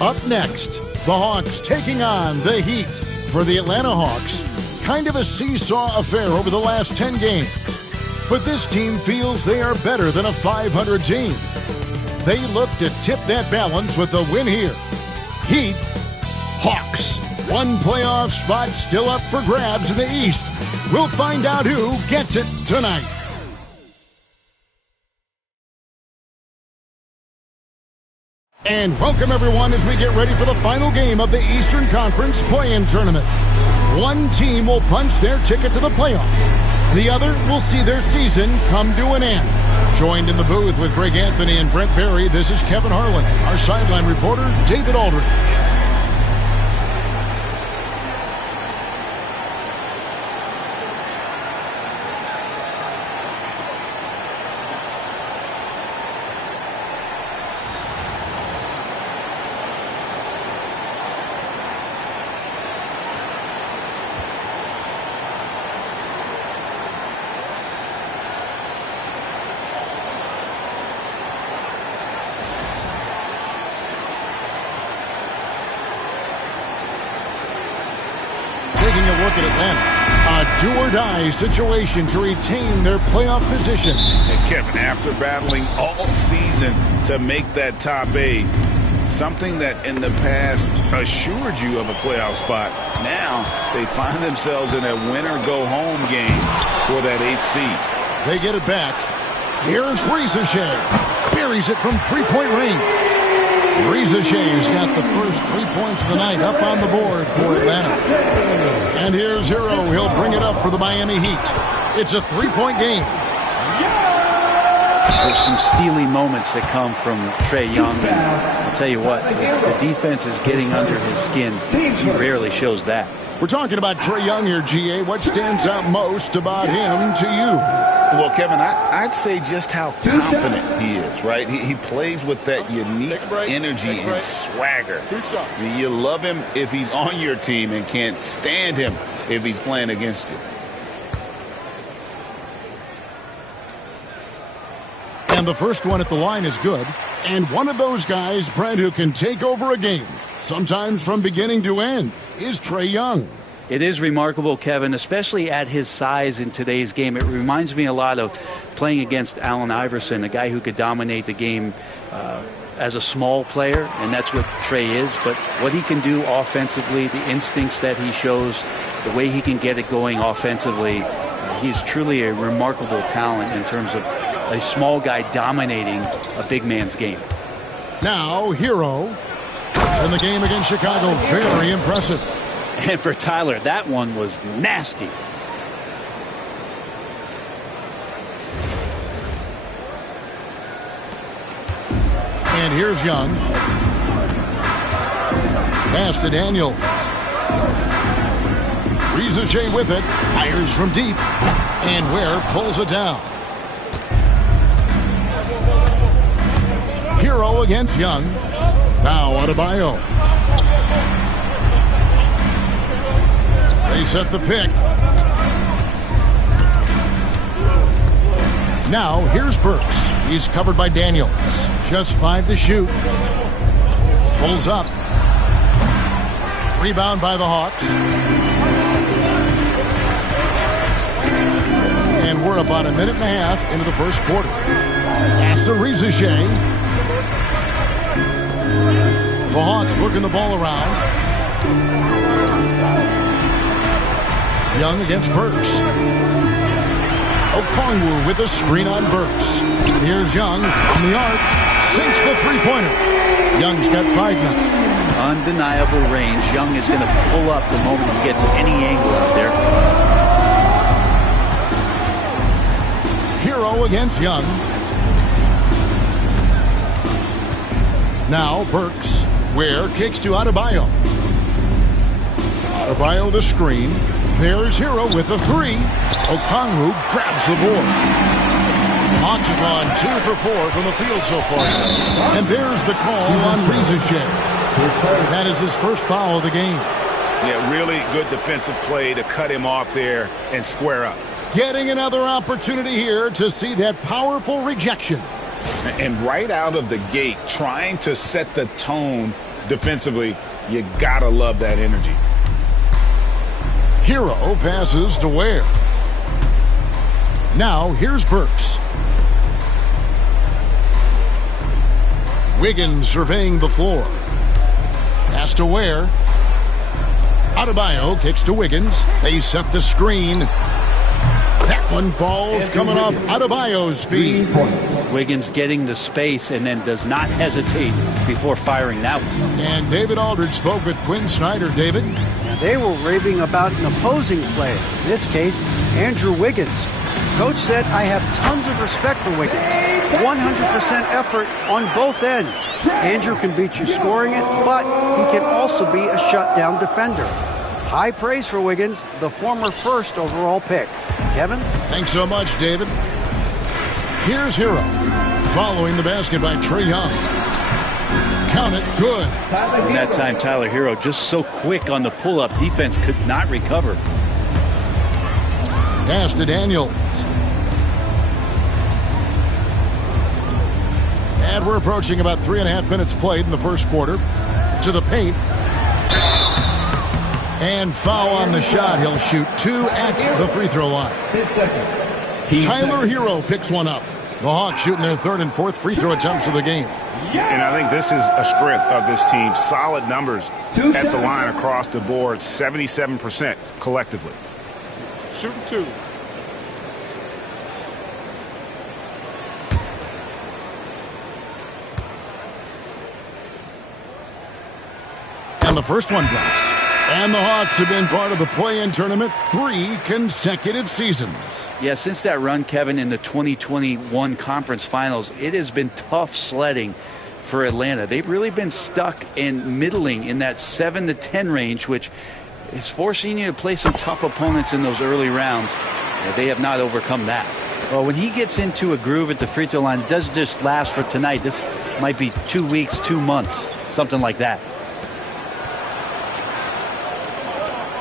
Up next, the Hawks taking on the Heat. For the Atlanta Hawks, kind of a seesaw affair over the last 10 games. But this team feels they are better than a 500 team. They look to tip that balance with a win here. Heat, Hawks. One playoff spot still up for grabs in the East. We'll find out who gets it tonight. And welcome everyone as we get ready for the final game of the Eastern Conference play-in tournament. One team will punch their ticket to the playoffs. The other will see their season come to an end. Joined in the booth with Greg Anthony and Brent Barry, this is Kevin Harlan. Our sideline reporter, David Aldridge. Taking a look at Atlanta, a do-or-die situation to retain their playoff position. And Kevin, after battling all season to make that top 8, something that in the past assured you of a playoff spot, now they find themselves in a winner-go-home game for that 8th seed. They get it back. Here's Grizzlies. Buries it from three-point range. Grizzlies got the first 3 points of the night up on the board for Atlanta. And here's Hero. He'll bring it up for the Miami Heat. It's a 3-point game. There's some steely moments that come from Trae Young. And I'll tell you what, the defense is getting under his skin. He rarely shows that. We're talking about Trae Young here, GA. What stands out most about him to you? Well, Kevin, I'd say just how confident he is, right? He plays with that unique energy and swagger. You love him if he's on your team and can't stand him if he's playing against you. And the first one at the line is good. And one of those guys, Brent, who can take over a game, sometimes from beginning to end, is Trae Young. It is remarkable, Kevin, especially at his size in today's game. It reminds me a lot of playing against Allen Iverson, a guy who could dominate the game as a small player, and that's what Trae is. But what he can do offensively, the instincts that he shows, the way he can get it going offensively, he's truly a remarkable talent in terms of a small guy dominating a big man's game. Now, Hero. In the game against Chicago, very impressive. And for Tyler, that one was nasty. And here's Young. Pass to Daniel. Grizzlies with it. Fires from deep. And Ware pulls it down. Hero against Young. Now Adebayo. They set the pick. Now here's Burks. He's covered by Daniels. Just 5 to shoot. Pulls up. Rebound by the Hawks. And we're about a minute and a half into the first quarter. Pass to Grizzlies. The Hawks working the ball around. Young against Burks. Okongwu with a screen on Burks. Here's Young from the arc. Sinks the three-pointer. Young's got 5 now. Undeniable range. Young is going to pull up the moment he gets any angle out there. Hero against Young. Now Burks. Ware kicks to Adebayo. Adebayo the screen. There's Hero with a 3. Okongwu grabs the board. Hawks have gone 2 for 4 from the field so far. And there's the call on Grizzlies. That is his first foul of the game. Yeah, really good defensive play to cut him off there and square up. Getting another opportunity here to see that powerful rejection. And right out of the gate, trying to set the tone defensively, you gotta love that energy. Hero passes to Ware. Now here's Burks. Wiggins surveying the floor. Pass to Ware. Adebayo kicks to Wiggins. They set the screen. That one falls, coming off Adebayo's feet. Wiggins getting the space and then does not hesitate before firing that one. And David Aldridge spoke with Quinn Snyder. David? They were raving about an opposing player. In this case, Andrew Wiggins. Coach said, I have tons of respect for Wiggins. 100% effort on both ends. Andrew can beat you scoring it, but he can also be a shutdown defender. High praise for Wiggins, the former first overall pick. Kevin? Thanks so much, David. Here's Hero. Following the basket by Trae Young. Count it, good. And that time, Tyler Hero just so quick on the pull-up. Defense could not recover. Pass to Daniels. And we're approaching about 3.5 minutes played in the first quarter. To the paint. And foul on the shot. He'll shoot 2 at the free throw line. Tyler Hero picks one up. The Hawks shooting their 3rd and 4th free throw attempts of the game. And I think this is a strength of this team. Solid numbers at the line across the board. 77% collectively. Shooting 2. And the first one drops. And the Hawks have been part of the play-in tournament 3 consecutive seasons. Yeah, since that run, Kevin, in the 2021 conference finals, it has been tough sledding for Atlanta. They've really been stuck in middling in that 7 to 10 range, which is forcing you to play some tough opponents in those early rounds. They have not overcome that. Well, when he gets into a groove at the free throw line, it doesn't just last for tonight. This might be 2 weeks, 2 months, something like that.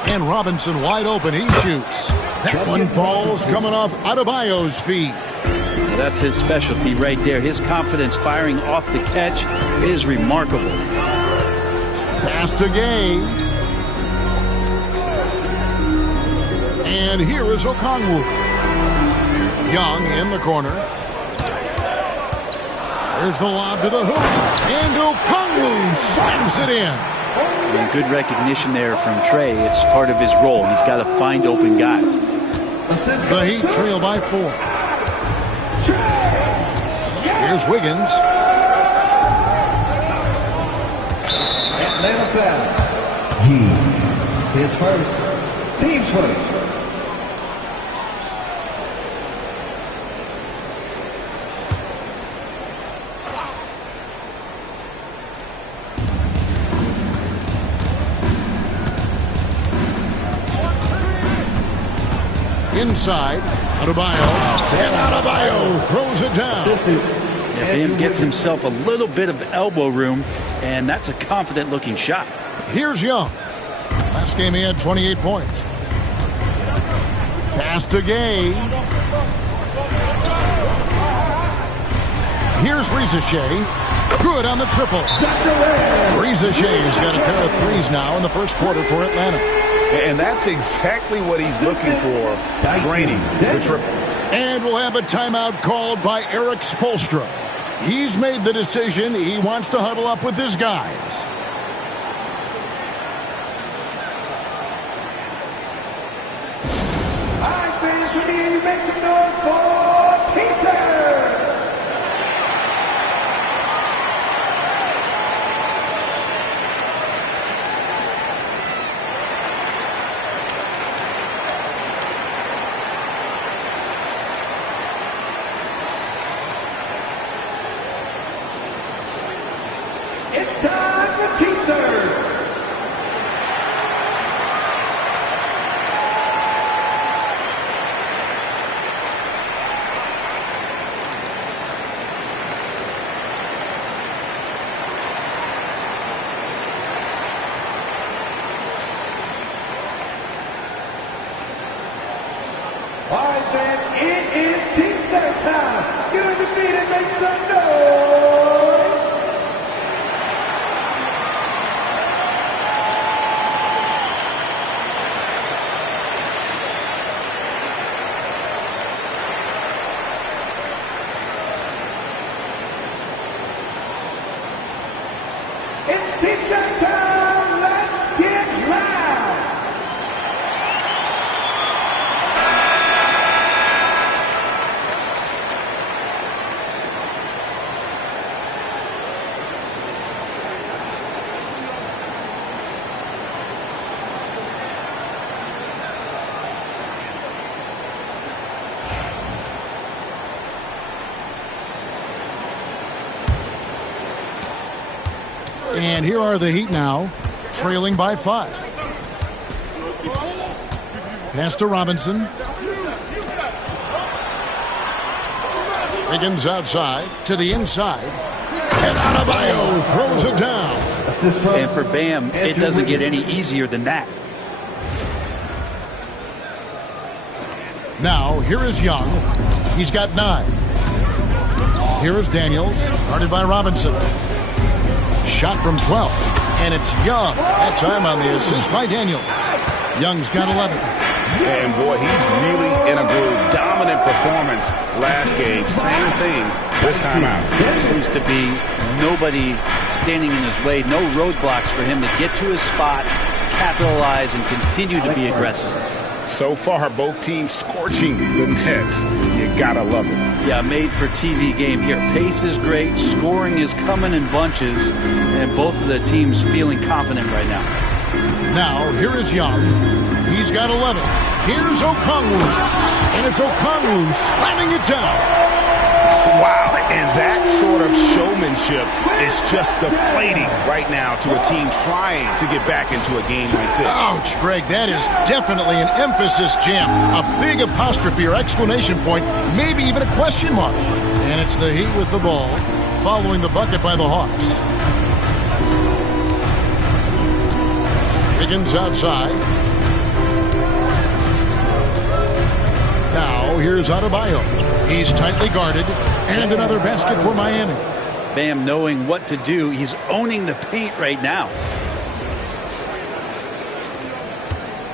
And Robinson wide open. He shoots. That one falls, coming off Adebayo's feet. That's his specialty right there. His confidence firing off the catch is remarkable. Pass to Gay. And here is Okongwu. Young in the corner. There's the lob to the hoop. And Okongwu slams it in. And good recognition there from Trae. It's part of his role. He's got to find open guys. The Heat trail by 4. Here's Wiggins. Atlanta foul. Heat. His first. Team's first. Inside, Adebayo, and Adebayo throws it down. Yeah, Bam gets himself a little bit of elbow room, and that's a confident-looking shot. Here's Young. Last game he had 28 points. Pass to Gay. Here's Rizashea. Good on the triple. Rizashea's got a pair of threes now in the first quarter for Atlanta. And that's exactly what he's looking for, draining the triple. And we'll have a timeout called by Eric Spoelstra. He's made the decision. He wants to huddle up with his guys. All right, fans, we need you to make some noise for T-shirt. It's time for T-shirts. All right, fans, it is T-shirt time. Get on your feet and make some noise. It's team check time. Let's get loud. And here are the Heat now, trailing by 5. Pass to Robinson. Wiggins outside to the inside. And Adebayo throws it down. And for Bam, it doesn't get any easier than that. Now, here is Young. He's got 9. Here is Daniels, guarded by Robinson. Shot from 12, and it's Young. That time on the assist by Daniels. Young's got 11. And boy, he's really in a groove. Dominant performance last game. Same thing this time out. There seems to be nobody standing in his way. No roadblocks for him to get to his spot, capitalize, and continue to be aggressive. So far, both teams scorching the Nets. You gotta love it. Yeah, made for TV game here. Pace is great. Scoring is coming in bunches. And both of the teams feeling confident right now. Now, here is Young. He's got 11. Here's Okongwu. And it's Okongwu slamming it down. Wow, and that sort of showmanship is just deflating right now to a team trying to get back into a game like this. Ouch, Greg, that is definitely an emphasis jam. A big apostrophe or exclamation point, maybe even a question mark. And it's the Heat with the ball, following the bucket by the Hawks. Wiggins outside. Now, here's Adebayo. He's tightly guarded, and another basket for Miami. Bam knowing what to do. He's owning the paint right now.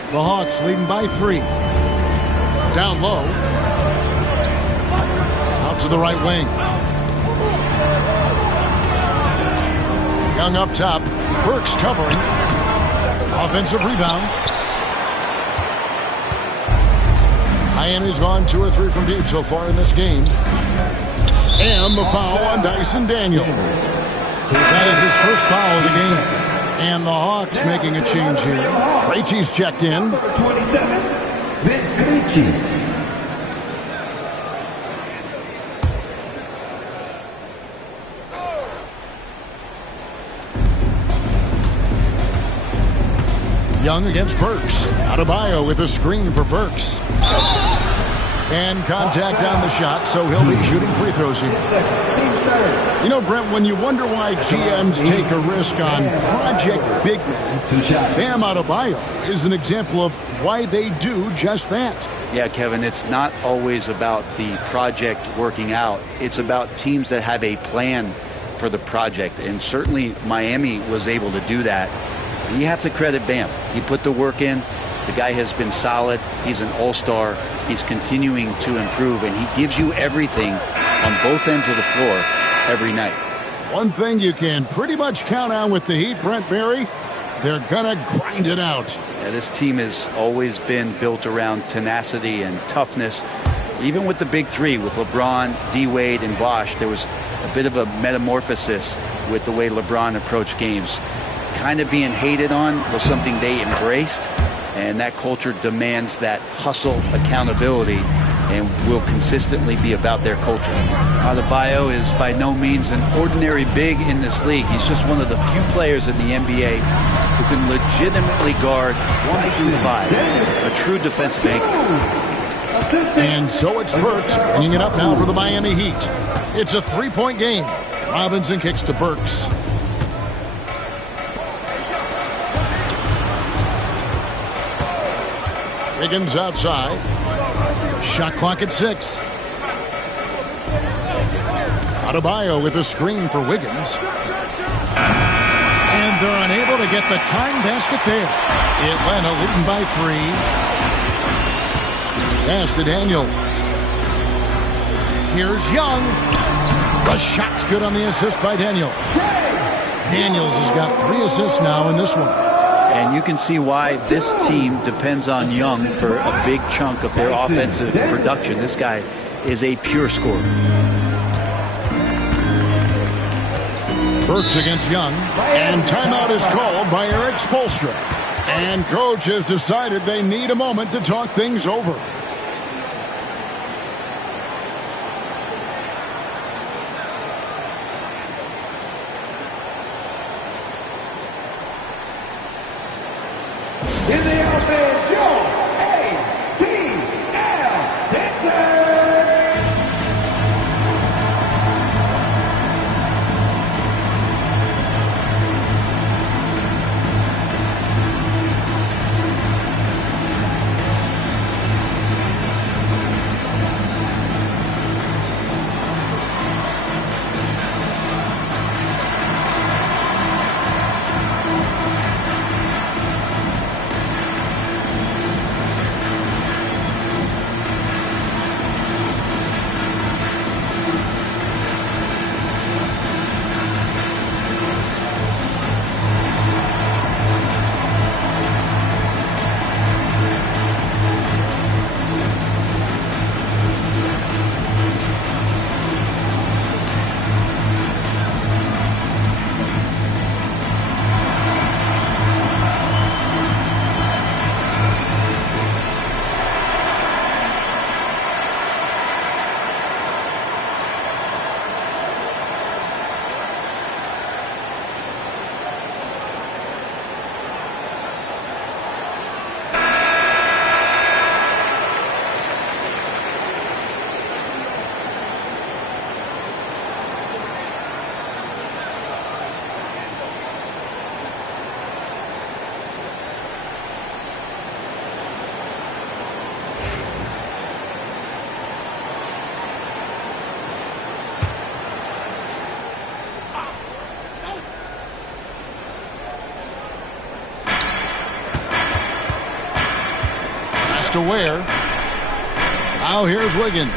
The Hawks leading by 3. Down low. Out to the right wing. Young up top. Burks covering. Offensive rebound. Miami's gone 2 or 3 from deep so far in this game. And the foul on Dyson Daniels. That is his first foul of the game. And the Hawks making a change here. Krejci's checked in. 27, Vic Krejci. Young against Burks. Adebayo with a screen for Burks. And contact on the shot, so he'll be shooting free throws here. You know, Brent, when you wonder why GMs take a risk on project big men, Bam Adebayo is an example of why they do just that. Yeah, Kevin, it's not always about the project working out. It's about teams that have a plan for the project, and certainly Miami was able to do that. And you have to credit Bam. He put the work in. The guy has been solid. He's an all-star. He's continuing to improve, and he gives you everything on both ends of the floor every night. One thing you can pretty much count on with the Heat, Brent Barry, they're going to grind it out. Yeah, this team has always been built around tenacity and toughness. Even with the big 3, with LeBron, D-Wade, and Bosh, there was a bit of a metamorphosis with the way LeBron approached games. Kind of being hated on was something they embraced, and that culture demands that hustle, accountability, and will consistently be about their culture. Adebayo is by no means an ordinary big in this league. He's just one of the few players in the NBA who can legitimately guard 1 through 5, a true defensive anchor. And so it's Burks bringing it up now for the Miami Heat. It's a 3-point game. Robinson kicks to Burks. Wiggins outside. Shot clock at 6. Adebayo with a screen for Wiggins. And they're unable to get the tying basket there. Atlanta leading by 3. Pass to Daniels. Here's Young. The shot's good on the assist by Daniels. Daniels has got 3 assists now in this one. And you can see why this team depends on Young for a big chunk of their offensive production. This guy is a pure scorer. Burks against Young, and timeout is called by Eric Spoelstra. And coach has decided they need a moment to talk things over. In the offense, your ATL Dancers. To Ware. Now here's Wiggins.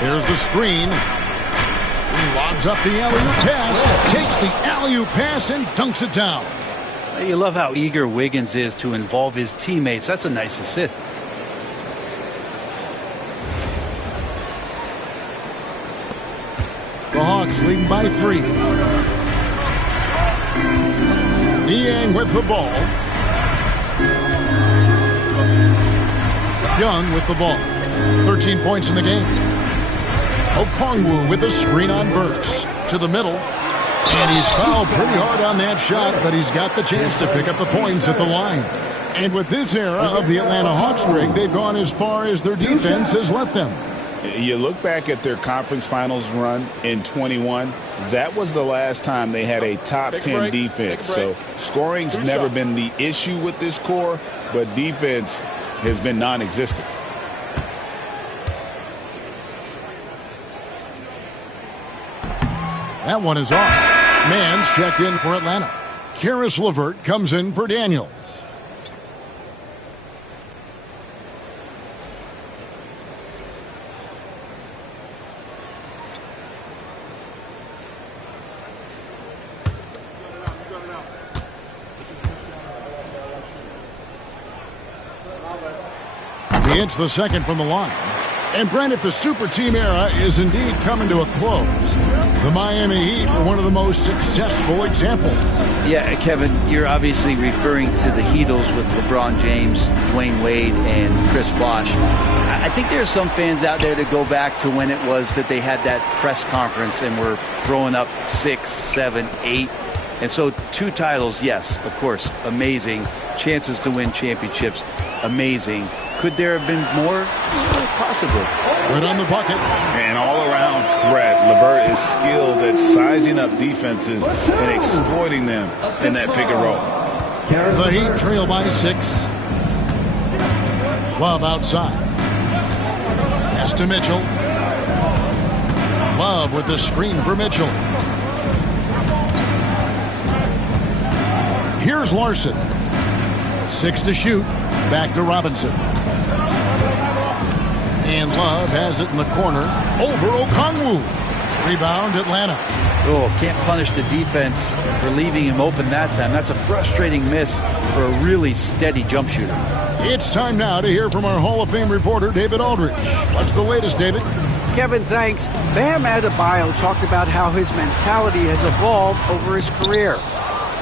Here's the screen. He lobs up the alley-oop pass, takes the alley-oop pass and dunks it down. You love how eager Wiggins is to involve his teammates. That's a nice assist. The Hawks leading by 3. Niang with the ball. Young with the ball. 13 points in the game. Okongwu with a screen on Burks. To the middle. And he's fouled pretty hard on that shot, but he's got the chance to pick up the points at the line. And with this era of the Atlanta Hawks, Greg, they've gone as far as their defense has let them. You look back at their conference finals run in 21, that was the last time they had a top 10 defense. So scoring's never been the issue with this core, but defense has been non-existent. That one is off. Mann's checked in for Atlanta. Karis LeVert comes in for Daniels. He hits the second from the line. And Brent, if the super team era is indeed coming to a close, the Miami Heat are one of the most successful examples. Yeah, Kevin, you're obviously referring to the Heatles with LeBron James, Dwayne Wade, and Chris Bosh. I think there are some fans out there that go back to when it was that they had that press conference and were throwing up 6, 7, 8. And so 2 titles, yes, of course, amazing. Chances to win championships, amazing. Could there have been more? Possibly. Right on the bucket. And all-around threat. LeVert is skilled at sizing up defenses and exploiting them in that pick and roll. The Heat trail by 6. Love outside. Pass to Mitchell. Love with the screen for Mitchell. Here's Larson. 6 to shoot. Back to Robinson. And Love has it in the corner over Okongwu. Rebound, Atlanta. Oh, can't punish the defense for leaving him open that time. That's a frustrating miss for a really steady jump shooter. It's time now to hear from our Hall of Fame reporter, David Aldridge. What's the latest, David? Kevin, thanks. Bam Adebayo talked about how his mentality has evolved over his career.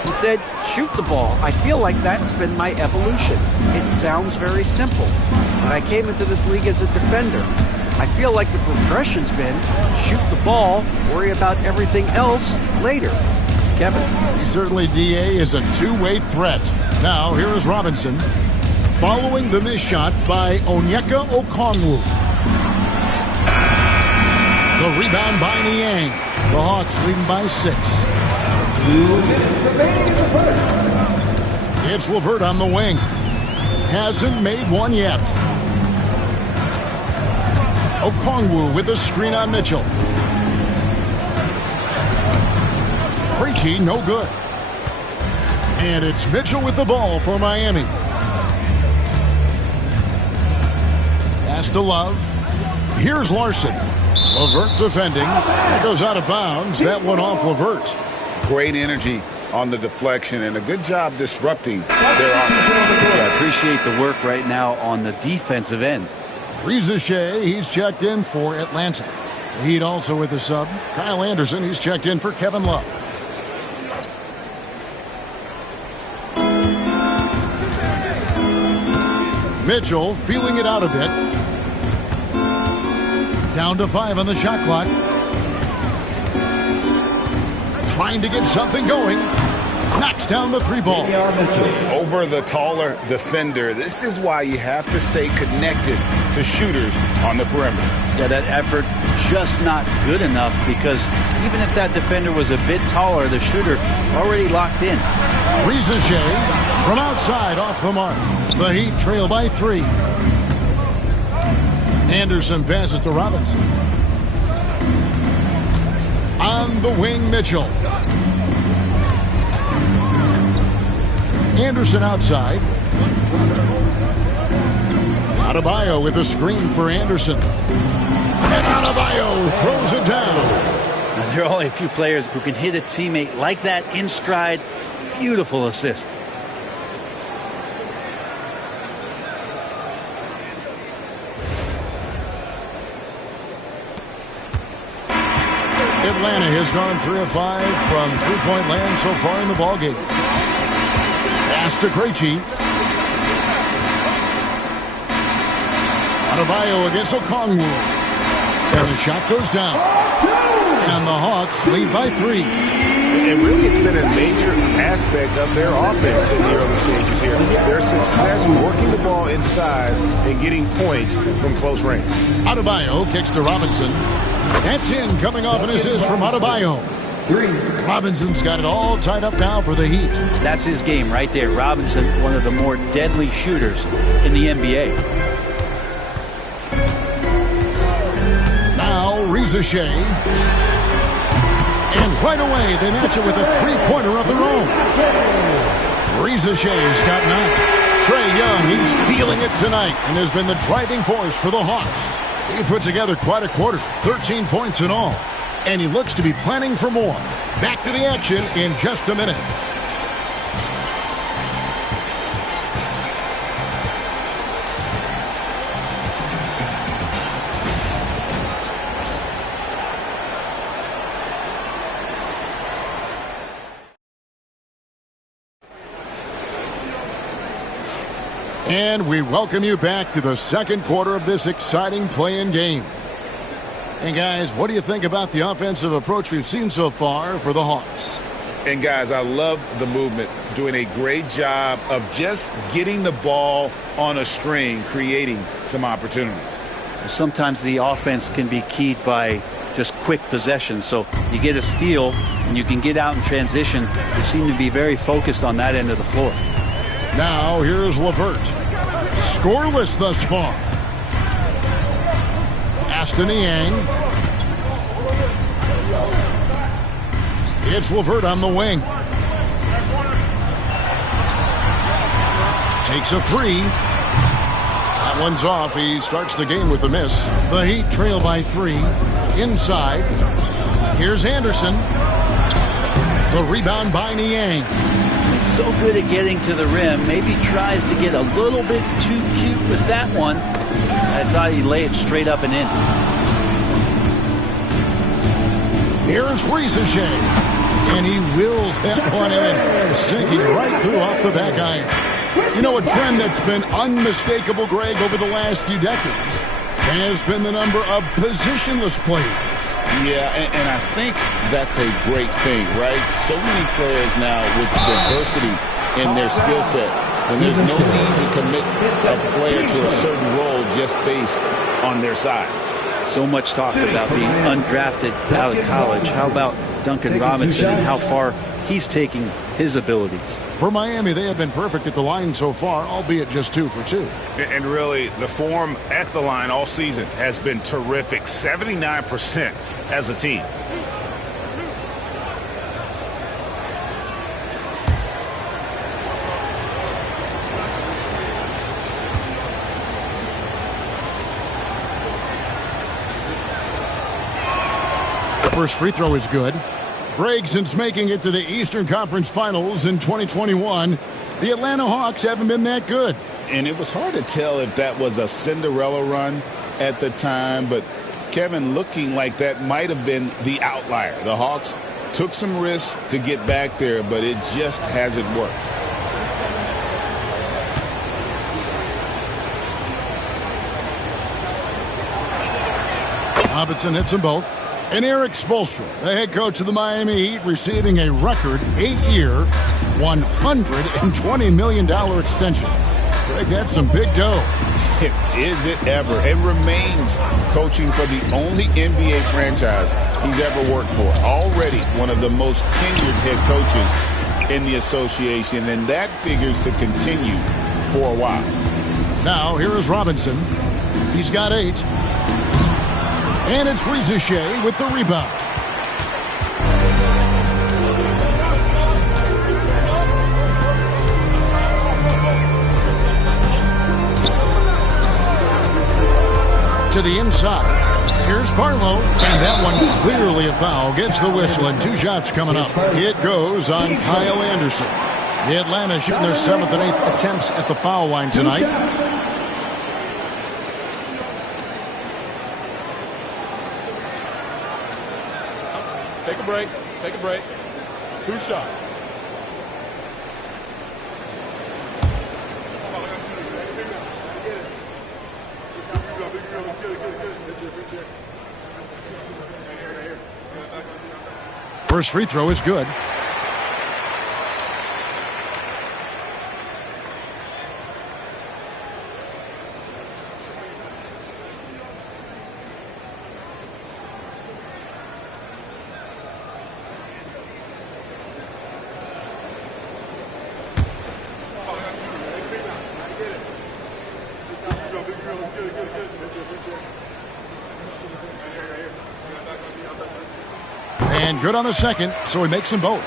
He said, shoot the ball. I feel like that's been my evolution. It sounds very simple. When I came into this league as a defender, I feel like the progression's been shoot the ball, worry about everything else later. Kevin. Certainly, DA is a two-way threat. Now, here is Robinson following the missed shot by Onyeka Okongwu. The rebound by Niang. The Hawks leading by 6. 2 minutes remaining in the first. It's LeVert on the wing. Hasn't made one yet. Okongwu with a screen on Mitchell. Preachy, no good. And it's Mitchell with the ball for Miami. Pass to Love. Here's Larson. LeVert defending. It goes out of bounds. That one off LeVert. Great energy on the deflection and a good job disrupting their offense. I appreciate the work right now on the defensive end. Reza Shea, he's checked in for Atlanta. The Heat also with the sub. Kyle Anderson, he's checked in for Kevin Love. Mitchell feeling it out a bit. Down to 5 on the shot clock. Trying to get something going. Knocks down the 3 ball. Over the taller defender. This is why you have to stay connected to shooters on the perimeter. Yeah, that effort just not good enough because even if that defender was a bit taller, the shooter already locked in. Reza Shea from outside off the mark. The Heat trail by 3. Anderson passes to Robinson. On the wing, Mitchell. Anderson outside. Adebayo with a screen for Anderson. And Adebayo throws it down. Now, there are only a few players who can hit a teammate like that in stride. Beautiful assist. Atlanta has gone 3 of 5 from three-point land so far in the ballgame. Pass to Krejci. Adebayo against Okongwu. And the shot goes down. And the Hawks lead by 3. And really, it's been a major aspect of their offense in the early stages here. Their success working the ball inside and getting points from close range. Adebayo kicks to Robinson. That's in, coming off an assist from Adebayo. Robinson's got it all tied up now for the Heat. That's his game right there. Robinson, one of the more deadly shooters in the NBA. Now, Reza Shea. And right away, they match it with a three-pointer of their own. Reza Shea's got 9. Trae Young, he's feeling it tonight and has been the driving force for the Hawks. He put together quite a quarter, 13 points in all. And he looks to be planning for more. Back to the action in just a minute. And we welcome you back to the second quarter of this exciting play-in game. And guys, what do you think about the offensive approach we've seen so far for the Hawks? And guys, I love the movement, doing a great job of just getting the ball on a string, creating some opportunities. Sometimes the offense can be keyed by just quick possession. So you get a steal and you can get out in transition. They seem to be very focused on that end of the floor. Now here's LeVert. Scoreless thus far. Aston Niang. It's LeVert on the wing. Takes a 3. That one's off. He starts the game with a miss. The Heat trail by 3. Inside. Here's Anderson. The rebound by Niang. He's so good at getting to the rim. Maybe tries to get a little bit too cute with that one. I thought he'd lay it straight up and in. Here's Rizachet. And he wills that one in, sinking right through off the back iron. You know, a trend that's been unmistakable, Greg, over the last few decades has been the number of positionless players. Yeah, and I think that's a great thing, right? So many players now with diversity in their skill set. And there's no need to commit a player to a certain role just based on their size. So much talk about being undrafted out of college. How about Duncan Robinson and how far he's taking his abilities? For Miami, they have been perfect at the line so far, albeit just 2 for 2. And really, the form at the line all season has been terrific. 79% as a team. First free throw is good. Greg, since making it to the Eastern Conference Finals in 2021, the Atlanta Hawks haven't been that good. And it was hard to tell if that was a Cinderella run at the time, but Kevin, looking like that might have been the outlier. The Hawks took some risks to get back there, but it just hasn't worked. Robinson hits them both. And Eric Spoelstra, the head coach of the Miami Heat, receiving a record 8-year, $120 million extension. Greg, that's some big dough. Is it ever? It remains coaching for the only NBA franchise he's ever worked for. Already one of the most tenured head coaches in the association, and that figures to continue for a while. Now, here is Robinson. He's got 8. And it's Rizachet with the rebound. To the inside. Here's Barlow. And that one clearly a foul. Gets the whistle and 2 shots coming up. It goes on Kyle Anderson. The Atlanta shooting their 7th and 8th attempts at the foul line tonight. Take a break. 2 shots. First free throw is good. And good on the second, so he makes them both.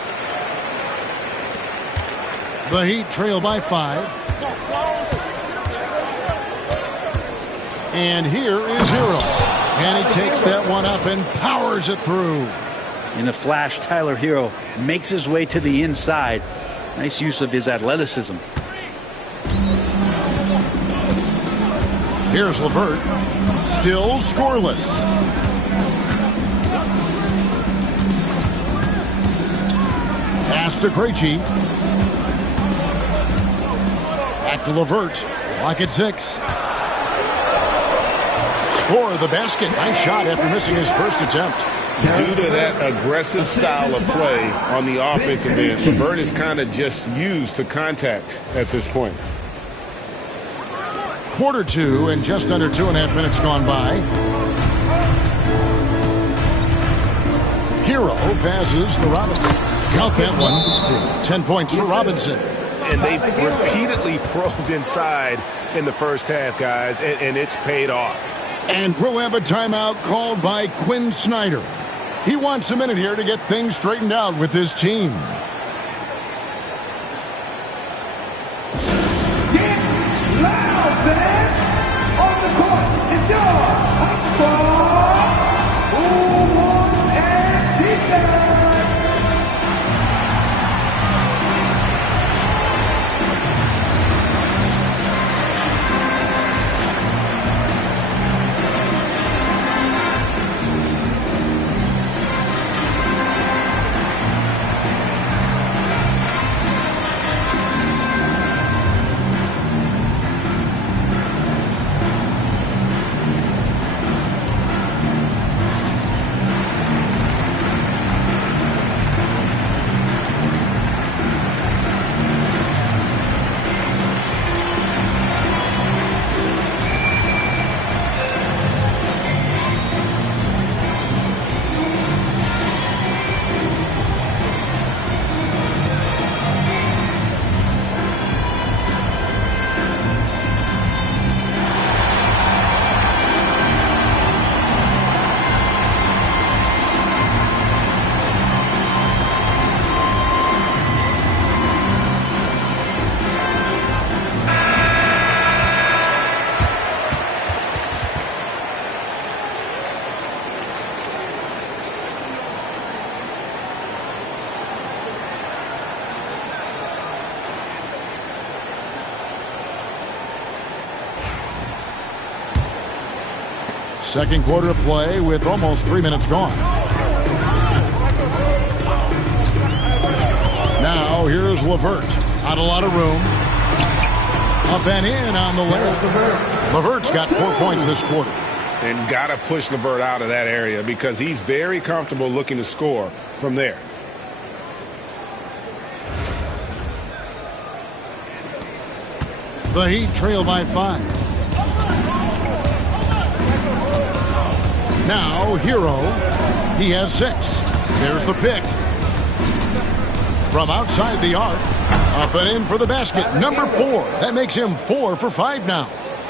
The Heat trail by 5. And here is Hero. And he takes that one up and powers it through. In a flash, Tyler Hero makes his way to the inside. Nice use of his athleticism. Here's LeVert. Still scoreless. Pass to Krejci. Back to LeVert. Clock at 6. Score the basket. Nice shot after missing his first attempt. Due to that aggressive style of play on the offensive end, LeVert is kind of just used to contact at this point. Quarter 2 and just under 2.5 minutes gone by. Hero passes to Robinson. Count that one. 10 points for Robinson. And they've repeatedly probed inside in the first half, guys, and it's paid off. And we'll have a timeout called by Quinn Snyder. He wants a minute here to get things straightened out with his team. Get loud, fans! On the court is your hot squad, Bulls and Team. Second quarter of play with almost 3 minutes gone. Now here's LeVert. Not a lot of room. Up and in on the left. LeVert's got 4 points this quarter. And got to push LeVert out of that area because he's very comfortable looking to score from there. The Heat trail by 5. Now Hero. He has 6. There's the pick. From outside the arc. Up and in for the basket. Number 4. That makes him 4 for 5 now.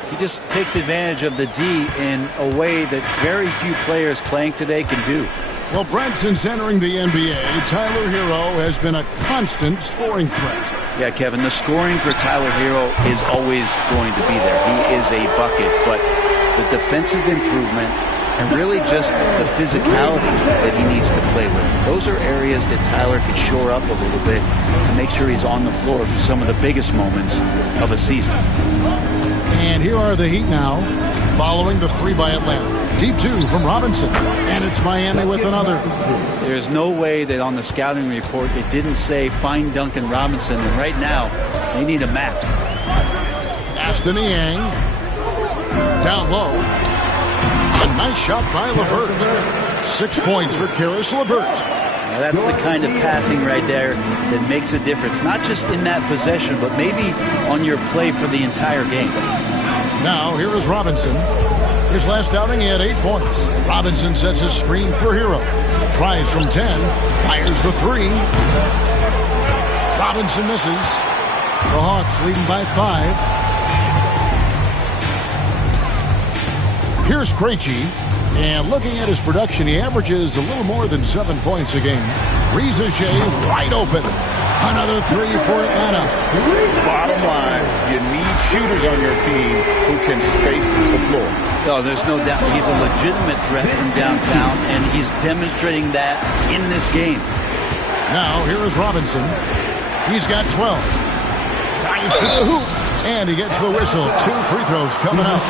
He just takes advantage of the D in a way that very few players playing today can do. Well, Brent, since entering the NBA, Tyler Hero has been a constant scoring threat. Yeah, Kevin, the scoring for Tyler Hero is always going to be there. He is a bucket, but the defensive improvement and really just the physicality that he needs to play with. Those are areas that Tyler can shore up a little bit to make sure he's on the floor for some of the biggest moments of a season. And here are the Heat now, following the 3 by Atlanta. Deep 2 from Robinson, and it's Miami with another. There's no way that on the scouting report it didn't say find Duncan Robinson, and right now they need a map. Aston Yang, down low. A nice shot by LeVert. 6 points for Karis LeVert. Now that's the kind of passing right there that makes a difference, not just in that possession, but maybe on your play for the entire game. Now here is Robinson. His last outing, he had 8 points. Robinson sets his screen for Hero. Tries from 10. Fires the 3. Robinson misses. The Hawks leading by 5. Here's Krejci. And looking at his production, he averages a little more than 7 points a game. Riza Shea wide open. Another 3 for Atlanta. Bottom line, you need shooters on your team who can space the floor. Oh, there's no doubt he's a legitimate threat from downtown, and he's demonstrating that in this game. Now, here is Robinson. He's got 12. Tries to the hoop, and he gets the whistle. 2 free throws coming up.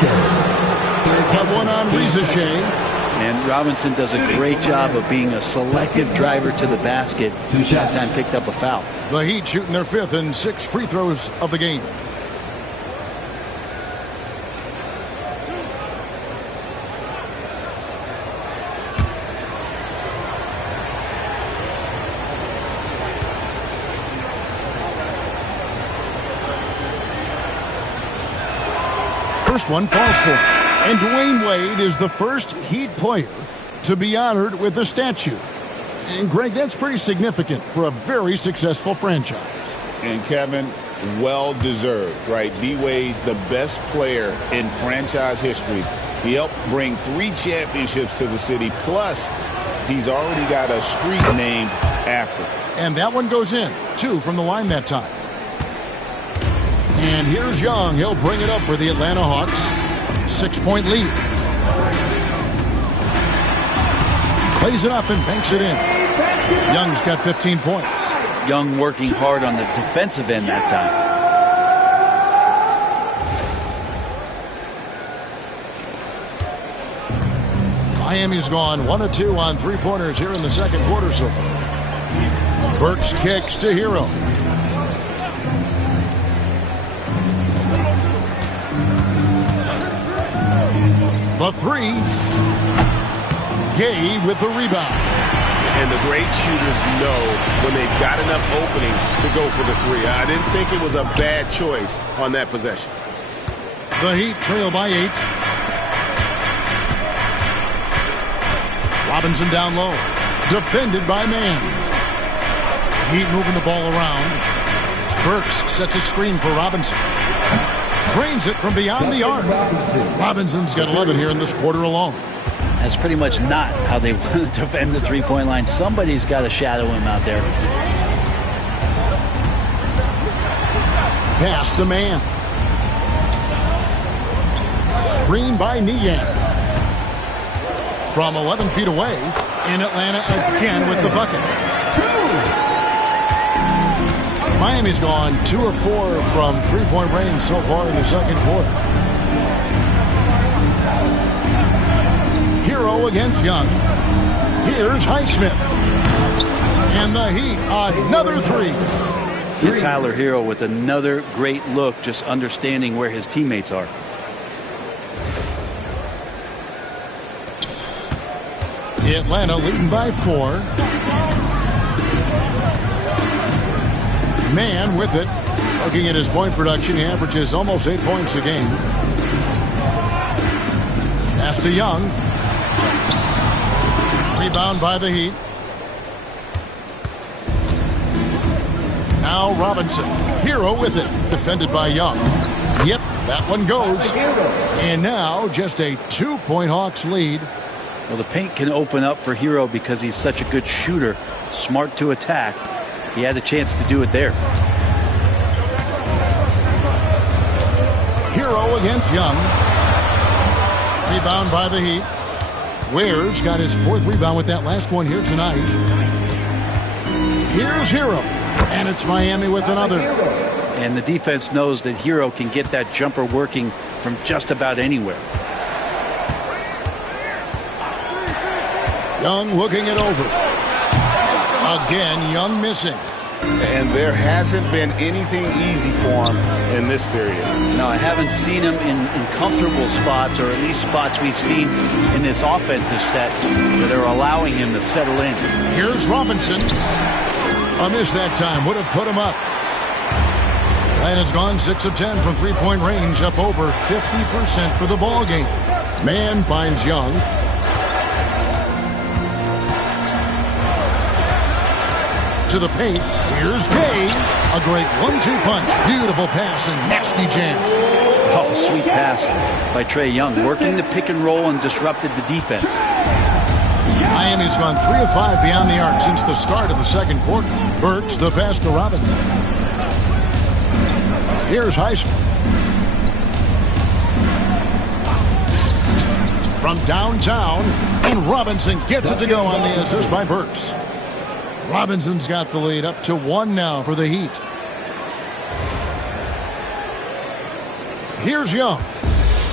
Got one on Riza Shea. And Robinson does a great job of being a selective driver to the basket. That time picked up a foul. The Heat shooting their 5th and 6 free throws of the game. First one falls for him. And Dwayne Wade is the first Heat player to be honored with a statue. And, Greg, that's pretty significant for a very successful franchise. And, Kevin, well-deserved, right? D-Wade, the best player in franchise history. He helped bring 3 championships to the city, plus he's already got a street named after him. And that one goes in. 2 from the line that time. And here's Young. He'll bring it up for the Atlanta Hawks. 6-point lead. Plays it up and banks it in. Young's got 15 points. Young working hard on the defensive end that time. Miami's gone 1 of 2 on 3-pointers here in the second quarter so far. Burks kicks to Hero. The 3. Gay with the rebound. And the great shooters know when they've got enough opening to go for the 3. I didn't think it was a bad choice on that possession. The Heat trail by 8. Robinson down low. Defended by Mann. Heat moving the ball around. Burks sets a screen for Robinson. Drains it from beyond the arc. Robinson's got 11 here in this quarter alone. That's pretty much not how they want to defend the 3-point line. Somebody's got to shadow him out there. Pass to Mann. Screen by Niang. From 11 feet away, in Atlanta again with the bucket. Miami's gone 2 of 4 from 3-point range so far in the second quarter. Hero against Young. Here's Highsmith. And the Heat, another three. And Tyler Hero with another great look, just understanding where his teammates are. Atlanta leading by 4. Man with it. Looking at his point production, he averages almost 8 points a game. Pass to Young. Rebound by the Heat. Now Robinson. Hero with it. Defended by Young. Yep, that one goes. And now just a 2-point Hawks lead. Well, the paint can open up for Hero because he's such a good shooter. Smart to attack. He had a chance to do it there. Hero against Young. Rebound by the Heat. Ware's got his 4th rebound with that last one here tonight. Here's Hero. And it's Miami with another. And the defense knows that Hero can get that jumper working from just about anywhere. Young looking it over. Again, Young missing. And there hasn't been anything easy for him in this period. No, I haven't seen him in comfortable spots, or at least spots we've seen in this offensive set that are allowing him to settle in. Here's Robinson. A miss that time. Would have put him up. Atlanta's gone 6 of 10 from three-point range, up over 50% for the ball game. Man finds Young. To the paint. Here's Gay. A great 1-2 punch. Beautiful pass and nasty jam. Oh, sweet pass by Trae Young. Working the pick and roll and disrupted the defense. Miami's gone 3 of 5 beyond the arc since the start of the second quarter. Burks the pass to Robinson. Here's Highsmith. From downtown, and Robinson gets it to go on the assist by Burks. Robinson's got the lead up to 1 now for the Heat. Here's Young.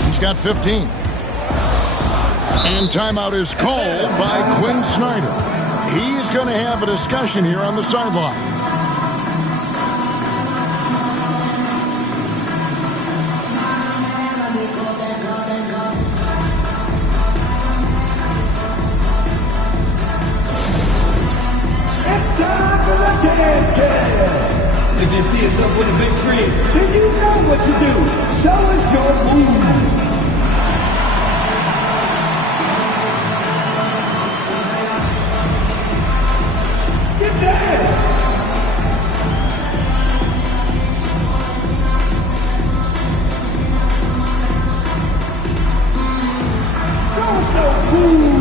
He's got 15. And timeout is called by Quinn Snyder. He's going to have a discussion here on the sideline. It's time for the dance game. If you see yourself with a big screen, then you know what to do. Show us your move. Get down. So cool.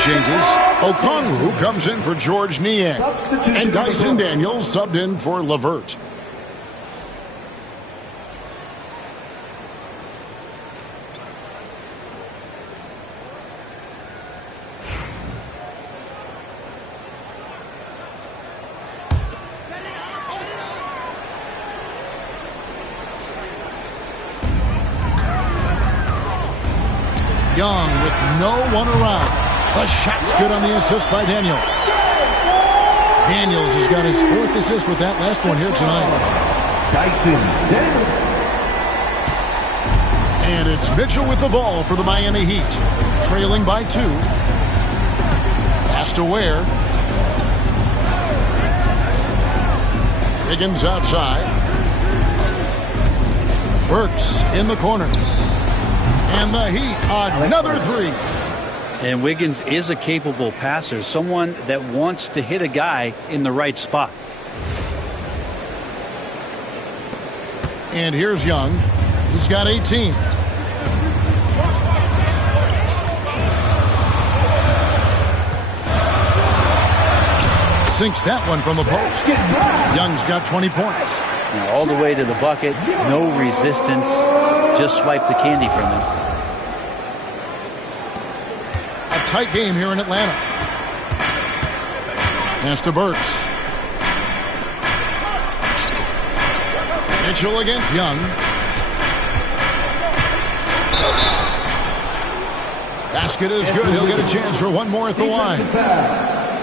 Changes. Okongwu comes in for George Niang. And Dyson Daniels subbed in for LeVert. Young with no one around. The shot's good on the assist by Daniels. Daniels has got his 4th assist with that last one here tonight. Dyson Daniels. And it's Mitchell with the ball for the Miami Heat. Trailing by 2. Pass to Ware. Higgins outside. Burks in the corner. And the Heat, another three. And Wiggins is a capable passer, someone that wants to hit a guy in the right spot. And here's Young. He's got 18. Sinks that one from the post. Young's got 20 points. Now all the way to the bucket, no resistance. Just swipe the candy from him. A tight game here in Atlanta. Pass to Burks. Mitchell against Young. Basket is good. He'll get a chance for one more at the line.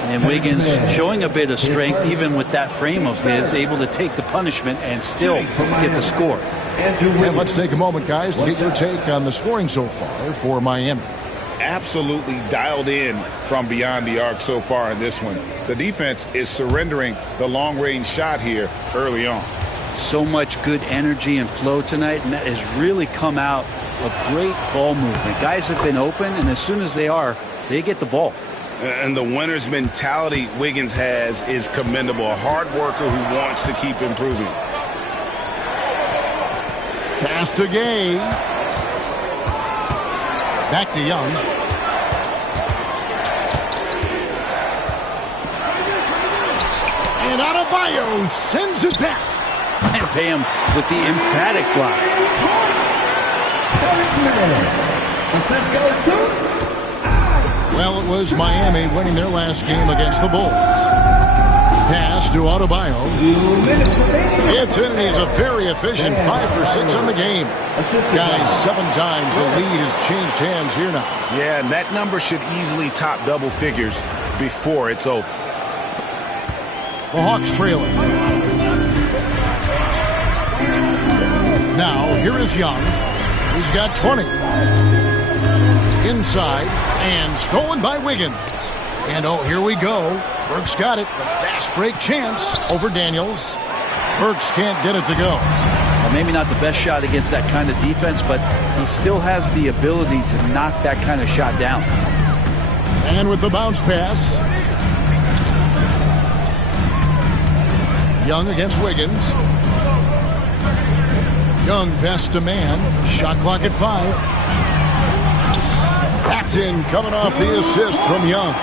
And Wiggins showing a bit of strength, even with that frame of his, able to take the punishment and still get the score. And let's take a moment, guys, to get your take on the scoring so far for Miami. Absolutely dialed in from beyond the arc so far in this one. The defense is surrendering the long-range shot here early on. So much good energy and flow tonight, and that has really come out of great ball movement. Guys have been open, and as soon as they are, they get the ball. And the winner's mentality Wiggins has is commendable. A hard worker who wants to keep improving. Pass to Gay. Back to Young. And Adebayo sends it back. And pay him with the emphatic block. Assist goes to. Well, it was Miami winning their last game against the Bulls. Pass to Adebayo. 2 minutes remaining. He's a very efficient 5 for 6 on the game. Guys, 7 times the lead has changed hands here now. Yeah, and that number should easily top double figures before it's over. The Hawks trailing. Now, here is Young. He's got 20. Inside, and stolen by Wiggins. And oh, here we go. Burks got it. The fast break chance over Daniels. Burks can't get it to go. Well, maybe not the best shot against that kind of defense, but he still has the ability to knock that kind of shot down. And with the bounce pass. Young against Wiggins. Young pass to man. Shot clock at 5. Paxton coming off the assist from Young.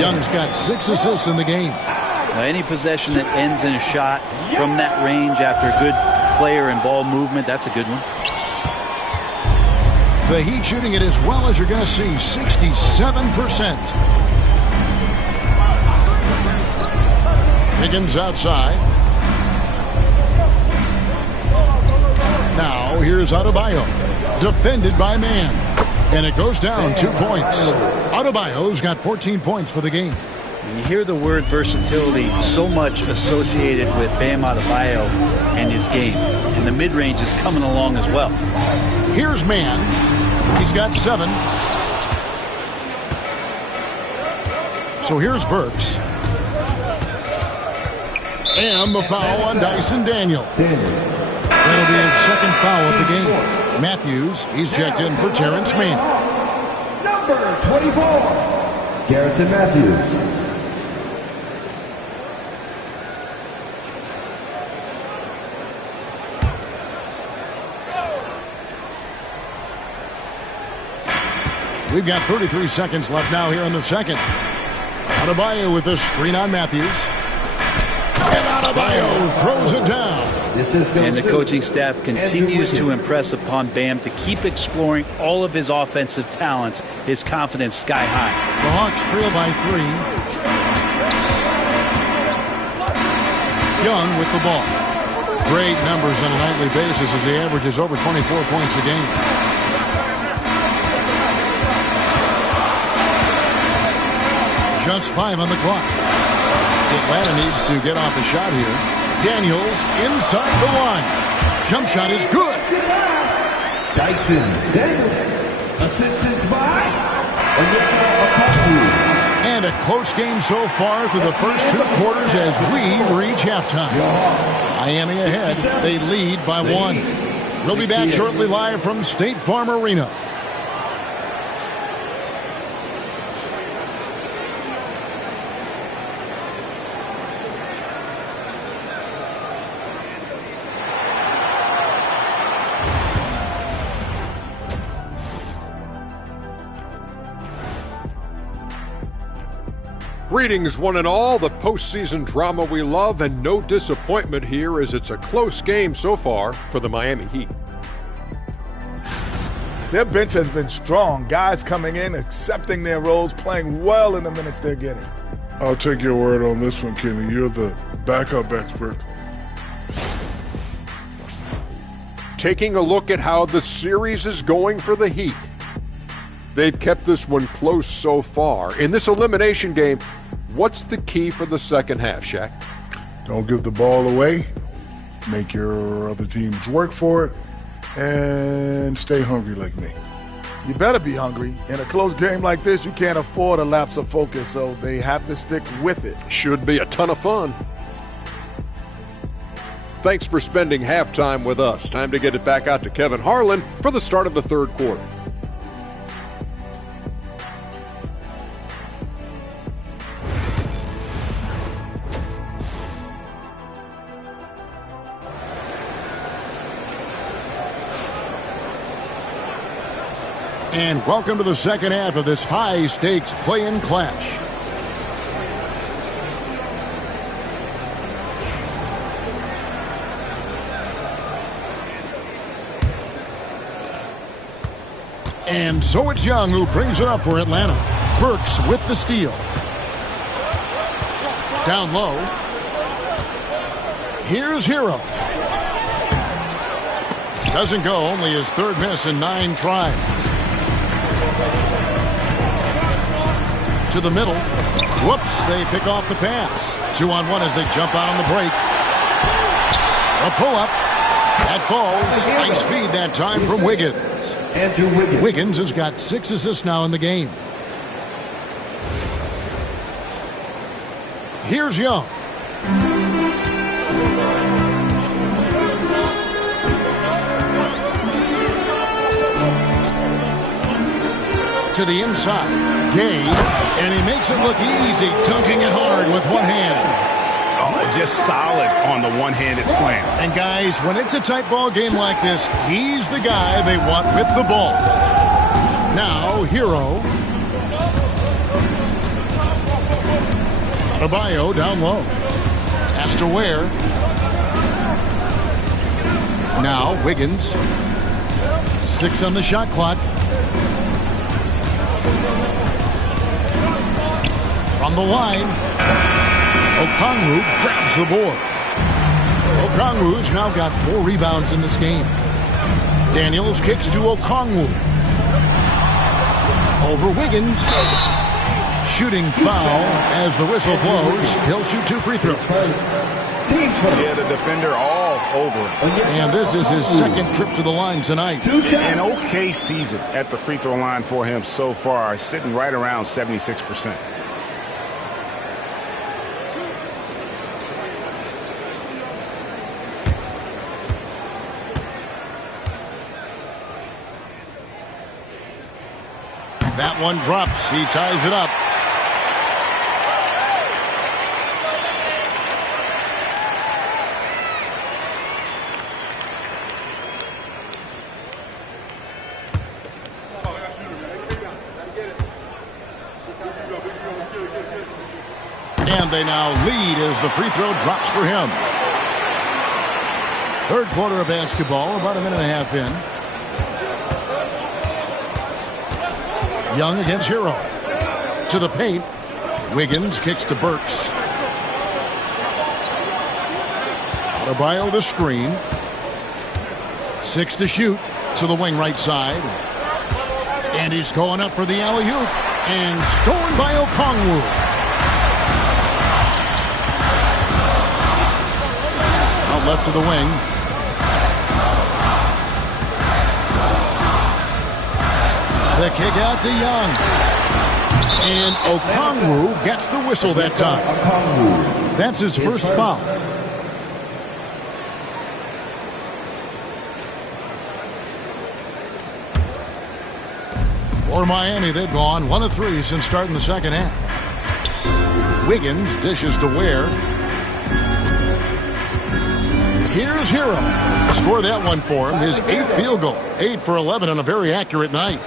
Young's got 6 assists in the game. Now, any possession that ends in a shot from that range after good player and ball movement, that's a good one. The Heat shooting it as well as you're going to see, 67%. Higgins outside. Now here's Adebayo. Defended by man. And it goes down 2 points. Adebayo's got 14 points for the game. You hear the word versatility so much associated with Bam Adebayo and his game. And the mid-range is coming along as well. Here's man. He's got 7. So here's Burks. And the foul on Dyson Daniel. That'll be his second foul of the game. Matthews, he's checked in for Terrence Mann. Number 24, Garrison Matthews. We've got 33 seconds left now here in the second. Adebayo with the screen on Matthews. And Adebayo throws it down. And the coaching staff continues to impress upon Bam to keep exploring all of his offensive talents, his confidence sky high. The Hawks trail by 3. Young with the ball. Great numbers on a nightly basis as he averages over 24 points a game. Just 5 on the clock. Atlanta needs to get off a shot here. Daniels inside the line. Jump shot is good. Dyson Daniels. Assistance by And a close game so far through the first 2 quarters as we reach halftime. Miami ahead. They lead by 1. We'll be back shortly live from State Farm Arena. Greetings, one and all. The postseason drama we love, and no disappointment here as it's a close game so far for the Miami Heat. Their bench has been strong. Guys coming in, accepting their roles, playing well in the minutes they're getting. I'll take your word on this one, Kenny. You're the backup expert. Taking a look at how the series is going for the Heat. They've kept this one close so far. In this elimination game, what's the key for the second half, Shaq? Don't give the ball away. Make your other teams work for it. And stay hungry like me. You better be hungry. In a close game like this, you can't afford a lapse of focus, so they have to stick with it. Should be a ton of fun. Thanks for spending halftime with us. Time to get it back out to Kevin Harlan for the start of the third quarter. And welcome to the second half of this high-stakes play-in clash. And so it's Young who brings it up for Atlanta. Burks with the steal. Down low. Here's Hero. Doesn't go, only his third miss in 9 tries. To the middle. Whoops, they pick off the pass. 2-on-1 as they jump out on the break. A pull-up. That falls. Nice feed that time from Wiggins. Wiggins has got 6 assists now in the game. Here's Young. To the inside. Gay, and he makes it look easy, dunking it hard with one hand. Oh, just solid on the one-handed slam. And guys, when it's a tight ball game like this, he's the guy they want with the ball. Now, Hero. Adebayo down low. Pass to Ware. Now, Wiggins. 6 on the shot clock. From the line, Okongwu grabs the board. Okongwu's now got 4 rebounds in this game. Daniels kicks to Okongwu. Over Wiggins. Shooting foul as the whistle blows. He'll shoot 2 free throws. Yeah, the defender all over him. And this is his second trip to the line tonight. An okay season at the free throw line for him so far, sitting right around 76%. That one drops. He ties it up. And they now lead as the free throw drops for him. Third quarter of basketball, about a minute and a half in. Young against Hero. To the paint. Wiggins kicks to Burks. Adebayo the screen. 6 to shoot. To the wing right side. And he's going up for the alley-oop. And stolen by Okongwu. Out left to the wing. The kick out to Young. And Okongwu gets the whistle that time. That's his first foul. For Miami, they've gone 1 of 3 since starting the second half. Wiggins dishes to Ware. Here's Hero. Score that one for him. His 8th field goal. 8 for 11 on a very accurate night.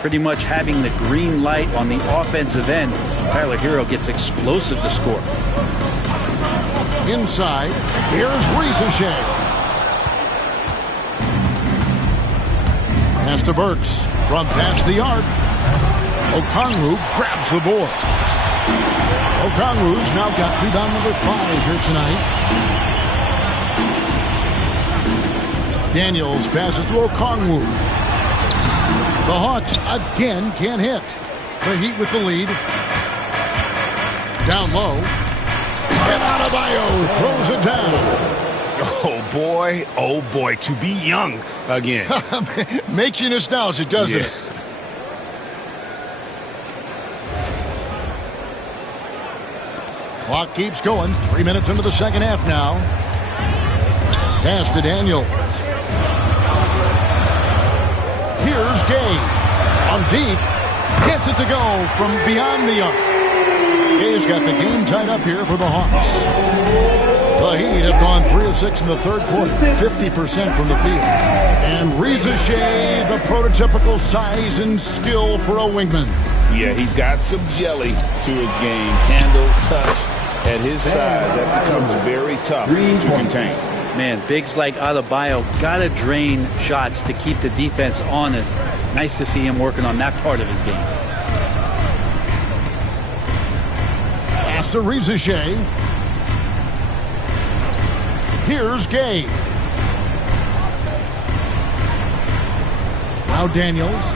Pretty much having the green light on the offensive end. Tyler Hero gets explosive to score. Inside, here's Rizashea. Pass to Burks from past the arc. Okongwu grabs the board. Okongwu's now got rebound number 5 here tonight. Daniels passes to Okongwu. The Hawks again can't hit. The Heat with the lead. Down low. And Adebayo throws it down. Oh boy, to be young again. Makes you nostalgic, doesn't it? Clock keeps going. 3 minutes into the second half now. Pass to Daniel. Here's Gay. On deep. Gets it to go from beyond the arc. Gay's got the game tied up here for the Hawks. The Heat have gone 3 of 6 in the third quarter. 50% from the field. And Rizashea, the prototypical size and skill for a wingman. Yeah, he's got some jelly to his game. Handle, touch. At his size, that becomes very tough to contain. Man, bigs like Adebayo got to drain shots to keep the defense honest. Nice to see him working on that part of his game. Pass to Rizashea. Here's Gay. Now Daniels.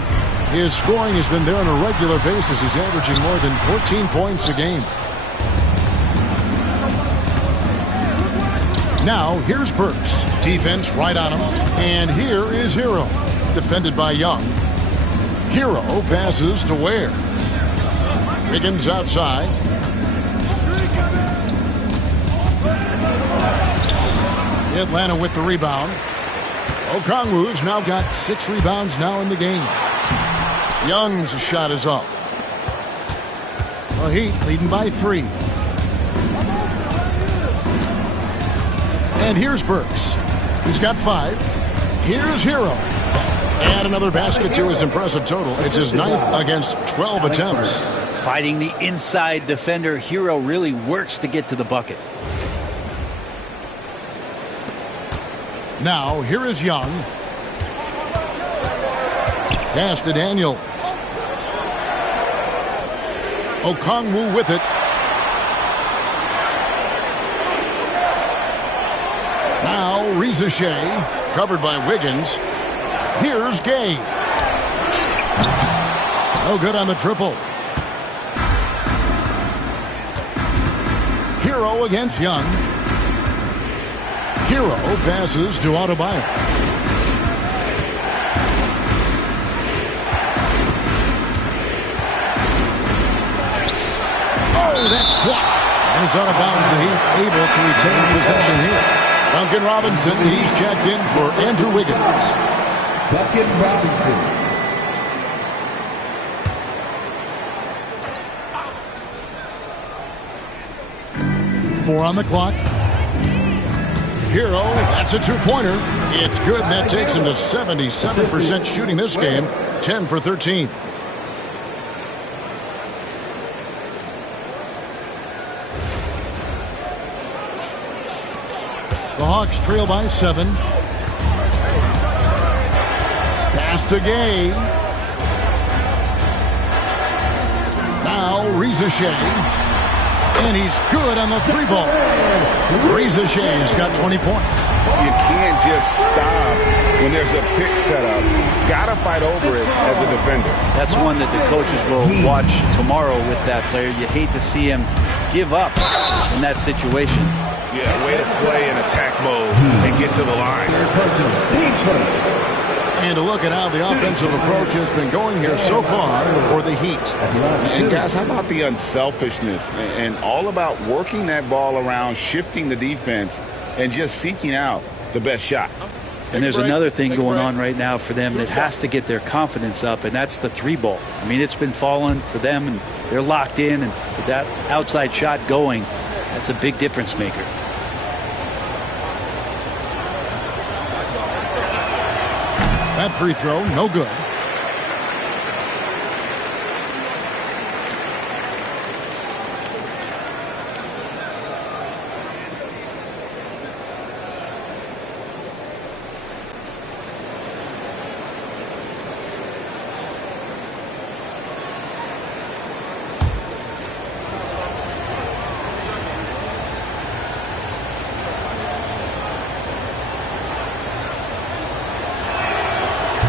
His scoring has been there on a regular basis. He's averaging more than 14 points a game. Now, here's Burks. Defense right on him. And here is Hero. Defended by Young. Hero passes to Ware. Wiggins outside. Atlanta with the rebound. Okongwu's now got 6 rebounds now in the game. Young's shot is off. The Heat leading by 3. And here's Burks. He's got 5. Here's Hero. And another basket to his impressive total. It's his 9th against 12 attempts. Fighting the inside defender, Hero really works to get to the bucket. Now, here is Young. Pass to Daniels. Okongwu with it. Now, Rizashea, covered by Wiggins. Here's Gay. No good on the triple. Hero against Young. Hero passes to Adebayo. Oh, that's blocked. And it's out of bounds. The Heat able to retain possession here. Duncan Robinson, he's checked in for Andrew Wiggins. Duncan Robinson. 4 on the clock. Hero, that's a 2-pointer. It's good. That takes him to 77% shooting this game. 10 for 13. The Hawks trail by 7. Pass to Gay. Now Rizashea. And he's good on the 3-ball. Rizashea's got 20 points. You can't just stop when there's a pick set up. Gotta fight over it as a defender. That's one that the coaches will watch tomorrow with that player. You hate to see him give up in that situation. Yeah, way to play in attack mode and get to the line. And to look at how the offensive approach has been going here so far for the Heat. And guys, how about the unselfishness and all about working that ball around, shifting the defense, and just seeking out the best shot? And there's another thing going on right now for them that has to get their confidence up, and that's the 3-ball. I mean, it's been falling for them, and they're locked in, and with that outside shot going, that's a big difference maker. That free throw, no good.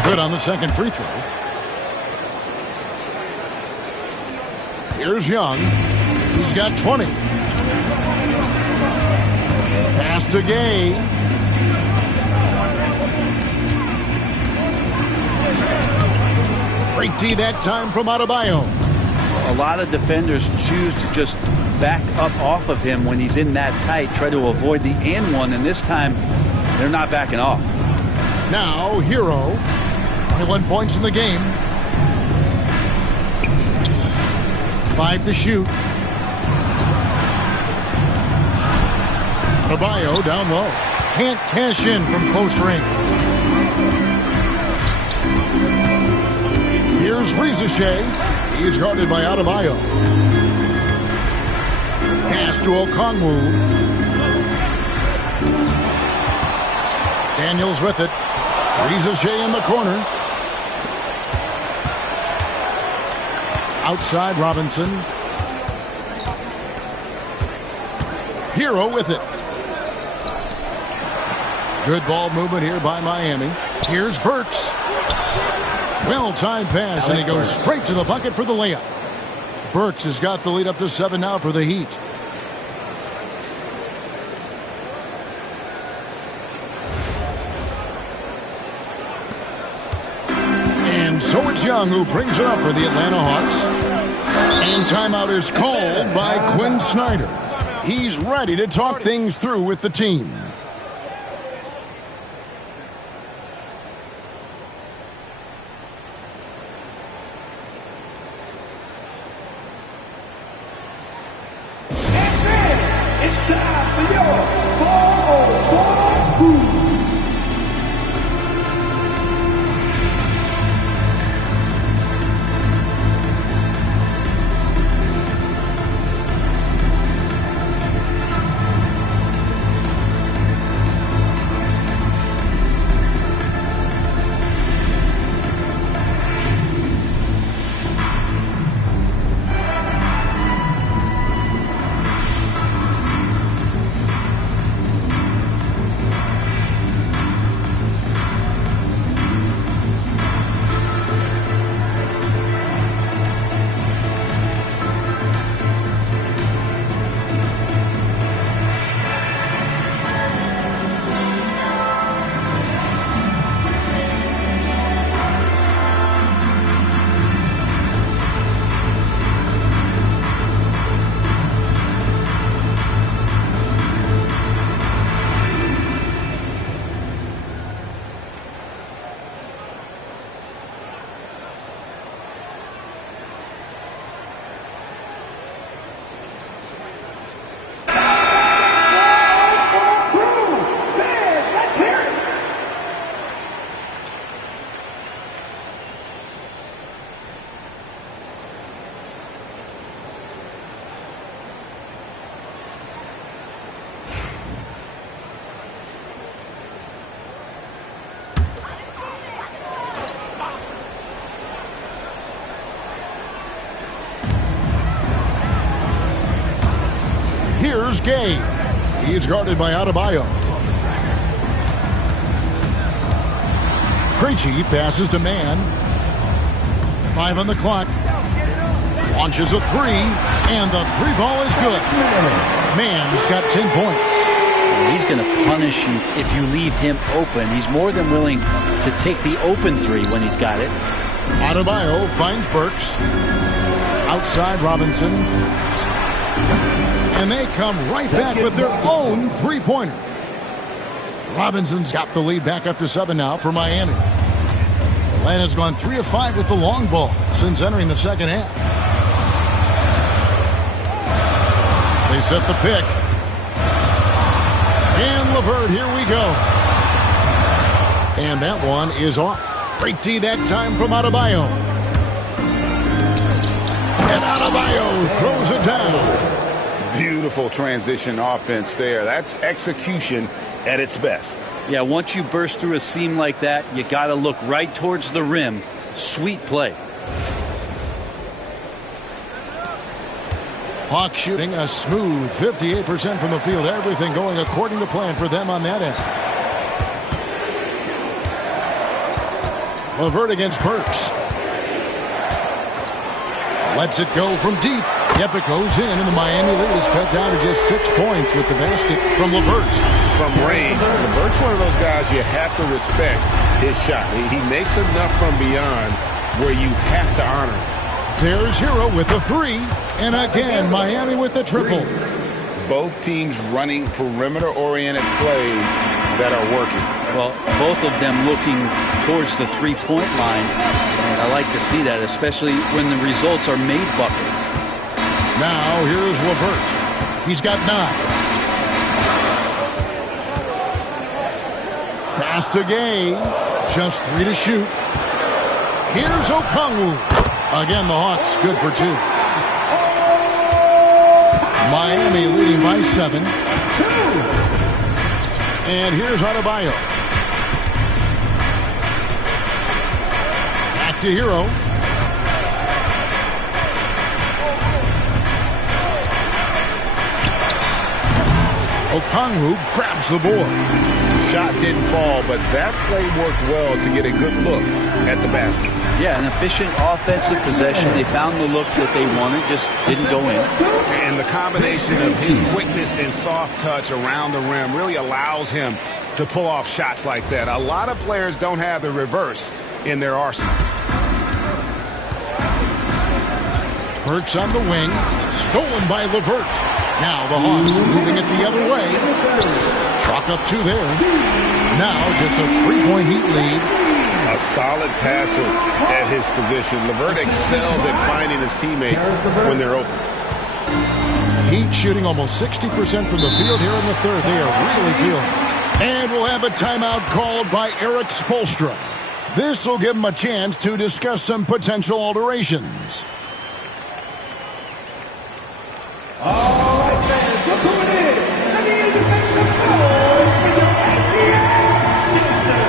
Good on the second free throw. Here's Young. He's got 20. Pass to Gay. Great D that time from Adebayo. A lot of defenders choose to just back up off of him when he's in that tight, try to avoid the and one, and this time they're not backing off. Now, Hero. 21 points in the game. 5 to shoot. Adebayo down low. Can't cash in from close range. Here's Rizeshe. He's guarded by Adebayo. Pass to Okongwu. Daniels with it. Rizeshe in the corner. Outside Robinson. Hero with it. Good ball movement here by Miami. Here's Burks. Well-timed pass, and he goes straight to the bucket for the layup. Burks has got the lead up to 7 now for the Heat. So it's Young who brings it up for the Atlanta Hawks. And timeout is called by Quinn Snyder. He's ready to talk things through with the team. And then it's time for your 4-on-4 crew. Here's Gay. He's guarded by Adebayo. Krejci passes to Mann. 5 on the clock. Launches a 3, and the 3-ball is good. Mann's got 10 points. He's going to punish you if you leave him open. He's more than willing to take the open 3 when he's got it. Adebayo finds Burks. Outside Robinson. And they come right back with their own 3-pointer. Robinson's got the lead back up to 7 now for Miami. Atlanta's gone 3 of 5 with the long ball since entering the second half. They set the pick. And LeVert, here we go. And that one is off. Great D that time from Adebayo. And Adebayo throws it down. Beautiful transition offense there. That's execution at its best. Yeah, once you burst through a seam like that, you got to look right towards the rim. Sweet play. Hawks shooting a smooth 58% from the field. Everything going according to plan for them on that end. LeVert against Burks. Lets it go from deep. Yep, it goes in, and the Miami lead is cut down to just 6 points with the basket from LeVert. From range, LeVert's one of those guys you have to respect his shot. He makes enough from beyond where you have to honor him. There's Hero with the 3, and again, Miami with the triple. Both teams running perimeter-oriented plays that are working. Well, both of them looking towards the three-point line, and I like to see that, especially when the results are made buckets. Now, here's LeVert. He's got 9. Pass to Gay. Just 3 to shoot. Here's Okongwu. Again, the Hawks good for 2. Miami leading by 7. And here's Adebayo. Back to Hero. Okongwu grabs the board. Shot didn't fall, but that play worked well to get a good look at the basket. Yeah, an efficient offensive possession. They found the look that they wanted, just didn't go in. And the combination of his quickness and soft touch around the rim really allows him to pull off shots like that. A lot of players don't have the reverse in their arsenal. Burks on the wing. Stolen by LeVert. Now the Hawks moving it the other way. Chalk up 2 there. Now just a 3-point Heat lead. A solid passer at his position. LeVert excels at finding his teammates when they're open. Heat shooting almost 60% from the field here in the third. They are really feeling it. And we'll have a timeout called by Eric Spoelstra. This will give him a chance to discuss some potential alterations. All right, fans, look who it is. I need you to make some noise for your ATL dancer.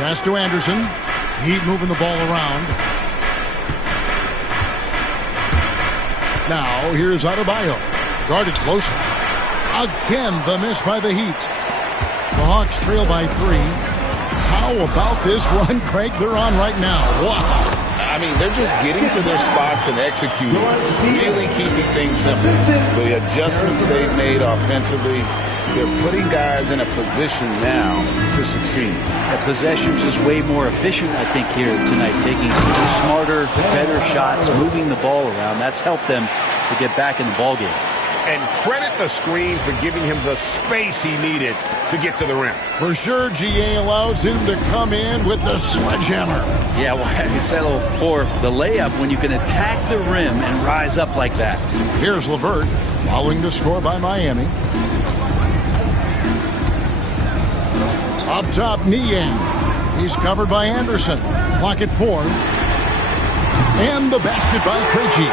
Pass to Anderson. Heat moving the ball around. Now here's Adebayo. Guarded closely. Again, the miss by the Heat. The Hawks trail by 3. How about this run, Craig, they're on right now? Wow. I mean, they're just getting to their spots and executing, really keeping things simple. The adjustments they've made offensively, they're putting guys in a position now to succeed. The possession's just way more efficient, I think, here tonight, taking smarter, better shots, moving the ball around. That's helped them to get back in the ballgame. And credit the screen for giving him the space he needed to get to the rim. For sure, GA allows him to come in with the sledgehammer. Yeah, well, you settle for the layup when you can attack the rim and rise up like that. Here's LeVert following the score by Miami. Up top, Niang. He's covered by Anderson. Clock at 4. And the basket by Krejci.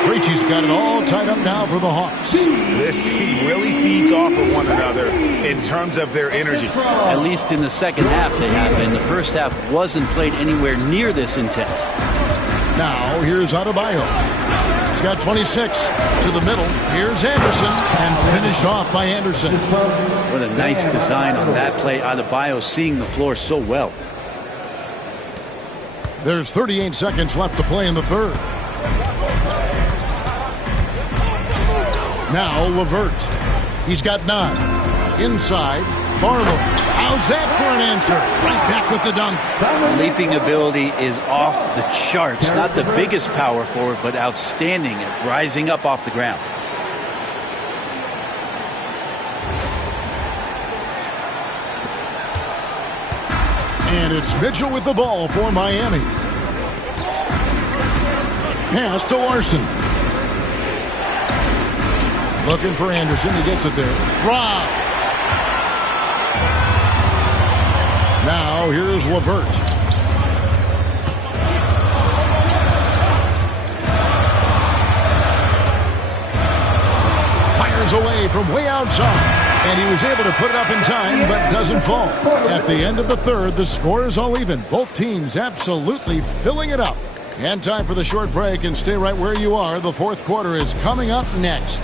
Krejci's got it all tied up now for the Hawks. This team really feeds off of one another in terms of their energy. At least in the second half they have been. The first half wasn't played anywhere near this intense. Now here's Adebayo. He's got 26 to the middle. Here's Anderson, and finished off by Anderson. What a nice design on that play. Adebayo seeing the floor so well. There's 38 seconds left to play in the third. Now LeVert. He's got 9. Inside. Barlow. How's that for an answer? Right back with the dunk. Leaping ability is off the charts. Not the biggest power forward, but outstanding at rising up off the ground. And it's Mitchell with the ball for Miami. Pass to Larson. Looking for Anderson. He gets it there. Rob. Now here's LeVert. Fires away from way outside. And he was able to put it up in time, but doesn't fall. At the end of the third, the score is all even. Both teams absolutely filling it up. And time for the short break, and stay right where you are. The fourth quarter is coming up next.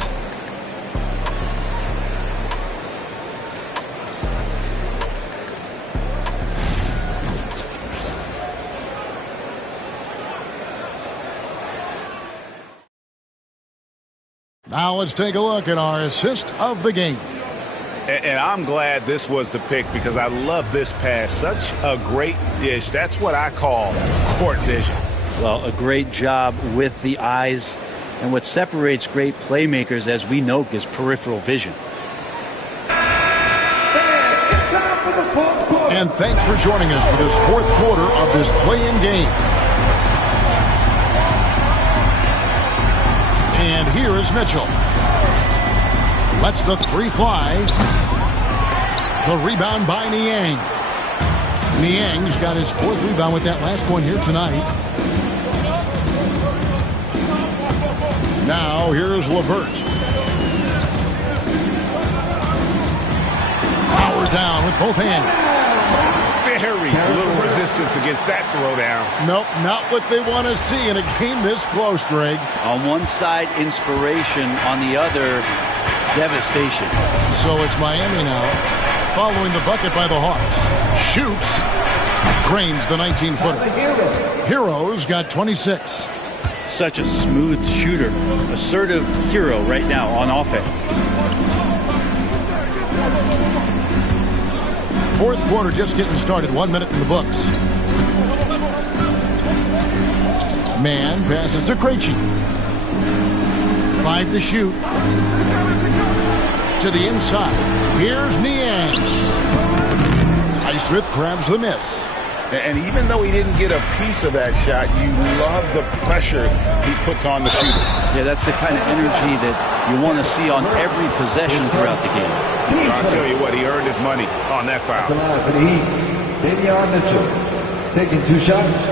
Now let's take a look at our assist of the game. And I'm glad this was the pick because I love this pass. Such a great dish. That's what I call court vision. Well, a great job with the eyes. And what separates great playmakers, as we know, is peripheral vision. And thanks for joining us for this fourth quarter of this play-in game. And here is Mitchell. Lets the 3 fly. The rebound by Niang. Niang's got his 4th rebound with that last one here tonight. Now here's LeVert. Power down with both hands. Very little resistance against that throwdown. Nope, not what they want to see in a game this close, Greg. On one side, inspiration. On the other, devastation. So it's Miami now, following the bucket by the Hawks. Shoots, drains the 19-footer. Hero's got 26. Such a smooth shooter. Assertive hero right now on offense. Fourth quarter just getting started. 1 minute in the books. Man passes to Krejci. 5 to shoot. To the inside. Here's Niang. Highsmith grabs the miss. And even though he didn't get a piece of that shot, you love the pressure he puts on the shooter. Yeah, that's the kind of energy that you want to see on every possession throughout the game. I'll tell you what, he earned his money on that foul. For the Heat, Davion Mitchell taking 2 shots.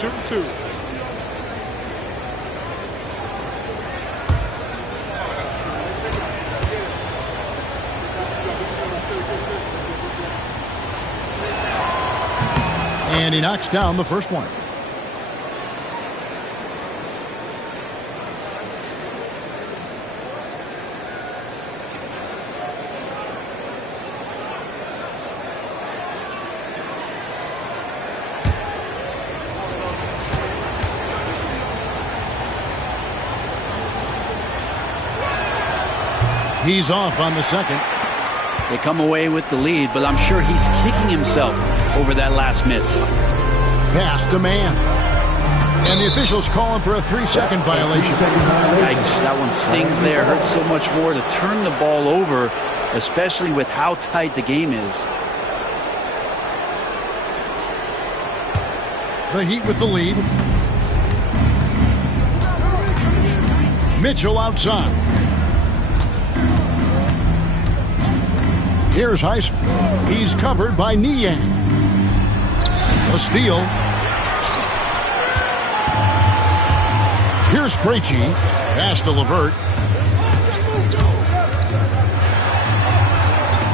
Shooting 2. And he knocks down the first one. He's off on the second. They come away with the lead, but I'm sure he's kicking himself over that last miss. Pass to Mann. And the officials call him for a 3-second violation. Yikes, that one stings there. Hurts so much more to turn the ball over, especially with how tight the game is. The Heat with the lead. Mitchell outside. Here's Highsmith. He's covered by Niang. A steal. Here's Krejci. Pass to LeVert.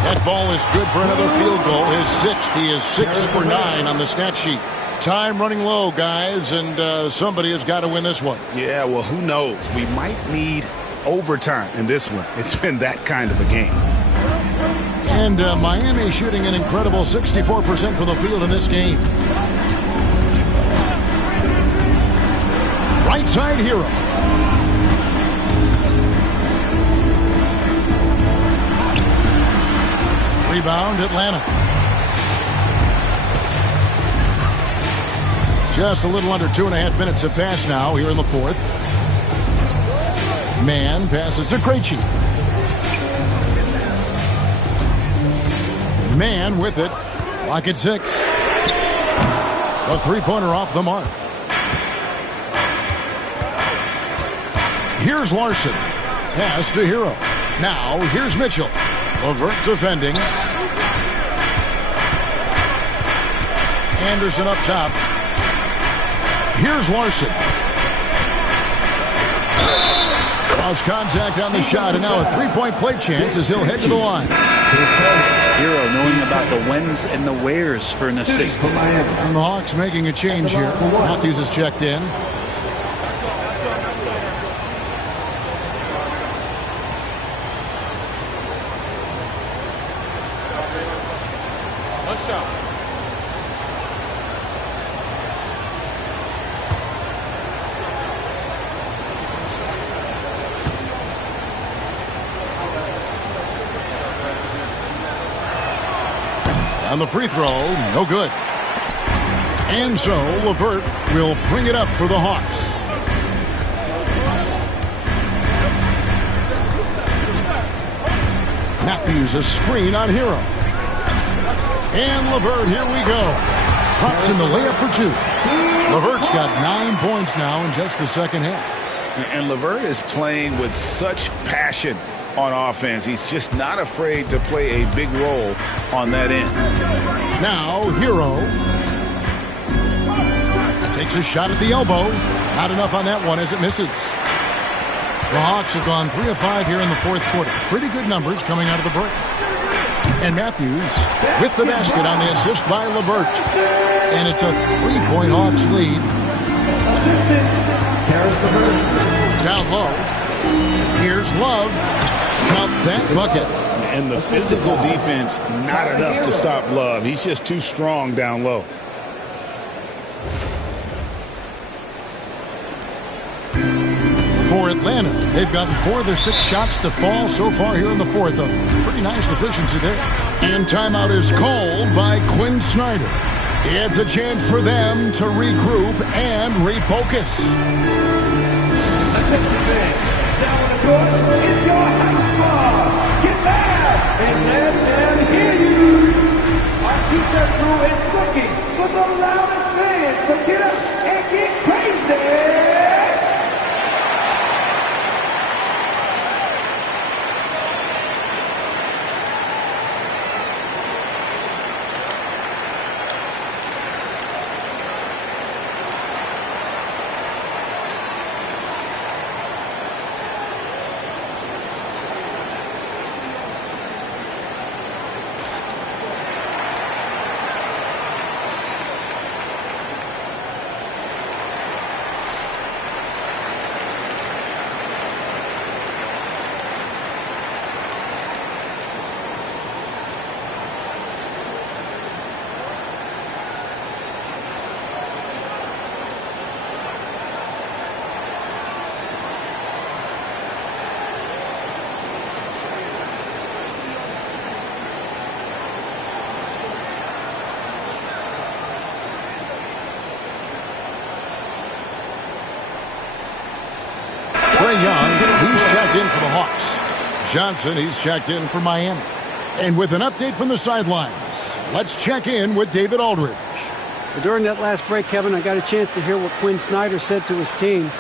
That ball is good for another field goal. His 6th. He is 6 for 9 on the stat sheet. Time running low, guys, and somebody has got to win this one. Yeah, well, who knows? We might need overtime in this one. It's been that kind of a game. And Miami shooting an incredible 64% from the field in this game. Right side Hero. Rebound Atlanta. Just a little under 2.5 minutes have passed now here in the fourth. Mann passes to Krejci. Mann with it. Lock at 6. A three-pointer off the mark. Here's Larson. Pass to Hero. Now here's Mitchell. LeVert defending. Anderson up top. Here's Larson. Cross contact on the shot, and now a three-point play chance as he'll head to the line. Hero knowing about the whens and the wheres for an assist. And the Hawks making a change here. Matthews has checked in. Let's out. On the free throw, no good. And so LeVert will bring it up for the Hawks. Matthews a screen on Hero. And LeVert, here we go. Drops in the layup for 2. LeVert's got 9 points now in just the second half. And LeVert is playing with such passion on offense. He's just not afraid to play a big role on that end. Now Hero takes a shot at the elbow. Not enough on that one as it misses. The Hawks have gone 3 of 5 here in the fourth quarter. Pretty good numbers coming out of the break. And Matthews with the basket on the assist by LeVert. And it's a 3-point Hawks lead. Assistant, Harris LeVert. Down low. Here's Love. Count that bucket. And the physical defense, not enough to stop Love. He's just too strong down low. For Atlanta, they've gotten 4 of their 6 shots to fall so far here in the fourth. A pretty nice efficiency there. And timeout is called by Quinn Snyder. It's a chance for them to regroup and refocus. Attention fans, down on the court, it's your house ball. Get loud and let them hear you. Our t-shirt crew is looking for the loudest fans, so get up and get crazy. Trae Young, he's checked in for the Hawks. Johnson, he's checked in for Miami. And with an update from the sidelines, let's check in with David Aldridge. During that last break, Kevin, I got a chance to hear what Quinn Snyder said to his team.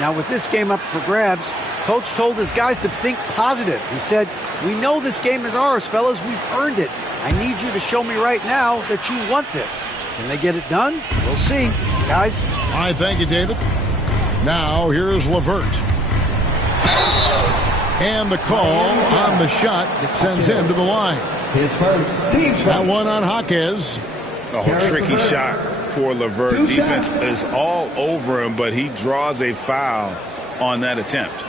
Now, with this game up for grabs, Coach told his guys to think positive. He said, "We know this game is ours, fellas. We've earned it. I need you to show me right now that you want this." Can they get it done? We'll see. Guys. All right, thank you, David. Now, here's LeVert. And the call on the shot that sends him to the line. His first team foul. That one on Jaquez. Oh, tricky shot for LeVert. Defense is all over him, but he draws a foul on that attempt.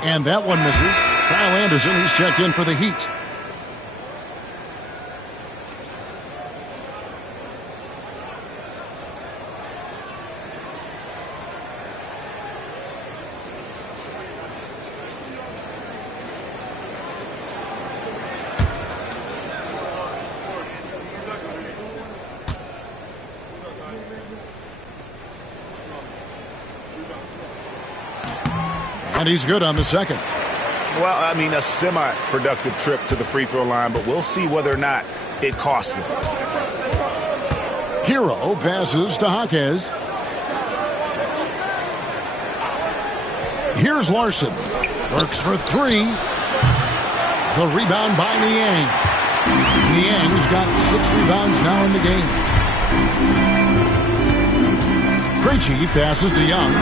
And that one misses. Kyle Anderson, he's checked in for the Heat. And he's good on the second. Well, I mean, a semi-productive trip to the free throw line, but we'll see whether or not it costs them. Hero passes to Jaquez. Here's Larson. Works for three. The rebound by Niang. Niang's got 6 rebounds now in the game. Krejci passes to Young.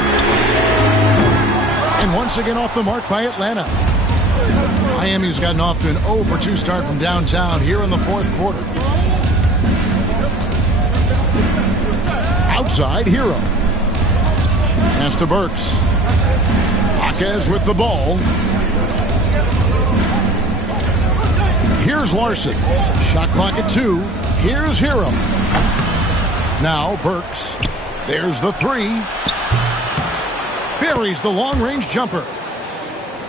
And once again off the mark by Atlanta. Miami's gotten off to an 0 for 2 start from downtown here in the fourth quarter. Outside, Hero. Pass to Burks. Jaquez with the ball. Here's Larson. Shot clock at 2. Here's Hero. Now Burks. There's the 3. Buries the long-range jumper.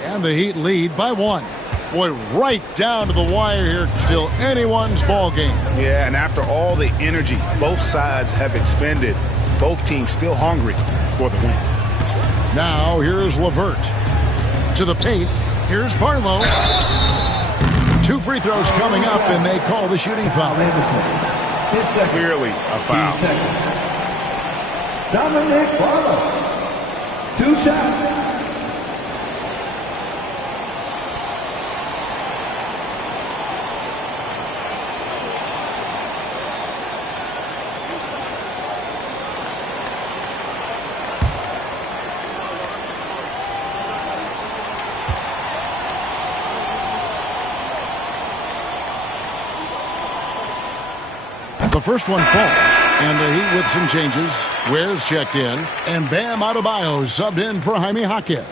And the Heat lead by 1. Boy, right down to the wire here. Still anyone's ball game. Yeah, and after all the energy both sides have expended, both teams still hungry for the win. Now here's LeVert. To the paint. Here's Barlow. 2 free throws coming up, and they call the shooting foul. Clearly a foul. Dominic Barlow. 2 shots. The first one falls, and the Heat with some changes. Ware's checked in, and Bam Adebayo subbed in for Jaime Jaquez.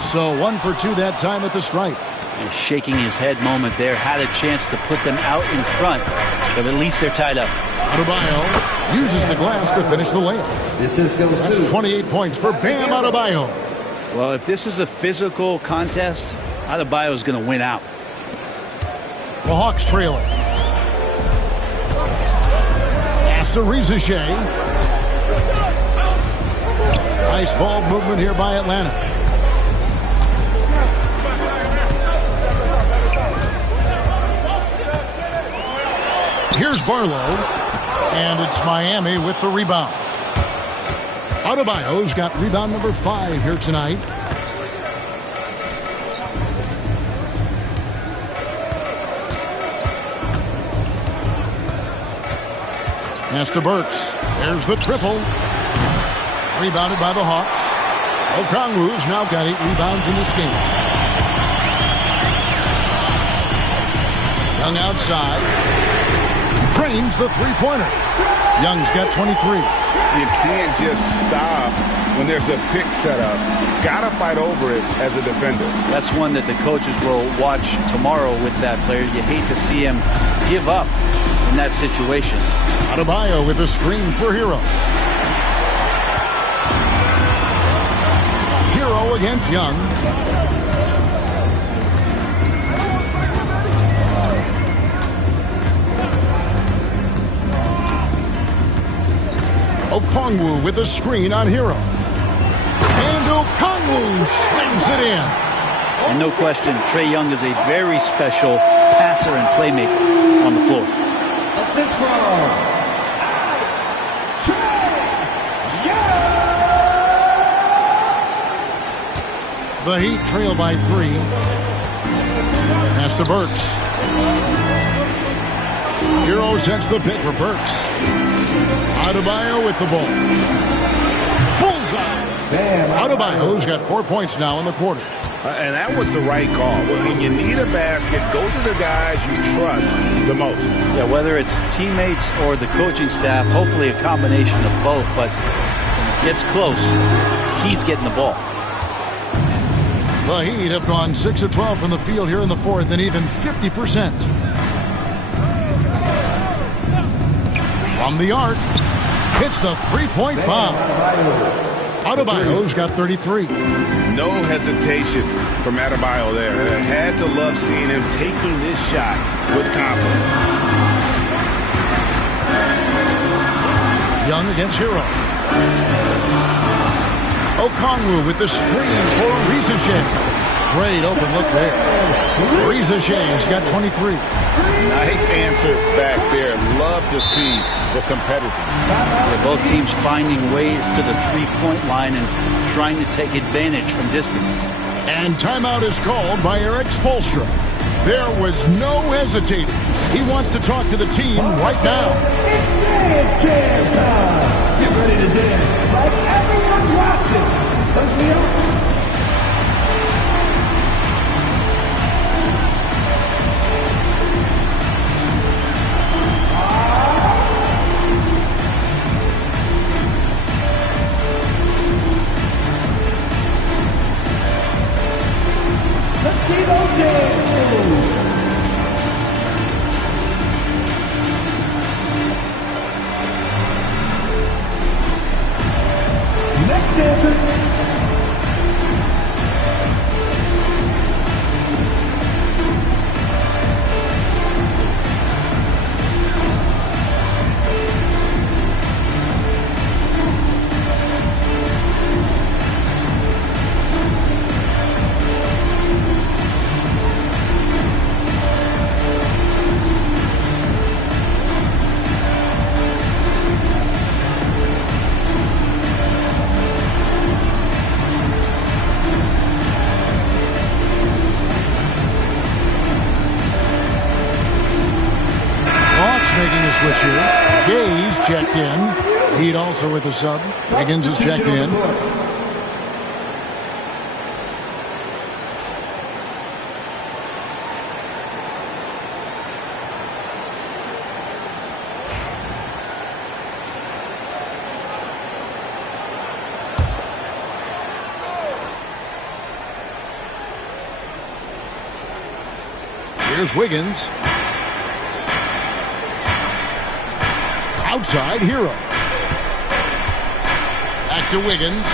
So 1 for 2 that time at the stripe. And shaking his head moment there. Had a chance to put them out in front, but at least they're tied up. Adebayo uses the glass to finish the layup. That's 28 points for Bam Adebayo. Well, if this is a physical contest, Adebayo is going to win out. The Hawks trailing. Pass to Rizachet. Nice ball movement here by Atlanta. Here's Barlow, and it's Miami with the rebound. Adebayo's got rebound number 5 here tonight. Pass to Burks. There's the triple. Rebounded by the Hawks. Okongwu's now got 8 rebounds in this game. Young outside. Drains the three-pointer. Young's got 23. You can't just stop when there's a pick set up. Got to fight over it as a defender. That's one that the coaches will watch tomorrow with that player. You hate to see him give up in that situation. Adebayo with a screen for Hero. Hero against Young. Okongwu with a screen on Hero. And Okongwu slams it in. And no question, Trae Young is a very special passer and playmaker on the floor. Assist from Trae Young. The Heat trail by 3. Pass to Burks. Hero sets the pick for Burks. Adebayo with the ball. Bullseye. Adebayo's got 4 points now in the quarter. And that was the right call. When you need a basket, go to the guys you trust the most. Yeah, whether it's teammates or the coaching staff, hopefully a combination of both, but when it gets close, he's getting the ball. The Heat have gone 6 of 12 from the field here in the fourth and even 50%. From the arc, hits the three-point bomb. Adebayo's got 33. No hesitation from Adebayo there. I had to love seeing him taking this shot with confidence. Young against Hero. Okongwu with the screen for Rizeshe. Great open look there. Rizeshe's got 23. Nice answer back there. Love to see the competitors. Both teams finding ways to the three-point line and trying to take advantage from distance. And timeout is called by Eric Spoelstra. There was no hesitating. He wants to talk to the team right now. It's dance cam time. Get ready to dance like everyone watching. Because we are. Let's see those dance moves. Next dancer. Making a switch here. Gaze checked in. Heat also with a sub. Wiggins is checked in. Here's Wiggins. Outside, Hero. Back to Wiggins.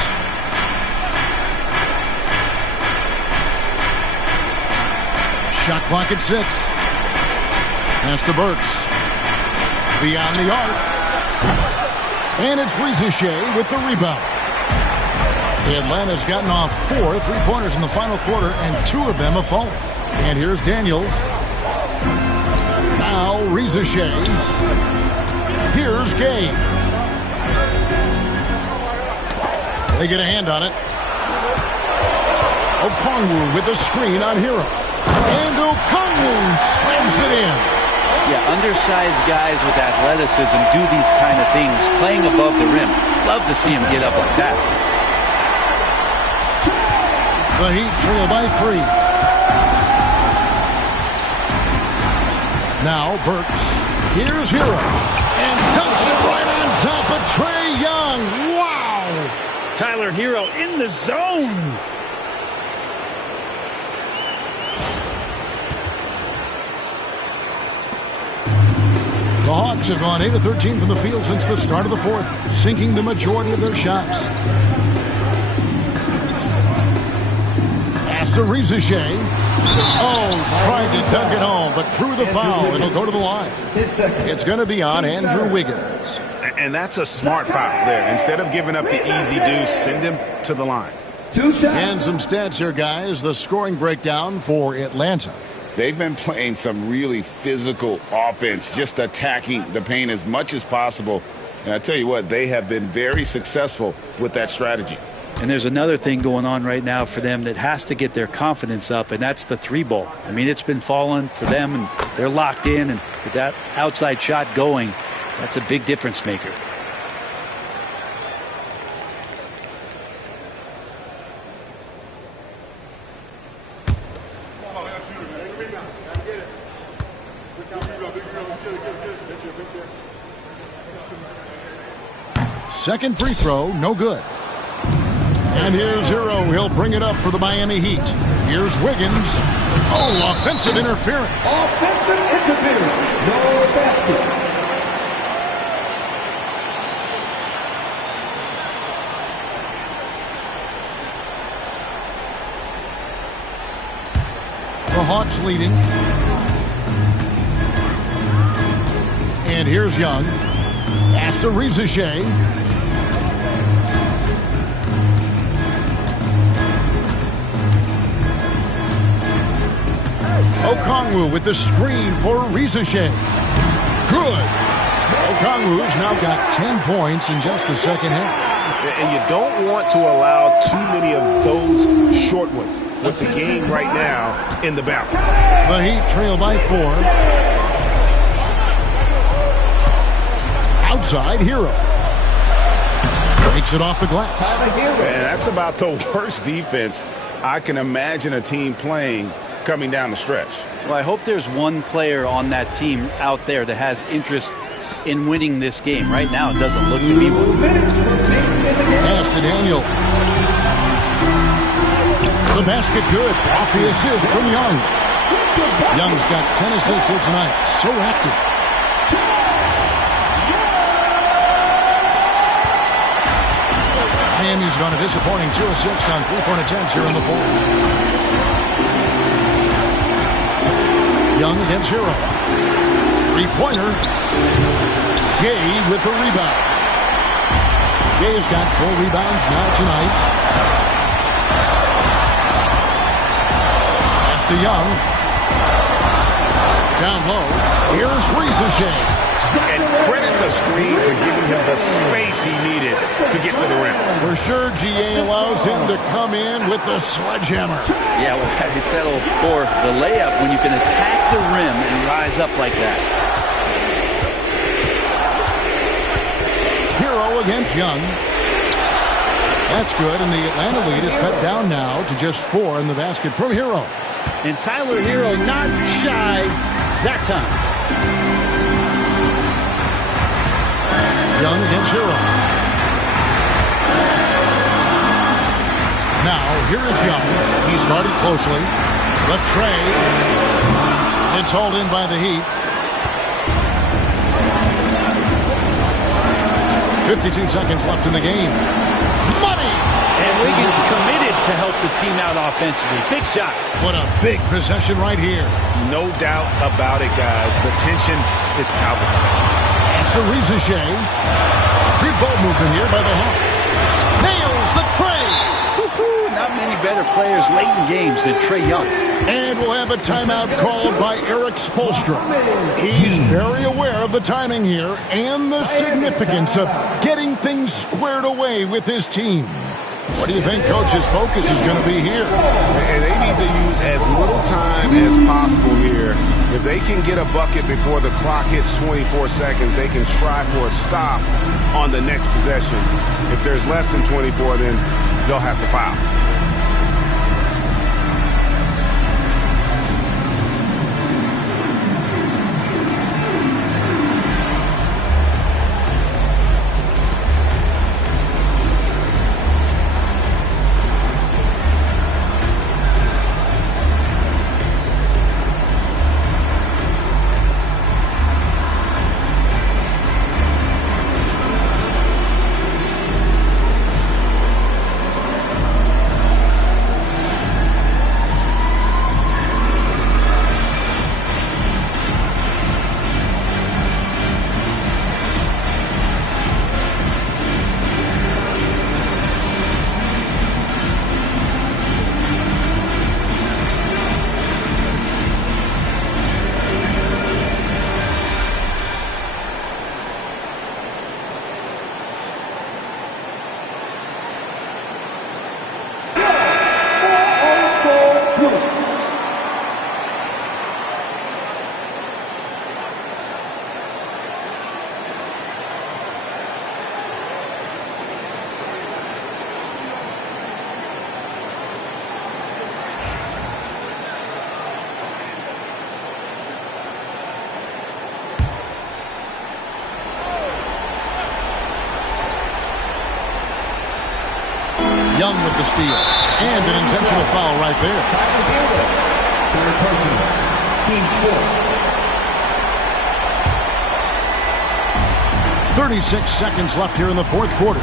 Shot clock at 6. Pass to Burks. Beyond the arc. And it's Rizeshe with the rebound. Atlanta's gotten off 4 three-pointers in the final quarter, and 2 of them have fallen. And here's Daniels. Now Rizeshe. Here's Gay. They get a hand on it. Okongwu with a screen on Hero. And Okongwu slams it in. Yeah, undersized guys with athleticism do these kind of things, playing above the rim. Love to see him get up like that. The Heat trail by 3. Now Burks. Here's Hero. And dunks it right on top of Trae Young. Wow! Tyler Hero in the zone. The Hawks have gone 8 of 13 from the field since the start of the fourth, sinking the majority of their shots. Pass to Rizichet. Oh, tried to dunk it home, but drew the foul. It'll go to the line. It's going to be on Andrew Wiggins. And that's a smart foul there. Instead of giving up the easy deuce, send him to the line. And some stats here, guys. The scoring breakdown for Atlanta. They've been playing some really physical offense, just attacking the paint as much as possible. And I tell you what, they have been very successful with that strategy. And there's another thing going on right now for them that has to get their confidence up, and that's the three ball. I mean, it's been falling for them, and they're locked in, and with that outside shot going, that's a big difference maker. Second free throw, no good. And here's Hero. He'll bring it up for the Miami Heat. Here's Wiggins. Oh, offensive interference. Offensive interference. No basket. The Hawks leading. And here's Young. Pass to Rizichet. Okongwu with the screen for Rizichet. Good. Okongwu's now got 10 points in just the second half. And you don't want to allow too many of those short ones with the game right now in the balance. The Heat trail by 4. Outside, Hero. Takes it off the glass. And that's about the worst defense I can imagine a team playing coming down the stretch. Well, I hope there's one player on that team out there that has interest in winning this game. Right now, it doesn't look to be one. Pass to Daniel. The basket good. Off the assist from Young. Young's got 10 assists here tonight. So active. Miami's gone a disappointing 2 of 6 on three-point attempts here in the fourth. Young against Hero. Three-pointer. Gay with the rebound. Gay's got 4 rebounds now tonight. Pass to Young. Down low. Here's Rizichet. And credit the screen for giving him the space he needed to get to the rim. For sure, GA allows him to come in with the sledgehammer. Yeah, well, he settled for the layup when you can attack the rim and rise up like that. Hero against Young. That's good, and the Atlanta lead is cut down now to just 4 in the basket from Hero. And Tyler Hero not shy that time. Young against Hero. Now, here is Young. He's guarded closely. The tray. It's hauled in by the Heat. 52 seconds left in the game. Money! And Wiggins committed to help the team out offensively. Big shot. What a big possession right here. No doubt about it, guys. The tension is palpable. After Rizichet. Good ball movement here by the Hawks. Nails the tray. Not many better players late in games than Trae Young. And we'll have a timeout called by Eric Spoelstra. He's very aware of the timing here and the significance of getting things squared away with his team. What do you think Coach's focus is going to be here? And they need to use as little time as possible here. If they can get a bucket before the clock hits 24 seconds, they can try for a stop on the next possession. If there's less than 24, then they'll have to foul. Young with the steal. And an intentional foul right there. Third personal. Team's fourth. 36 seconds left here in the fourth quarter.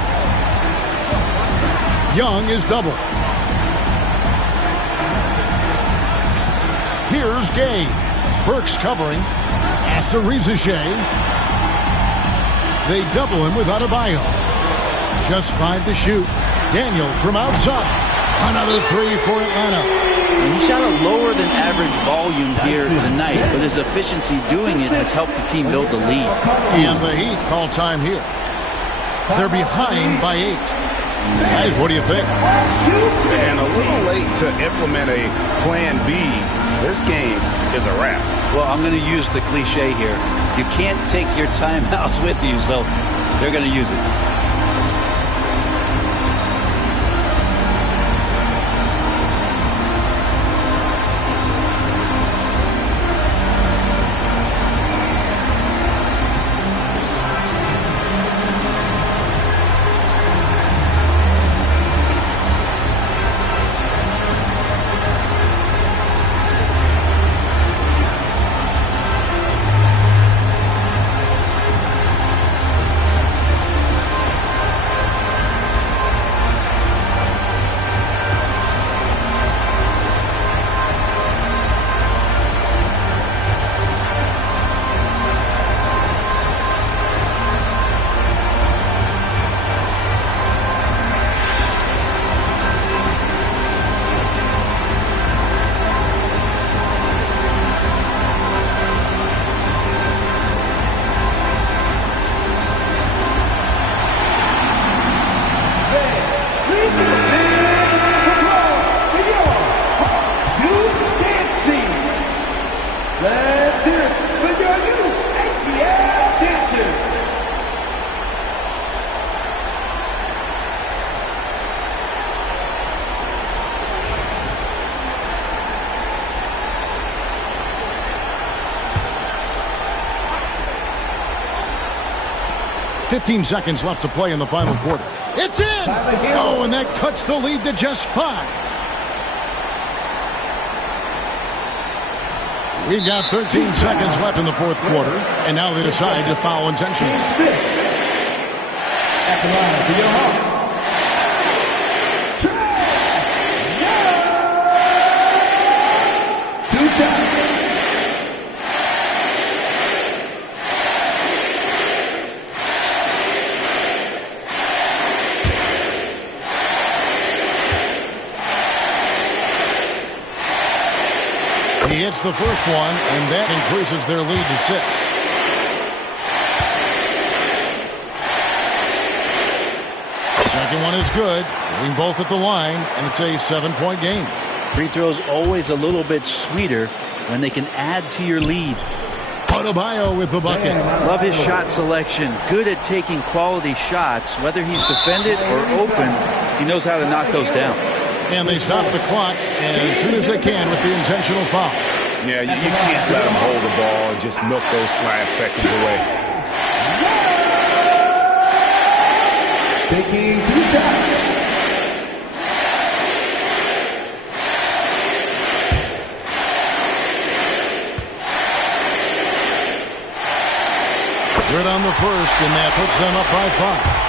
Young is double. Here's Gay. Burks covering. Astarizashe. They double him with Adebayo. Just 5 to shoot. Daniel from outside. Another 3 for Atlanta. He shot a lower than average volume here tonight, but his efficiency doing it has helped the team build the lead. And the Heat call time here. They're behind by 8. Guys, what do you think? And a little late to implement a plan B. This game is a wrap. Well, I'm going to use the cliche here. You can't take your timeouts with you, so they're going to use it. Fifteen seconds left to play in the final quarter. It's in! Oh, and that cuts the lead to just 5. We've got 13 seconds left in the fourth quarter, and now they decide to foul intentionally. At the line for your Hawks. Two shots. He hits the first one, and that increases their lead to 6. Second one is good. Hitting both at the line, and it's a 7-point game. Free throws always a little bit sweeter when they can add to your lead. Adebayo with the bucket. Love his shot selection. Good at taking quality shots. Whether he's defended or open, he knows how to knock those down. And they stop the clock as soon as they can with the intentional foul. Yeah, you can't let them hold the ball and just milk those last seconds away. Taking 2 shots. Good on the first, and that puts them up by 5.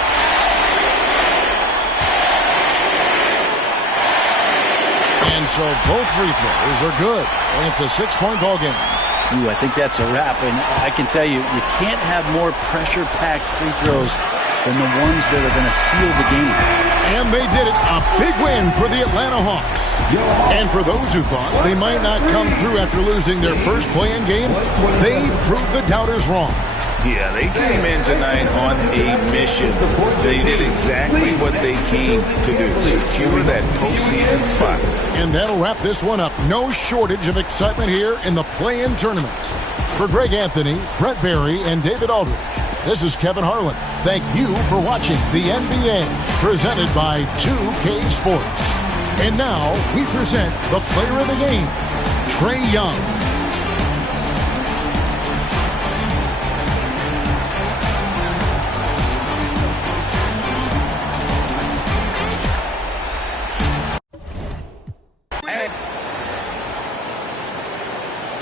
And so both free throws are good. And it's a 6-point ball game. Ooh, I think that's a wrap. And I can tell you, you can't have more pressure-packed free throws than the ones that are going to seal the game. And they did it. A big win for the Atlanta Hawks. And for those who thought they might not come through after losing their first play-in game, they proved the doubters wrong. Yeah, they came in tonight on a mission. They did exactly what they came to do, secure that postseason spot. And that'll wrap this one up. No shortage of excitement here in the play-in tournament. For Greg Anthony, Brett Barry, and David Aldridge, this is Kevin Harlan. Thank you for watching the NBA, presented by 2K Sports. And now we present the player of the game, Trae Young.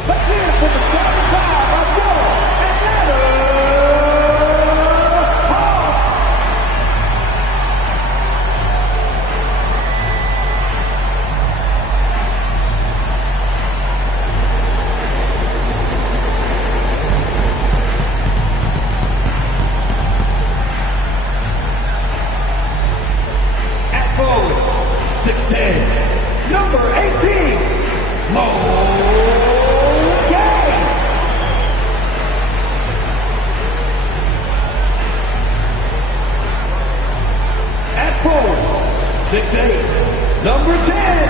Let's hear it for the starting five of your Atlanta Hawks. At forward, 6'10", number 18, Mo. At forward, 6'8", number 10,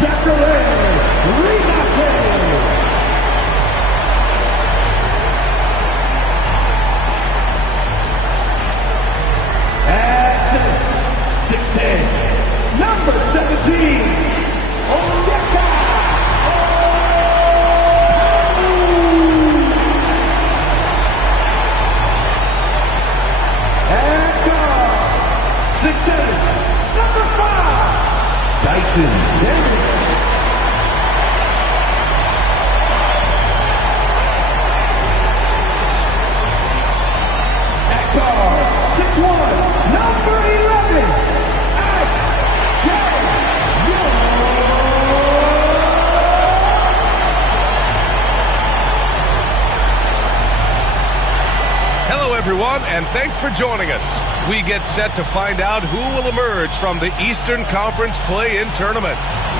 Zachary Rizase. At 6'10", number 17, Onyeka. At guard, 6'7", number 5, Dyson Daniels. At guard, 6'1", number 11, Ike Young. Hello, everyone, and thanks for joining us. We get set to find out who will emerge from the Eastern Conference play-in tournament.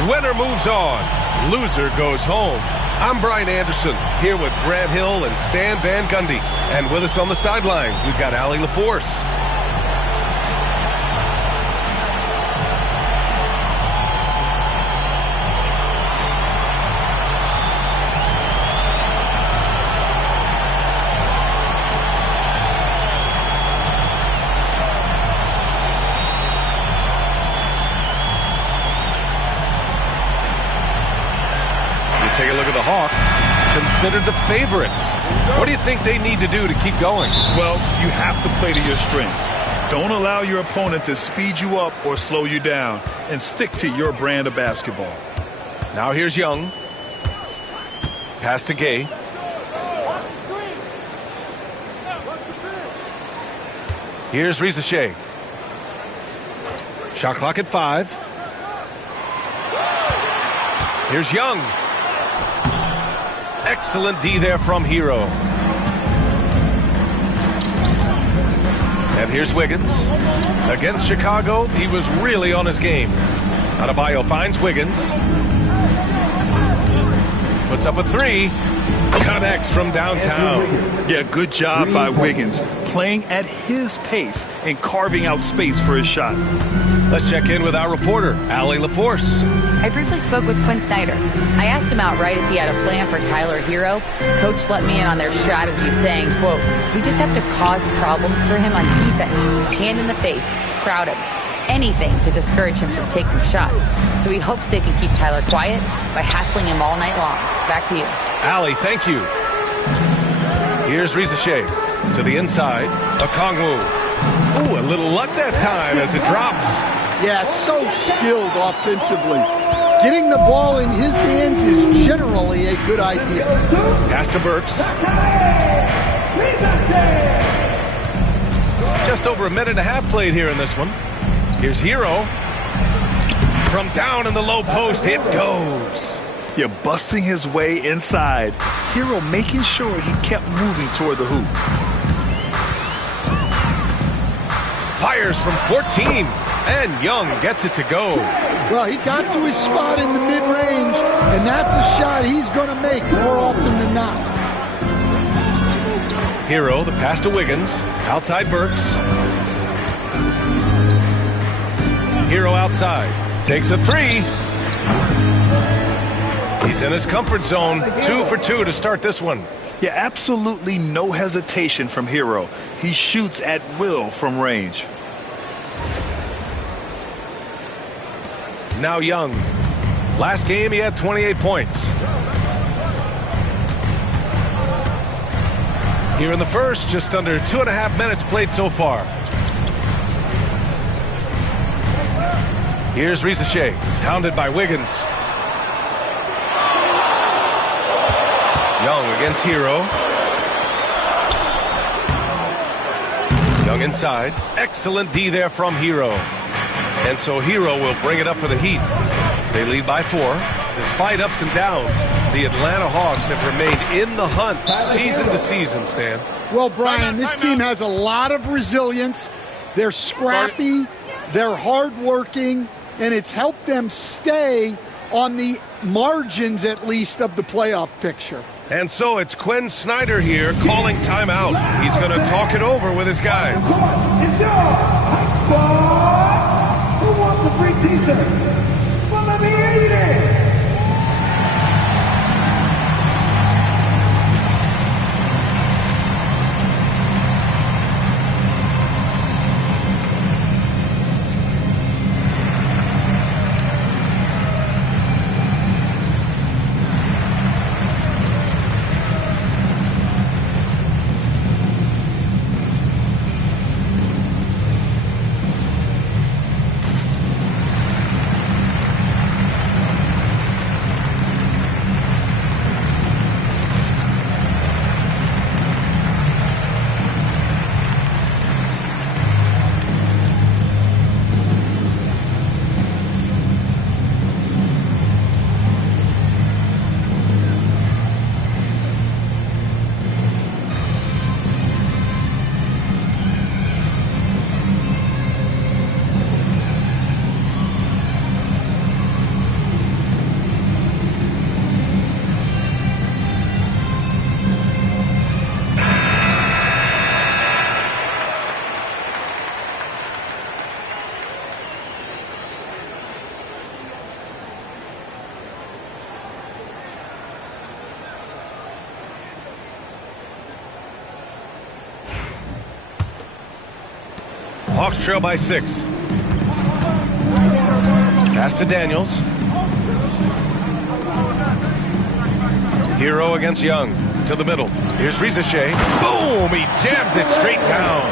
Winner moves on. Loser goes home. I'm Brian Anderson, here with Grant Hill and Stan Van Gundy. And with us on the sidelines, we've got Allie LaForce. Take a look at the Hawks, considered the favorites. What do you think they need to do to keep going? Well, you have to play to your strengths. Don't allow your opponent to speed you up or slow you down, and stick to your brand of basketball. Now here's Young. Pass to Gay. Here's Rizase. Shot clock at 5. Here's Young. Excellent D there from Hero. And here's Wiggins. Against Chicago, he was really on his game. Adebayo finds Wiggins. Puts up a 3. Connects from downtown. Yeah, good job by Wiggins, playing at his pace and carving out space for his shot. Let's check in with our reporter, Allie LaForce. I briefly spoke with Quinn Snyder. I asked him outright if he had a plan for Tyler Hero. Coach let me in on their strategy, saying, quote, "We just have to cause problems for him on defense, hand in the face, crowd him, anything to discourage him from taking shots. So he hopes they can keep Tyler quiet by hassling him all night long." Back to you. Allie, thank you. Here's Rizase to the inside. Okongwu. Ooh, a little luck that time as it drops. Yeah, so skilled offensively. Getting the ball in his hands is generally a good idea. Pass to Burks. Just over a minute and a half played here in this one. Here's Hero. From down in the low post, it goes. You're busting his way inside. Hero making sure he kept moving toward the hoop. Fires from 14, and Young gets it to go. Well, he got to his spot in the mid-range, and that's a shot he's going to make more often than not. Hero, the pass to Wiggins. Outside Burks. Hero outside. Takes a three. He's in his comfort zone. 2 for 2 to start this one. Yeah, absolutely no hesitation from Hero. He shoots at will from range. Now Young. Last game he had 28 points. Here in the first, just under 2.5 minutes played so far. Here's Risache, hounded by Wiggins. Young against Hero. Young inside. Excellent D there from Hero. And so Hero will bring it up for the Heat. They lead by 4. Despite ups and downs, the Atlanta Hawks have remained in the hunt season to season, Stan. Well, Brian, this team has a lot of resilience. They're scrappy, they're hardworking, and it's helped them stay on the margins, at least, of the playoff picture. And so it's Quinn Snyder here calling timeout. He's going to talk it over with his guys. It's your hot squad. Who wants a free t-shirt? Well, let me hear you then. Hawks trail by 6. Pass to Daniels. Hero against Young. To the middle. Here's Risache. Boom! He jams it straight down.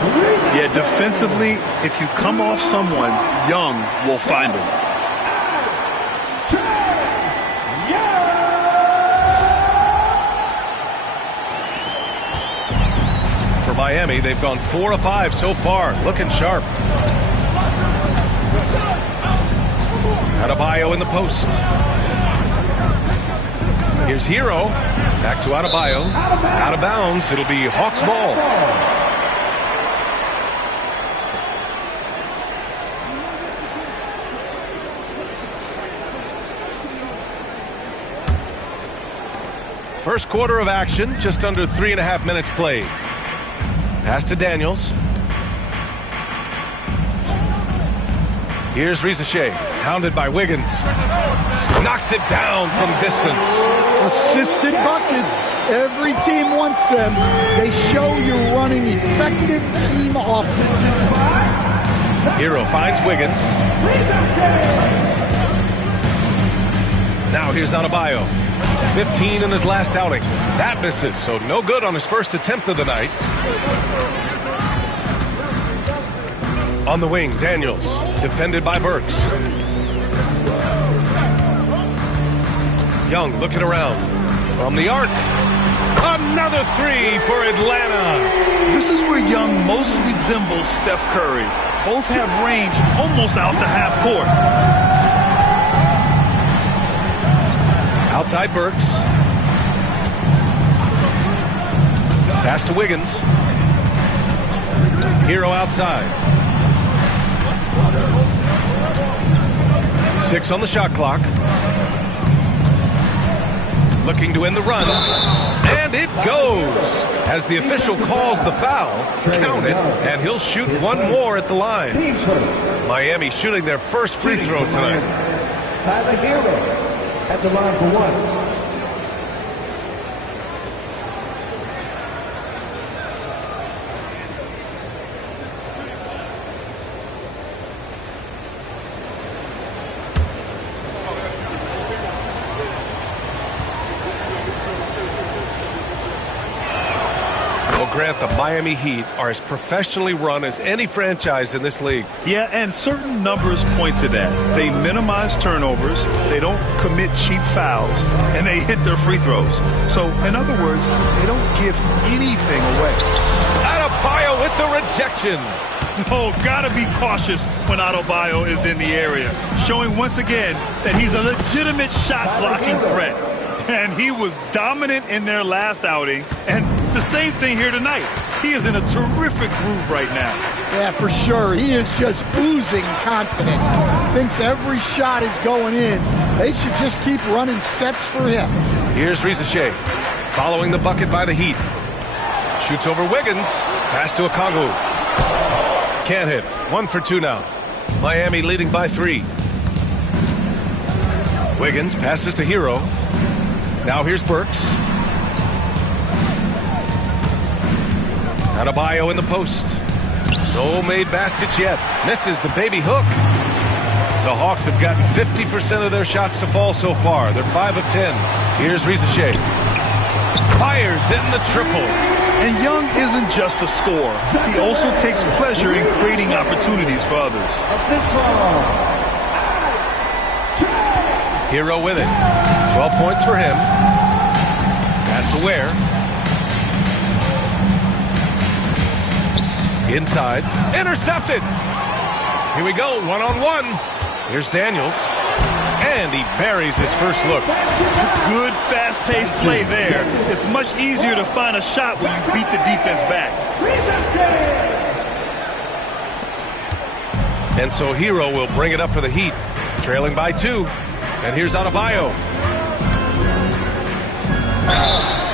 Yeah, defensively, if you come off someone, Young will find him. For Miami, they've gone 4 of 5 so far. Looking sharp. Adebayo in the post. Here's Hero. Back to Adebayo. Out of bounds. It'll be Hawks ball. First quarter of action. Just under 3.5 minutes played. Pass to Daniels. Here's Risache, hounded by Wiggins. Knocks it down from distance. Assisted buckets. Every team wants them. They show you're running effective team offense. Hero finds Wiggins. Now here's Adebayo. 15 in his last outing. That misses, so no good on his first attempt of the night. On the wing, Daniels, defended by Burks. Young looking around. From the arc. Another three for Atlanta. This is where Young most resembles Steph Curry. Both have range almost out to half court. Outside Burks. Pass to Wiggins. Hero outside. 6 on the shot clock. Looking to end the run. And it goes. As the official calls the foul, count it, and he'll shoot one more at the line. Miami shooting their first free throw tonight. Tyler Hero at the line for one. Grant, the Miami Heat are as professionally run as any franchise in this league. Yeah, and certain numbers point to that. They minimize turnovers, they don't commit cheap fouls, and they hit their free throws. So, in other words, they don't give anything away. Adebayo with the rejection. Oh, gotta be cautious when Adebayo is in the area, showing once again that he's a legitimate shot-blocking threat. And he was dominant in their last outing, and the same thing here tonight. He is in a terrific groove right now. Yeah, for sure. He is just oozing confidence. Thinks every shot is going in. They should just keep running sets for him. Here's Rizache, following the bucket by the Heat. Shoots over Wiggins. Pass to Okongwu. Can't hit. 1 for 2 now. Miami leading by 3. Wiggins passes to Hero. Now here's Burks. Adebayo in the post. No made baskets yet. Misses the baby hook. The Hawks have gotten 50% of their shots to fall so far. They're 5 of 10. Here's Rizache. Fires in the triple. And Young isn't just a scorer. He also takes pleasure in creating opportunities for others. Hero with it. 12 points for him. Pass to Ware. Inside. Intercepted. Here we go. 1-on-1. Here's Daniels. And he buries his first look. Good fast-paced play there. It's much easier to find a shot when you beat the defense back. And so Hero will bring it up for the Heat. Trailing by 2. And here's Adebayo.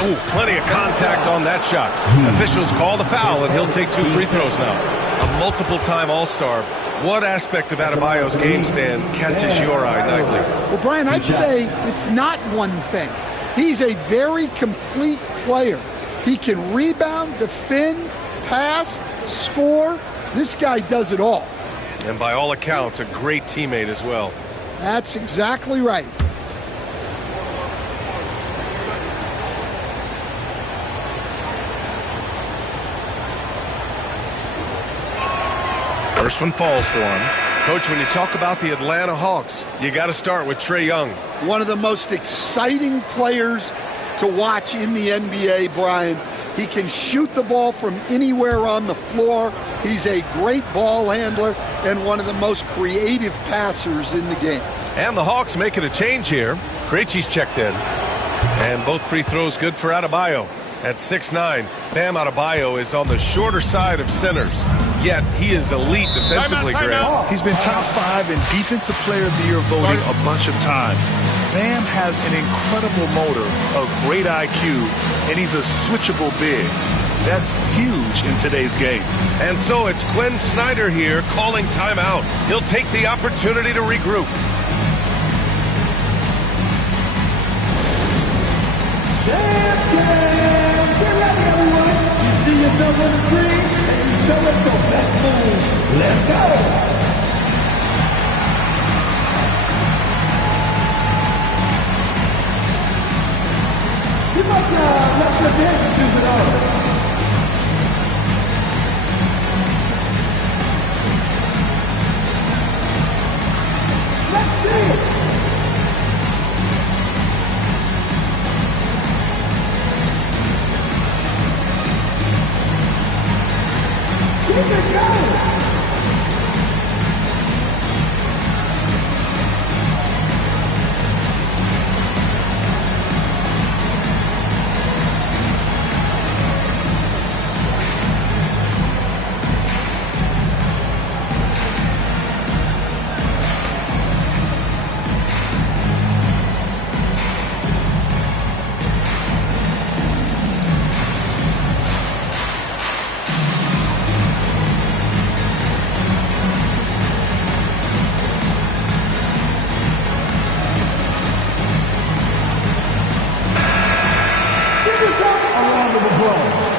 Ooh, plenty of contact on that shot. Officials call the foul, and he'll take 2 free throws now. A multiple-time All-Star. What aspect of Adebayo's game stand catches your eye nightly? Well, Brian, I'd say it's not one thing. He's a very complete player. He can rebound, defend, pass, score. This guy does it all. And by all accounts, a great teammate as well. That's exactly right. First one falls for him. Coach, when you talk about the Atlanta Hawks, you got to start with Trae Young. One of the most exciting players to watch in the NBA, Brian. He can shoot the ball from anywhere on the floor. He's a great ball handler and one of the most creative passers in the game. And the Hawks making a change here. Krejci's checked in. And both free throws good for Adebayo. At 6'9", Bam Adebayo is on the shorter side of centers. Yet he is elite defensively, Grant. He's been top 5 in Defensive Player of the Year voting a bunch of times. Bam has an incredible motor, a great IQ, and he's a switchable big. That's huge in today's game. And so it's Quinn Snyder here calling timeout. He'll take the opportunity to regroup. Get ready, everyone. You see yourself on the screen, and you show us your best move. Let's go. You must have left your dancing shoes at home. Let's see it. Keep it going! throw.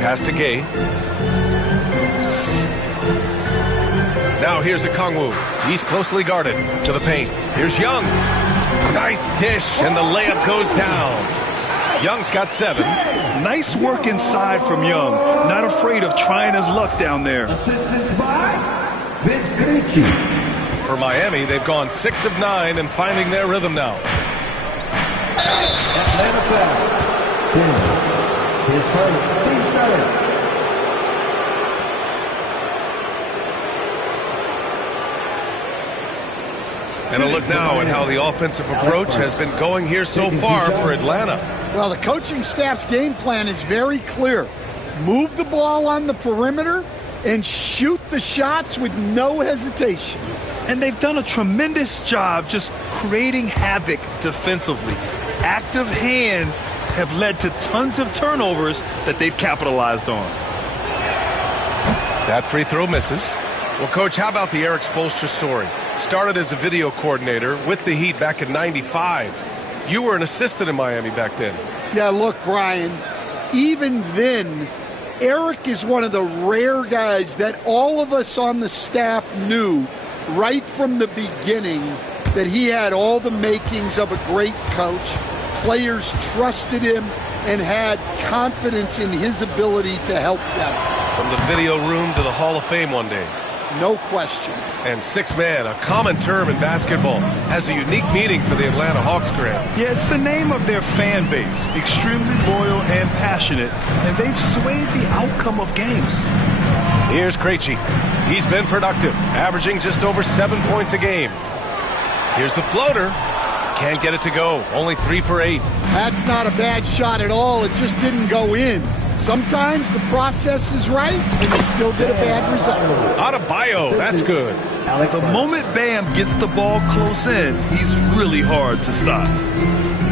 Pass to Gay. Now here's a Kongwu. He's closely guarded to the paint. Here's Young. Nice dish, and the layup goes down. Young's got 7. Nice work inside from Young. Not afraid of trying his luck down there. Assistance by Grizzlies. For Miami, they've gone 6 of 9 and finding their rhythm now. Atlanta foul. His first, team started. And a look now at how the offensive approach has been going here so far for Atlanta. Well, the coaching staff's game plan is very clear. Move the ball on the perimeter and shoot the shots with no hesitation. And they've done a tremendous job just creating havoc defensively. Active hands have led to tons of turnovers that they've capitalized on. That free throw misses. Well, Coach, how about the Eric Spoelstra story? Started as a video coordinator with the Heat back in '95. You were an assistant in Miami back then. Yeah, look, Brian, even then, Eric is one of the rare guys that all of us on the staff knew right from the beginning that he had all the makings of a great coach. Players trusted him and had confidence in his ability to help them. From the video room to the Hall of Fame one day. No question. And 6-man, a common term in basketball, has a unique meaning for the Atlanta Hawks, Graham. Yeah, it's the name of their fan base. Extremely loyal and passionate, and they've swayed the outcome of games. Here's Krejci. He's been productive, averaging just over 7 points a game. Here's the floater. Can't get it to go. Only 3 for 8. That's not a bad shot at all. It just didn't go in. Sometimes the process is right, and you still get a bad result. Adebayo, that's good. The moment Bam gets the ball close in, he's really hard to stop.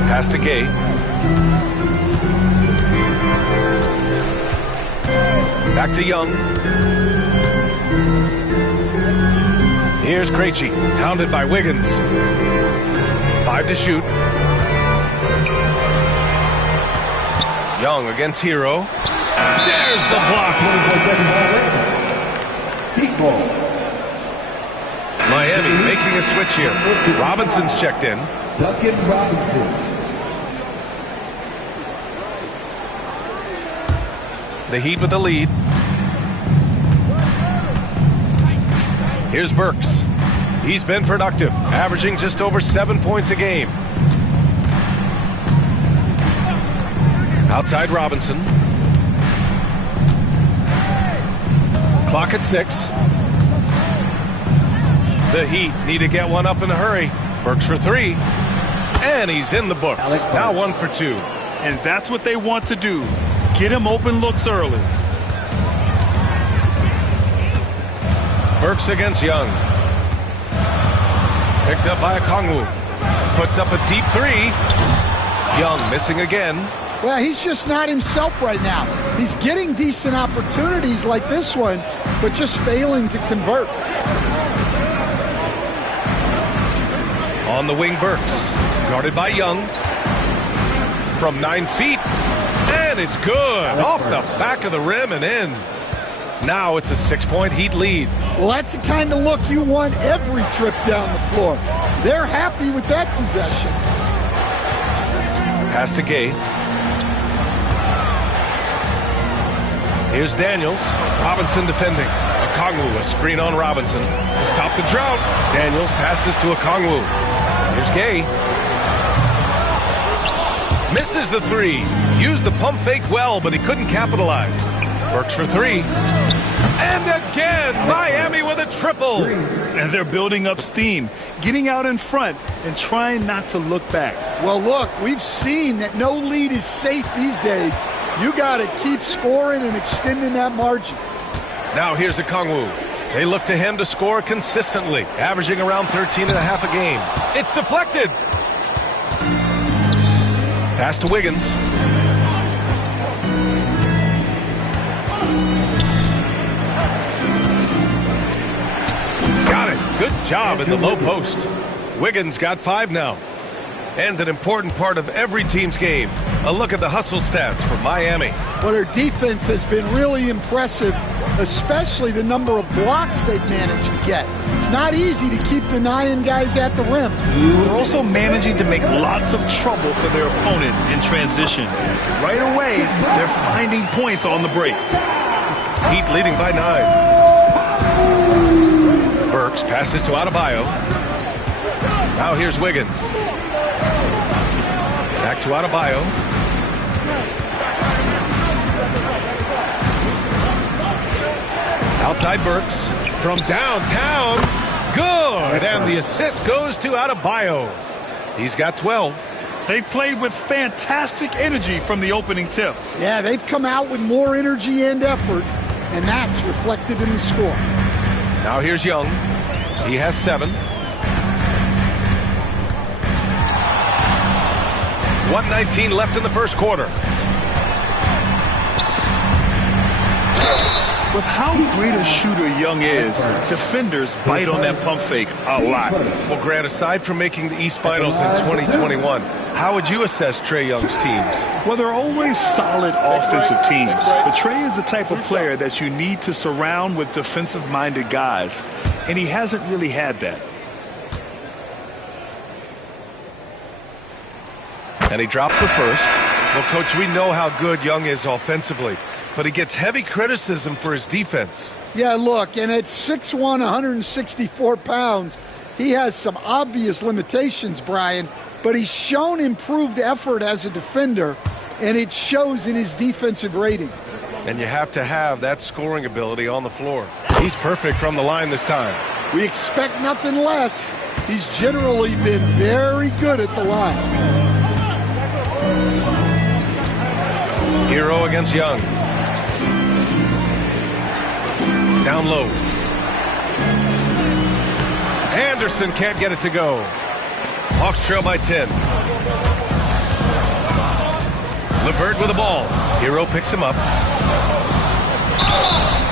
Pass to Gay. Back to Young. Here's Krejci, hounded by Wiggins. 5 to shoot. Young against Hero. There's the block. Heat ball. Miami making a switch here. Robinson's checked in. Duncan Robinson. The Heat with the lead. Here's Burks. He's been productive, averaging just over 7 points a game. Outside Robinson. Clock at 6. The Heat need to get one up in a hurry. Burks for 3. And he's in the books. Now 1 for 2. And that's what they want to do. Get him open looks early. Burks against Young. Picked up by Kongwu. Puts up a deep 3. Young missing again. Well, he's just not himself right now. He's getting decent opportunities like this one, but just failing to convert. On the wing, Burks. Guarded by Young. From 9 feet. And it's good. Off the back of the rim and in. Now it's a 6-point Heat lead. Well, that's the kind of look you want every trip down the floor. They're happy with that possession. Pass to Gay. Here's Daniels. Robinson defending. Okongwu, a screen on Robinson. To stop the drought. Daniels passes to Okongwu. Here's Gay. Misses the 3. Used the pump fake well, but he couldn't capitalize. Works for 3. And again, Miami with a triple. And they're building up steam, getting out in front and trying not to look back. Well, look, we've seen that no lead is safe these days. You got to keep scoring and extending that margin. Now here's Okongwu. They look to him to score consistently, averaging around 13 and a half a game. It's deflected. Pass to Wiggins. Got it. Good job in the low post. Wiggins got 5 now. And an important part of every team's game. A look at the hustle stats for Miami. Well, their defense has been really impressive, especially the number of blocks they've managed to get. It's not easy to keep denying guys at the rim. They're also managing to make lots of trouble for their opponent in transition. Right away, they're finding points on the break. Heat leading by 9. Burks passes to Adebayo. Now here's Wiggins. Back to Adebayo. Outside Burks. From downtown. Good. And the assist goes to Adebayo. He's got 12. They've played with fantastic energy from the opening tip. Yeah, they've come out with more energy and effort, and that's reflected in the score. Now here's Young. He has 7. 1:19 left in the first quarter. With how great a shooter Young is, defenders bite on that pump fake a lot. Well, Grant, aside from making the East Finals in 2021, how would you assess Trae Young's teams? Well, they're always solid offensive teams. But Trae is the type of player that you need to surround with defensive-minded guys, and he hasn't really had that. And he drops the first. Well, Coach, we know how good Young is offensively, but he gets heavy criticism for his defense. Yeah, look, and at 6'1", 164 pounds, he has some obvious limitations, Brian, but he's shown improved effort as a defender, and it shows in his defensive rating. And you have to have that scoring ability on the floor. He's perfect from the line this time. We expect nothing less. He's generally been very good at the line. Hero against Young. Down low. Anderson can't get it to go. Hawks trail by 10. LeVert with the ball. Hero picks him up.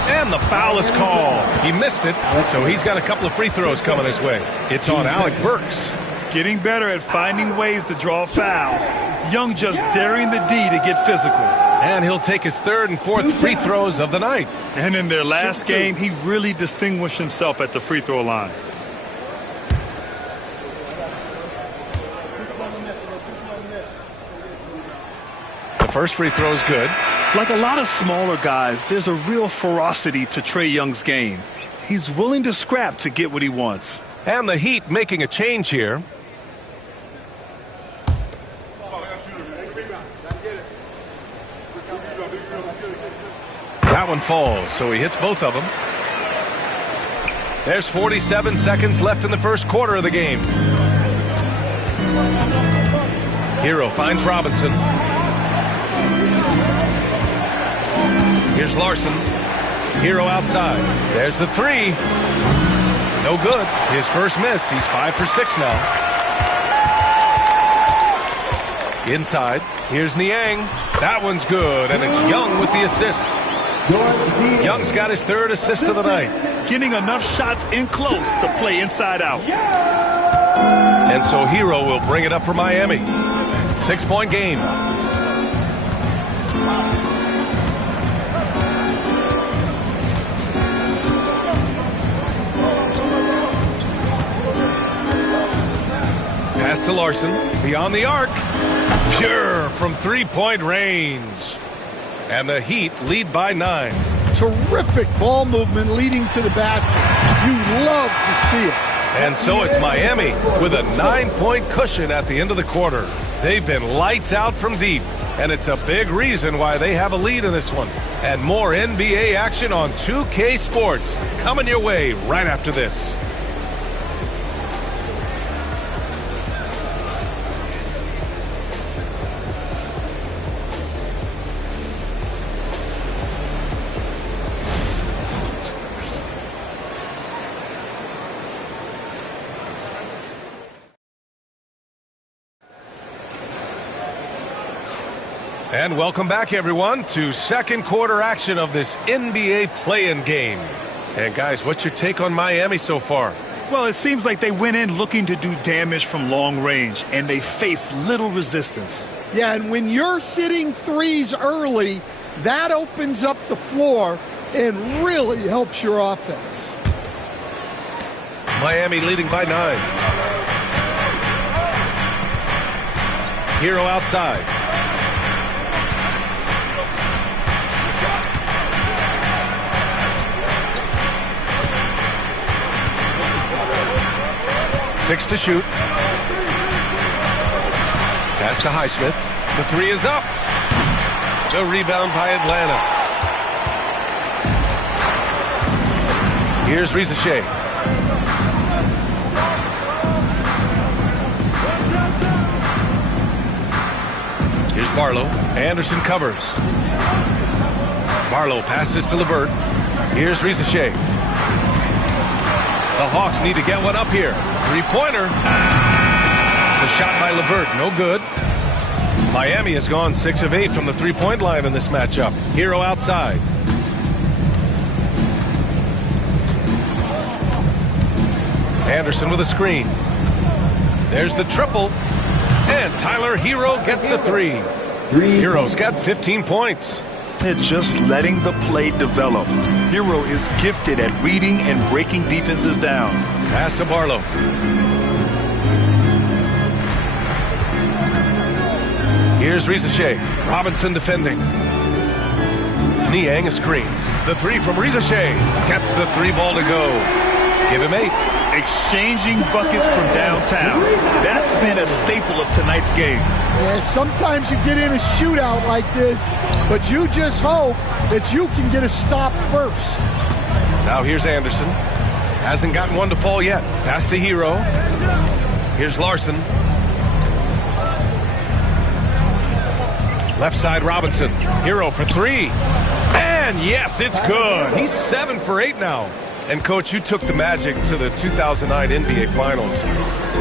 And the foul is called. He missed it, so he's got a couple of free throws coming his way. It's on Alec Burks. Getting better at finding ways to draw fouls. Young just daring the D to get physical. And he'll take his 3rd and 4th free throws of the night. And in their last game, he really distinguished himself at the free throw line. The first free throw is good. Like a lot of smaller guys, there's a real ferocity to Trae Young's game. He's willing to scrap to get what he wants. And the Heat making a change here. That one falls, so he hits both of them. There's 47 seconds left in the first quarter of the game. Hero finds Robinson. Here's Larson. Hero outside. There's the 3. No good. His first miss. He's 5 for 6 now. Inside. Here's Niang. That one's good, and it's Young with the assist. Young's got his 3rd assist of the night. Getting enough shots in close to play inside out. And so Hero will bring it up for Miami. 6-point game. Pass to Larson. Beyond the arc. Pure from 3-point range. And the Heat lead by 9. Terrific ball movement leading to the basket. You love to see it. And so it's Miami with a 9-point cushion at the end of the quarter. They've been lights out from deep, and it's a big reason why they have a lead in this one. And more NBA action on 2K Sports coming your way right after this. And welcome back, everyone, to second quarter action of this NBA play-in game. And guys, what's your take on Miami so far? Well, it seems like they went in looking to do damage from long range, and they faced little resistance. Yeah, and when you're hitting threes early, that opens up the floor and really helps your offense. Miami leading by 9. Hero outside. Six to shoot. Pass to Highsmith. The three is up. The rebound by Atlanta. Here's Rizachet. Here's Barlow. Anderson covers. Barlow passes to LeVert. Here's Rizachet. The Hawks need to get one up here. Three-pointer. The shot by LeVert, no good. Miami has gone 6 of 8 from the three-point line in this matchup. Hero outside. Anderson with a screen. There's the triple. And Tyler Hero gets a three. Hero's got 15 points. They're just letting the play develop. Hero is gifted at reading and breaking defenses down. Pass to Barlow. Here's Rizachet. Robinson defending. Niang a screen. The three from Rizachet. Gets the three ball to go. Give him 8. Exchanging buckets from downtown. That's been a staple of tonight's game. Yeah, sometimes you get in a shootout like this, but you just hope that you can get a stop first. Now here's Anderson. Hasn't gotten one to fall yet. Pass to Hero. Here's Larson. Left side Robinson. Hero for 3. And yes, it's good. He's 7 for 8 now. And, Coach, you took the Magic to the 2009 NBA Finals.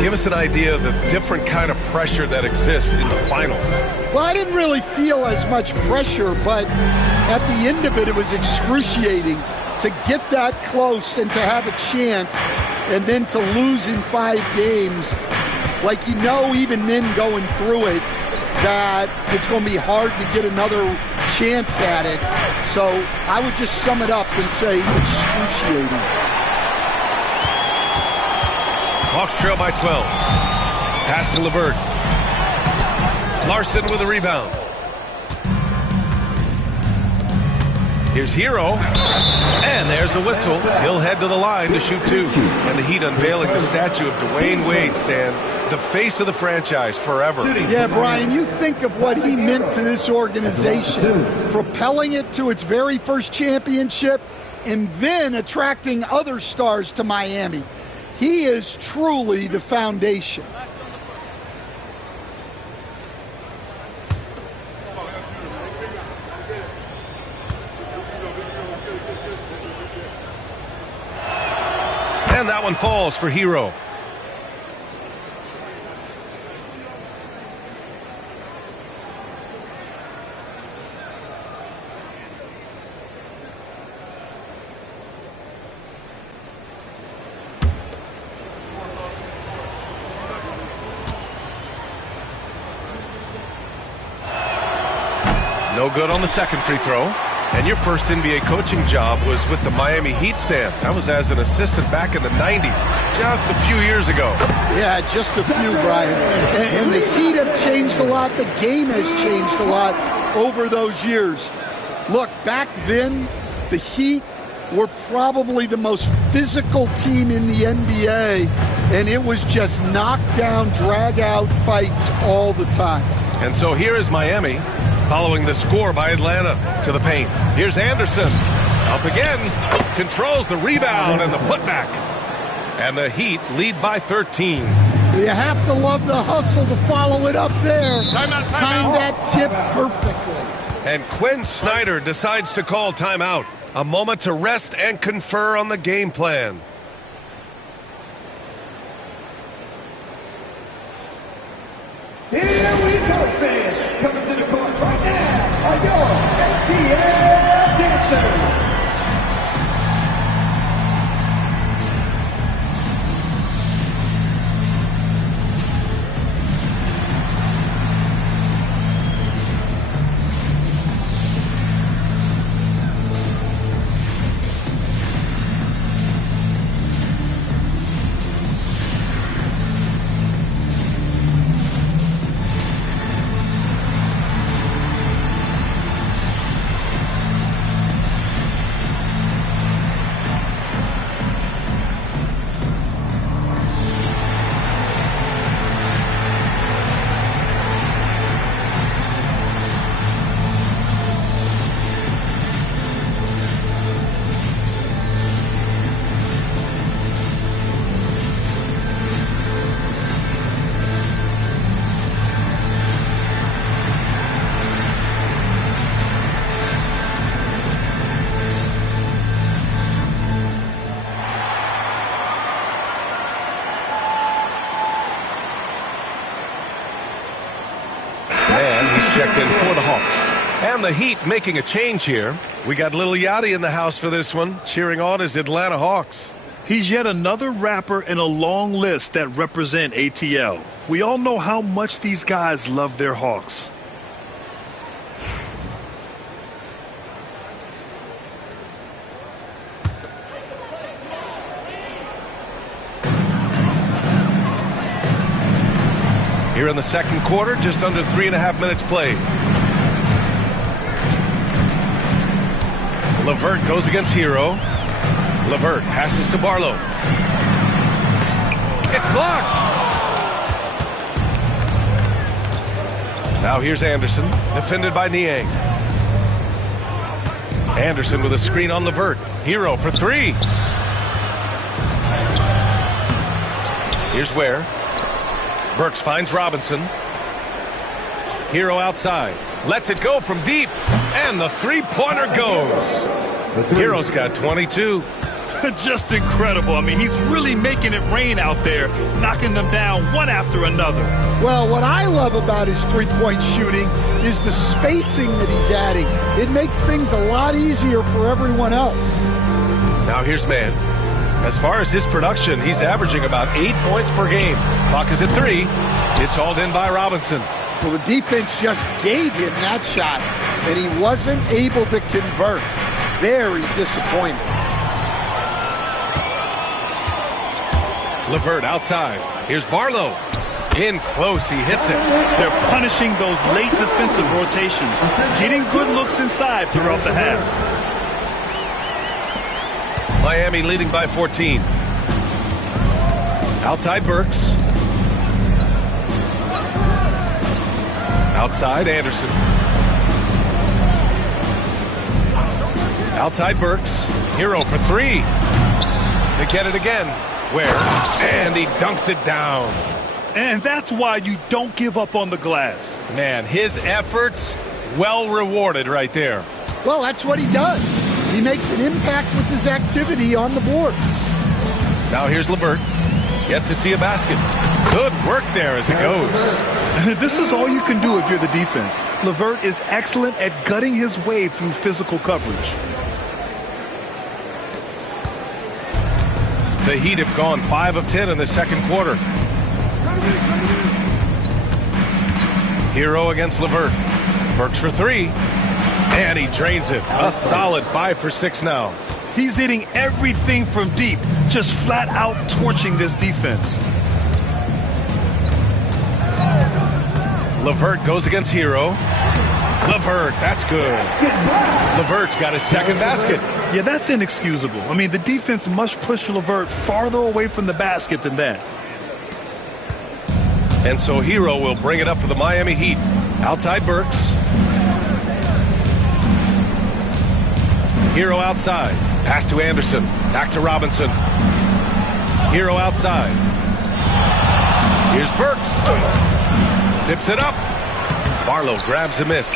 Give us an idea of the different kind of pressure that exists in the finals. Well, I didn't really feel as much pressure, but at the end of it, it was excruciating to get that close and to have a chance and then to lose in 5 games. Like, you know, even then going through it, that it's going to be hard to get another chance at it. So I would just sum it up and say excruciating. Hawks trail by 12. Pass to LeVert. Larson with a rebound. Here's Hero. And there's a whistle. He'll head to the line to shoot 2. And the Heat unveiling the statue of Dwayne Wade, Stan. The face of the franchise forever. Yeah, Brian, you think of what he meant to this organization, propelling it to its very first championship and then attracting other stars to Miami. He is truly the foundation. And that one falls for Hero. No good on the second free throw. And your first NBA coaching job was with the Miami Heat, Stan. That was as an assistant back in the 90s, just a few years ago. Yeah, just a few, Brian. And the Heat have changed a lot. The game has changed a lot over those years. Look, back then, the Heat were probably the most physical team in the NBA, and it was just knockdown, drag-out fights all the time. And so here is Miami, following the score by Atlanta to the paint. Here's Anderson. Up again. Controls the rebound and the putback. And the Heat lead by 13. You have to love the hustle to follow it up there. Timeout. Timed that tip perfectly. And Quinn Snyder decides to call timeout. A moment to rest and confer on the game plan. Here we go, fans. Coming to the court right now. And the Heat making a change here. We got Lil Yachty in the house for this one, cheering on his Atlanta Hawks. He's yet another rapper in a long list that represent ATL. We all know how much these guys love their Hawks. Here in the second quarter, just under 3.5 minutes played. LeVert goes against Hero. LeVert passes to Barlow. It's blocked. Now here's Anderson, defended by Niang. Anderson with a screen on LeVert. Hero for three. Here's Ware. Burks finds Robinson. Hero outside. Lets it go from deep. And the three-pointer goes. Hero's got 22. Just incredible. I mean, he's really making it rain out there, knocking them down one after another. Well, what I love about his three-point shooting is the spacing that he's adding. It makes things a lot easier for everyone else. Now here's Mann. As far as his production, he's averaging about 8 points per game. Clock is at 3. It's hauled in by Robinson. Well, the defense just gave him that shot, and he wasn't able to convert. Very disappointing. LeVert outside. Here's Barlow. In close, he hits it. They're punishing those late defensive rotations, getting good looks inside throughout the half. Miami leading by 14. Outside Burks. Outside Anderson. Outside Burks. Hero for three. They get it again. Where? And he dunks it down. And that's why you don't give up on the glass. Man, his efforts well rewarded right there. Well, that's what he does. He makes an impact with his activity on the board. Now here's LeVert. Yet to see a basket. Good work there as it goes. This is all you can do if you're the defense. LeVert is excellent at gutting his way through physical coverage. The Heat have gone 5 of 10 in the second quarter. Hero against LeVert. Burks for three. And he drains it. A solid 5 for 6 now. He's hitting everything from deep, just flat out torching this defense. LeVert goes against Hero. LeVert, that's good. LeVert's got his second basket. Yeah, that's inexcusable. I mean, the defense must push LeVert farther away from the basket than that. And so Hero will bring it up for the Miami Heat. Outside Burks. Hero outside. Pass to Anderson. Back to Robinson. Hero outside. Here's Burks. Tips it up. Barlow grabs a miss.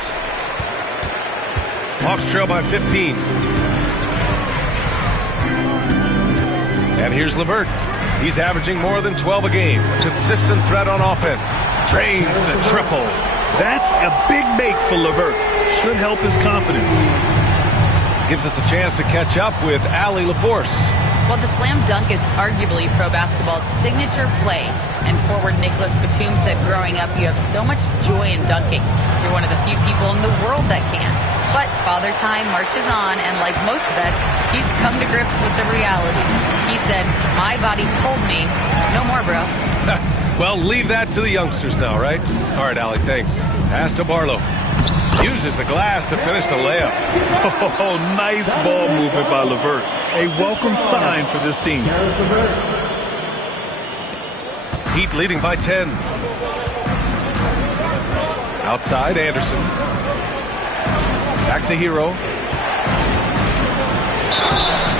Hawks trail by 15. And here's LeVert. He's averaging more than 12 a game. A consistent threat on offense. Drains the triple. That's a big make for LeVert. Should help his confidence. Gives us a chance to catch up with Allie LaForce. Well, the slam dunk is arguably pro basketball's signature play. And forward Nicholas Batum said growing up, you have so much joy in dunking. You're one of the few people in the world that can. But Father Time marches on, and like most vets, he's come to grips with the reality. He said, my body told me, no more, bro. Well, leave that to the youngsters now, right? All right, Allie, thanks. Pass to Barlow. Uses the glass to finish the layup. Oh, nice ball movement by LeVert. A welcome sign for this team. Heat leading by 10. Outside, Anderson. Back to Hero.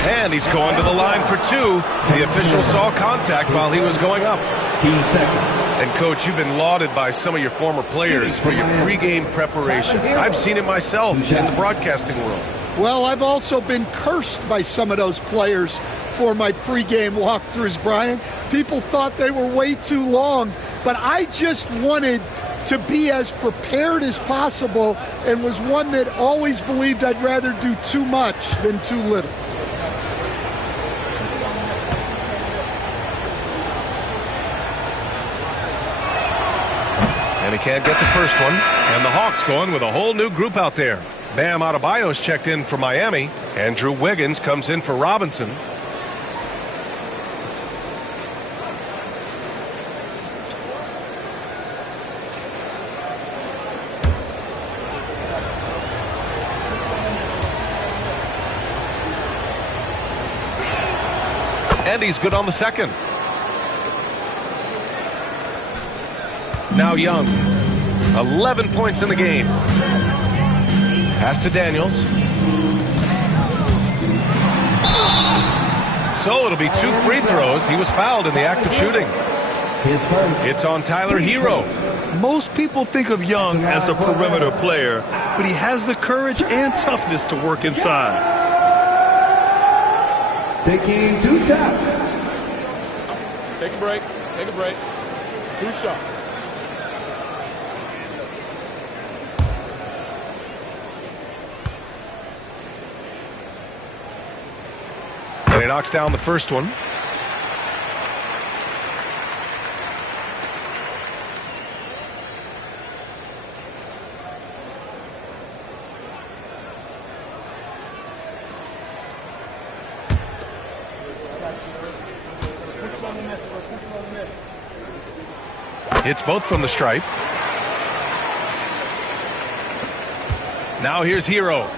And he's going to the line for two. The official saw contact while he was going up. 15 seconds. And, Coach, you've been lauded by some of your former players for your pregame preparation. I've seen it myself in the broadcasting world. Well, I've also been cursed by some of those players for my pregame walkthroughs, Brian. People thought they were way too long, but I just wanted to be as prepared as possible and was one that always believed I'd rather do too much than too little. And he can't get the first one. And the Hawks going with a whole new group out there. Bam Adebayo's checked in for Miami. Andrew Wiggins comes in for Robinson. And he's good on the second. Now Young. 11 points in the game. Pass to Daniels. So it'll be 2 free throws. He was fouled in the act of shooting. It's on Tyler Hero. Most people think of Young as a perimeter player, but he has the courage and toughness to work inside. Taking 2 shots. Take a break. Take a break. 2 shots. And he knocks down the first one. Hits both from the stripe. Now here's Hero.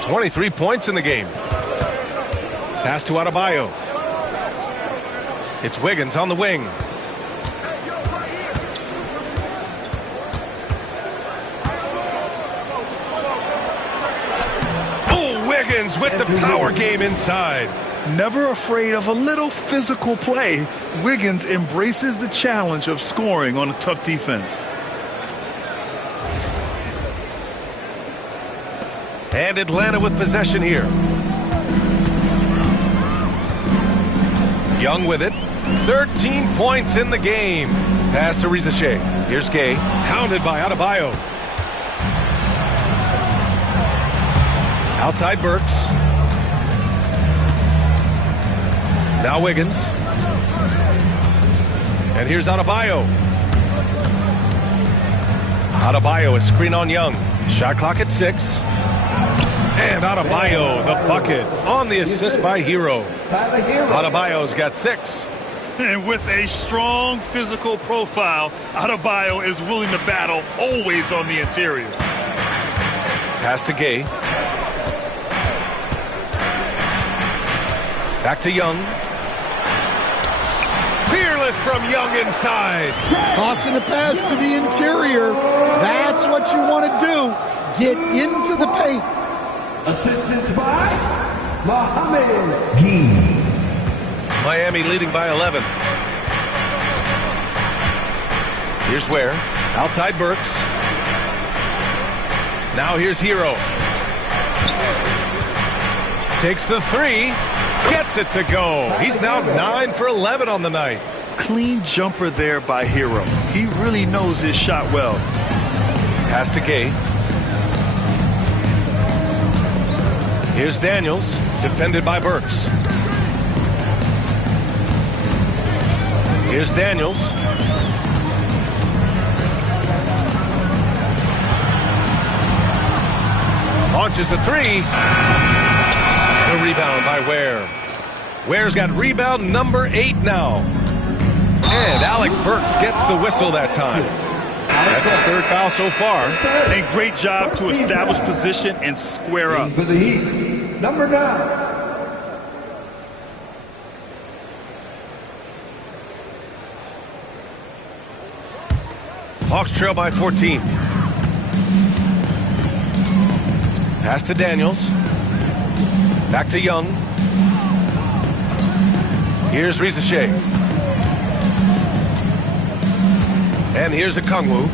23 points in the game. Pass to Adebayo. It's Wiggins on the wing. Oh, Wiggins with the power game inside. Never afraid of a little physical play, Wiggins embraces the challenge of scoring on a tough defense. And Atlanta with possession here. Young with it. 13 points in the game. Pass to Rizachet. Here's Gay. Hounded by Adebayo. Outside Burks. Now Wiggins. And here's Adebayo. Adebayo, a screen on Young. Shot clock at 6. And Adebayo, the bucket, on the assist by Hero. Adebayo's got 6. And with a strong physical profile, Adebayo is willing to battle, always on the interior. Pass to Gay. Back to Young. Fearless from Young inside. Tossing the pass to the interior. That's what you want to do. Get into the paint. Assistance by Mohamed Gee. Miami leading by 11. Here's Ware. Outside Burks. Now here's Hero. Takes the 3. Gets it to go. He's now 9 for 11 on the night. Clean jumper there by Hero. He really knows his shot well. Pass to Gay. Here's Daniels, defended by Burks. Here's Daniels. Launches a 3. The rebound by Ware. Ware's got rebound number 8 now. And Alec Burks gets the whistle that time. That's his 3rd foul so far. And great job to establish position and square up. For the Heat, number 9. Hawks trail by 14. Pass to Daniels. Back to Young. Here's Rizachet. And here's Okongwu.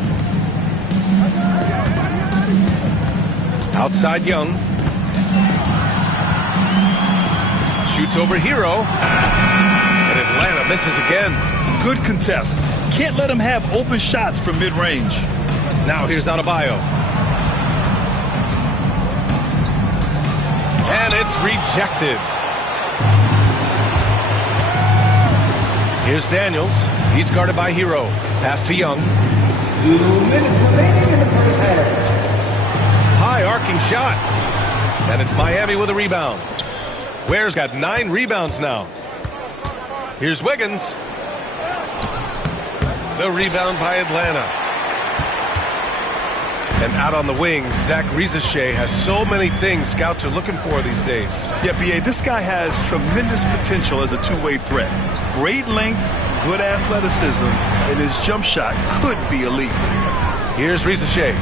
Outside Young. Shoots over Hero. And Atlanta misses again. Good contest. Can't let him have open shots from mid-range. Now here's Adebayo. And it's rejected. Here's Daniels. He's guarded by Hero. Pass to Young. 2 minutes remaining in the first half. High arcing shot. And it's Miami with a rebound. Ware's got 9 rebounds now. Here's Wiggins. The rebound by Atlanta. And out on the wing, Zach Rizachet has so many things scouts are looking for these days. Yeah, B.A., this guy has tremendous potential as a two-way threat. Great length, good athleticism, and his jump shot could be elite. Here's Rizachet.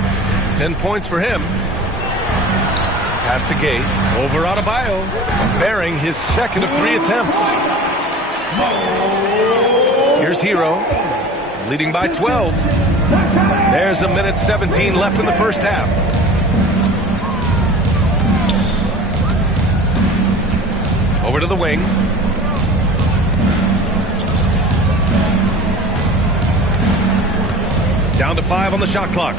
10 points for him. Pass to Gay. Over Adebayo. Bearing his second of 3 attempts. Here's Hero. Leading by 12. There's a minute 17 left in the first half. Over to the wing. Down to 5 on the shot clock.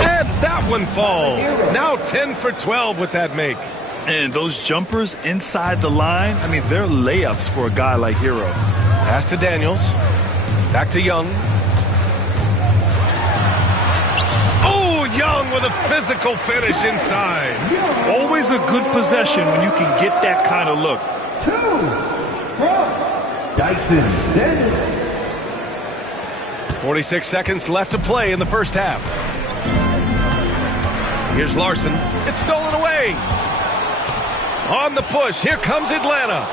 And that one falls. Now 10 for 12 with that make. And those jumpers inside the line, I mean, they're layups for a guy like Hero. Pass to Daniels. Back to Young. Oh, Young with a physical finish inside. Always a good possession when you can get that kind of look. 2 from Dyson Daniels. 46 seconds left to play in the first half. Here's Larson. It's stolen away. On the push. Here comes Atlanta.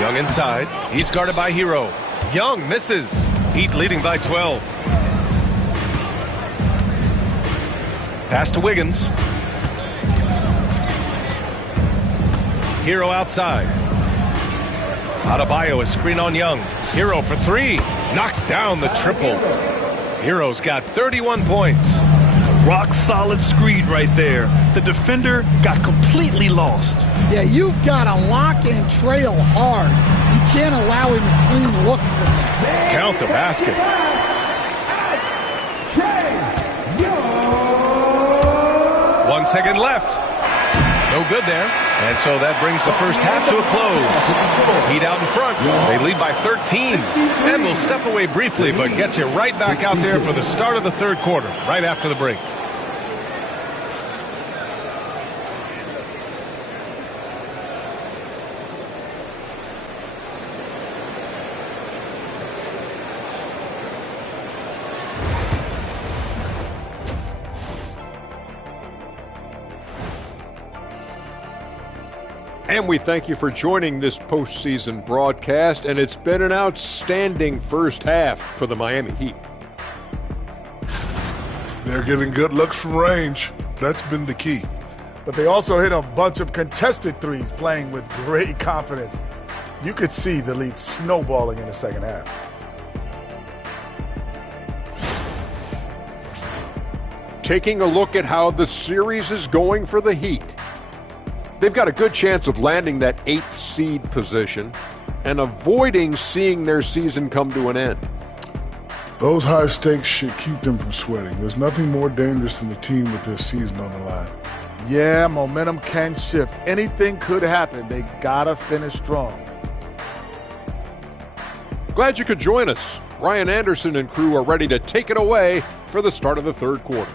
Young inside. He's guarded by Hero. Young misses. Heat leading by 12. Pass to Wiggins. Hero outside. Adebayo, a screen on Young. Hero for 3. Knocks down the triple. Hero's got 31 points. Rock solid screen right there. The defender got completely lost. Yeah, you've got to lock and trail hard. You can't allow him a clean look from that. Count the basket. 1 second left. No good there. And so that brings the first half to a close. Heat out in front. They lead by 13. And we'll step away briefly, but get you right back out there for the start of the third quarter, right after the break. And we thank you for joining this postseason broadcast, and it's been an outstanding first half for the Miami Heat. They're getting good looks from range. That's been the key. But they also hit a bunch of contested threes, playing with great confidence. You could see the lead snowballing in the second half. Taking a look at how the series is going for the Heat. They've got a good chance of landing that 8th seed position and avoiding seeing their season come to an end. Those high stakes should keep them from sweating. There's nothing more dangerous than a team with their season on the line. Yeah, momentum can shift. Anything could happen. They gotta finish strong. Glad you could join us. Ryan Anderson and crew are ready to take it away for the start of the third quarter.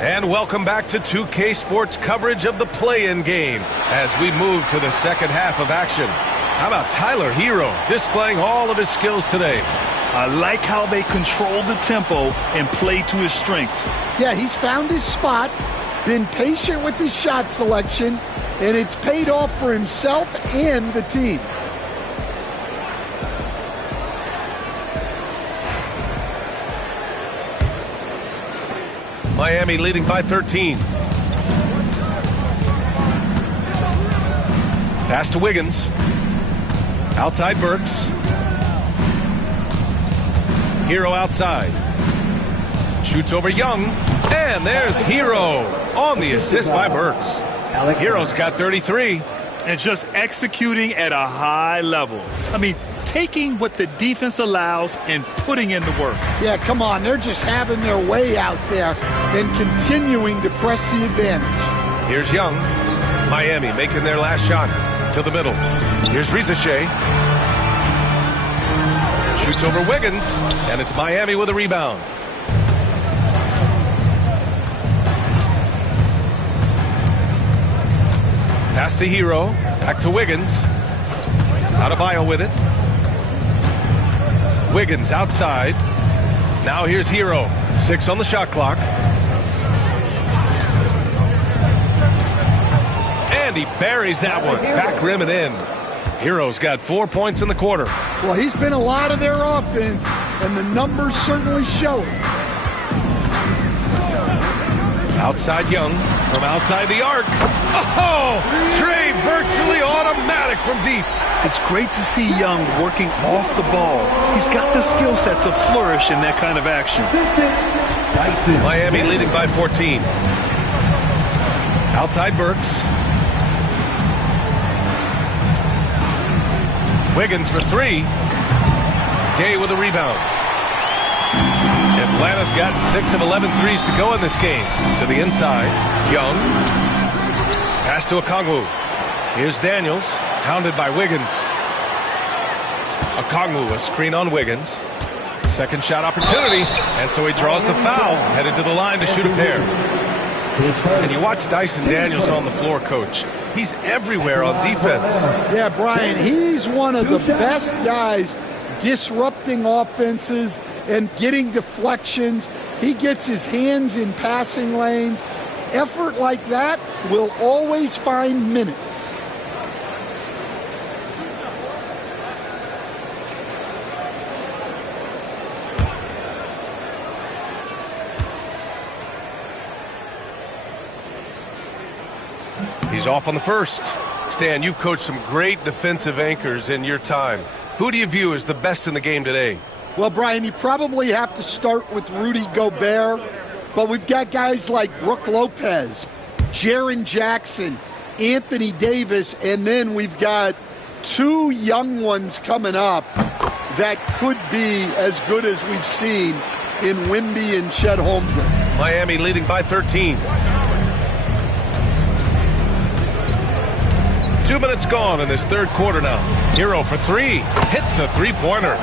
And welcome back to 2K Sports coverage of the play-in game as we move to the second half of action. How about Tyler Hero displaying all of his skills today? I like how they control the tempo and play to his strengths. Yeah, he's found his spots, been patient with his shot selection, and it's paid off for himself and the team. Miami leading by 13. Pass to Wiggins. Outside Burks. Hero outside. Shoots over Young. And there's Hero on the assist by Burks. Hero's got 33. And just executing at a high level. I mean, taking what the defense allows and putting in the work. Yeah, come on. They're just having their way out there and continuing to press the advantage. Here's Young. Miami making their last shot to the middle. Here's Rizachet. Shoots over Wiggins, and it's Miami with a rebound. Pass to Hero. Back to Wiggins. Adebayo with it. Wiggins outside. Now here's Hero. 6 on the shot clock. And he buries that one. Back rim and in. Hero's got 4 points in the quarter. Well, he's been a lot of their offense, and the numbers certainly show it. Outside Young from outside the arc. Oh, Trey virtually automatic from deep. It's great to see Young working off the ball. He's got the skill set to flourish in that kind of action. Miami leading by 14. Outside Burks. Wiggins for 3. Gay with a rebound. Atlanta's got 6 of 11 threes to go in this game. To the inside. Young. Pass to Okongwu. Here's Daniels. Hounded by Wiggins. Okongwu, a screen on Wiggins. Second shot opportunity. And so he draws the foul. Headed to the line to shoot a pair. And you watch Dyson Daniels on the floor, Coach. He's everywhere on defense. Yeah, Brian, he's one of the best guys disrupting offenses and getting deflections. He gets his hands in passing lanes. Effort like that will always find minutes. He's off on the first. Stan, you've coached some great defensive anchors in your time. Who do you view as the best in the game today? Well, Brian, you probably have to start with Rudy Gobert, but we've got guys like Brook Lopez, Jaren Jackson, Anthony Davis, and then we've got 2 young ones coming up that could be as good as we've seen in Wemby and Chet Holmgren. Miami leading by 13. 2 minutes gone in this third quarter now. Hero for 3. Hits a three-pointer.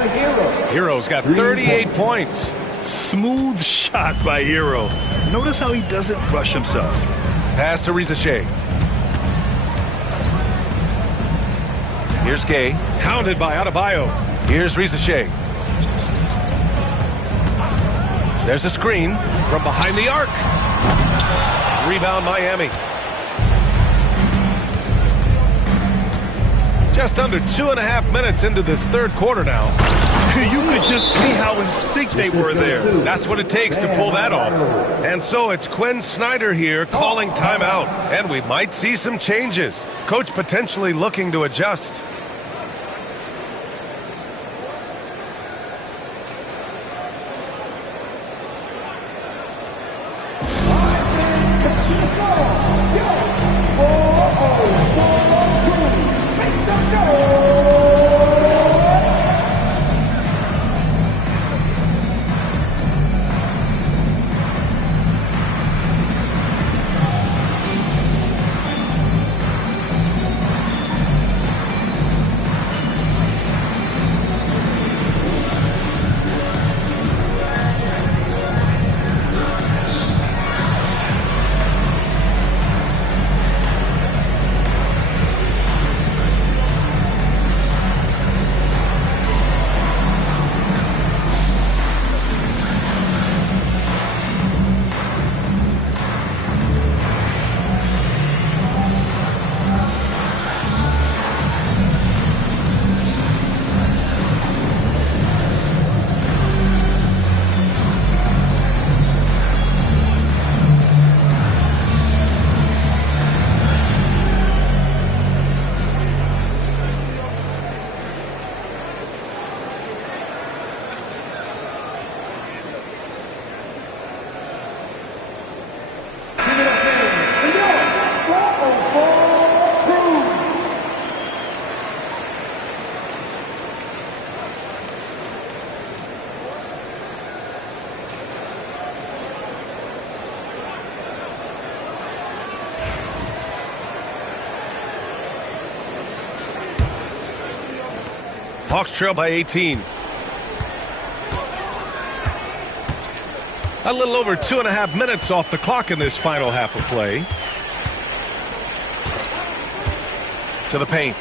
Hero's got 38 points. Smooth shot by Hero. Notice how he doesn't rush himself. Pass to Rizachet. Here's Gay. Hounded by Adebayo. Here's Rizachet. There's a screen from behind the arc. Rebound Miami. Just under 2.5 minutes into this third quarter now. You could just see how in sync they were there. That's what it takes to pull that off. And so it's Quinn Snyder here calling timeout. And we might see some changes. Coach potentially looking to adjust. Hawks trail by 18. A little over 2.5 minutes off the clock in this final half of play. To the paint.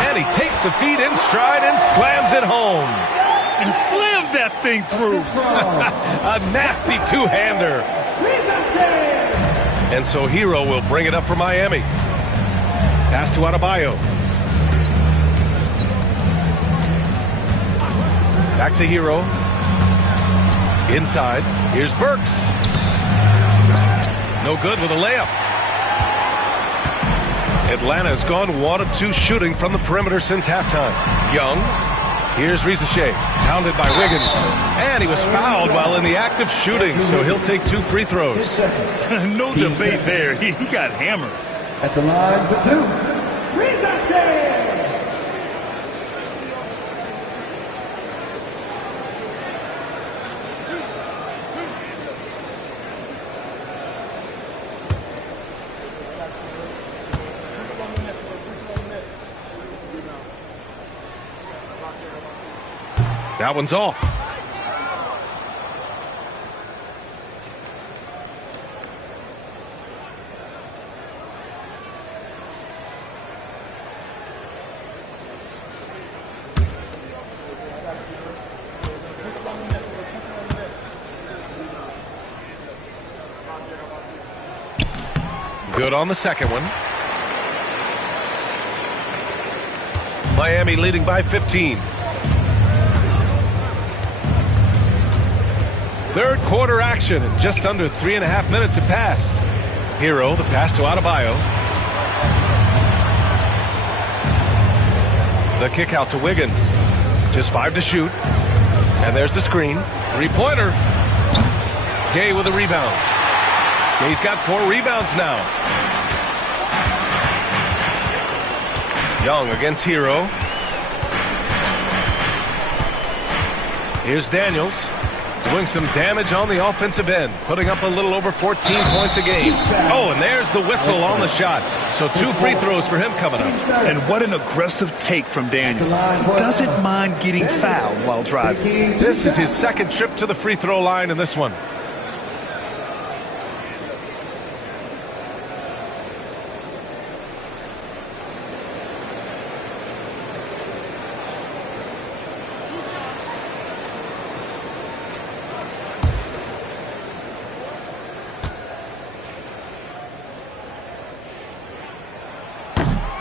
And he takes the feed in stride and slams it home. And slammed that thing through. A nasty two-hander. And so Hero will bring it up for Miami. Pass to Adebayo. Back to Hero. Inside. Here's Burks. No good with a layup. Atlanta's gone 1 of 2 shooting from the perimeter since halftime. Young. Here's Rizachet. Pounded by Wiggins. And he was fouled while in the act of shooting, so he'll take 2 free throws. No debate there. He got hammered. At the line for 2. Rizachet! That one's off. Good on the second one. Miami leading by 15. Third quarter action, and just under 3.5 minutes have passed. Hero, the pass to Adebayo. The kick out to Wiggins. Just 5 to shoot. And there's the screen. 3-pointer. Gay with a rebound. Gay's got 4 rebounds now. Young against Hero. Here's Daniels. Doing some damage on the offensive end, putting up a little over 14 points a game. Oh, and there's the whistle on the shot. So 2 free throws for him coming up. And what an aggressive take from Daniels. He doesn't mind getting fouled while driving. This is his second trip to the free throw line in this one.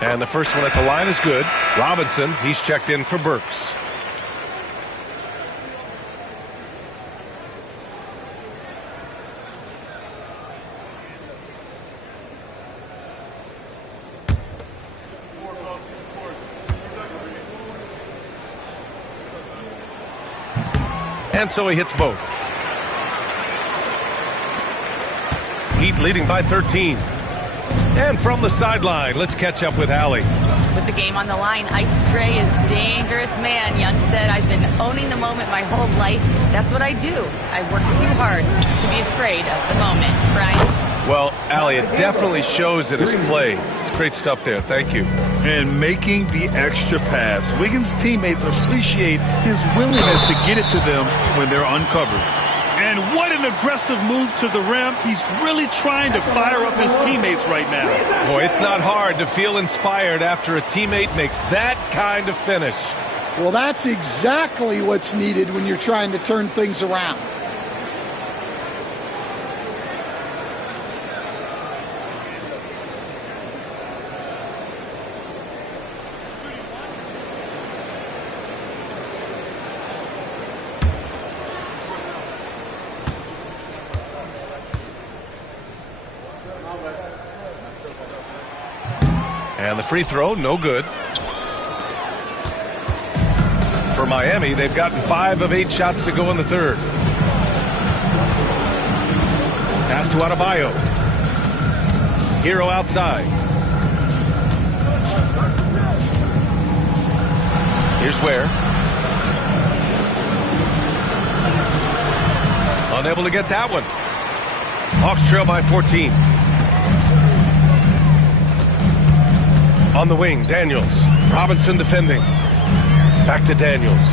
And the first one at the line is good. Robinson, he's checked in for Burks. And so he hits both. Heat leading by 13. And from the sideline, let's catch up with Allie. With the game on the line, Ice Trey is dangerous man. Young said, I've been owning the moment my whole life. That's what I do. I work too hard to be afraid of the moment. Brian? Well, Allie, it definitely shows in his play. It's great stuff there. Thank you. And making the extra pass. Wiggins' teammates appreciate his willingness to get it to them when they're uncovered. And what an aggressive move to the rim. He's really trying to fire up his teammates right now. Boy, it's not hard to feel inspired after a teammate makes that kind of finish. Well, that's exactly what's needed when you're trying to turn things around. And the free throw, no good. For Miami, they've gotten 5 of 8 shots to go in the third. Pass to Adebayo. Hero outside. Here's Ware. Unable to get that one. Hawks trail by 14. On the wing, Daniels. Robinson defending. Back to Daniels.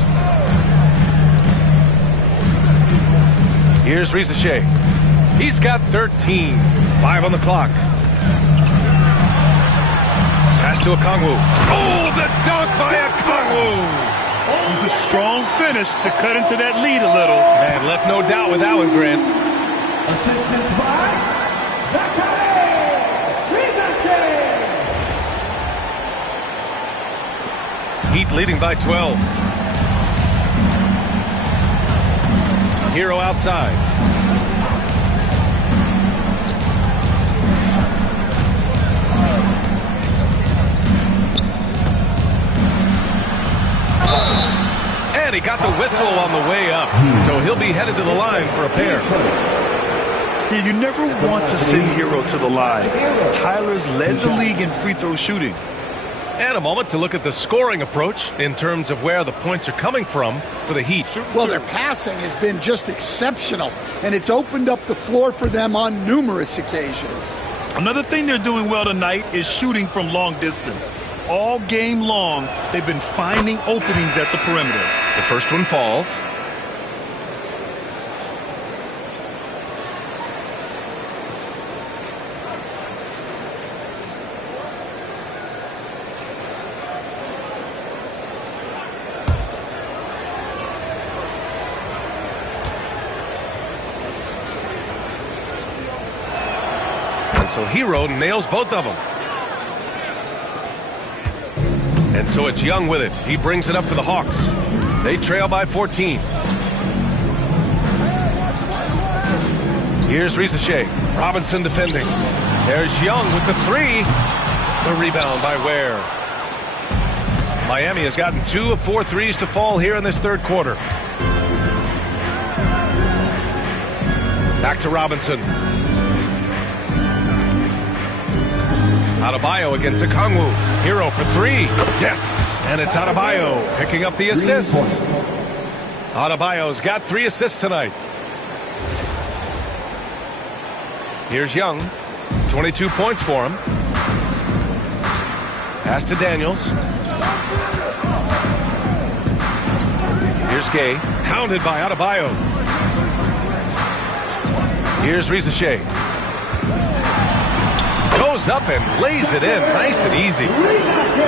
Here's Rizachet. He's got 13. 5 on the clock. Pass to Okongwu. Oh, the dunk by Okongwu! A strong finish to cut into that lead a little. And left no doubt with that one, Grant. Assistance by Rizachet. Heat leading by 12. Hero outside. And he got the whistle on the way up, so he'll be headed to the line for a pair. Yeah, you never want to send Hero to the line. Tyler's led the league in free throw shooting. And a moment to look at the scoring approach in terms of where the points are coming from for the Heat. Well, their passing has been just exceptional, and it's opened up the floor for them on numerous occasions. Another thing they're doing well tonight is shooting from long distance. All game long, they've been finding openings at the perimeter. The first one falls. And so Hero nails both of them. And so it's Young with it. He brings it up for the Hawks. They trail by 14. Here's Rizachet. Robinson defending. There's Young with the three. The rebound by Ware. Miami has gotten 2 of 4 threes to fall here in this third quarter. Back to Robinson. Adebayo against Okongwu. Hero for 3. Yes, and it's Adebayo picking up the assist. Adebayo's got 3 assists tonight. Here's Young. 22 points for him. Pass to Daniels. Here's Gay. Hounded by Adebayo. Here's Rizachet. Goes up and lays it in nice and easy.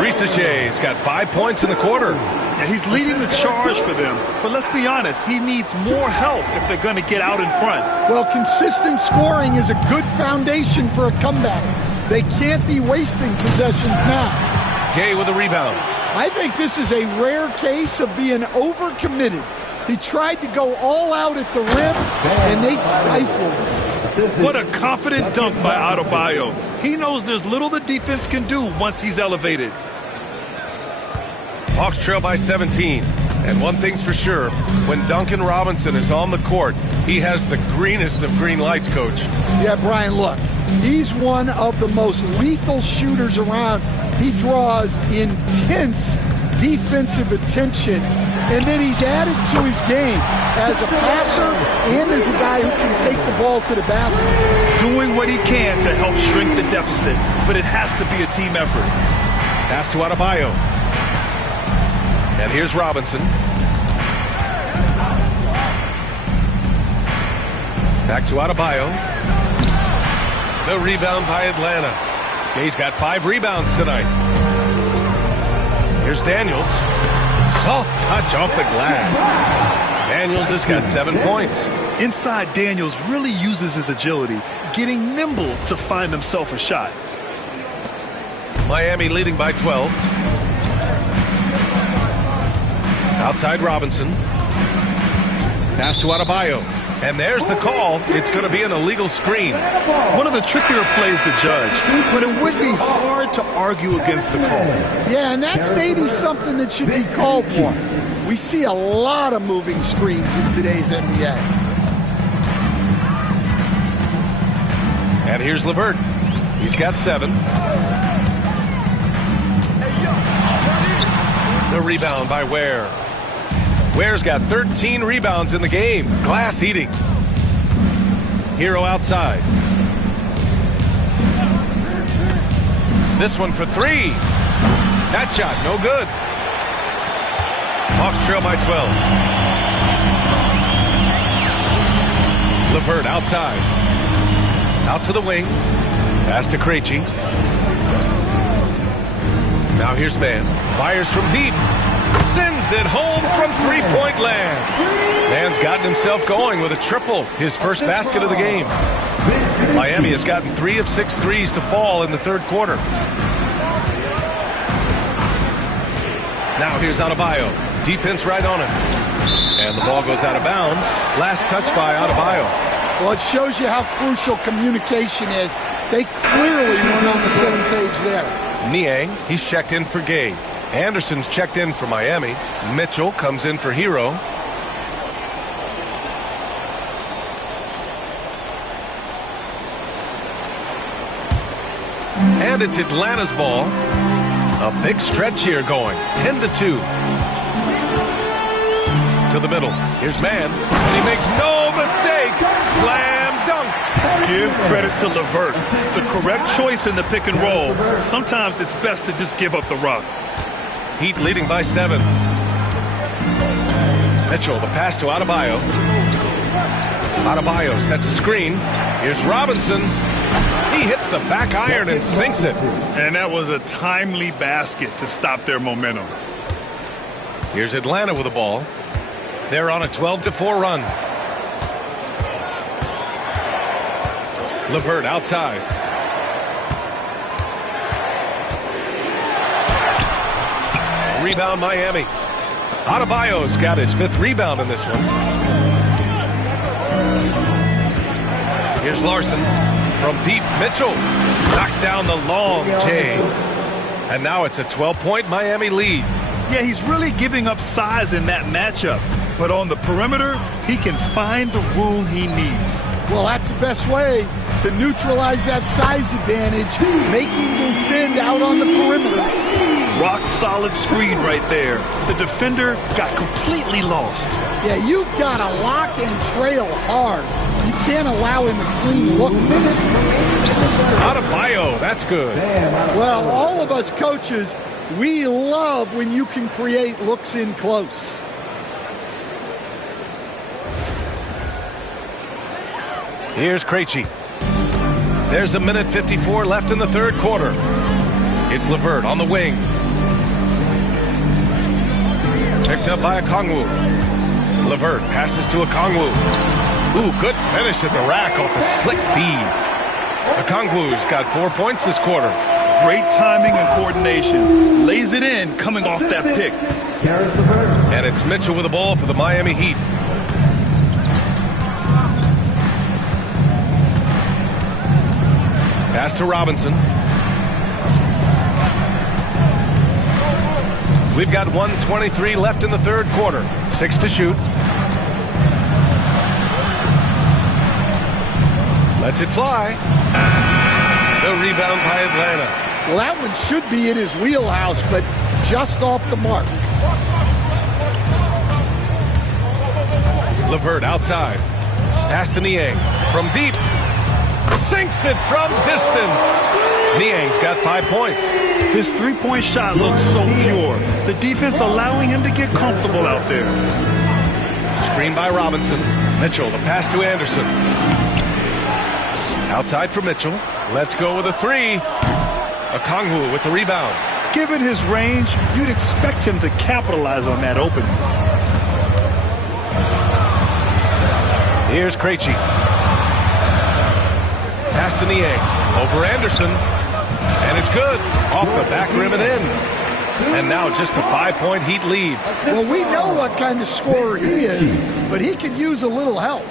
Rizachet's got 5 points in the quarter. Yeah, he's leading the charge for them. But let's be honest, he needs more help if they're going to get out in front. Well, consistent scoring is a good foundation for a comeback. They can't be wasting possessions now. Gay with a rebound. I think this is a rare case of being overcommitted. He tried to go all out at the rim, and they stifled him. What a confident dunk by Adebayo. He knows there's little the defense can do once he's elevated. Hawks trail by 17. And one thing's for sure, when Duncan Robinson is on the court, he has the greenest of green lights, Coach. Yeah, Brian, look. He's one of the most lethal shooters around. He draws intense defensive attention, and then he's added to his game as a passer and as a guy who can take the ball to the basket. Doing what he can to help shrink the deficit, but it has to be a team effort. Pass to Adebayo. And here's Robinson. Back to Adebayo. The rebound by Atlanta. Gay's got 5 rebounds tonight. Here's Daniels. Soft touch off the glass. Daniels has got 7 points. Inside, Daniels really uses his agility, getting nimble to find himself a shot. Miami leading by 12. Outside Robinson. Pass to Adebayo. And there's the call. It's going to be an illegal screen. One of the trickier plays to judge, but it would be hard to argue against the call. Yeah, and that's maybe something that should be called for. We see a lot of moving screens in today's NBA. And here's LeVert. He's got 7. The rebound by Ware. Ware's got 13 rebounds in the game. Glass eating. Hero outside. This one for 3. That shot, no good. Hawks trail by 12. LeVert outside. Out to the wing. Pass to Krejci. Now here's Mann. Fires from deep. Sends it home from three-point land. Mann's gotten himself going with a triple. His first basket of the game. Miami has gotten 3 of 6 threes to fall in the third quarter. Now here's Adebayo. Defense right on him. And the ball goes out of bounds. Last touch by Adebayo. Well, it shows you how crucial communication is. They clearly weren't on the same page there. Niang, he's checked in for Gay. Anderson's checked in for Miami. Mitchell comes in for Hero. And it's Atlanta's ball. A big stretch here going. 10-2. To the middle. Here's Mann. And he makes no mistake. Slam dunk. Give credit to LeVert. The correct choice in the pick and roll. Sometimes it's best to just give up the rock. Heat leading by 7. Mitchell, the pass to Adebayo. Adebayo sets a screen. Here's Robinson. He hits the back iron and sinks it. And that was a timely basket to stop their momentum. Here's Atlanta with the ball. They're on a 12-4 run. LeVert outside. Rebound Miami. Adebayo's got his 5th rebound in this one. Here's Larson. From deep, Mitchell knocks down the long J. And now it's a 12-point Miami lead. Yeah, he's really giving up size in that matchup. But on the perimeter, he can find the room he needs. Well, that's the best way to neutralize that size advantage, making him defend out on the perimeter. Rock solid screen right there. The defender got completely lost. Yeah, you've got to lock and trail hard. You can't allow him a clean look. Adebayo, that's good. Well, all of us coaches, we love when you can create looks in close. Here's Krejci. There's a minute 54 left in the third quarter. It's LeVert on the wing. Picked up by Okongwu. LeVert passes to Okongwu. Ooh, good finish at the rack off a slick feed. Okongwu's got 4 points this quarter. Great timing and coordination. Lays it in coming off that pick. And it's Mitchell with the ball for the Miami Heat. Pass to Robinson. We've got 1:23 left in the third quarter. 6 to shoot. Lets it fly. The rebound by Atlanta. Well, that one should be in his wheelhouse, but just off the mark. LeVert outside. Pass to Niang. From deep. Sinks it from distance. Niang's got 5 points. His three-point shot looks so pure. The defense allowing him to get comfortable out there. Screen by Robinson. Mitchell, the pass to Anderson. Outside for Mitchell. Let's go with a 3. Okongwu with the rebound. Given his range, you'd expect him to capitalize on that opening. Here's Krejci. Pass to Niang. Over Anderson. And it's good. Off the back rim and in. And now just a 5-point Heat lead. Well, we know what kind of scorer he is, but he could use a little help.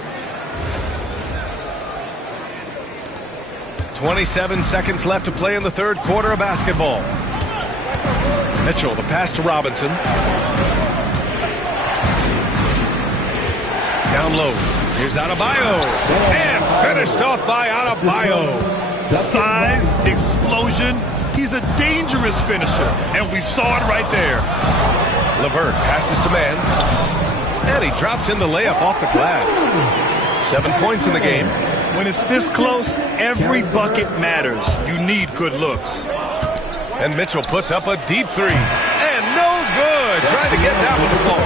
27 seconds left to play in the third quarter of basketball. Mitchell, the pass to Robinson. Down low. Here's Adebayo. And finished off by Adebayo. Size, explosion. He's a dangerous finisher, and we saw it right there. LeVert passes to Mann. And he drops in the layup off the glass. 7 points in the game. When it's this close, every bucket matters. You need good looks. And Mitchell puts up a deep 3. And no good. trying to get that one to fall.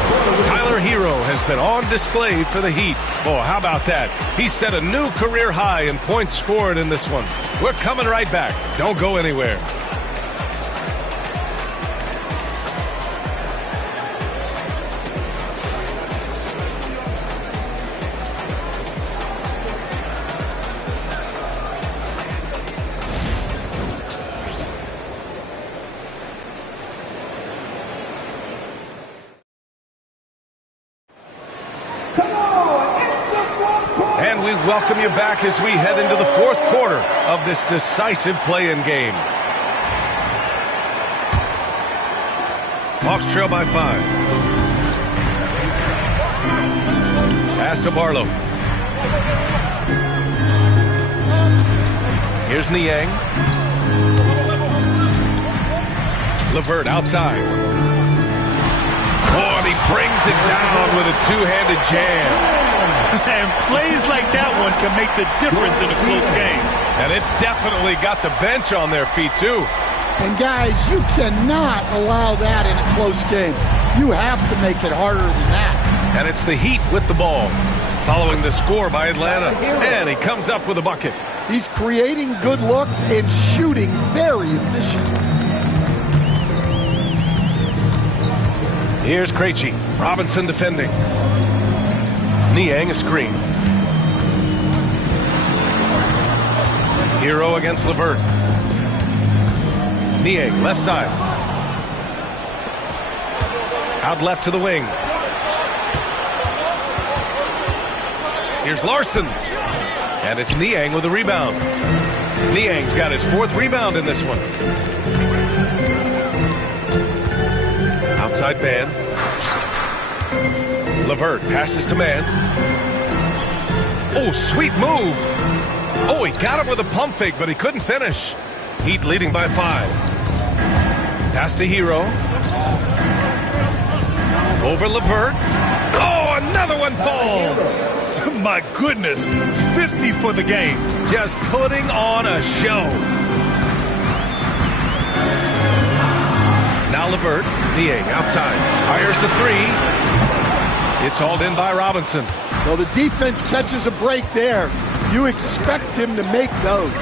Tyler Hero has been on display for the Heat. Oh, how about that? He set a new career high in points scored in this one. We're coming right back. Don't go anywhere. And we welcome you back as we head into the fourth quarter of this decisive play-in game. Hawks trail by 5. Pass to Barlow. Here's Niang. LeVert outside. Oh, and he brings it down with a two-handed jam. And plays like that one can make the difference in a close game. And it definitely got the bench on their feet, too. And, guys, you cannot allow that in a close game. You have to make it harder than that. And it's the Heat with the ball, following the score by Atlanta. And he comes up with a bucket. He's creating good looks and shooting very efficient. Here's Krejci. Robinson defending. Niang a screen. Hero against LeVert. Niang left side. Out left to the wing. Here's Larson. And it's Niang with a rebound. Niang's got his 4th rebound in this one. Outside man. LeVert passes to man. Oh, sweet move. Oh, he got him with a pump fake, but he couldn't finish. Heat leading by 5. Pass to Hero. Over LeVert. Oh, another one falls. My goodness, 50 for the game. Just putting on a show. Now LeVert, Niang outside. Fires the 3. It's hauled in by Robinson. Well, the defense catches a break there. You expect him to make those.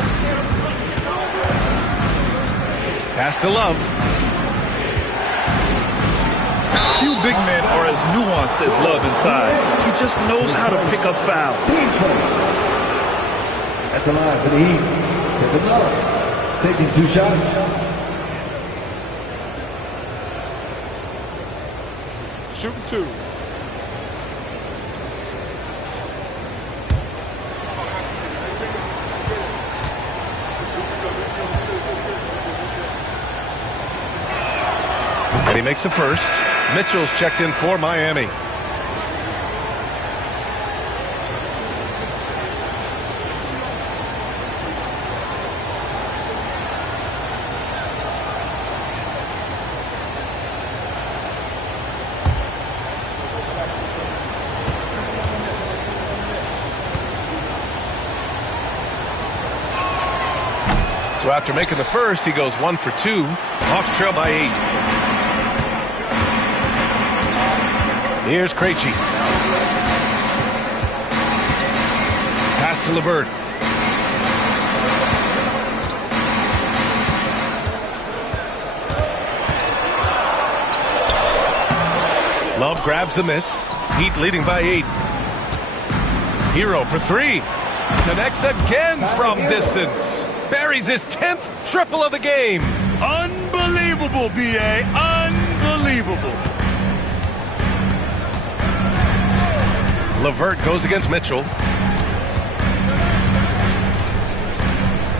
Pass to Love. Few big men are as nuanced as Love inside. He just knows how to pick up fouls. At the line for the Heat, Kevin Love taking 2 shots. Shooting 2. And he makes the first. Mitchell's checked in for Miami. So after making the first, he goes 1 for 2. Hawks trail by 8. Here's Krejci. Pass to LeVert. Love grabs the miss. Heat leading by 8. Hero for 3. Connects again from distance. Buries his 10th triple of the game. Unbelievable, B.A. Unbelievable. LeVert goes against Mitchell.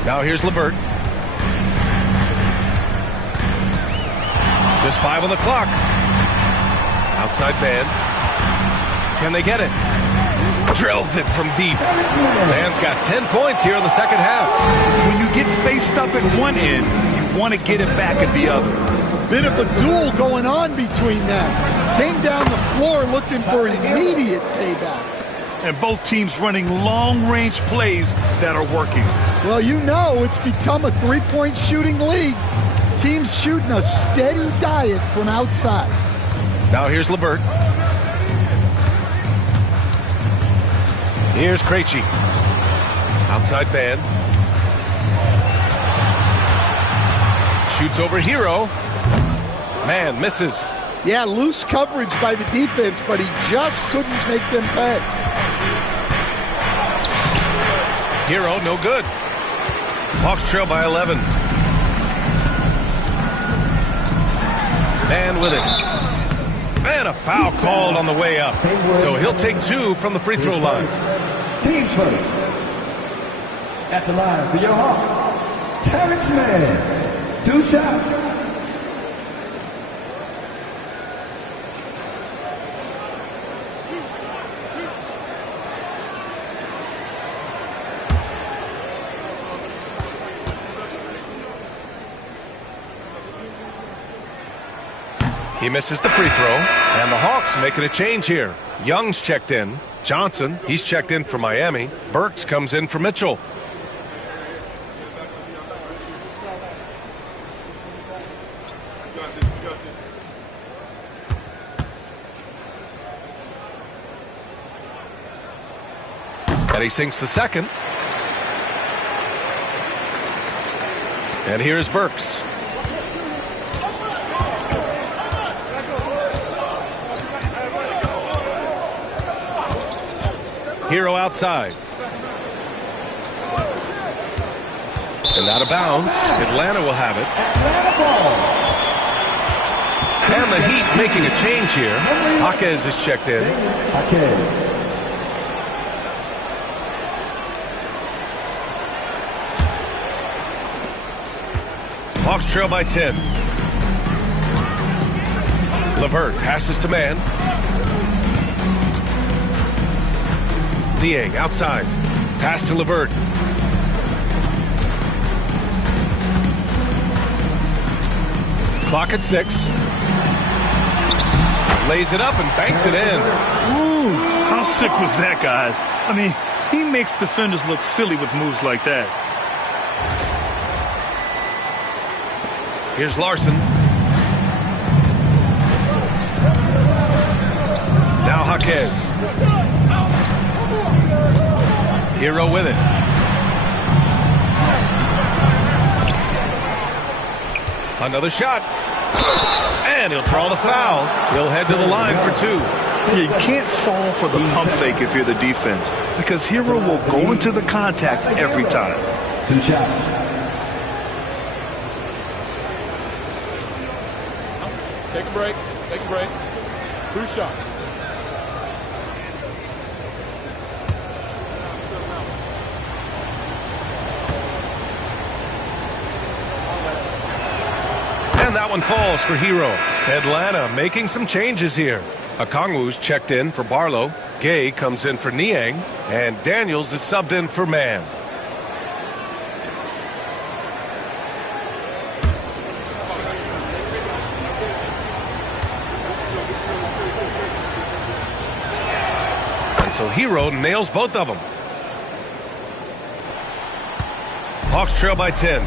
Now here's LeVert. Just 5 on the clock. Outside man. Can they get it? Drills it from deep. Man's got 10 points here in the second half. When you get faced up at one end, you want to get it back at the other. A bit of a duel going on between them. Came down the floor looking for immediate payback. And both teams running long-range plays that are working. Well, you know it's become a three-point shooting league. Teams shooting a steady diet from outside. Now here's LeVert. Here's Krejci. Outside man. Shoots over Hero. Man, misses. Yeah, loose coverage by the defense, but he just couldn't make them pay. Hero, no good. Hawks trail by 11. Man with it. And a foul called on the way up. So he'll take 2 from the free throw line. Teams first. At the line for your Hawks, Terrence Mann. 2 shots. He misses the free throw, and the Hawks making a change here. Young's checked in. Johnson, he's checked in for Miami. Burks comes in for Mitchell. And he sinks the second. And here's Burks. Hero outside. And out of bounds. Atlanta will have it. And the Heat making a change here. Jaquez is checked in. Hawks trail by 10. LeVert passes to man. Niang outside. Pass to LeVert. Clock at 6. Lays it up and banks it in. Ooh, how sick was that, guys? I mean, he makes defenders look silly with moves like that. Here's Larson. Now Jaquez. Hero with it. Another shot. And he'll draw the foul. He'll head to the line for 2. You can't fall for the pump fake if you're the defense, because Hero will go into the contact every time. 2 shots. Take a break. Take a break. 2 shots. And that one falls for Hero. Atlanta making some changes here. Okongwu's checked in for Barlow. Gay comes in for Niang. And Daniels is subbed in for Man. And so Hero nails both of them. Hawks trail by 10.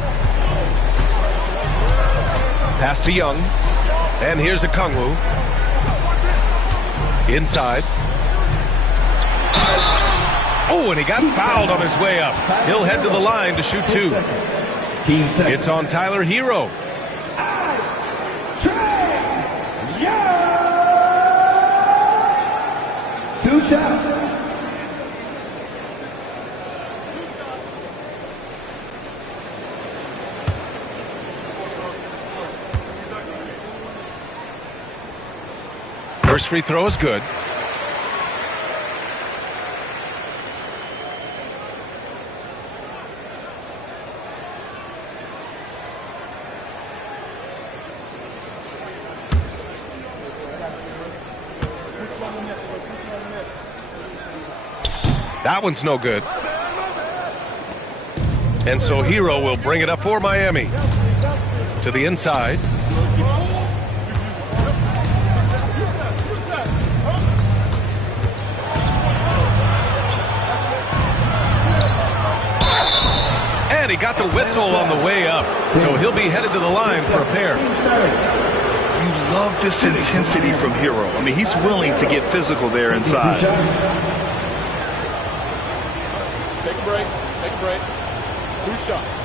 Pass to Young. And here's Okongwu. Inside. Oh, and he got fouled on his way up. He'll head to the line to shoot 2. It's on Tyler Hero. 2 shots. First free throw is good. That one's no good. And so Hero will bring it up for Miami. To the inside. And he got the whistle on the way up. So he'll be headed to the line for a pair. You love this intensity from Hero. I mean, he's willing to get physical there inside. Take a break. Take a break. 2 shots.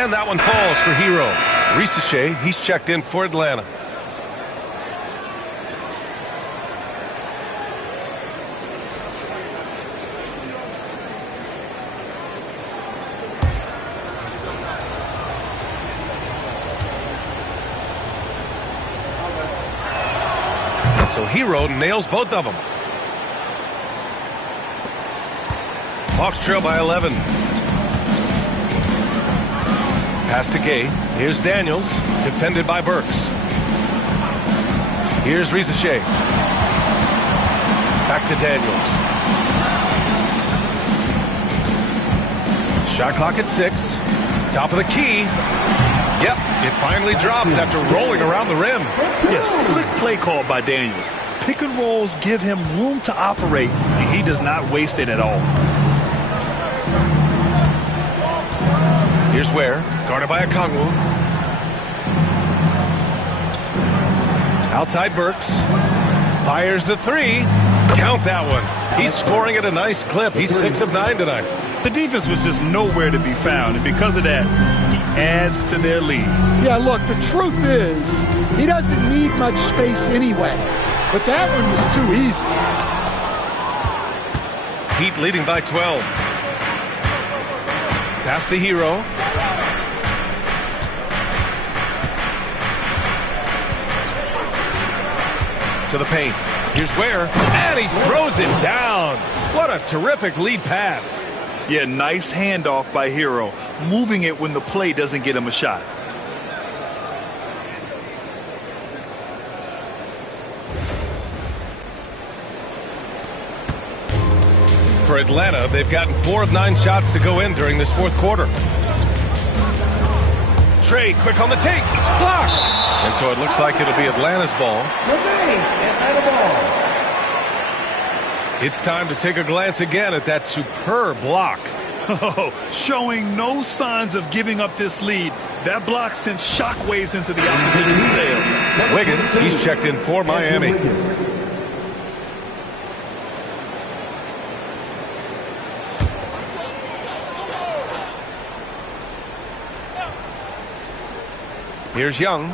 And that one falls for Hero. Risache, he's checked in for Atlanta. And so Hero nails both of them. Hawks trail by 11. Pass to Gay. Here's Daniels, defended by Burks. Here's Risache. Back to Daniels. Shot clock at 6. Top of the key. Yep, it finally drops after rolling around the rim. Yes, slick play call by Daniels. Pick and rolls give him room to operate, and he does not waste it at all. Here's Ware, guarded by Okongwu. Outside Burks. Fires the 3. Count that one. He's scoring at a nice clip. He's 6 of 9 tonight. The defense was just nowhere to be found, and because of that, he adds to their lead. Yeah, look, the truth is, he doesn't need much space anyway. But that one was too easy. Heat leading by 12. Pass to Hero. To the paint. Here's Ware. And he throws it down. What a terrific lead pass. Yeah, nice handoff by Hero. Moving it when the play doesn't get him a shot. For Atlanta, they've gotten 4 of 9 shots to go in during this 4th quarter. Trey, quick on the take. It's blocked. And so it looks like it'll be Atlanta's ball. Atlanta ball. It's time to take a glance again at that superb block. Oh, showing no signs of giving up this lead. That block sent shockwaves into the opposition's sails. Wiggins, he's checked in for Miami. Here's Young.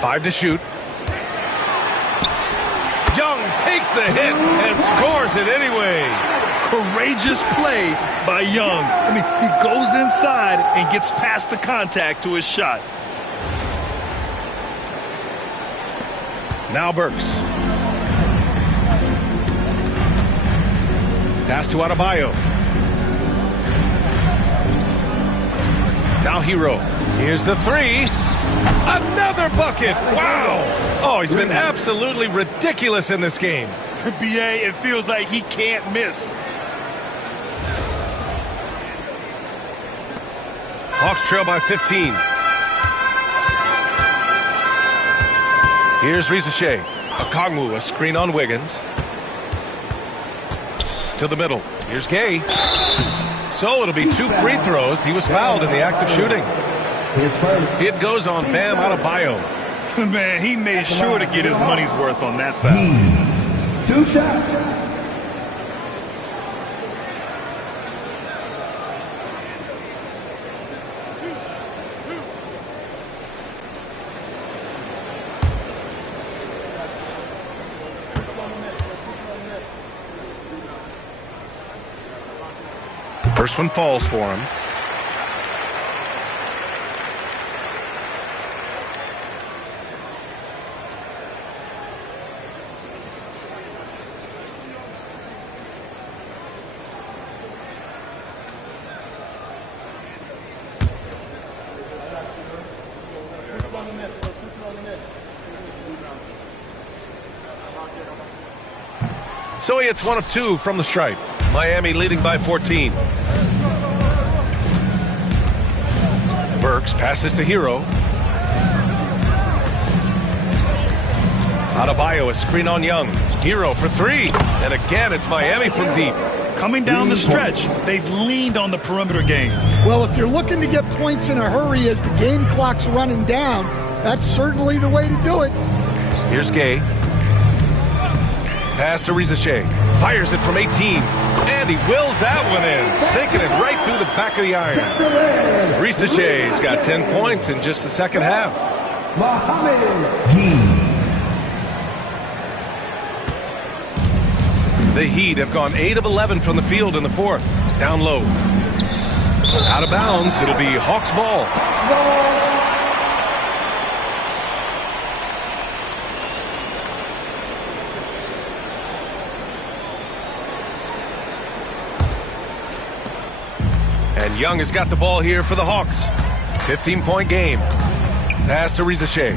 Five to shoot. Young takes the hit and scores it anyway. Courageous play by Young. I mean, he goes inside and gets past the contact to his shot. Now Burks. Pass to Adebayo. Now Hero. Here's the 3. Another bucket. Wow. Oh, he's been absolutely ridiculous in this game. BA, it feels like he can't miss. Hawks trail by 15. Here's Risache. Okongwu, a screen on Wiggins. To the middle. Here's Gay. So it'll be 2 free throws. He was fouled in the act of shooting. It goes on Bam Adebayo. Man, he made sure to get his money's worth on that foul. 2 shots. First one falls for him. So he hits 1 of 2 from the stripe. Miami leading by 14. Burks passes to Hero. Adebayo, a screen on Young. Hero for three. And again, it's Miami from deep. Coming down the stretch, they've leaned on the perimeter game. Well, if you're looking to get points in a hurry as the game clock's running down, that's certainly the way to do it. Here's Gay. Pass to Rizachet. Fires it from 18. And he wills that one in. Sinking it right through the back of the iron. Rizachet's got 10 points in just the second half. The Heat have gone 8 of 11 from the field in the fourth. Down low. Out of bounds. It'll be Hawks ball. And Young has got the ball here for the Hawks. 15-point game. Pass to Rizachet.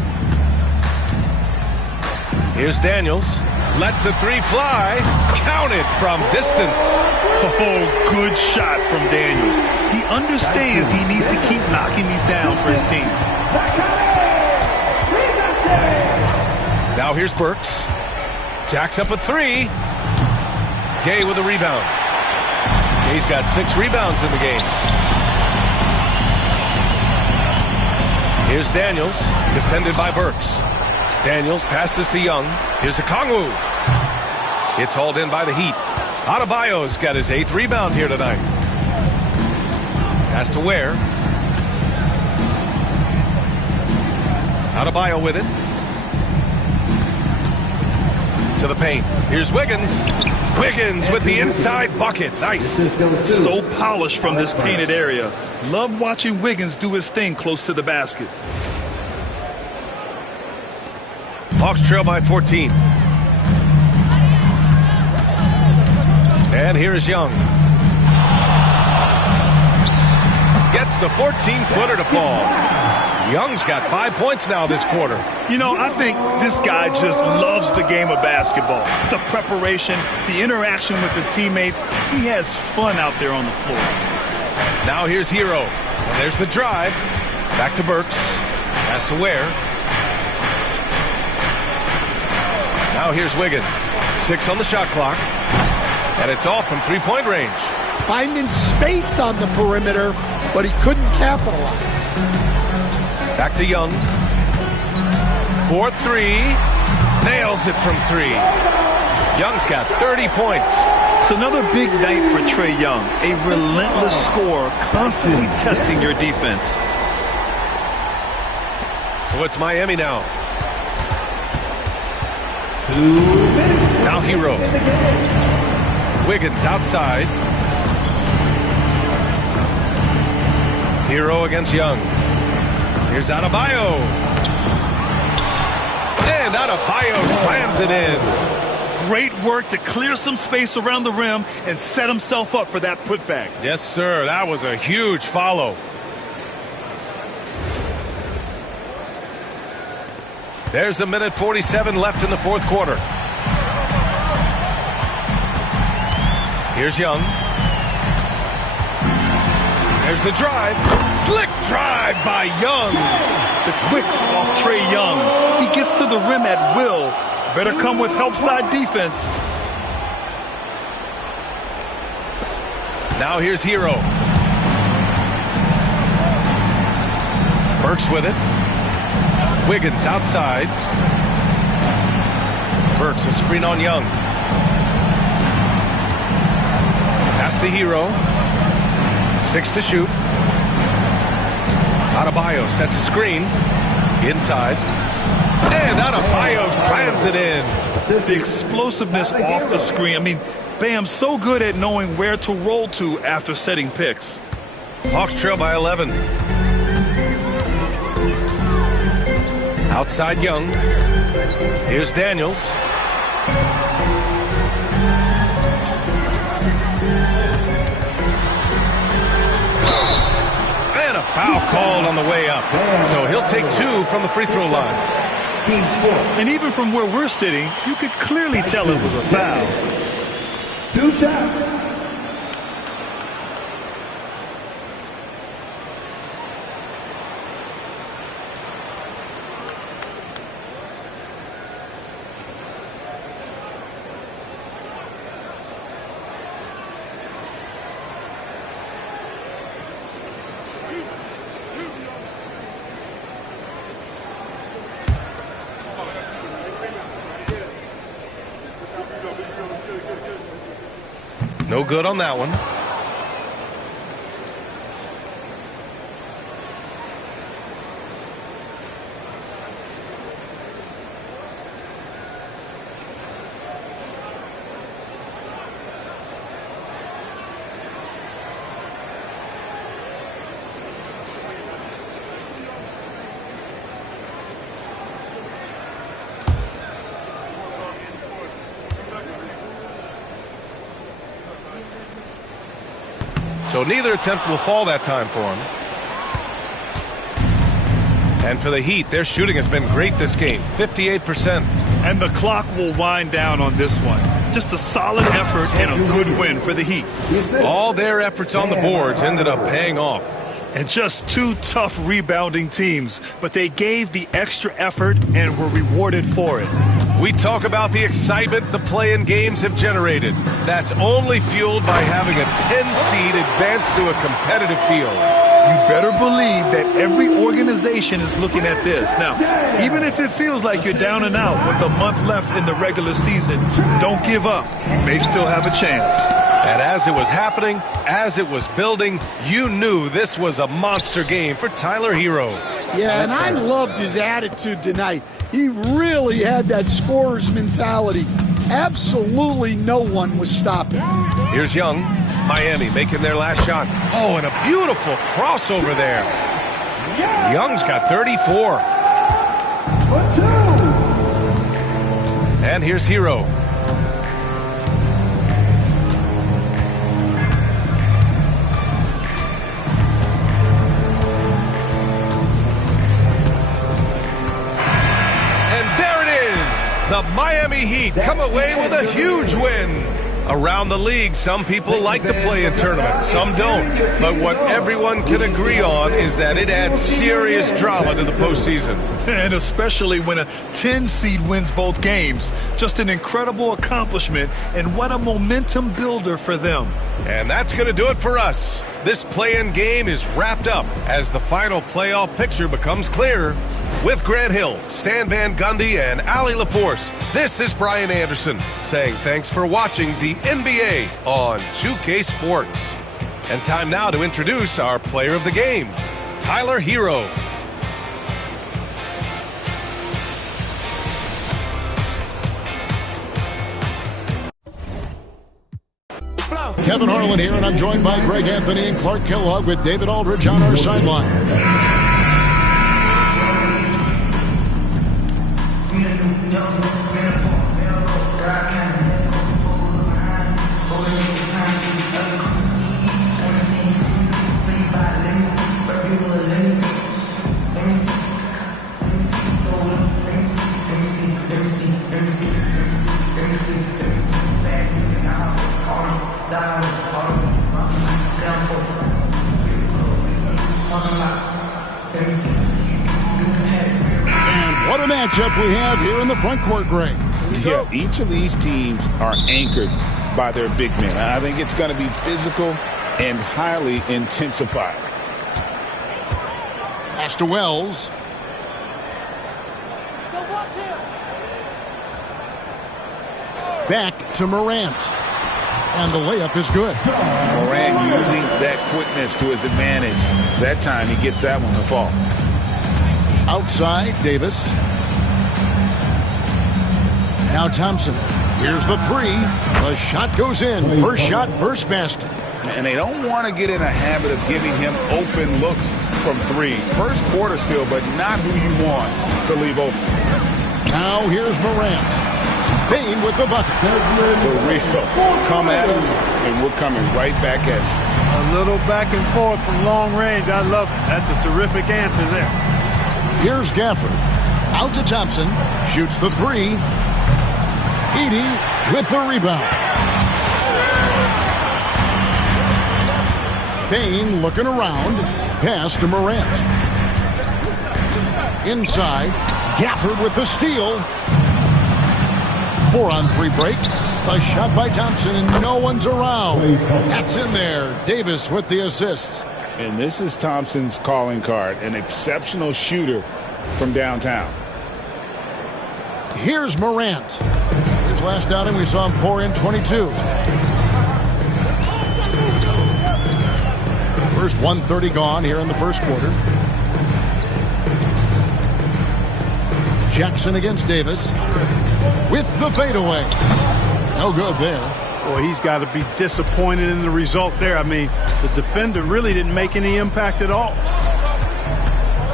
Here's Daniels. Lets the three fly. Counted from distance. Oh, good shot from Daniels. He understands he needs to keep knocking these down for his team. Now here's Burks. Jacks up a three. Gay with a rebound. Gay's got 6 rebounds in the game. Here's Daniels, defended by Burks. Daniels passes to Young. Here's Okongwu. It's hauled in by the Heat. Adebayo's got his 8th rebound here tonight. Pass to Ware. Adebayo with it. To the paint. Here's Wiggins. Wiggins with the inside bucket. Nice. So polished from this painted area. Love watching Wiggins do his thing close to the basket. Hawks trail by 14. And here is Young. Gets the 14-footer to fall. Young's got 5 points now this quarter. You know, I think this guy just loves the game of basketball. The preparation, the interaction with his teammates. He has fun out there on the floor. Now here's Hero. And there's the drive. Back to Burks. Pass to Ware. Now here's Wiggins. 6 on the shot clock. And it's off from three-point range. Finding space on the perimeter, but he couldn't capitalize. Back to Young. 4-3. Nails it from 3. Young's got 30 points. It's another big night for Trae Young. A relentless scorer, constantly testing your defense. So it's Miami now. Now Hero. Wiggins outside. Hero against Young. Here's Adebayo. And Adebayo slams it in. Great work to clear some space around the rim and set himself up for that putback. Yes, sir. That was a huge follow. There's 1:47 left in the fourth quarter. Here's Young. There's the drive. Slick drive by Young. The quicks off Trae Young. He gets to the rim at will. Better come with help side defense. Now here's Hero. Burks with it. Wiggins outside. Burks a screen on Young. Pass to Hero. 6 to shoot. Adebayo sets a screen. Inside. And Adebayo slams it in. The explosiveness off the screen. I mean, Bam's so good at knowing where to roll to after setting picks. Hawks trail by 11. Outside Young. Here's Daniels. And a foul called on the way up. So he'll take 2 from the free throw line. And even from where we're sitting, you could clearly tell it was a foul. 2 shots. No good on that one. So neither attempt will fall that time for him. And for the Heat, their shooting has been great this game, 58%. And the clock will wind down on this one. Just a solid effort and a good win for the Heat. All their efforts on the boards ended up paying off. And just two tough rebounding teams, but they gave the extra effort and were rewarded for it. We talk about the excitement the play-in games have generated. That's only fueled by having a 10 seed advance to a competitive field. You better believe that every organization is looking at this. Now, even if it feels like you're down and out with a month left in the regular season, don't give up. You may still have a chance. And as it was happening, as it was building, you knew this was a monster game for Tyler Hero. Yeah, and I loved his attitude tonight. He really had that scorer's mentality. Absolutely no one was stopping. Here's Young. Miami making their last shot. Oh, and a beautiful crossover there. Young's got 34. And here's Hero. The Miami Heat come away with a huge win. Around the league, some people like the play-in tournament, some don't. But what everyone can agree on is that it adds serious drama to the postseason. And especially when a 10 seed wins both games. Just an incredible accomplishment, and what a momentum builder for them. And that's going to do it for us. This play-in game is wrapped up as the final playoff picture becomes clearer. With Grant Hill, Stan Van Gundy, and Ali LaForce, this is Brian Anderson saying thanks for watching the NBA on 2K Sports. And time now to introduce our player of the game, Tyler Hero. Kevin Harlan here, and I'm joined by Greg Anthony and Clark Kellogg with David Aldridge on our sideline. What a matchup we have here in the front court, Greg. Yeah, each of these teams are anchored by their big men. I think it's going to be physical and highly intensified. Pass to Wells. Back to Morant. And the layup is good. Morant using that quickness to his advantage. That time he gets that one to fall. Outside, Davis. Now Thompson. Here's the three. The shot goes in. First shot, first basket. And they don't want to get in a habit of giving him open looks from three. First quarter still, but not who you want to leave open. Now here's Morant. Payne with the bucket. The real come at us, and we're coming right back at you. A little back and forth from long range. I love it. That's a terrific answer there. Here's Gafford. Out to Thompson. Shoots the three. Edey with the rebound. Payne looking around. Pass to Morant. Inside. Gafford with the steal. 4-on-3 break. A shot by Thompson, and no one's around. That's in there. Davis with the assist. And this is Thompson's calling card, an exceptional shooter from downtown. Here's Morant. His last outing, we saw him pour in 22. First 1:30 gone here in the first quarter. Jackson against Davis with the fadeaway. No good there. Boy, he's got to be disappointed in the result there. I mean, the defender really didn't make any impact at all.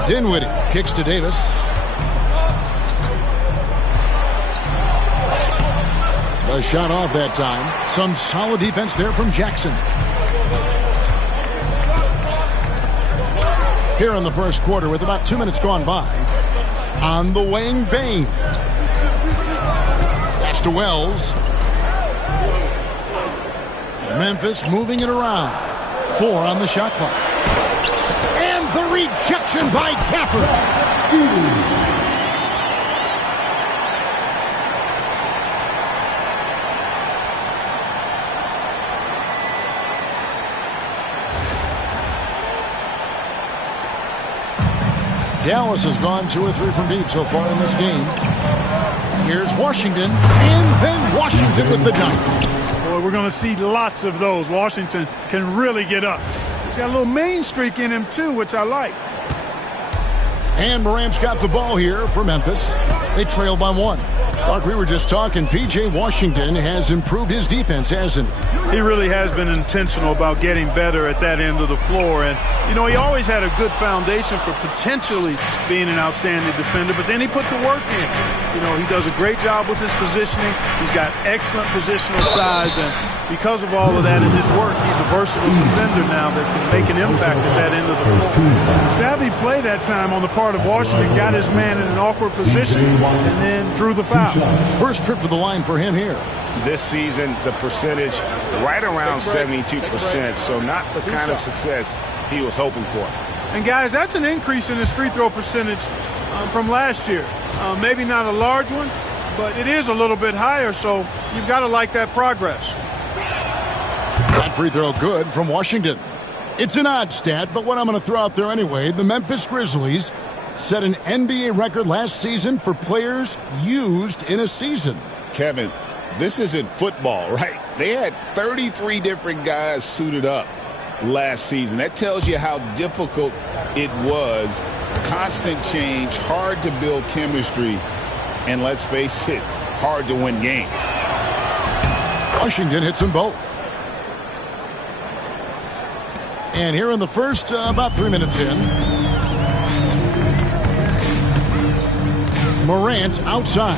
Dinwiddie kicks to Davis. The shot off that time. Some solid defense there from Jackson. Here in the first quarter with about 2 minutes gone by. On the wing, Bain. Pass to Wells. Memphis moving it around. 4 on the shot clock. And the rejection by Gafford. Dallas has gone 2 or 3 from deep so far in this game. Here's Washington, and then Washington with the dunk. Boy, we're going to see lots of those. Washington can really get up. He's got a little main streak in him, too, which I like. And Morant's got the ball here for Memphis. They trail by 1. Like we were just talking, P.J. Washington has improved his defense, hasn't he? He really has been intentional about getting better at that end of the floor. And, you know, he always had a good foundation for potentially being an outstanding defender, but then he put the work in. You know, he does a great job with his positioning. He's got excellent positional size, and because of all of that in his work, he's a versatile defender now that can make an impact at that end of the floor. Savvy play that time on the part of Washington, got his man in an awkward position, and then drew the foul. First trip to the line for him here. This season, the percentage right around 72%, so not the kind of success he was hoping for. And, guys, that's an increase in his free throw percentage from last year. Maybe not a large one, but it is a little bit higher, so you've got to like that progress. That free throw good from Washington. It's an odd stat, but what I'm going to throw out there anyway, the Memphis Grizzlies set an NBA record last season for players used in a season. Kevin, this isn't football, right? They had 33 different guys suited up last season. That tells you how difficult it was. Constant change, hard to build chemistry, and let's face it, hard to win games. Washington hits them both. And here in the first, about 3 minutes in, Morant outside.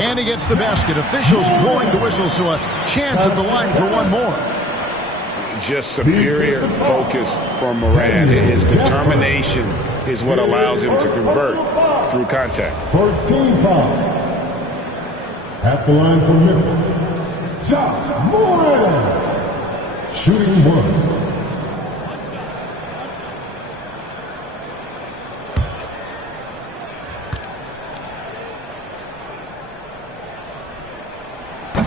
And he gets the basket. Officials blowing the whistle, so a chance at the line for one more. Just superior focus from Morant. His determination is what allows him to convert through contact. First team foul. At the line for Memphis, Josh Morant. Shooting 1.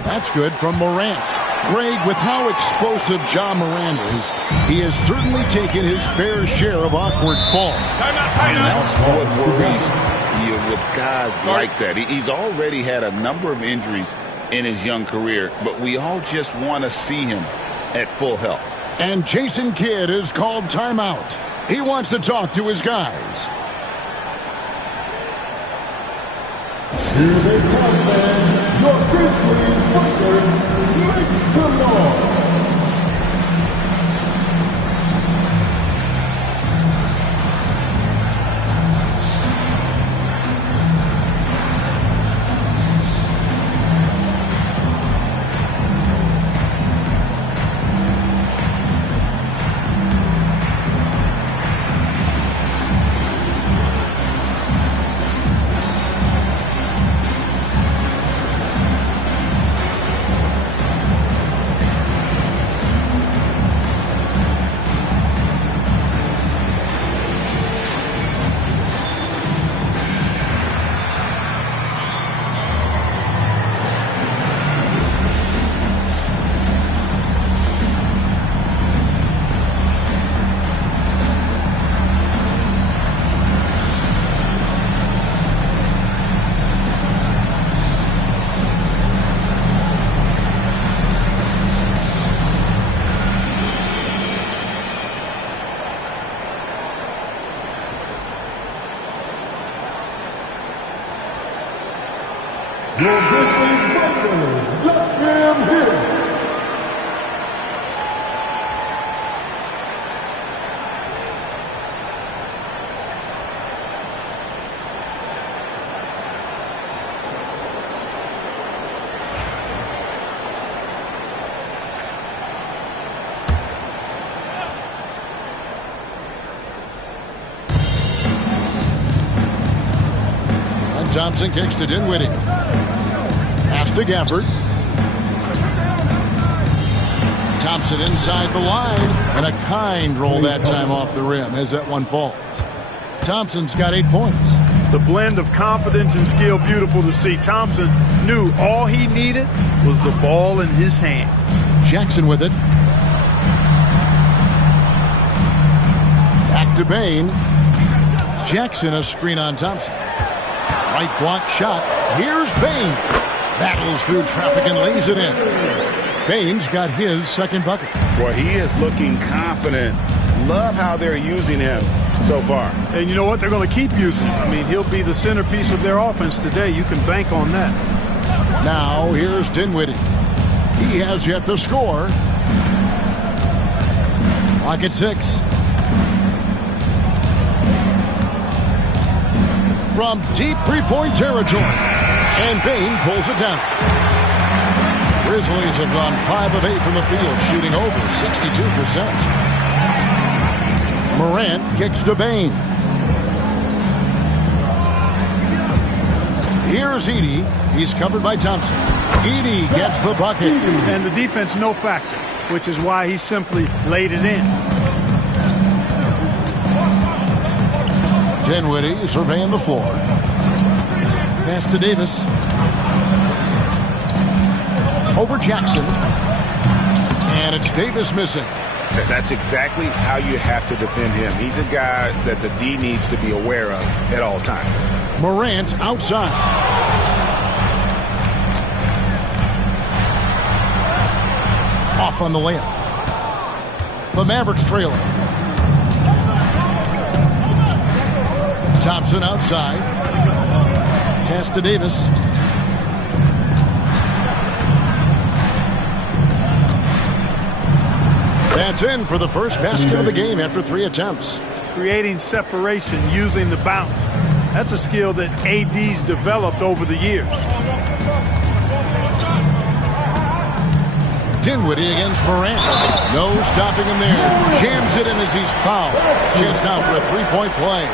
That's good from Morant. Greg, with how explosive Ja Morant is, he has certainly taken his fair share of awkward falls. And that's what worries you with guys like that. He's already had a number of injuries in his young career, but we all just want to see him at full health. And Jason Kidd is called timeout. He wants to talk to his guys. Here they come, man. Your Grizzlies Buckers, make some noise. your Grizzlies Raiders, let them hit it. Thompson kicks to Dinwiddie. Pass to Gafford. Thompson inside the line. And a kind roll that time off the rim as that one falls. Thompson's got 8 points. The blend of confidence and skill, beautiful to see. Thompson knew all he needed was the ball in his hands. Jackson with it. Back to Bain. Jackson a screen on Thompson. Right block shot. Here's Bain. Battles through traffic and lays it in. Bain's got his second bucket. Boy, he is looking confident. Love how they're using him so far. And you know what? They're going to keep using him. I mean, he'll be the centerpiece of their offense today. You can bank on that. Now here's Dinwiddie. He has yet to score. Clock at 6. From deep three-point territory. And Bain pulls it down. Grizzlies have gone 5 of 8 from the field, shooting over 62%. Morant kicks to Bain. Here's Edey. He's covered by Thompson. Edey gets the bucket. And the defense no factor, which is why he simply laid it in. Dinwiddie surveying the floor. Pass to Davis. Over Jackson. And it's Davis missing. That's exactly how you have to defend him. He's a guy that the D needs to be aware of at all times. Morant outside. Off on the layup. The Mavericks trailing. Thompson outside. Pass to Davis. That's in for the first basket of the game after 3 attempts. Creating separation using the bounce. That's a skill that AD's developed over the years. Dinwiddie against Morant. No stopping him there. Jams it in as he's fouled. Chance now for a three-point play.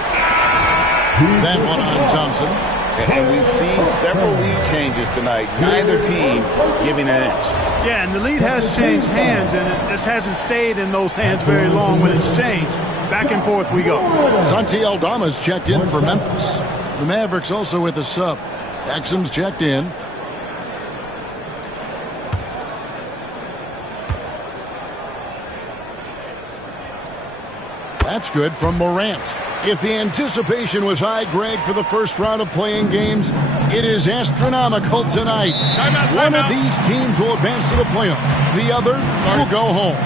That one on Thompson. And we've seen several lead changes tonight. Neither team giving an inch. Yeah, and the lead has changed hands, and it just hasn't stayed in those hands very long when it's changed. Back and forth we go. Santi Aldama's checked in for Memphis. The Mavericks also with a sub. Exum's checked in. That's good from Morant. If the anticipation was high, Greg, for the first round of playing games, it is astronomical tonight. One of these teams will advance to the playoff. The other will go home.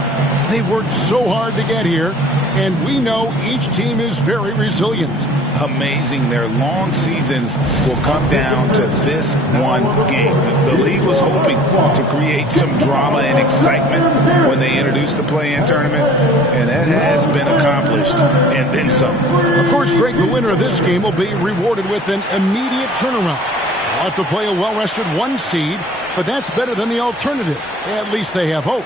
They worked so hard to get here, and we know each team is very resilient. Amazing. Their long seasons will come down to this one game. The league was hoping to create some drama and excitement when they introduced the play-in tournament, and that has been accomplished, and then some. Of course, Greg, the winner of this game will be rewarded with an immediate turnaround. They'll have to play a well-rested 1 seed, but that's better than the alternative. At least they have hope.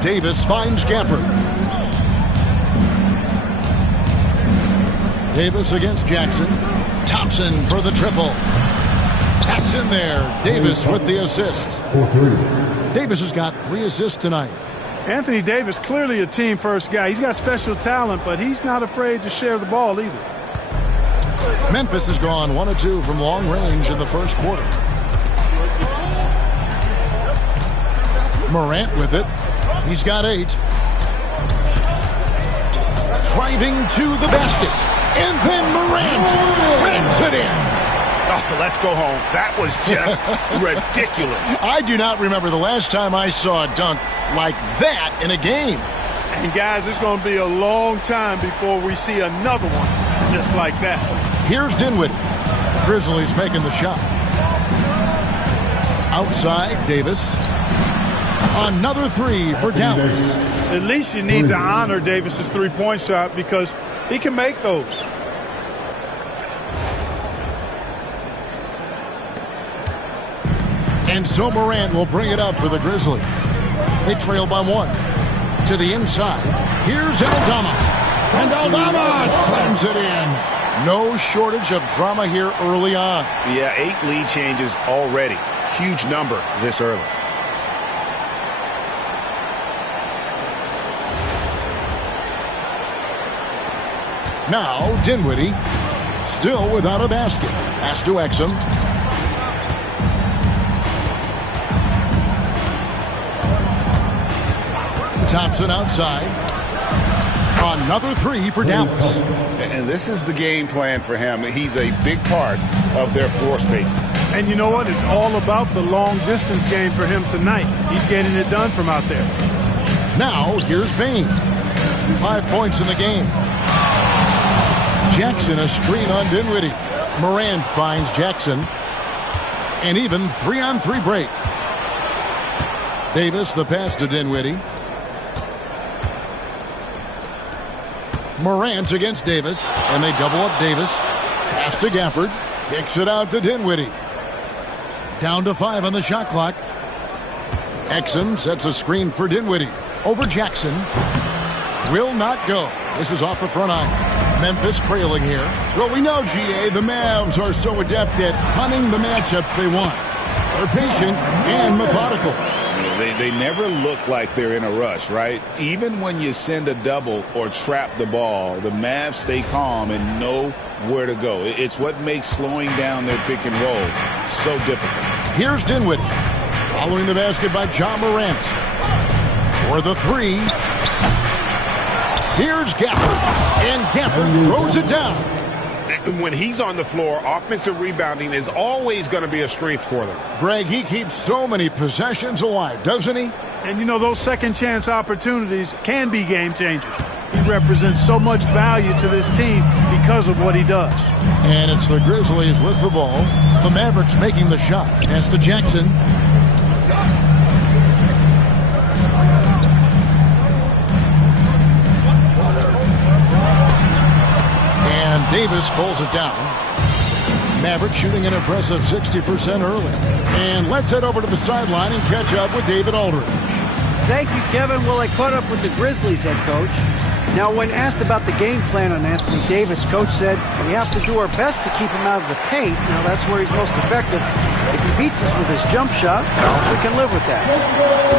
Davis finds Gafford. Davis against Jackson. Thompson for the triple. That's in there. Davis with the assist. Davis has got 3 assists tonight. Anthony Davis, clearly a team-first guy. He's got special talent, but he's not afraid to share the ball either. Memphis has gone 1 of 2 from long range in the first quarter. Morant with it. He's got 8. Driving to the basket. And then Morant slams it in. Oh, let's go home. That was just ridiculous. I do not remember the last time I saw a dunk like that in a game. And guys, it's going to be a long time before we see another one just like that. Here's Dinwiddie. Grizzlies making the shot. Outside, Davis. Another 3 for Dallas. At least you need to honor Davis's three-point shot because he can make those. And so Morant will bring it up for the Grizzlies. They trail by 1. To the inside. Here's Aldama. And Aldama slams it in. No shortage of drama here early on. Yeah, 8 lead changes already. Huge number this early. Now Dinwiddie. Still without a basket. Has to Exum. Thompson outside. Another 3 for Dallas. And this is the game plan for him. He's a big part of their floor space. And you know what? It's all about the long distance game for him tonight. He's getting it done from out there. Now here's Bain. 5 points in the game. Jackson a screen on Dinwiddie. Morant finds Jackson. An even 3-on-3 break. Davis the pass to Dinwiddie. Morant against Davis, and they double up Davis. Pass to Gafford. Kicks it out to Dinwiddie. Down to 5 on the shot clock. Exum sets a screen for Dinwiddie. Over Jackson. Will not go. This is off the front iron. Memphis trailing here. Well, we know, GA, the Mavs are so adept at hunting the matchups they want. They're patient and methodical. They never look like they're in a rush, right? Even when you send a double or trap the ball, the Mavs stay calm and know where to go. It's what makes slowing down their pick and roll so difficult. Here's Dinwiddie. Following the basket by John Morant. For the 3. Here's Gafford. And Gafford throws it down. When he's on the floor, offensive rebounding is always going to be a strength for them. Greg, he keeps so many possessions alive, doesn't he? And you know, those second chance opportunities can be game changers. He represents so much value to this team because of what he does. And it's the Grizzlies with the ball. The Mavericks making the shot. Pass to Jackson. And Davis pulls it down. Mavericks shooting an impressive 60% early. And let's head over to the sideline and catch up with David Aldridge. Thank you, Kevin. Well, I caught up with the Grizzlies head coach. Now, when asked about the game plan on Anthony Davis, coach said, we have to do our best to keep him out of the paint. Now, that's where he's most effective. If he beats us with his jump shot, well, we can live with that.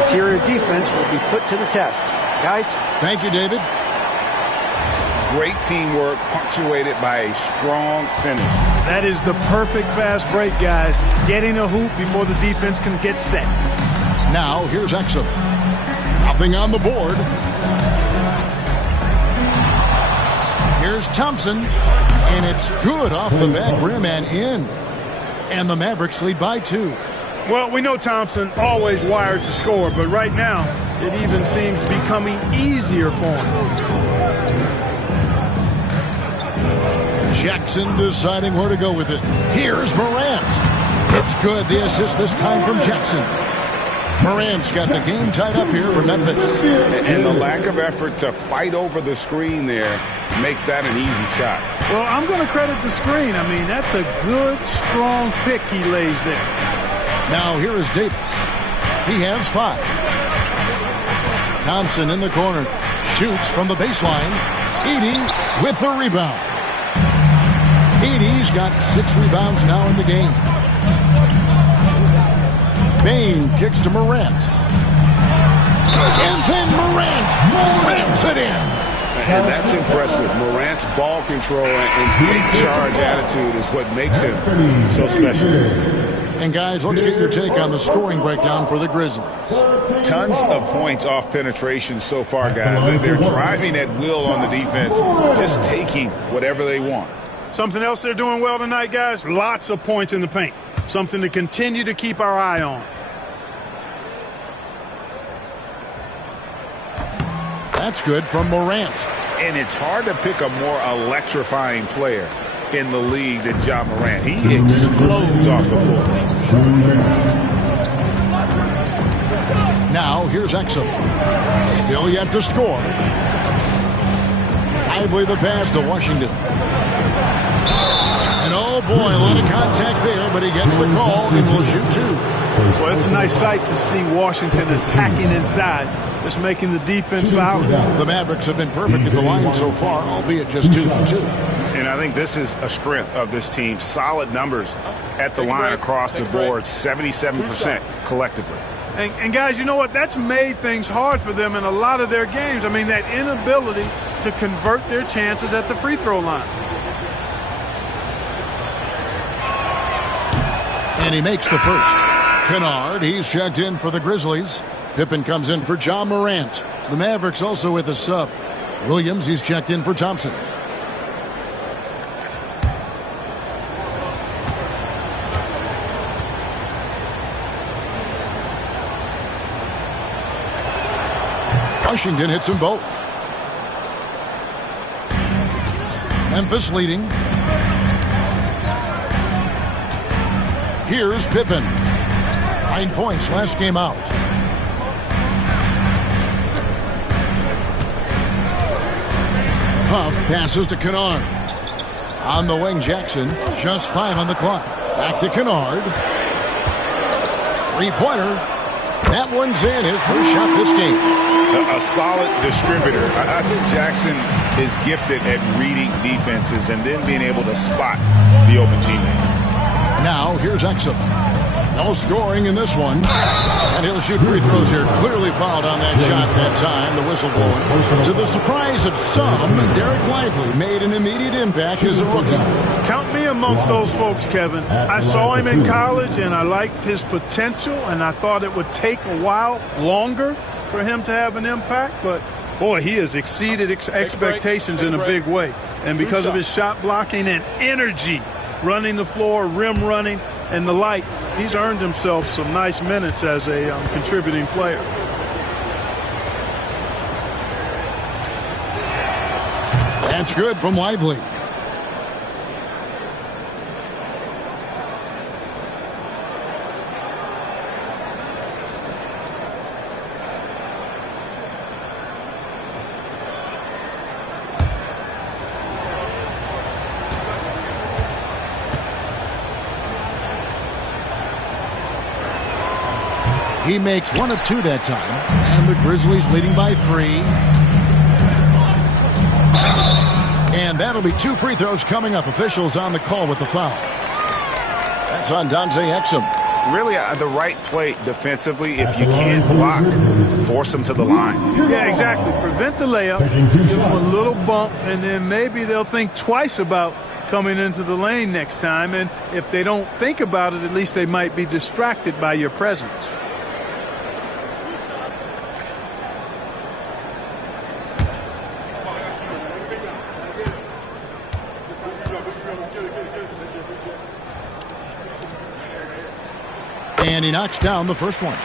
Interior defense will be put to the test. Guys? Thank you, David. Great teamwork punctuated by a strong finish. That is the perfect fast break, guys. Getting a hoop before the defense can get set. Now, here's Exum. Nothing on the board. Here's Thompson. And it's good off the back rim and in. And the Mavericks lead by 2. Well, we know Thompson always wired to score, but right now it even seems to be becoming easier for him. Jackson deciding where to go with it. Here's Morant. It's good. The assist this time from Jackson. Morant's got the game tied up here for Memphis. And the lack of effort to fight over the screen there makes that an easy shot. Well, I'm going to credit the screen. I mean, that's a good, strong pick he lays there. Now here is Davis. He has 5. Thompson in the corner. Shoots from the baseline. Edey with the rebound. Edey's got 6 rebounds now in the game. Bain kicks to Morant. And then Morant rams it in. And that's impressive. Morant's ball control and take charge attitude is what makes him so special. And guys, let's get your take on the scoring breakdown for the Grizzlies. Tons of points off penetration so far, guys. They're driving at will on the defense, just taking whatever they want. Something else they're doing well tonight, guys, lots of points in the paint. Something to continue to keep our eye on. That's good from Morant. And it's hard to pick a more electrifying player in the league than Ja Morant. He explodes off the floor. Now, here's Exum. Still yet to score. Lively the pass to Washington. And oh boy, a lot of contact there, but he gets the call and will shoot 2. Well, it's a nice sight to see Washington attacking inside, just making the defense foul. The Mavericks have been perfect at the line so far, albeit just 2 for 2. And I think this is a strength of this team. Solid numbers at the line across the board, 77% collectively. And guys, you know what? That's made things hard for them in a lot of their games. I mean, that inability to convert their chances at the free throw line. And he makes the first. Kennard, he's checked in for the Grizzlies. Pippen comes in for Ja Morant. The Mavericks also with a sub. Williams, he's checked in for Thompson. Washington hits them both. Memphis leading. Here's Pippen. 9 points last game out. Huff passes to Kennard. On the wing, Jackson. Just 5 on the clock. Back to Kennard. 3-pointer. That one's in. His first shot this game. A solid distributor. I think Jackson is gifted at reading defenses and then being able to spot the open teammate. Now, here's Exum. No scoring in this one. And he'll shoot free throws here. Clearly fouled on that shot that time. The whistle blowing. To the surprise of some, Derek Lively made an immediate impact as a rookie. Count me amongst those folks, Kevin. I saw him in college, and I liked his potential, and I thought it would take a while longer for him to have an impact. But, boy, he has exceeded expectations in a big way. And because of his shot blocking and energy, running the floor, rim running, and the like, he's earned himself some nice minutes as a contributing player. That's good from Lively. He makes 1 of 2 that time. And the Grizzlies leading by 3. And that'll be 2 free throws coming up. Officials on the call with the foul. That's on Dante Exum. Really the right play defensively. If you can't block, force them to the line. Yeah, exactly. Prevent the layup, give them a little bump, and then maybe they'll think twice about coming into the lane next time. And if they don't think about it, at least they might be distracted by your presence. And he knocks down the first one.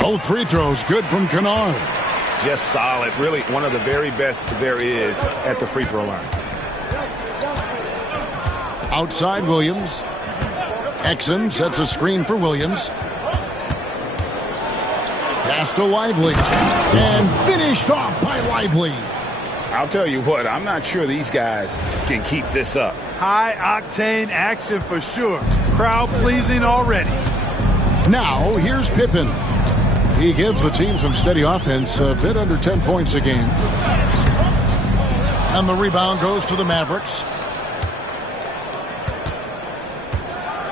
Both free throws good from Kennard. Just solid. Really one of the very best there is at the free throw line. Outside Williams. Exum sets a screen for Williams. Pass to Lively. And finished off by Lively. I'll tell you what, I'm not sure these guys can keep this up. High-octane action for sure. Crowd-pleasing already. Now, here's Pippen. He gives the team some steady offense, a bit under 10 points a game. And the rebound goes to the Mavericks.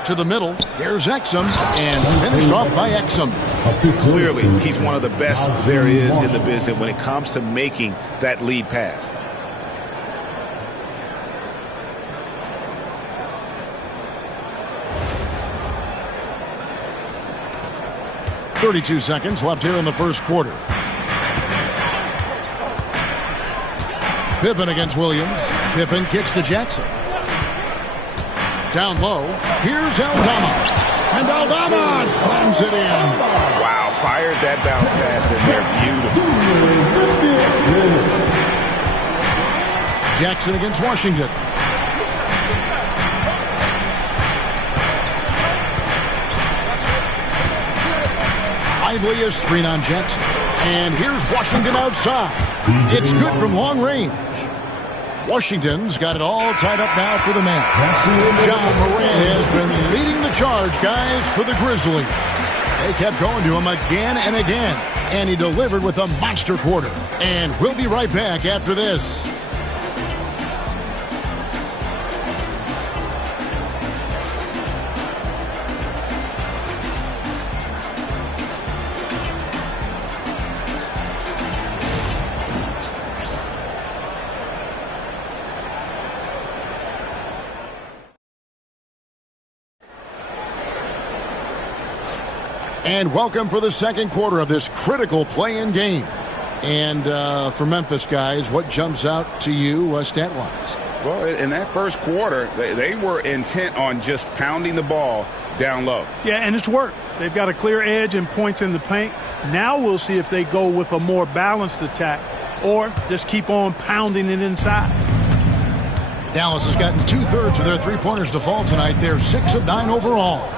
To the middle. Here's Exum. And finished off by Exum. Clearly, he's one of the best there is in the business when it comes to making that lead pass. .32 seconds left here in the first quarter. Pippen against Williams. Pippen kicks to Jackson. Down low. Here's Aldama. And Aldama slams it in. Wow, fired that bounce pass in there. Beautiful. Jackson against Washington. Lively a screen on Jackson. And here's Washington outside. It's good from long range. Washington's got it all tied up now for the man. John Moran has been leading the charge, guys, for the Grizzlies. They kept going to him again and again. And he delivered with a monster quarter. And we'll be right back after this. And welcome for the second quarter of this critical play-in game. And for Memphis, guys, what jumps out to you stat-wise? Well, in that first quarter, they were intent on just pounding the ball down low. Yeah, and it's worked. They've got a clear edge and points in the paint. Now we'll see if they go with a more balanced attack or just keep on pounding it inside. Dallas has gotten 2/3 of their three-pointers to fall tonight. They're 6 of 9 overall.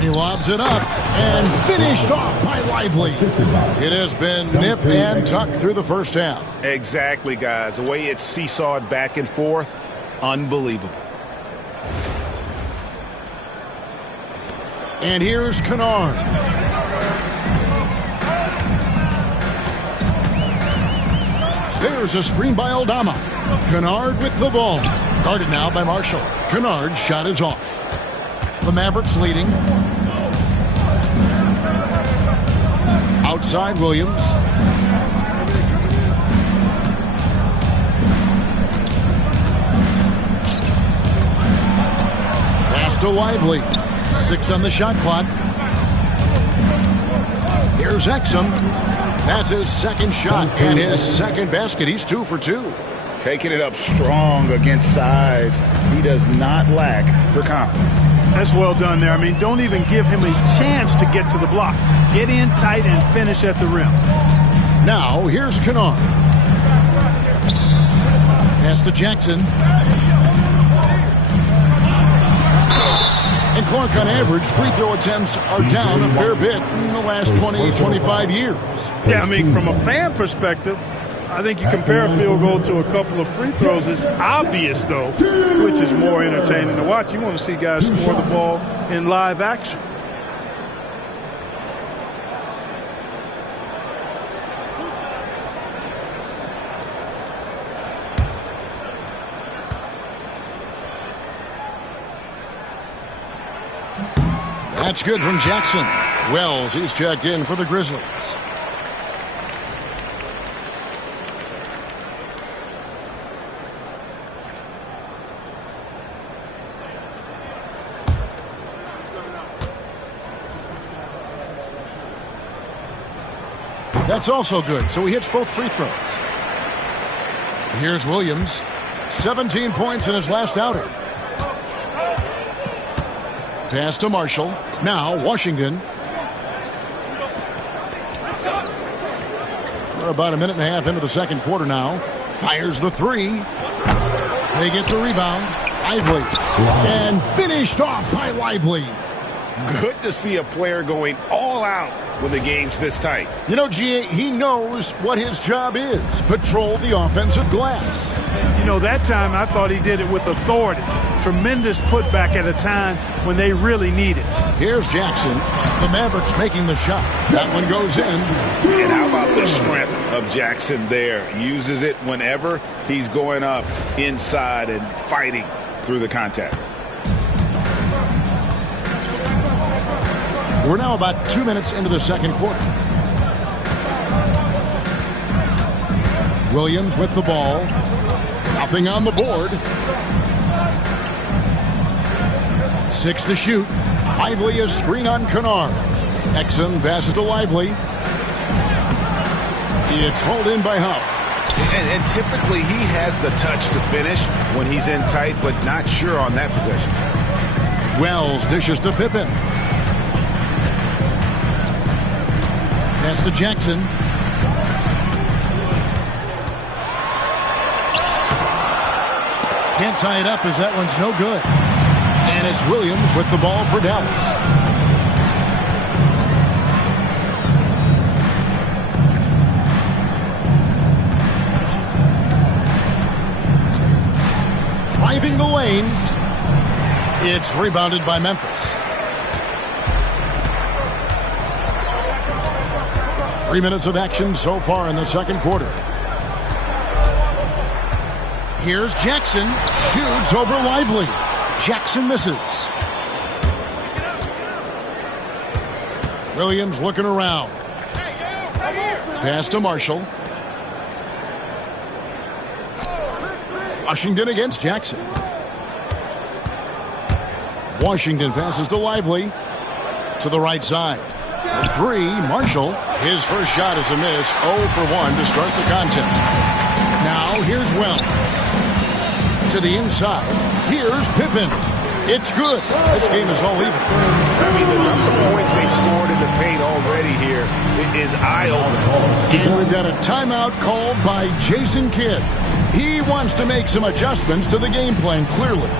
He lobs it up and finished off by Lively. It has been nip and tuck through the first half. Exactly, guys. The way it's seesawed back and forth, unbelievable. And here's Kennard. There's a screen by Aldama. Kennard with the ball. Guarded now by Marshall. Kennard's shot is off. The Mavericks leading. Outside Williams. Pass to Lively. 6 on the shot clock. Here's Exum. That's his second shot and his second basket. He's 2 for 2. Taking it up strong against size. He does not lack for confidence. That's well done there. I mean, don't even give him a chance to get to the block. Get in tight and finish at the rim. Now, here's Kennard. Pass to Jackson. And Clark, on average, free throw attempts are down a fair bit in the last 20, 25 years. Yeah, I mean, from a fan perspective, I think you compare a field goal to a couple of free throws. It's obvious, though, which is more entertaining to watch. You want to see guys score the ball in live action. That's good from Jackson. Wells, he's checked in for the Grizzlies. That's also good, so he hits both free throws. Here's Williams. 17 points in his last outing. Pass to Marshall. Now Washington. We're about a minute and a half into the second quarter now. Fires the three. They get the rebound. Lively. And finished off by Lively. Good to see a player going all out when the game's this tight. You know, G.A., he knows what his job is. Patrol the offensive glass. You know, that time I thought he did it with authority. Tremendous putback at a time when they really need it. Here's Jackson. The Mavericks making the shot. That one goes in. And how about the strength of Jackson there? Uses it whenever he's going up inside and fighting through the contact. We're now about 2 minutes into the second quarter. Williams with the ball. Nothing on the board. 6 to shoot. Lively a screen on Kennard. Exum passes to Lively. It's hauled in by Huff. And typically he has the touch to finish when he's in tight, but not sure on that possession. Wells dishes to Pippen. Pass to Jackson. Can't tie it up as that one's no good. And it's Williams with the ball for Dallas. Driving the lane. It's rebounded by Memphis. 3 minutes of action so far in the second quarter. Here's Jackson. Shoots over Lively. Jackson misses. Williams looking around. Pass to Marshall. Washington against Jackson. Washington passes to Lively. To the right side. For 3, Marshall. His first shot is a miss. 0 for 1 to start the contest. Now here's Wells. To the inside. Here's Pippen. It's good. This game is all even. I mean, the number of points they've scored in the paint already here is eye-opening. And we've got a timeout called by Jason Kidd. He wants to make some adjustments to the game plan, clearly.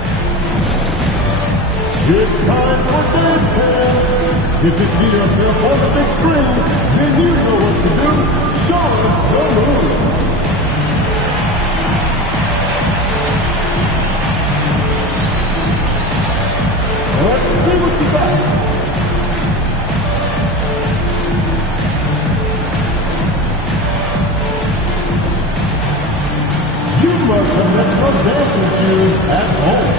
It's time for game plan. If you see yourself on the big screen, then you know what to do. Show us the move. Let's see what you got. You must have left your dancing shoes at home.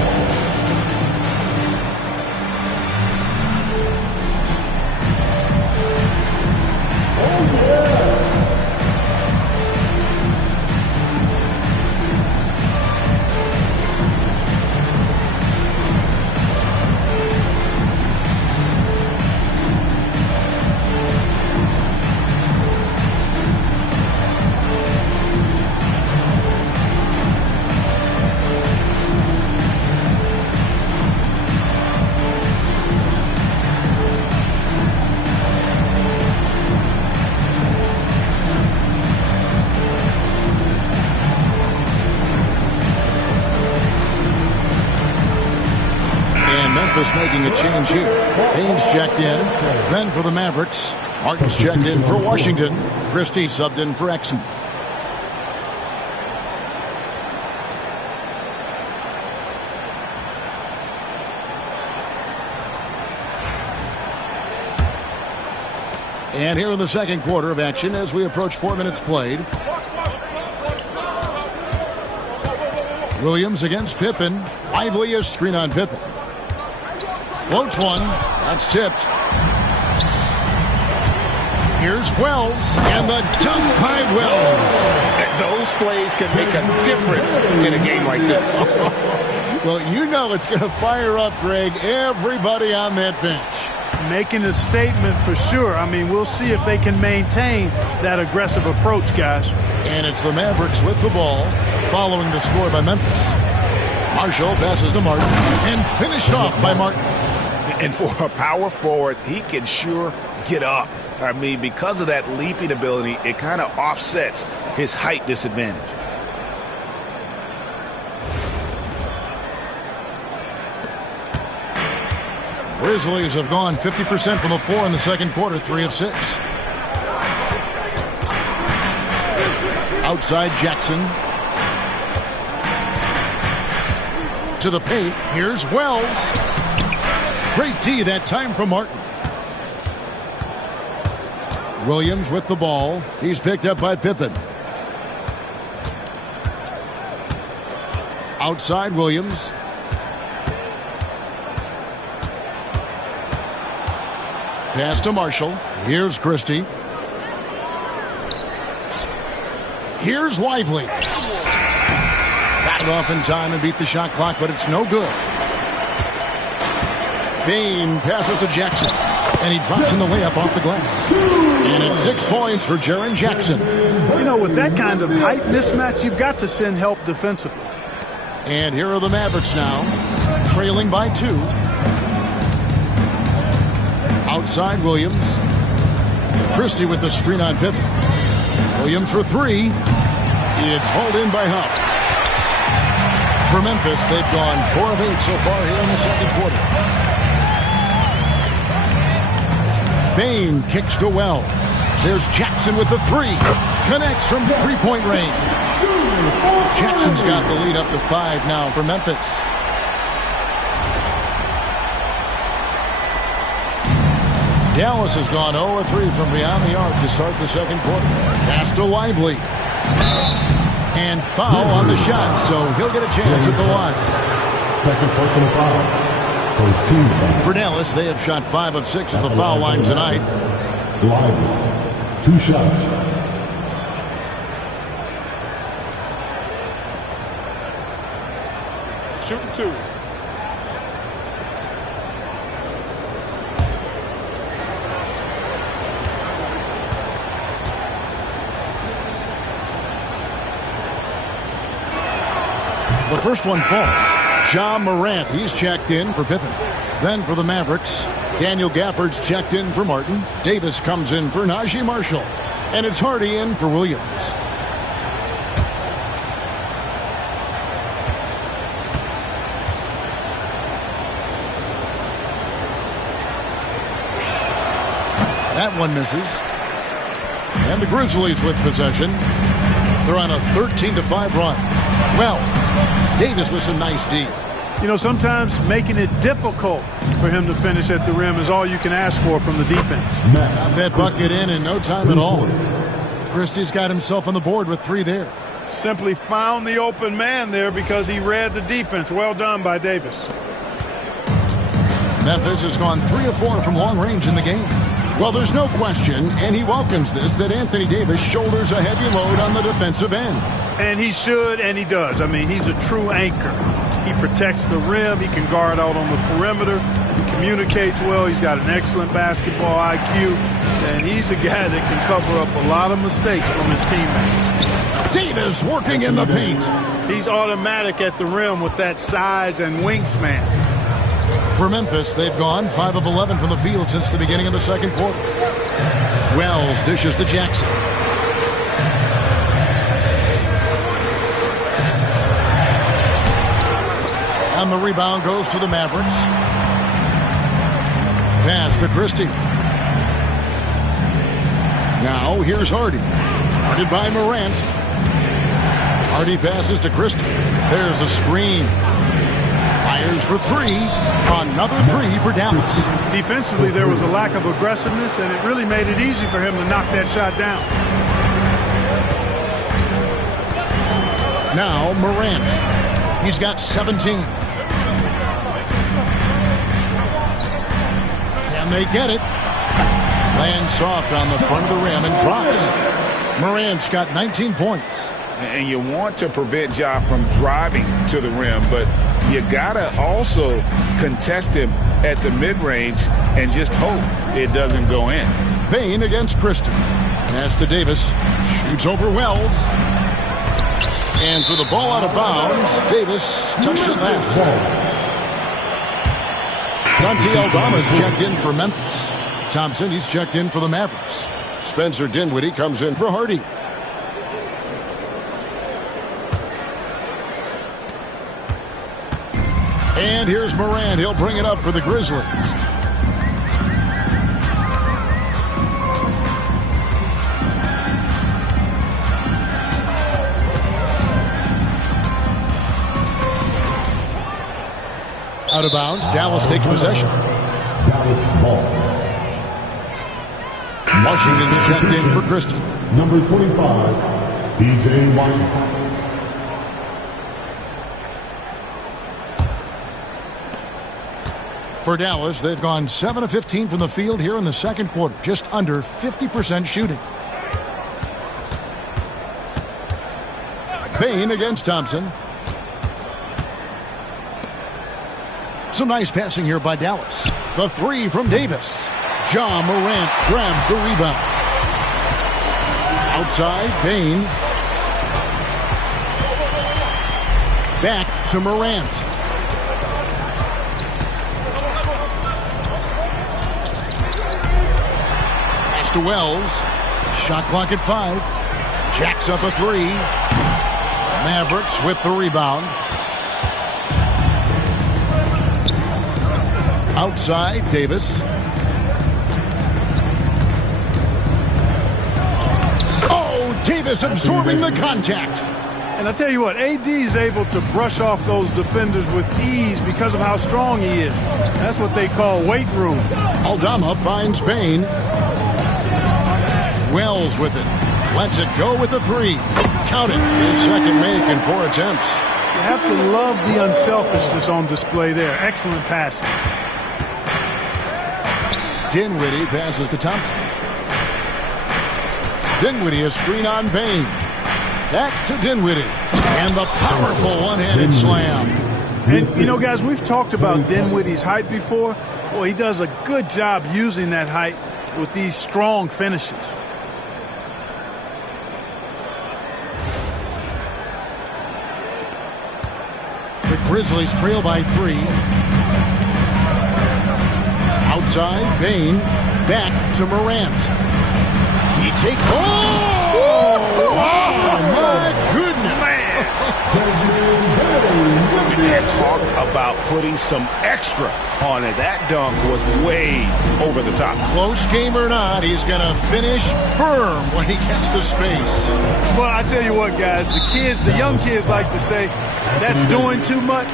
Oh yeah! Memphis making a change here. Haynes checked in. Then for the Mavericks, Martin's checked in for Washington. Christie subbed in for Exum. And here in the second quarter of action as we approach 4 minutes played. Williams against Pippen. Lively a screen on Pippen. Floats one. That's tipped. Here's Wells. And the dunk by Wells. Those plays can make a difference in a game like this. Well, you know it's going to fire up, Greg, everybody on that bench. Making a statement for sure. I mean, we'll see if they can maintain that aggressive approach, guys. And it's the Mavericks with the ball following the score by Memphis. Marshall passes to Martin and finished off by Martin. And for a power forward, he can sure get up. I mean, because of that leaping ability, it kind of offsets his height disadvantage. Grizzlies have gone 50% from the floor in the second quarter, 3 of 6. Outside Jackson. To the paint. Here's Wells. Great D that time from Martin. Williams with the ball. He's picked up by Pippen. Outside Williams. Pass to Marshall. Here's Christie. Here's Lively. Got it off in time and beat the shot clock, but it's no good. Bain passes to Jackson, and he drops in the layup off the glass. And it's 6 points for Jaren Jackson. You know, with that kind of height mismatch, you've got to send help defensively. And here are the Mavericks now, trailing by 2. Outside Williams. Christie with the screen on Pippen. Williams for 3. It's hauled in by Huff. For Memphis, they've gone 4 of 8 so far here in the second quarter. Bain kicks to Wells. There's Jackson with the 3. Connects from 3-point range. Jackson's got the lead up to 5 now for Memphis. Dallas has gone 0 of 3 from beyond the arc to start the second quarter. Pass to Lively. And foul on the shot, so he'll get a chance at the line. Second personal foul. First team foul. For Dallas, they have shot 5 of 6 at the foul line tonight. Lively. 2 shots. Shooting 2. The first one falls. Ja Morant, he's checked in for Pippen. Then for the Mavericks, Daniel Gafford's checked in for Martin. Davis comes in for Najee Marshall. And it's Hardy in for Williams. That one misses. And the Grizzlies with possession. They're on a 13-5 run. Well, Davis with some nice D. You know, sometimes making it difficult for him to finish at the rim is all you can ask for from the defense. Got that bucket in no time at all. Christie's got himself on the board with 3 there. Simply found the open man there because he read the defense. Well done by Davis. Memphis has gone 3 of 4 from long range in the game. Well, there's no question, and he welcomes this, that Anthony Davis shoulders a heavy load on the defensive end. And he should, and he does. I mean, he's a true anchor. He protects the rim. He can guard out on the perimeter. He communicates well. He's got an excellent basketball IQ. And he's a guy that can cover up a lot of mistakes from his teammates. Davis working in the paint. He's automatic at the rim with that size and wingspan. For Memphis, they've gone 5 of 11 from the field since the beginning of the second quarter. Wells dishes to Jackson. And the rebound goes to the Mavericks. Pass to Christie. Now here's Hardy. Guarded by Morant. Hardy passes to Christie. There's a screen. Fires for 3. Another 3 for Dallas. Defensively, there was a lack of aggressiveness, and it really made it easy for him to knock that shot down. Now Morant. He's got 17. Can they get it? Lands soft on the front of the rim and drops. Morant's got 19 points. And you want to prevent Ja from driving to the rim, but you gotta also contest him at the mid-range and just hope it doesn't go in. Bain against Christie. Pass to Davis. Shoots over Wells. And for the ball out of bounds, Davis touched it last. Santi Aldama's checked in for Memphis. Thompson, he's checked in for the Mavericks. Spencer Dinwiddie comes in for Hardy. And here's Morant. He'll bring it up for the Grizzlies. Out of bounds. Dallas takes possession. Dallas ball. Washington's checked in for Kristen. Number 25, DJ Washington. For Dallas, they've gone 7 of 15 from the field here in the second quarter. Just under 50% shooting. Bain against Thompson. Some nice passing here by Dallas. The three from Davis. Ja Morant grabs the rebound. Outside, Bain. Back to Morant. Pass to Wells. Shot clock at 5. Jacks up a 3. Mavericks with the rebound. Outside, Davis. Oh, Davis absorbing the contact. And I tell you what, AD is able to brush off those defenders with ease because of how strong he is. That's what they call weight room. Aldama finds Bain. Wells with it. Lets it go with a 3. Count it. His second make in 4 attempts. You have to love the unselfishness on display there. Excellent passing. Dinwiddie passes to Thompson. Dinwiddie a screen on Bain. Back to Dinwiddie. And the powerful one-handed slam. And, you know, guys, we've talked about Dinwiddie's height before. Well, he does a good job using that height with these strong finishes. The Grizzlies trail by 3. Outside, Bain. Back to Morant. He takes... Oh! My goodness! Man, talk about putting some extra on it. That dunk was way over the top. Close game or not, he's going to finish firm when he gets the space. Well, I tell you what, guys, the young kids like to say, that's doing too much.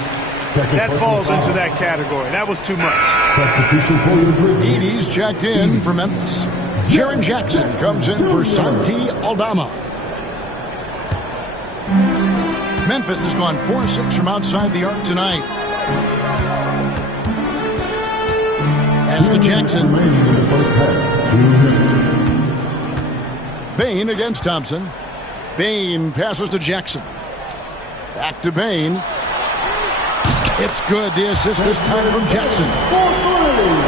That falls into that category. That was too much. Edie's checked in for Memphis. Jaren Jackson comes in for Santi Aldama. Memphis has gone 4-6 from outside the arc tonight. As to Jackson. Bain against Thompson. Bain passes to Jackson. Back to Bain. It's good. The assist this time from Jackson.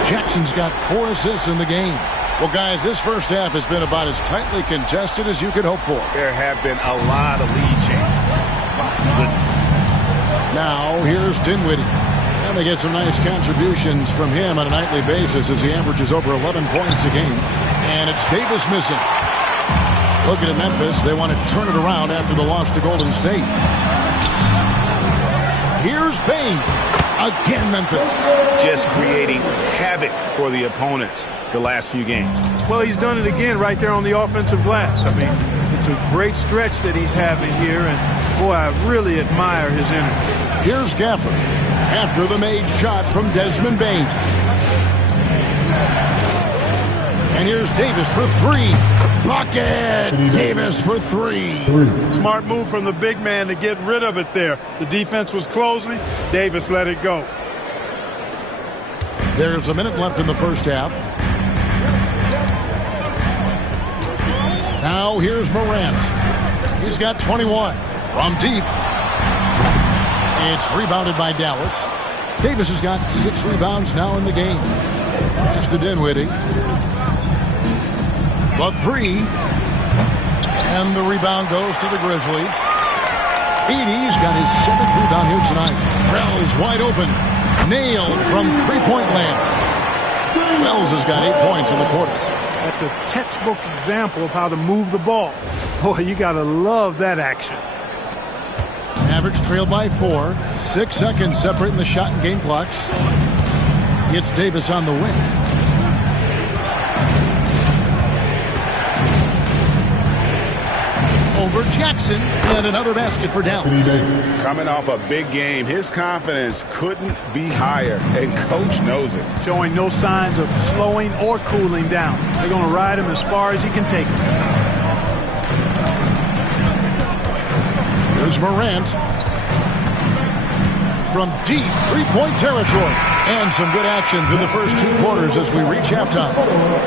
Jackson's got 4 assists in the game. Well, guys, this first half has been about as tightly contested as you could hope for. There have been a lot of lead changes. My goodness. Now, here's Dinwiddie. And they get some nice contributions from him on a nightly basis as he averages over 11 points a game. And it's Davis missing. Looking at Memphis, they want to turn it around after the loss to Golden State. Here's Bain. Again, Memphis. Just creating havoc for the opponents the last few games. Well, he's done it again right there on the offensive glass. I mean, it's a great stretch that he's having here, and boy, I really admire his energy. Here's Gafford after the made shot from Desmond Bain. And here's Davis for 3. Bucket! Davis for 3. Smart move from the big man to get rid of it there. The defense was closing. Davis let it go. There's a minute left in the first half. Now here's Morant. He's got 21 from deep. It's rebounded by Dallas. Davis has got 6 rebounds now in the game. Pass to Dinwiddie. The 3. And the rebound goes to the Grizzlies. Edie's got his 7th rebound here tonight. Wells wide open. Nailed from 3-point land. Wells has got 8 points in the quarter. That's a textbook example of how to move the ball. Boy, you got to love that action. Mavericks trail by 4. 6 seconds separating the shot and game clocks. It's Davis on the wing. Over Jackson, and another basket for Dallas. Coming off a big game, his confidence couldn't be higher, and coach knows it. Showing no signs of slowing or cooling down. They're going to ride him as far as he can take him. Here's Morant from deep three-point territory. And some good action through the first 2 quarters as we reach halftime.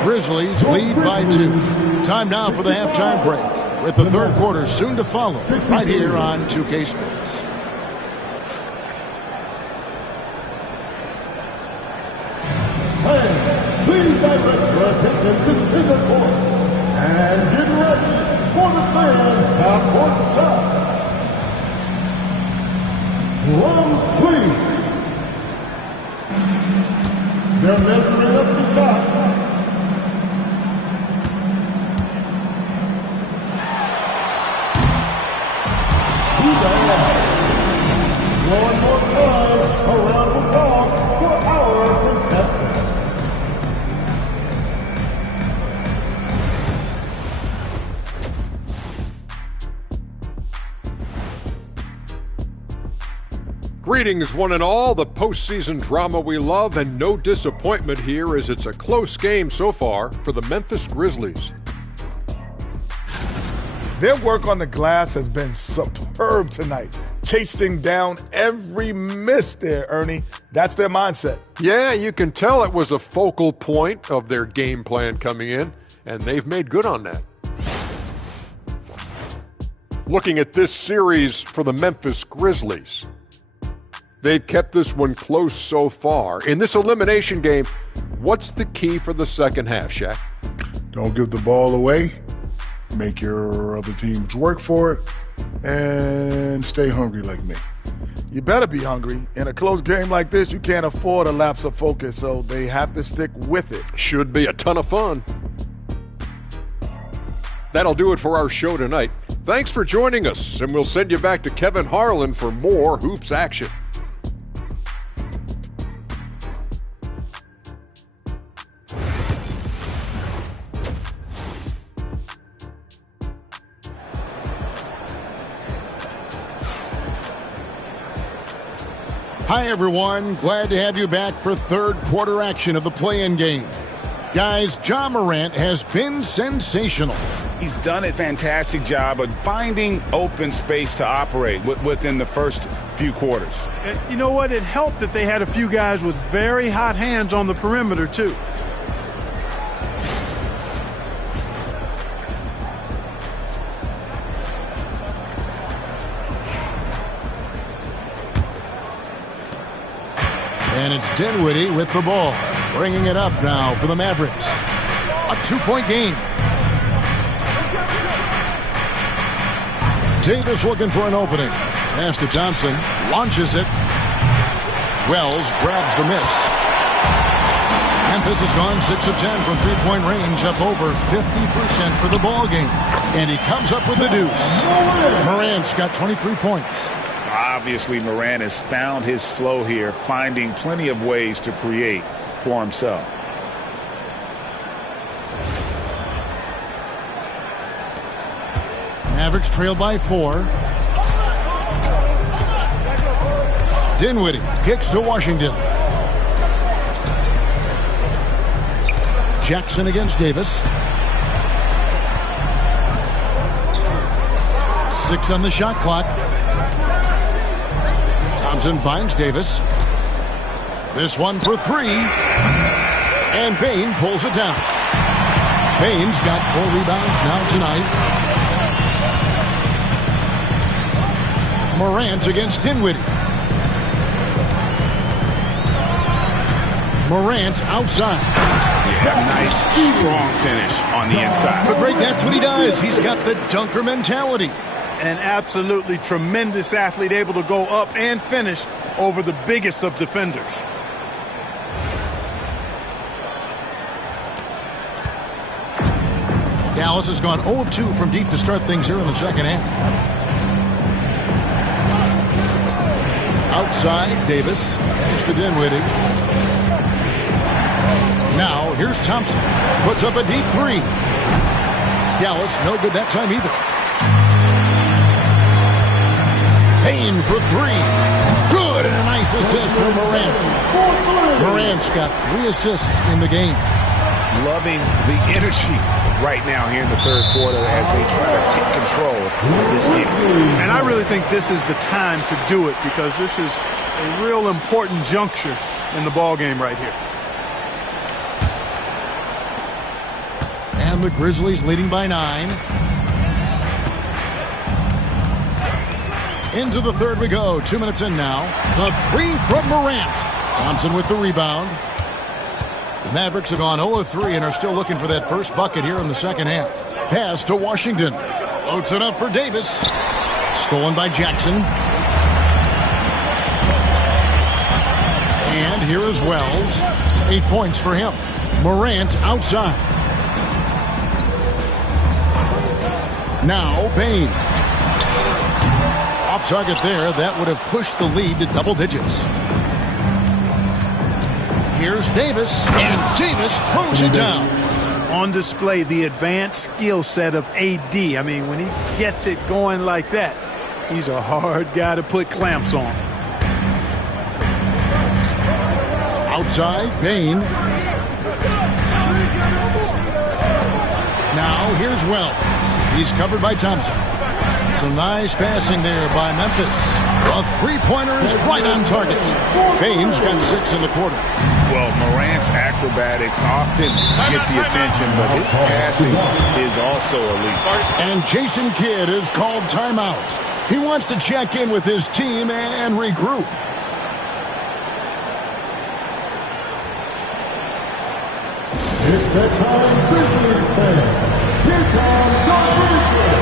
Grizzlies lead by 2. Time now for the halftime break, with the third quarter soon to follow, right here on 2K Sports. Hey, please direct your attention to center court and get ready for the third half-court shot. Drums, please. They're measuring up the shot. One more time, a round of applause for our contestants. Greetings, one and all. The postseason drama we love, and no disappointment here as it's a close game so far for the Memphis Grizzlies. Their work on the glass has been superb tonight. Chasing down every miss there, Ernie. That's their mindset. Yeah, you can tell it was a focal point of their game plan coming in, and they've made good on that. Looking at this series for the Memphis Grizzlies, they've kept this one close so far. In this elimination game, what's the key for the second half, Shaq? Don't give the ball away. Make your other teams work for it. And stay hungry like me. You better be hungry. In a close game like this, you can't afford a lapse of focus, so they have to stick with it. Should be a ton of fun. That'll do it for our show tonight. Thanks for joining us, and we'll send you back to Kevin Harlan for more hoops action. Hi, everyone. Glad to have you back for third quarter action of the play-in game. Guys, Ja Morant has been sensational. He's done a fantastic job of finding open space to operate within the first few quarters. You know what? It helped that they had a few guys with very hot hands on the perimeter, too. And it's Dinwiddie with the ball, bringing it up now for the Mavericks. A 2-point game. Davis looking for an opening. Pass to Thompson, launches it. Wells grabs the miss. Memphis has gone 6 of 10 from three-point range, up over 50% for the ball game. And he comes up with the deuce. Morant's got 23 points. Obviously, Morant has found his flow here, finding plenty of ways to create for himself. Mavericks trail by 4. Dinwiddie kicks to Washington. Jackson against Davis. 6 on the shot clock. Thompson finds Davis. This one for 3. And Bain pulls it down. Bain's got 4 rebounds now tonight. Morant against Dinwiddie. Morant outside. Yeah, nice, strong finish on the inside. But Greg, that's what he does. He's got the dunker mentality. An absolutely tremendous athlete, able to go up and finish over the biggest of defenders. Dallas has gone 0 of 2 from deep to start things here in the second half. Outside, Davis. Pass to Dinwiddie. Now, here's Thompson. Puts up a deep three. Dallas, no good that time either. Payne for three. Good, and a nice assist from Morant. Morant's got 3 assists in the game. Loving the energy right now here in the third quarter as they try to take control of this game. And I really think this is the time to do it because this is a real important juncture in the ball game right here. And the Grizzlies leading by 9. Into the third we go. 2 minutes in now. The three from Morant. Thompson with the rebound. The Mavericks have gone 0 of 3 and are still looking for that first bucket here in the second half. Pass to Washington. Floats it up for Davis. Stolen by Jackson. And here is Wells. 8 points for him. Morant outside. Now Payne. Off target there. That would have pushed the lead to double digits. Here's Davis, and Davis throws it down. On display, the advanced skill set of AD. I mean, when he gets it going like that, he's a hard guy to put clamps on. Outside, Payne. Now, here's Wells. He's covered by Thompson. Some nice passing there by Memphis. A three-pointer is right on target. Payne's got 6 in the quarter. Well, Morant's acrobatics often get the attention, but his passing is also elite. And Jason Kidd is called timeout. He wants to check in with his team and regroup. It's that time, Grizzlies fans. Here comes the Grizzlies.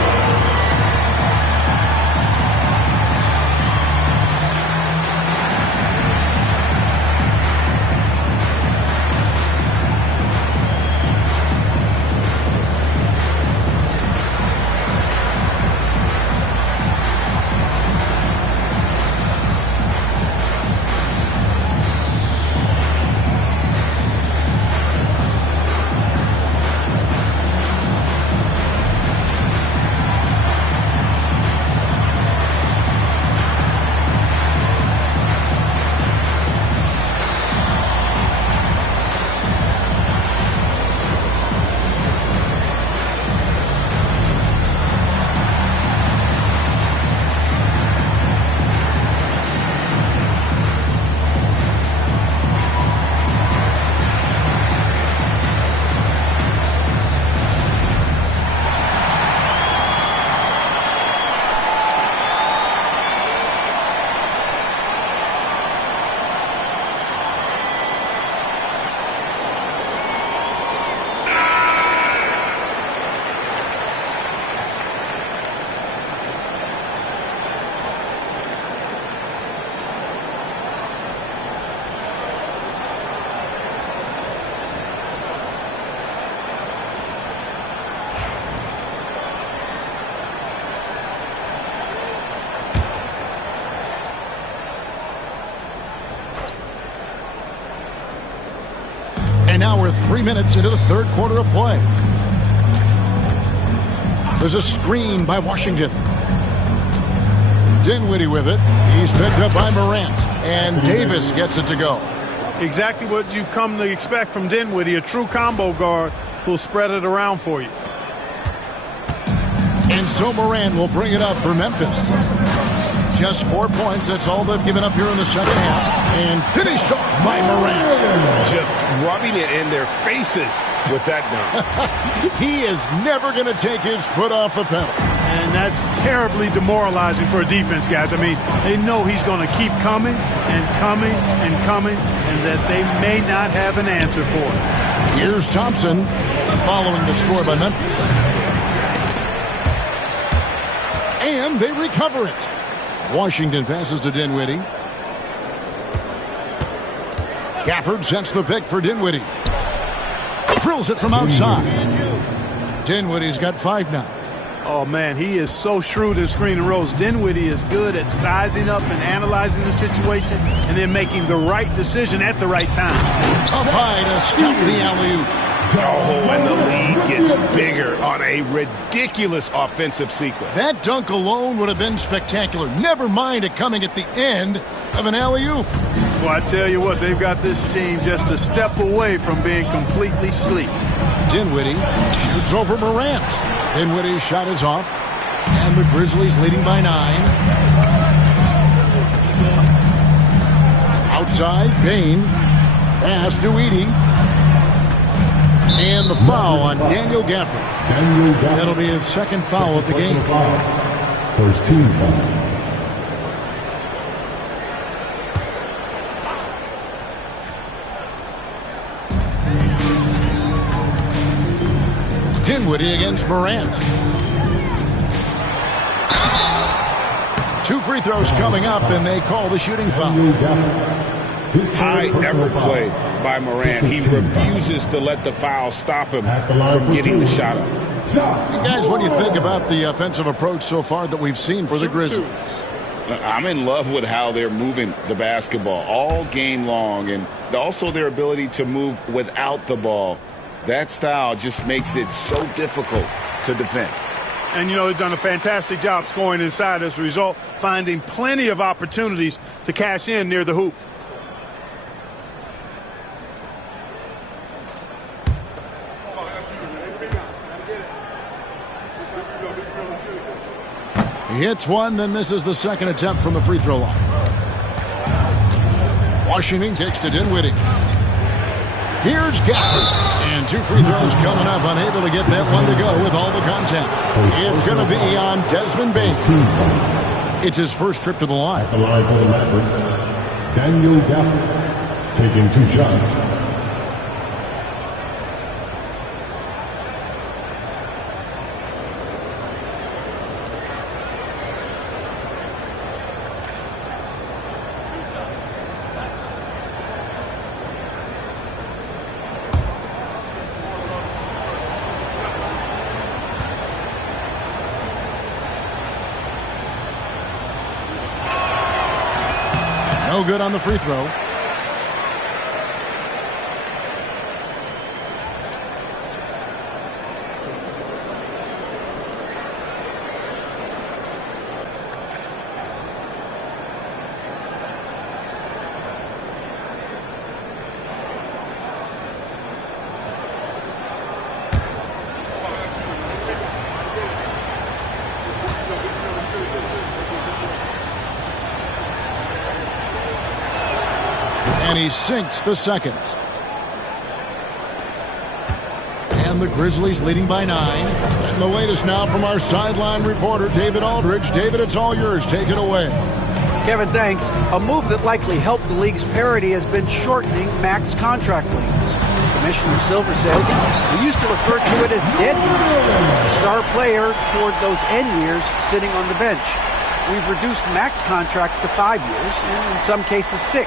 And now we're 3 minutes into the third quarter of play. There's a screen by Washington. Dinwiddie with it. He's picked up by Morant. And Davis gets it to go. Exactly what you've come to expect from Dinwiddie. A true combo guard who'll spread it around for you. And so Morant will bring it up for Memphis. Just 4 points. That's all they've given up here in the second half. And finished off by Morant. Just rubbing it in their faces with that dunk. He is never going to take his foot off the pedal. And that's terribly demoralizing for a defense, guys. I mean, they know he's going to keep coming and coming and coming, and that they may not have an answer for it. Here's Thompson following the score by Memphis. And they recover it. Washington passes to Dinwiddie. Gafford sets the pick for Dinwiddie. Drills it from outside. Dinwiddie's got 5 now. Oh, man, he is so shrewd in screen and rolls. Dinwiddie is good at sizing up and analyzing the situation and then making the right decision at the right time. Up high to stop the alley-oop. Oh, and the lead gets bigger on a ridiculous offensive sequence. That dunk alone would have been spectacular. Never mind it coming at the end of an alley-oop. Well, I tell you what, they've got this team just a step away from being completely asleep. Dinwiddie shoots over Morant. Dinwiddie's shot is off. And the Grizzlies leading by 9. Outside, Bain. Pass to Edey. And the foul on Daniel Gafford. That'll be his second foul of the game. First team foul. Dinwiddie against Morant. 2 free throws coming up, and they call the shooting foul. High effort play by Morant. He refuses to let the foul stop him from getting the shot up. Guys, what do you think about the offensive approach so far that we've seen for the Grizzlies? I'm in love with how they're moving the basketball all game long, and also their ability to move without the ball. That style just makes it so difficult to defend. And, you know, they've done a fantastic job scoring inside as a result, finding plenty of opportunities to cash in near the hoop. He hits one, then misses the second attempt from the free throw line. Washington kicks to Dinwiddie. Here's Gafford. And 2 free throws coming up, unable to get that one to go with all the contact. It's going to be on Desmond Bain. It's his first trip to the line. At the line for the Mavericks, Daniel Gafford taking 2 shots. No good on the free throw. And he sinks the second. And the Grizzlies leading by 9. And the latest now from our sideline reporter, David Aldridge. David, it's all yours. Take it away. Kevin, thanks. A move that likely helped the league's parity has been shortening max contract lengths. Commissioner Silver says we used to refer to it as dead money. Star player toward those end years sitting on the bench. We've reduced max contracts to 5 years, and in some cases 6.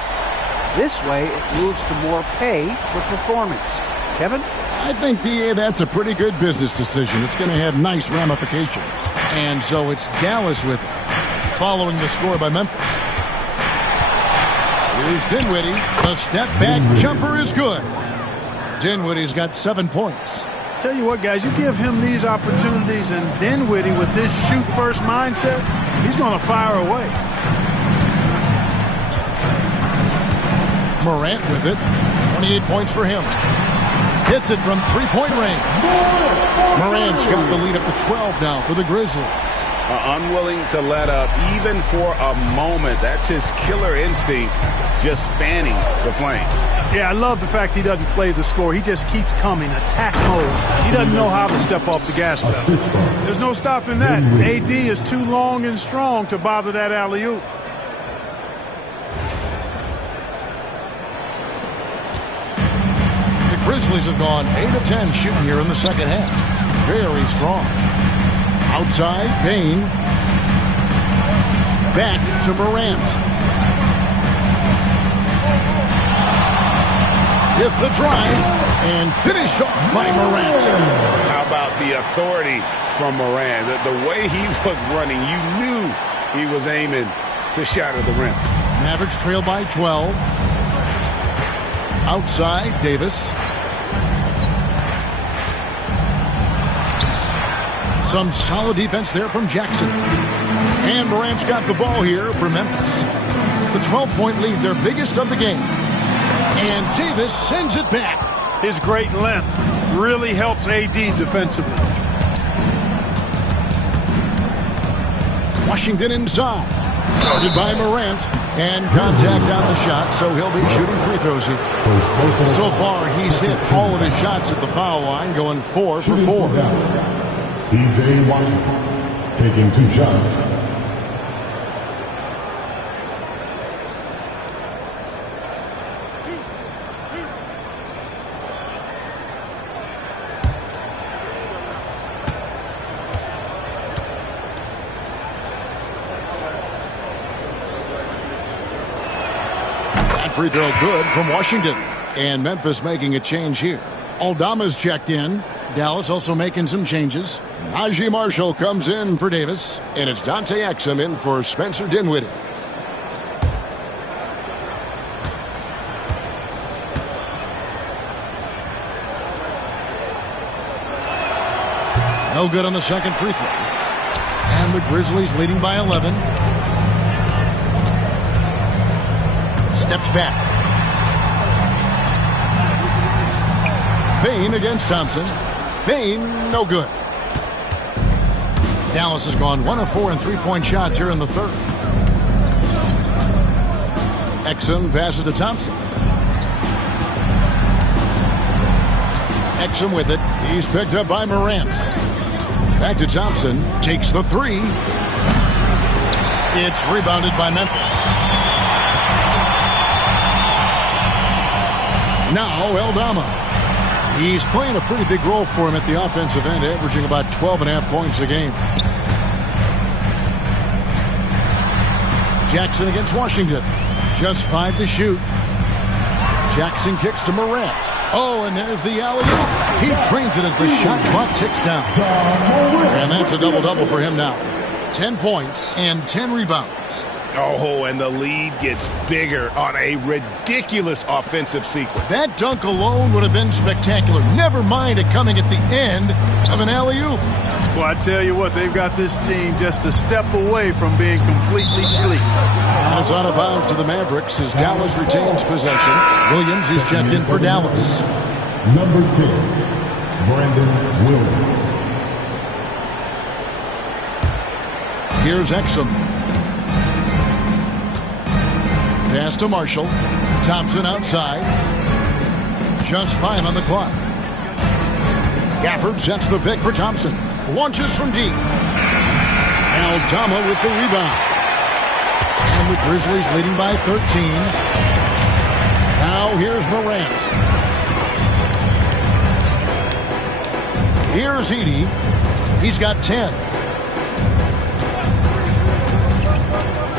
This way, it moves to more pay for performance. Kevin? I think, DA, that's a pretty good business decision. It's going to have nice ramifications. And so it's Dallas with it, following the score by Memphis. Here's Dinwiddie. The step-back jumper is good. Dinwiddie's got 7 points. Tell you what, guys, you give him these opportunities, and Dinwiddie, with his shoot-first mindset, he's going to fire away. Morant with it. 28 points for him. Hits it from three-point range. Morant's got the lead up to 12 now for the Grizzlies. Unwilling to let up even for a moment. That's his killer instinct, just fanning the flame. Yeah, I love the fact he doesn't play the score. He just keeps coming, attack mode. He doesn't know how to step off the gas pedal. There's no stopping that. AD is too long and strong to bother that alley-oop. Grizzlies have gone 8 of 10 shooting here in the second half. Very strong. Outside, Bain. Back to Morant. with the drive and finished off by Morant. How about the authority from Morant? The way he was running, you knew he was aiming to shatter the rim. Mavericks trail by 12. Outside, Davis. Some solid defense there from Jackson. And Morant's got the ball here for Memphis. The 12-point lead, their biggest of the game. And Davis sends it back. His great length really helps AD defensively. Washington inside. Guarded by Morant. And contact on the shot, so he'll be shooting free throws here. So far, he's hit all of his shots at the foul line, going 4 for 4. DJ Washington taking 2 shots. Free throw good from Washington. And Memphis making a change here. Aldama's checked in. Dallas also making some changes. Najee Marshall comes in for Davis. And it's Dante Exum in for Spencer Dinwiddie. No good on the second free throw. And the Grizzlies leading by 11. Steps back. Bain against Thompson. Bain, no good. Dallas has gone 1 of 4 in three-point shots here in the third. Exum passes to Thompson. Exum with it. He's picked up by Morant. Back to Thompson. Takes the three. It's rebounded by Memphis. Now Aldama. He's playing a pretty big role for him at the offensive end, averaging about 12.5 points a game. Jackson against Washington. Just 5 to shoot. Jackson kicks to Morant. Oh, and there's the alley-oop. He trains it as the shot clock ticks down. And that's a double-double for him now. 10 points and 10 rebounds. Oh, and the lead gets bigger on a ridiculous offensive sequence. That dunk alone would have been spectacular. Never mind it coming at the end of an alley-oop. Well, I tell you what, they've got this team just a step away from being completely asleep. And it's out of bounds to the Mavericks as Dallas retains possession. Williams is checked in for Dallas. Number 10, Brandon Williams. Here's Exum. Pass to Marshall. Thompson outside. Just 5 on the clock. Gafford sets the pick for Thompson. Launches from deep. Aldama with the rebound. And the Grizzlies leading by 13. Now here's Morant. Here's Edey. He's got 10.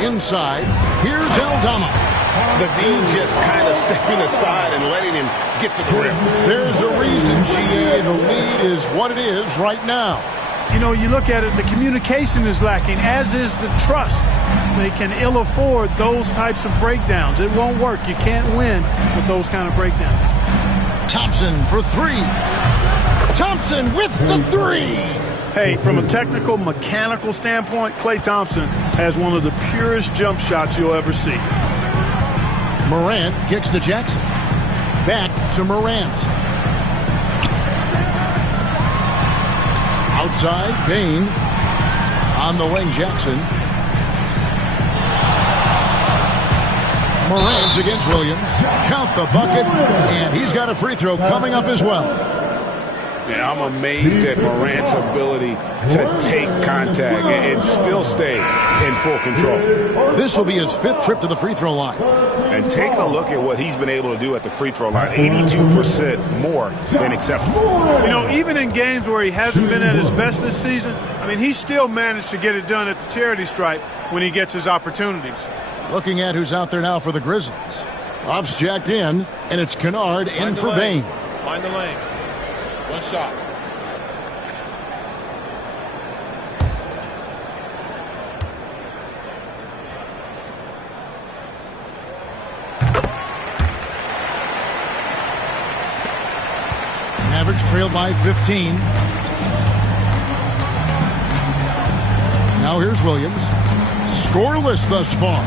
Inside. Here's Aldama. The D just kind of stepping aside and letting him get to the rim. There's a reason, GA. The lead is what it is right now. You know, you look at it, the communication is lacking, as is the trust. They can ill afford those types of breakdowns. It won't work. You can't win with those kind of breakdowns. Thompson for 3. Thompson with the 3. Hey, from a technical, mechanical standpoint, Klay Thompson has one of the purest jump shots you'll ever see. Morant kicks to Jackson. Back to Morant. Outside, Bain. On the wing, Jackson. Morant's against Williams. Count the bucket, and he's got a free throw coming up as well. Yeah, I'm amazed at Morant's ability to take contact and still stay in full control. This will be his 5th trip to the free throw line. And take a look at what he's been able to do at the free throw line. 82% more than acceptable. You know, even in games where he hasn't been at his best this season, I mean, he still managed to get it done at the charity stripe when he gets his opportunities. Looking at who's out there now for the Grizzlies. Off's jacked in, and it's Kennard in for Bain. Find the lanes. One shot. Mavericks trail by 15. Now here's Williams. Scoreless thus far.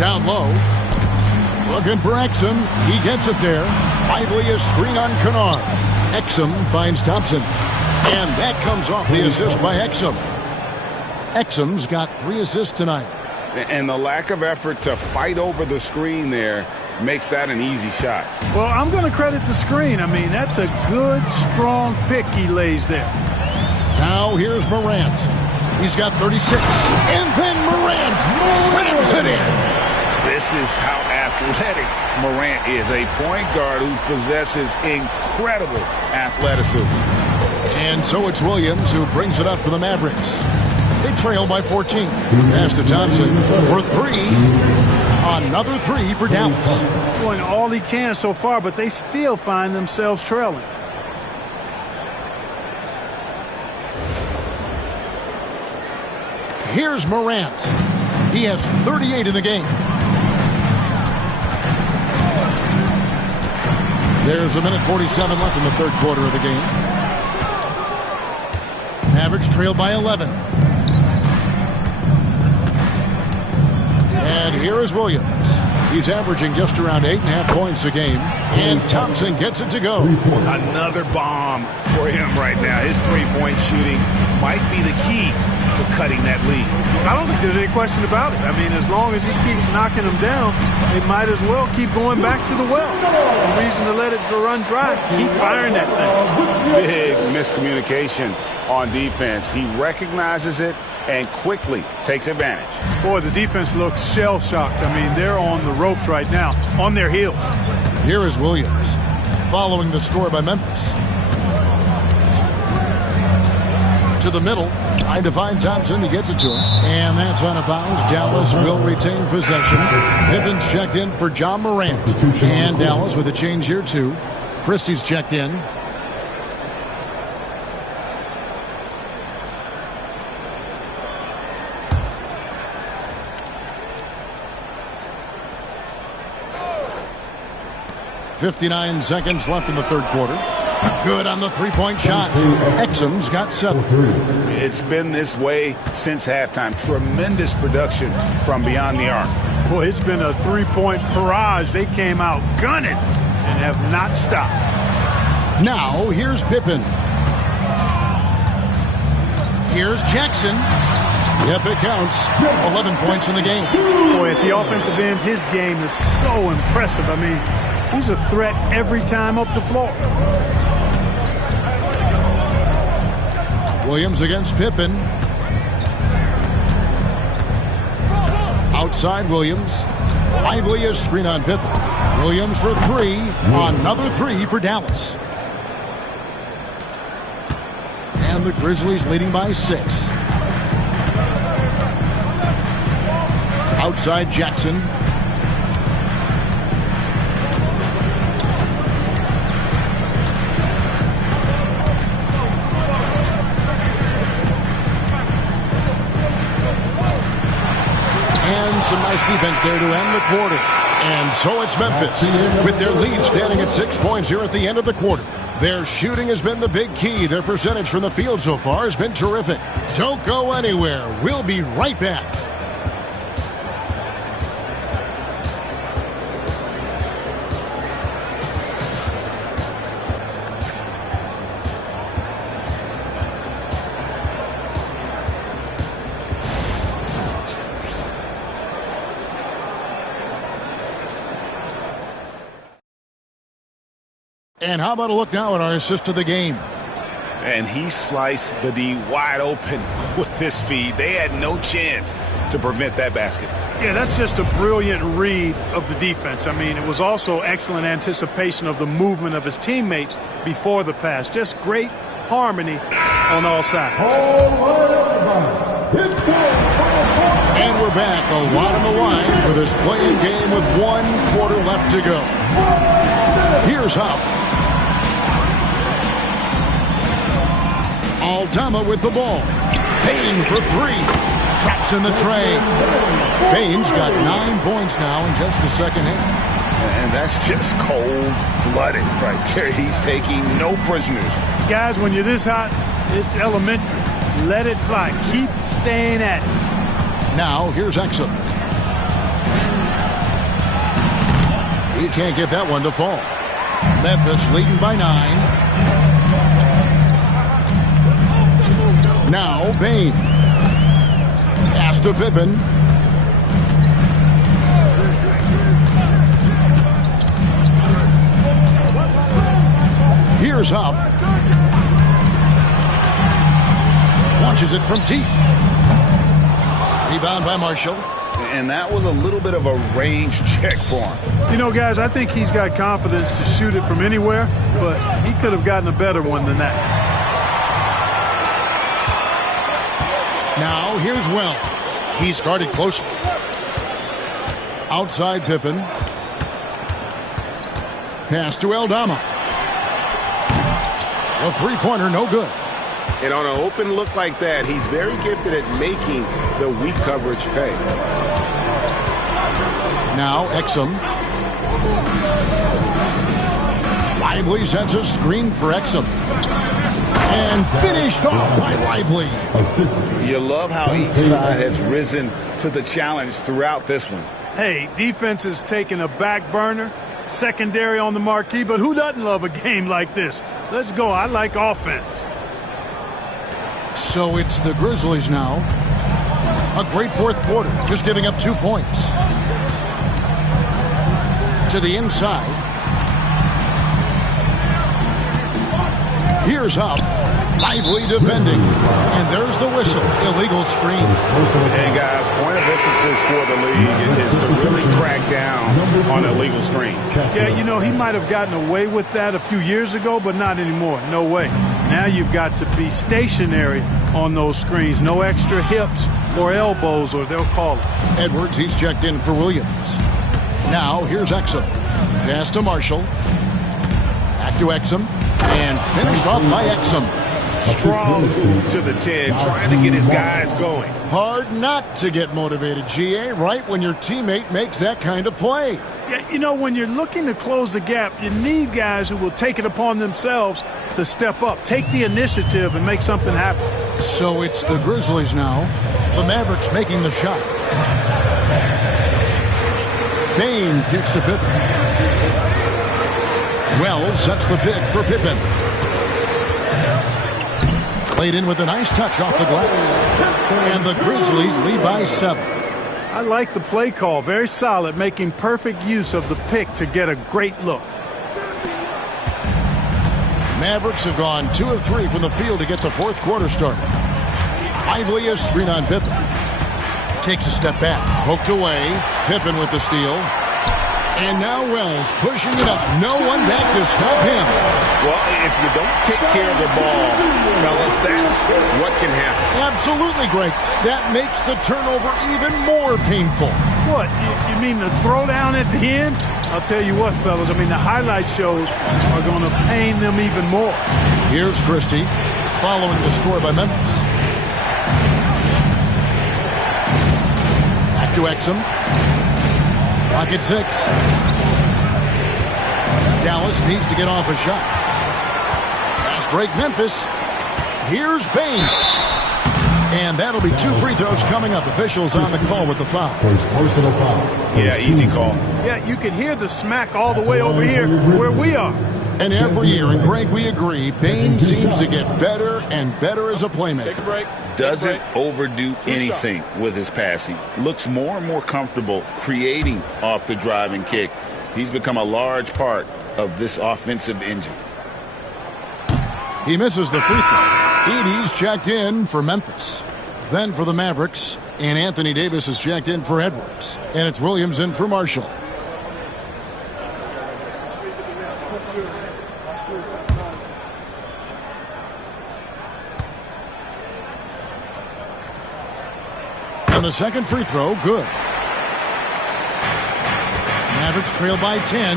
Down low. Looking for Exum. He gets it there. Lively a screen on Kennard. Exum finds Thompson. And that comes off the assist by Exum. Exum's got 3 assists tonight. And the lack of effort to fight over the screen there makes that an easy shot. Well, I'm going to credit the screen. I mean, that's a good, strong pick he lays there. Now here's Morant. He's got 36. And then Morant slams it in. This is how athletic Morant is. A point guard who possesses incredible athleticism. And so it's Williams who brings it up for the Mavericks. They trail by 14. Pass to Thompson for 3. Another 3 for Dallas. Doing all he can so far, but they still find themselves trailing. Here's Morant. He has 38 in the game. There's 1:47 left in the third quarter of the game. Mavericks trail by 11. And here is Williams. He's averaging just around 8.5 points a game. And Thompson gets it to go. Another bomb for him right now. His three-point shooting might be the key to cutting that lead. I don't think there's any question about it. I mean, as long as he keeps knocking them down, they might as well keep going back to the well. No reason to let it run dry. Keep firing that thing. Big miscommunication on defense. He recognizes it and quickly takes advantage. Boy, the defense looks shell-shocked. I mean, they're on the ropes right now, on their heels. Here is Williams, following the score by Memphis. To the middle, trying to find Thompson. He gets it to him. And that's out of bounds. Dallas will retain possession. Pippen's checked in for John Morant. And Dallas with a change here, too. Christie's checked in. .59 seconds left in the third quarter. Good on the three-point shot. Exum's got 7. It's been this way since halftime. Tremendous production from beyond the arc. Boy, it's been a three-point barrage. They came out gunning and have not stopped. Now, here's Pippen. Here's Jackson. Yep, it counts. 11 points in the game. Boy, at the offensive end, his game is so impressive. I mean, he's a threat every time up the floor. Williams against Pippen. Outside Williams. Lively a screen on Pippen. Williams for 3. Another 3 for Dallas. And the Grizzlies leading by 6. Outside Jackson. And some nice defense there to end the quarter. And so it's Memphis with their lead standing at 6 points here at the end of the quarter. Their shooting has been the big key. Their percentage from the field so far has been terrific. Don't go anywhere. We'll be right back. And how about a look now at our assist of the game? And he sliced the D wide open with his feed. They had no chance to prevent that basket. Yeah, that's just a brilliant read of the defense. I mean, it was also excellent anticipation of the movement of his teammates before the pass. Just great harmony on all sides. All right, everybody. It's time. And we're back, a lot on the line for this play-in game with 1 quarter left to go. Here's Huff. Aldama with the ball. Payne for 3. Traps in the tray. Payne's got 9 points now in just the second half. And that's just cold-blooded right there. He's taking no prisoners. Guys, when you're this hot, it's elementary. Let it fly. Keep staying at it. Now, here's Exum. He can't get that one to fall. Memphis leading by 9. Now, Payne. Pass to Pippen. Here's Huff. Launches it from deep. Rebound by Marshall. And that was a little bit of a range check for him. You know, guys, I think he's got confidence to shoot it from anywhere, but he could have gotten a better one than that. Now, here's Wells. He's guarded closely. Outside Pippen. Pass to Aldama. The three-pointer, no good. And on an open look like that, he's very gifted at making the weak coverage pay. Now, Exum. Lively sets a screen for Exum. And finished off by Lively. You love how each side has risen to the challenge throughout this one. Hey, defense is taking a back burner, secondary on the marquee, but who doesn't love a game like this? Let's go. I like offense. So it's the Grizzlies now. A great fourth quarter, just giving up 2 points. To the inside. Here's Huff. Lively defending. And there's the whistle. Illegal screen. Hey, guys, point of emphasis for the league is to really crack down on illegal screens. Yeah, you know, he might have gotten away with that a few years ago, but not anymore. No way. Now you've got to be stationary on those screens. No extra hips or elbows, or they'll call it. Edwards, he's checked in for Williams. Now, here's Exum. Pass to Marshall. Back to Exum. And finished off by Exum. Strong move to the 10, trying to get his guys going. Hard not to get motivated, GA, right when your teammate makes that kind of play. Yeah, you know, when you're looking to close the gap, you need guys who will take it upon themselves to step up, take the initiative, and make something happen. So it's the Grizzlies now. The Mavericks making the shot. Payne kicks to Pippen. Wells sets the pick for Pippen. Played in with a nice touch off the glass. And the Grizzlies lead by 7. I like the play call. Very solid, making perfect use of the pick to get a great look. Mavericks have gone 2 of 3 from the field to get the fourth quarter started. Lively a screen on Pippen. Takes a step back. Poked away. Pippen with the steal. And now Wells pushing it up. No one back to stop him. Well, if you don't take care of the ball, fellas, that's what can happen. Absolutely, Greg. That makes the turnover even more painful. What? You mean the throwdown at the end? I'll tell you what, fellas. I mean, the highlight shows are going to pain them even more. Here's Christie following the score by Memphis. Back to Exum. Rocket 6. Dallas needs to get off a shot. Fast break Memphis. Here's Payne. And that'll be 2 free throws coming up. Officials on the call with the foul. First personal foul. Yeah, easy call. Yeah, you can hear the smack all the way over here where we are. And every year, and Greg, we agree, Payne seems to get better and better as a playmaker. Take a break. Doesn't overdo anything with his passing. Looks more and more comfortable creating off the driving kick. He's become a large part of this offensive engine. He misses the free throw. Edey's checked in for Memphis. Then for the Mavericks, and Anthony Davis is checked in for Edwards. And it's Williams in for Marshall. And the second free throw, good. Mavericks trail by 10.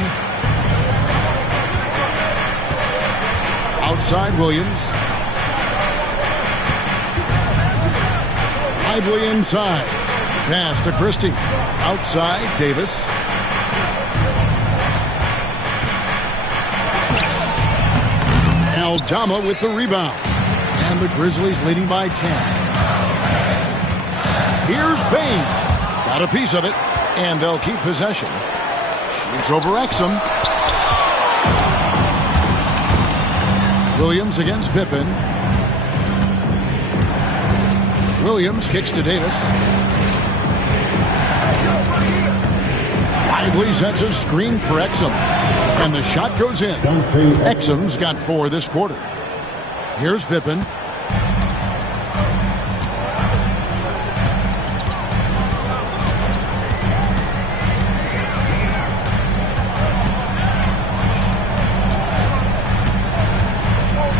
Outside Williams. Lively inside. Pass to Christie. Outside Davis. Aldama with the rebound. And the Grizzlies leading by 10. Here's Bain. Got a piece of it. And they'll keep possession. Shoots over Exum. Williams against Pippen. Williams kicks to Davis. Lively sets a screen for Exum. And the shot goes in. Exum's got 4 this quarter. Here's Pippen.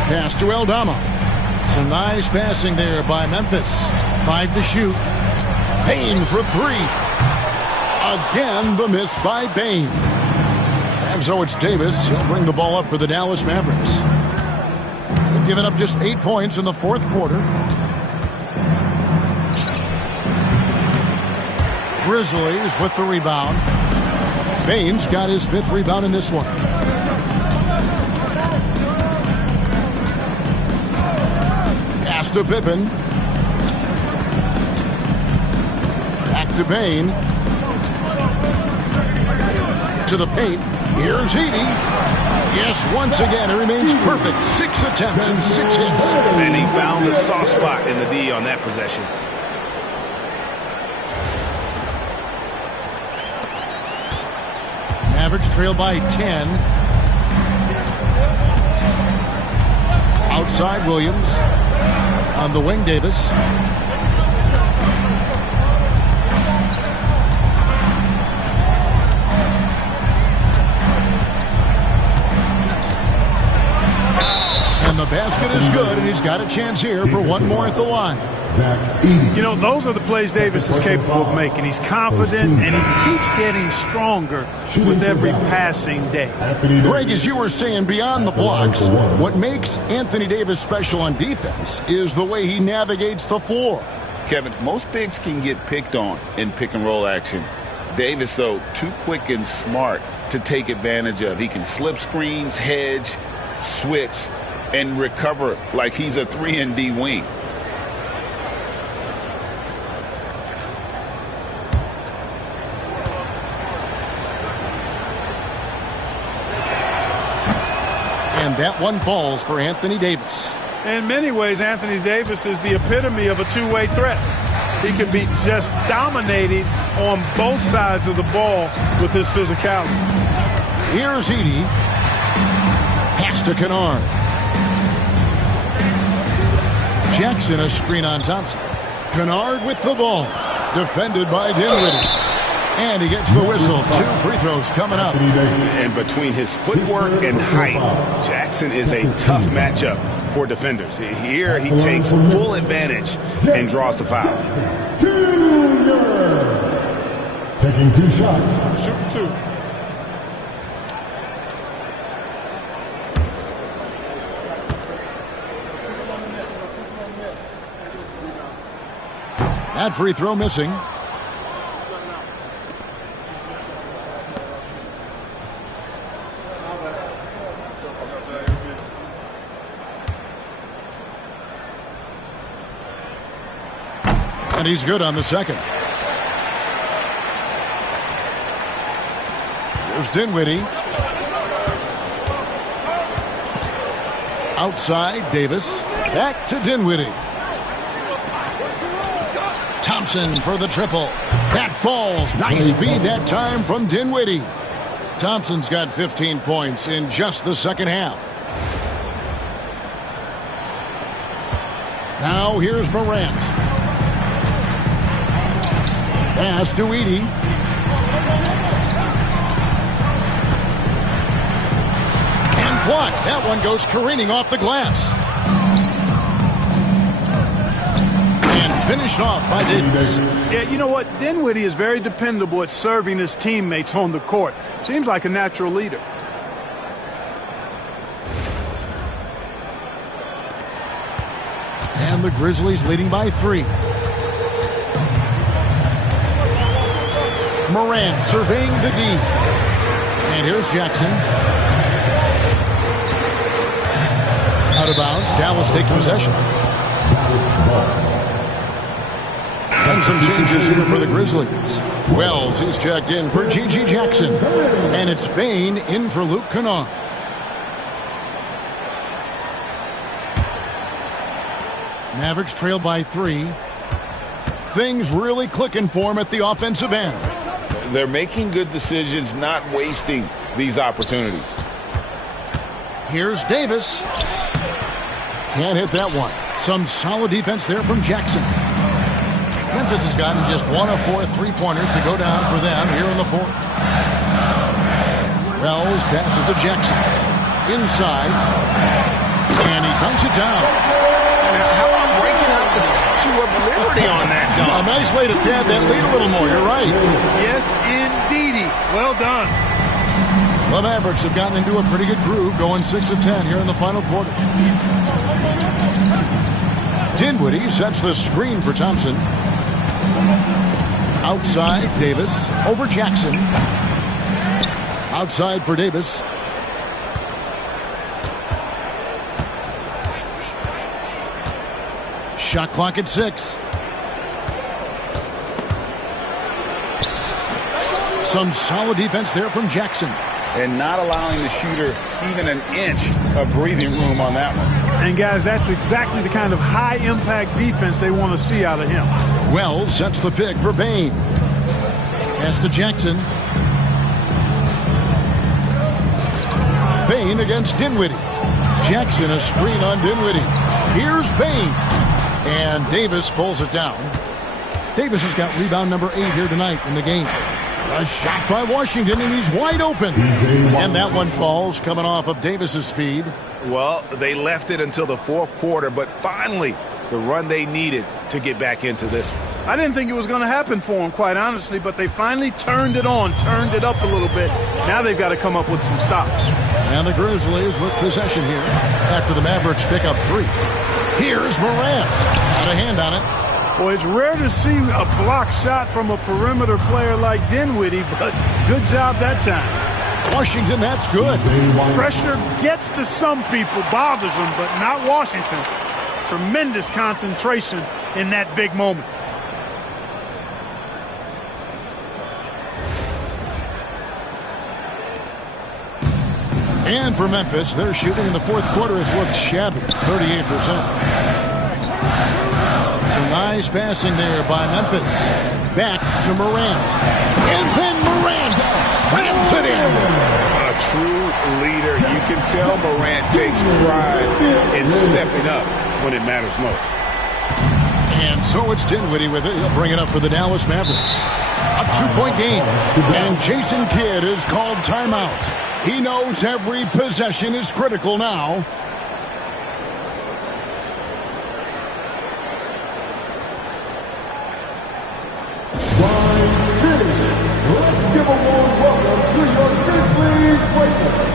Pass to Aldama. Some nice passing there by Memphis. 5 to shoot. Bain for 3. Again, the miss by Bain. And so it's Davis. He'll bring the ball up for the Dallas Mavericks. They've given up just 8 points in the fourth quarter. Grizzlies with the rebound. Bain's got his 5th rebound in this one. Pass to Pippen. Back to Bain. To the paint. Here's Edey. Yes, once again, it remains perfect. 6 attempts and 6 hits. And he found the soft spot in the D on that possession. Mavericks trail by 10. Outside Williams. On the wing, Davis. And the basket is good, and he's got a chance here for one more at the line. You know, those are the plays Davis is capable of making. He's confident, and he keeps getting stronger with every passing day. Greg, as you were saying, beyond the blocks, what makes Anthony Davis special on defense is the way he navigates the floor. Kevin, most bigs can get picked on in pick-and-roll action. Davis, though, too quick and smart to take advantage of. He can slip screens, hedge, switch, and recover like he's a 3-and-D wing. And that one falls for Anthony Davis. In many ways, Anthony Davis is the epitome of a two-way threat. He can be just dominating on both sides of the ball with his physicality. Here's Edey. Pass to Kennard. Jackson a screen on Thompson. Kennard with the ball. Defended by Dinwiddie. And he gets the whistle. 2 free throws coming up. And between his footwork and height, Jackson is a tough matchup for defenders. Here he takes full advantage and draws the foul. Taking 2 shots. Shooting 2. That free throw missing. And he's good on the second. There's Dinwiddie. Outside, Davis. Back to Dinwiddie. Thompson for the triple. That falls. Nice feed that time from Dinwiddie. Thompson's got 15 points in just the second half. Now here's Morant. Pass to Edey. And blocked. That one goes careening off the glass. And finished off by Davis. Yeah, you know what? Dinwiddie is very dependable at serving his teammates on the court. Seems like a natural leader. And the Grizzlies leading by 3. Morant surveying the D. And here's Jackson. Out of bounds. Dallas takes possession. And some changes here for the Grizzlies. Wells is checked in for G.G. Jackson. And it's Bain in for Luke Kennard. Mavericks trail by 3. Things really clicking for him at the offensive end. They're making good decisions, not wasting these opportunities. Here's Davis. Can't hit that one. Some solid defense there from Jackson. Memphis has gotten just 1 of 4 3-pointers to go down for them here in the 4th. Wells passes to Jackson. Inside. And he dunks it down. How about breaking out the Statue of Liberty on that dunk? A nice way to pad that lead a little more. You're right. Yes, indeedy. Well done. The Mavericks have gotten into a pretty good groove, going 6 of 10 here in the final quarter. Dinwiddie sets the screen for Thompson. Outside, Davis. Over Jackson. Outside for Davis. Shot clock at 6. Some solid defense there from Jackson. And not allowing the shooter even an inch of breathing room on that one. And, guys, that's exactly the kind of high-impact defense they want to see out of him. Wells sets the pick for Bain. Pass to Jackson. Bain against Dinwiddie. Jackson a screen on Dinwiddie. Here's Bain. And Davis pulls it down. Davis has got rebound number 8 here tonight in the game. A shot by Washington, and he's wide open. And that one falls, coming off of Davis's feed. Well, they left it until the 4th quarter, but finally the run they needed to get back into this one. I didn't think it was going to happen for them, quite honestly, but they finally turned it on, turned it up a little bit. Now they've got to come up with some stops. And the Grizzlies with possession here after the Mavericks pick up 3. Here's Morant. Got a hand on it. Well, it's rare to see a block shot from a perimeter player like Dinwiddie, but good job that time. Washington, that's good. Pressure gets to some people, bothers them, but not Washington. Tremendous concentration in that big moment. And for Memphis, their shooting in the 4th quarter has looked shabby, 38%. Some nice passing there by Memphis. Back to Morant. And then Morant slams it in. A true leader. You can tell Morant takes pride in stepping up when it matters most. And so it's Dinwiddie with it. He'll bring it up for the Dallas Mavericks. A 2-point game. And Jason Kidd is called timeout. He knows every possession is critical now. Let's give a warm welcome to your Grizzlies Breakers.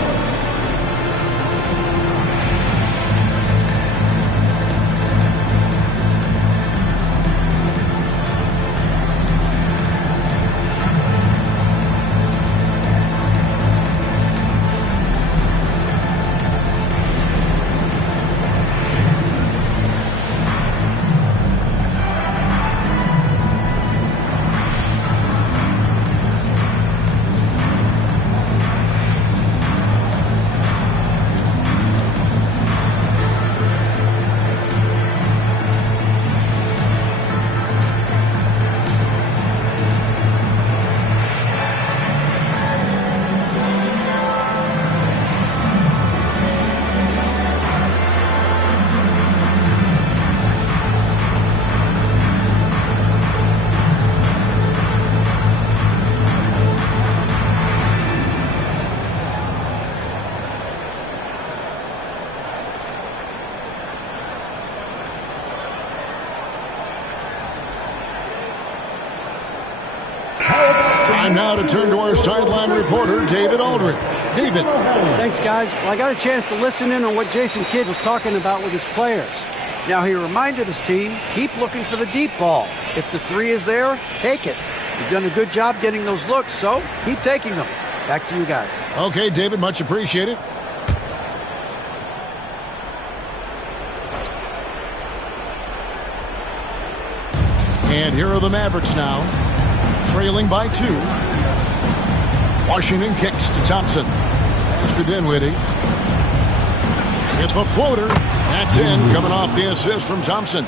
And now to turn to our sideline reporter, David Aldridge. David. Thanks, guys. Well, I got a chance to listen in on what Jason Kidd was talking about with his players. Now, he reminded his team, keep looking for the deep ball. If the three is there, take it. You've done a good job getting those looks, so keep taking them. Back to you guys. Okay, David, much appreciated. And here are the Mavericks now, trailing by 2. Washington kicks to Thompson. It's to Dinwiddie. Hit the floater. That's in, coming off the assist from Thompson.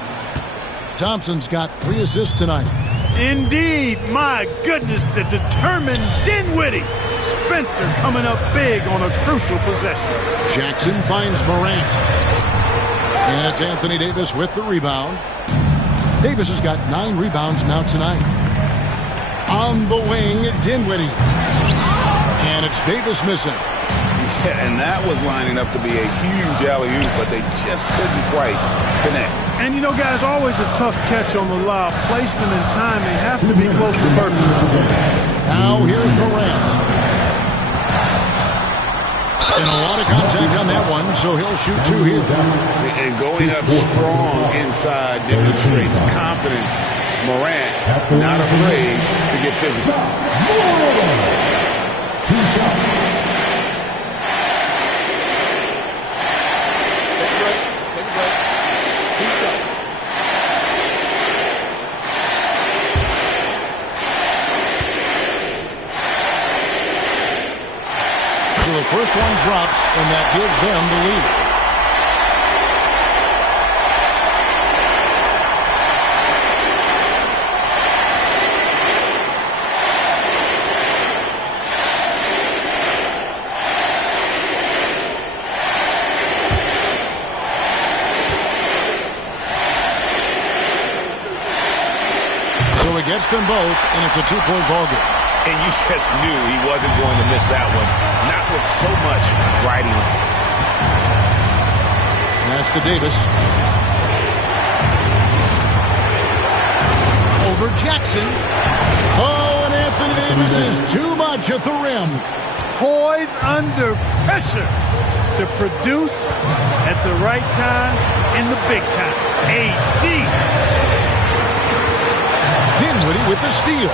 Thompson's got 3 assists tonight. Indeed, my goodness, the determined Dinwiddie. Spencer coming up big on a crucial possession. Jackson finds Morant. And it's Anthony Davis with the rebound. Davis has got 9 rebounds now tonight. On the wing, Dinwiddie. And it's Davis missing. Yeah, and that was lining up to be a huge alley-oop, but they just couldn't quite connect. And, you know, guys, always a tough catch on the lob. Placement and timing have to be close to perfect. Now here's Morant. And a lot of contact on that one, so he'll shoot 2 here. And going up strong inside demonstrates confidence. Morant not afraid to get physical. So the first one drops, and that gives them the lead. So it gets them both, and it's a 2-point ball game. And you just knew he wasn't going to miss that one. Not with so much riding on. That's to Davis. Over Jackson. Oh, and Anthony Davis is too much at the rim. Poise under pressure to produce at the right time in the big time. AD. Dinwiddie with the steal.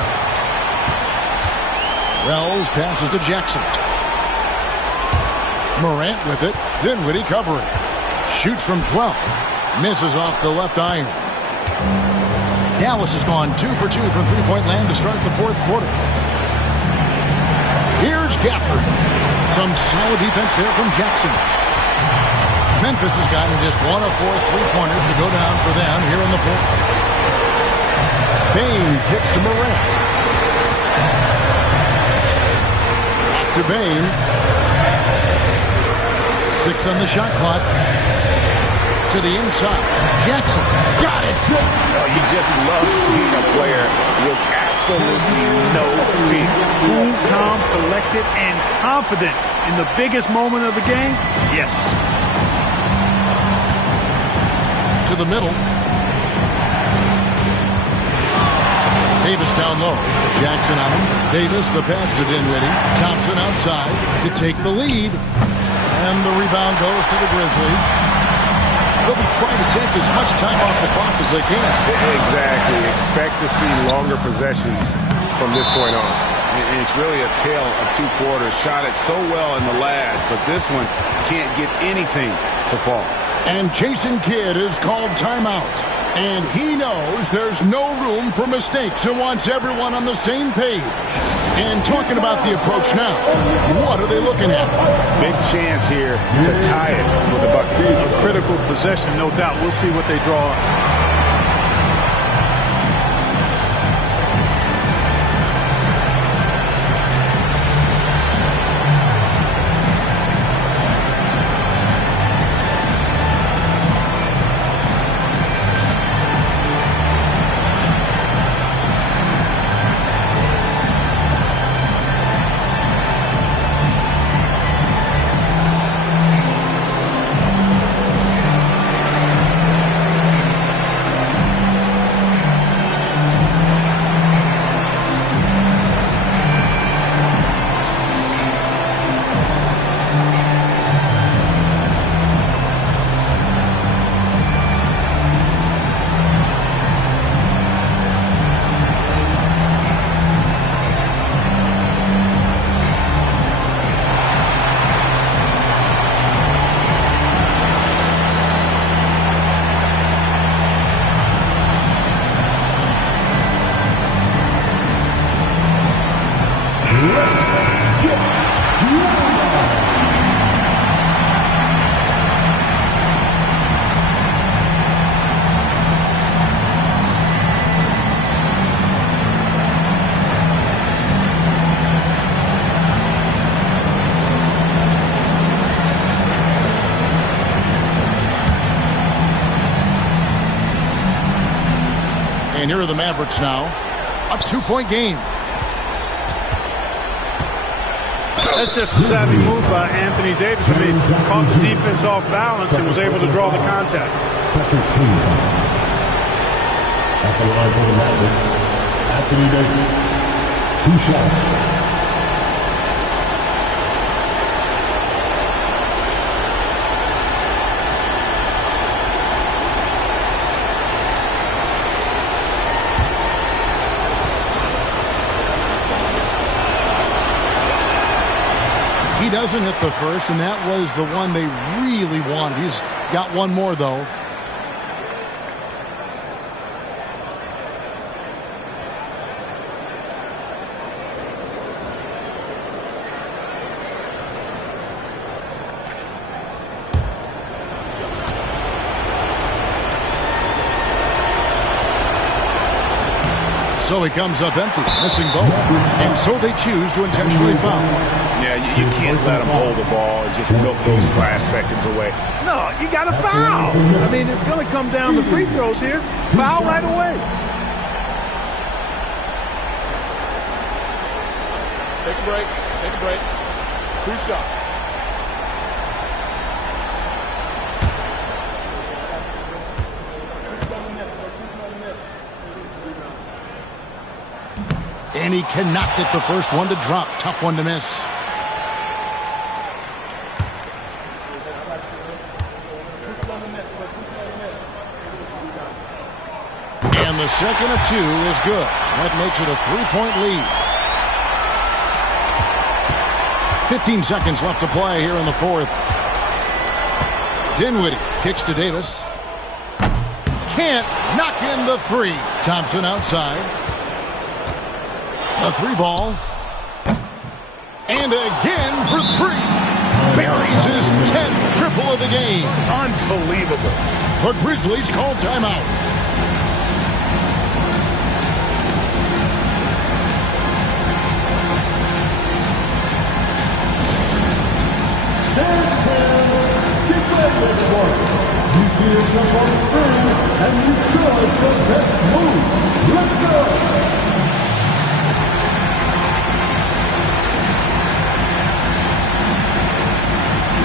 Wells passes to Jackson. Morant with it. Dinwiddie covering. Shoots from 12. Misses off the left iron. Dallas has gone 2 for 2 from three-point land to start the 4th quarter. Here's Gafford. Some solid defense there from Jackson. Memphis has gotten just 1 of 4 3-pointers to go down for them here in the 4th. Bain kicks to Morant. To Bain. 6 on the shot clock. To the inside. Jackson. Got it. Oh, you just love seeing a player with absolutely no fear. Cool, calm, collected, and confident in the biggest moment of the game? Yes. To the middle. Davis down low. Jackson on him. Davis, the pass to Dinwiddie. Thompson outside to take the lead. And the rebound goes to the Grizzlies. They'll be trying to take as much time off the clock as they can. Exactly. Expect to see longer possessions from this point on. And it's really a tale of 2 quarters. Shot it so well in the last, but this one can't get anything to fall. And Jason Kidd is called timeout. And he knows there's no room for mistakes and wants everyone on the same page. And talking about the approach now, what are they looking at? Big chance here to tie it with a bucket. A critical possession, no doubt. We'll see what they draw up. And here are the Mavericks now. A 2-point game. That's just a savvy move by Anthony Davis. I mean, caught the defense off balance and was able to draw the contact. Second team. At the line for the Mavericks, Anthony Davis. 2 shots. He doesn't hit the first, and that was the one they really wanted. He's got one more, though. So he comes up empty, missing both. And so they choose to intentionally foul. Yeah, you can't let him hold the ball and just milk those last seconds away. No, you got to foul. I mean, it's going to come down to free throws here. Foul right away. Take a break. Take a break. 2 shots. And he cannot get the first one to drop. Tough one to miss. And the second of 2 is good. That makes it a 3-point lead. 15 seconds left to play here in the fourth. Dinwiddie kicks to Davis. Can't knock in the 3. Thompson outside. A 3-ball. And again for 3. Buries his 10th triple of the game. Unbelievable. The Grizzlies call timeout. You see yourself on the screen, and you saw it's your best move. Let's go!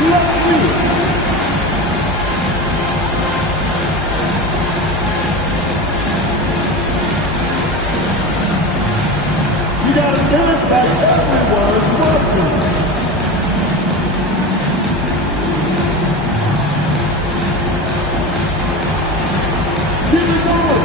Let's see it. You gotta give it back everyone is watching. Keep it going.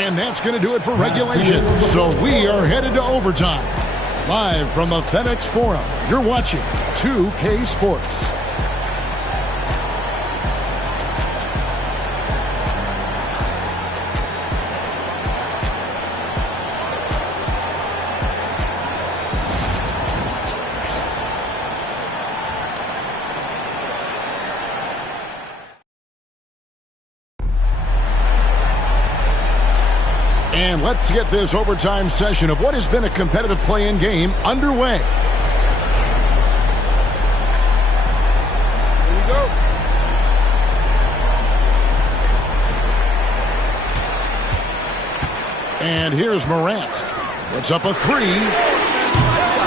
And that's going to do it for regulation. So we are headed to overtime. Live from the FedEx Forum, you're watching 2K Sports. And let's get this overtime session of what has been a competitive play-in game underway. Here we go. And here's Morant. Puts up a 3.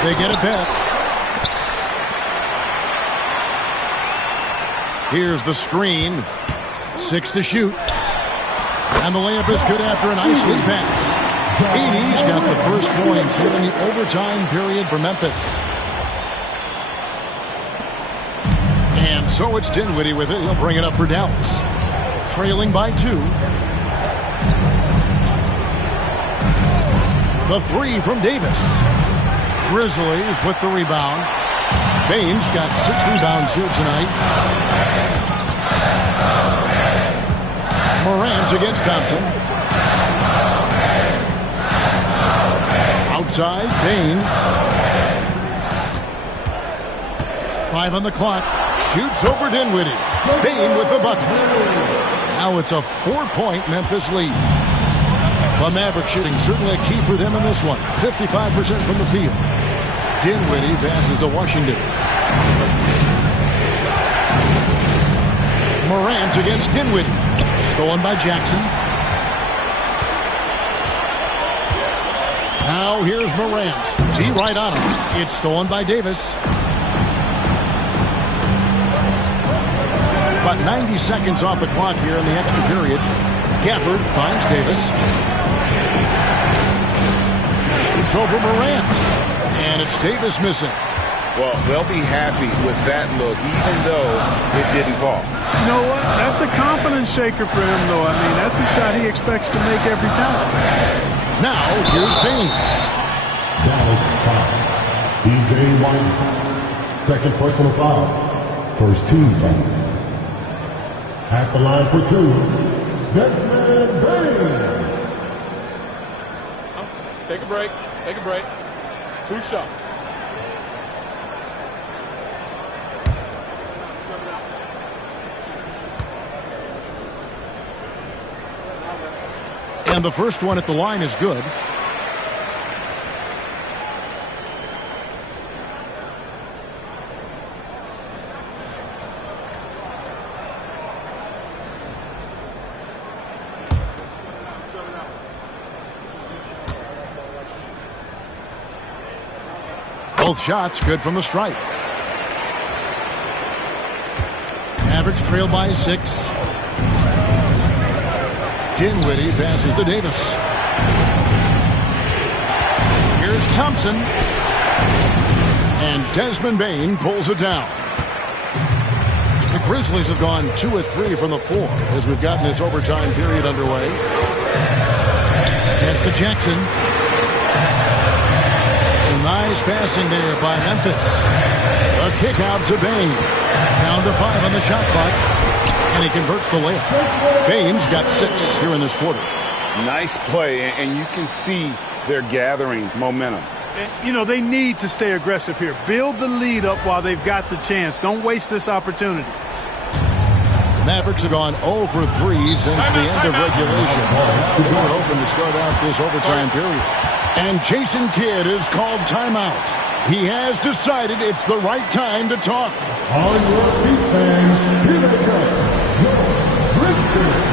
They get it back. Here's the screen. 6 to shoot. And the layup is good after a nice lead pass. 80's got the first points here in the overtime period for Memphis. And so it's Dinwiddie with it. He'll bring it up for Dallas. Trailing by 2. The 3 from Davis. Grizzlies with the rebound. Baines got 6 rebounds here tonight. Morant against Thompson. Outside, Bain. 5 on the clock. Shoots over Dinwiddie. Bain with the bucket. Now it's a 4-point Memphis lead. The Mavericks shooting certainly a key for them in this one. 55% from the field. Dinwiddie passes to Washington. Morant against Dinwiddie. Stolen by Jackson. Now here's Morant. D right on him. It's stolen by Davis. About 90 seconds off the clock here in the extra period. Gafford finds Davis. It's over Morant. And it's Davis missing. Well, they'll be happy with that look, even though it didn't fall. You know what? That's a confidence shaker for him, though. I mean, that's a shot he expects to make every time. Now, here's Bain. Dallas foul. DJ White. Second personal foul. First team foul. At the line for 2. Desmond Bain. Take a break. Take a break. 2 shots. And the first one at the line is good. Both shots good from the stripe. Mavericks trail by 6. Dinwiddie passes to Davis. Here's Thompson. And Desmond Bain pulls it down. The Grizzlies have gone 2 of 3 from the floor as we've gotten this overtime period underway. Pass to Jackson. Some nice passing there by Memphis. A kick out to Bain. Down to 5 on the shot clock. And he converts the layup. Baines got 6 here in this quarter. Nice play, and you can see they're gathering momentum. You know, they need to stay aggressive here. Build the lead up while they've got the chance. Don't waste this opportunity. The Mavericks have gone 0 for 3 since the end of regulation. Now they're open to start out this overtime period. And Jason Kidd is called timeout. He has decided it's the right time to talk. On your feet, fans, here they come. Grizzlies.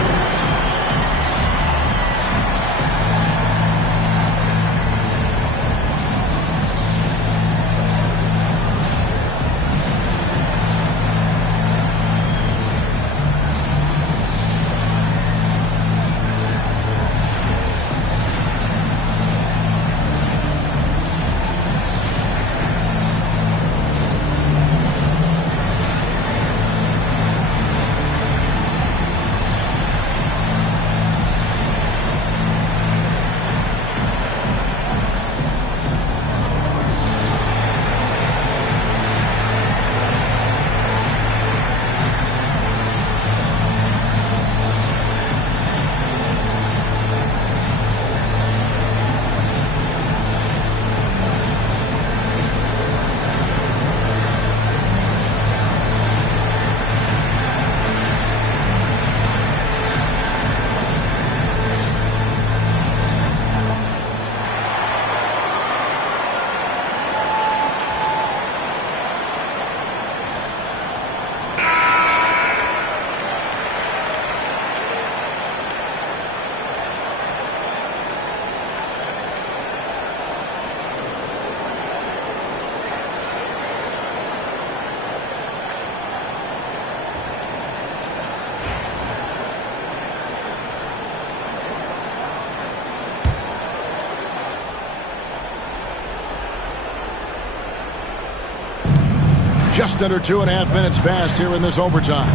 Just under 2.5 minutes passed here in this overtime.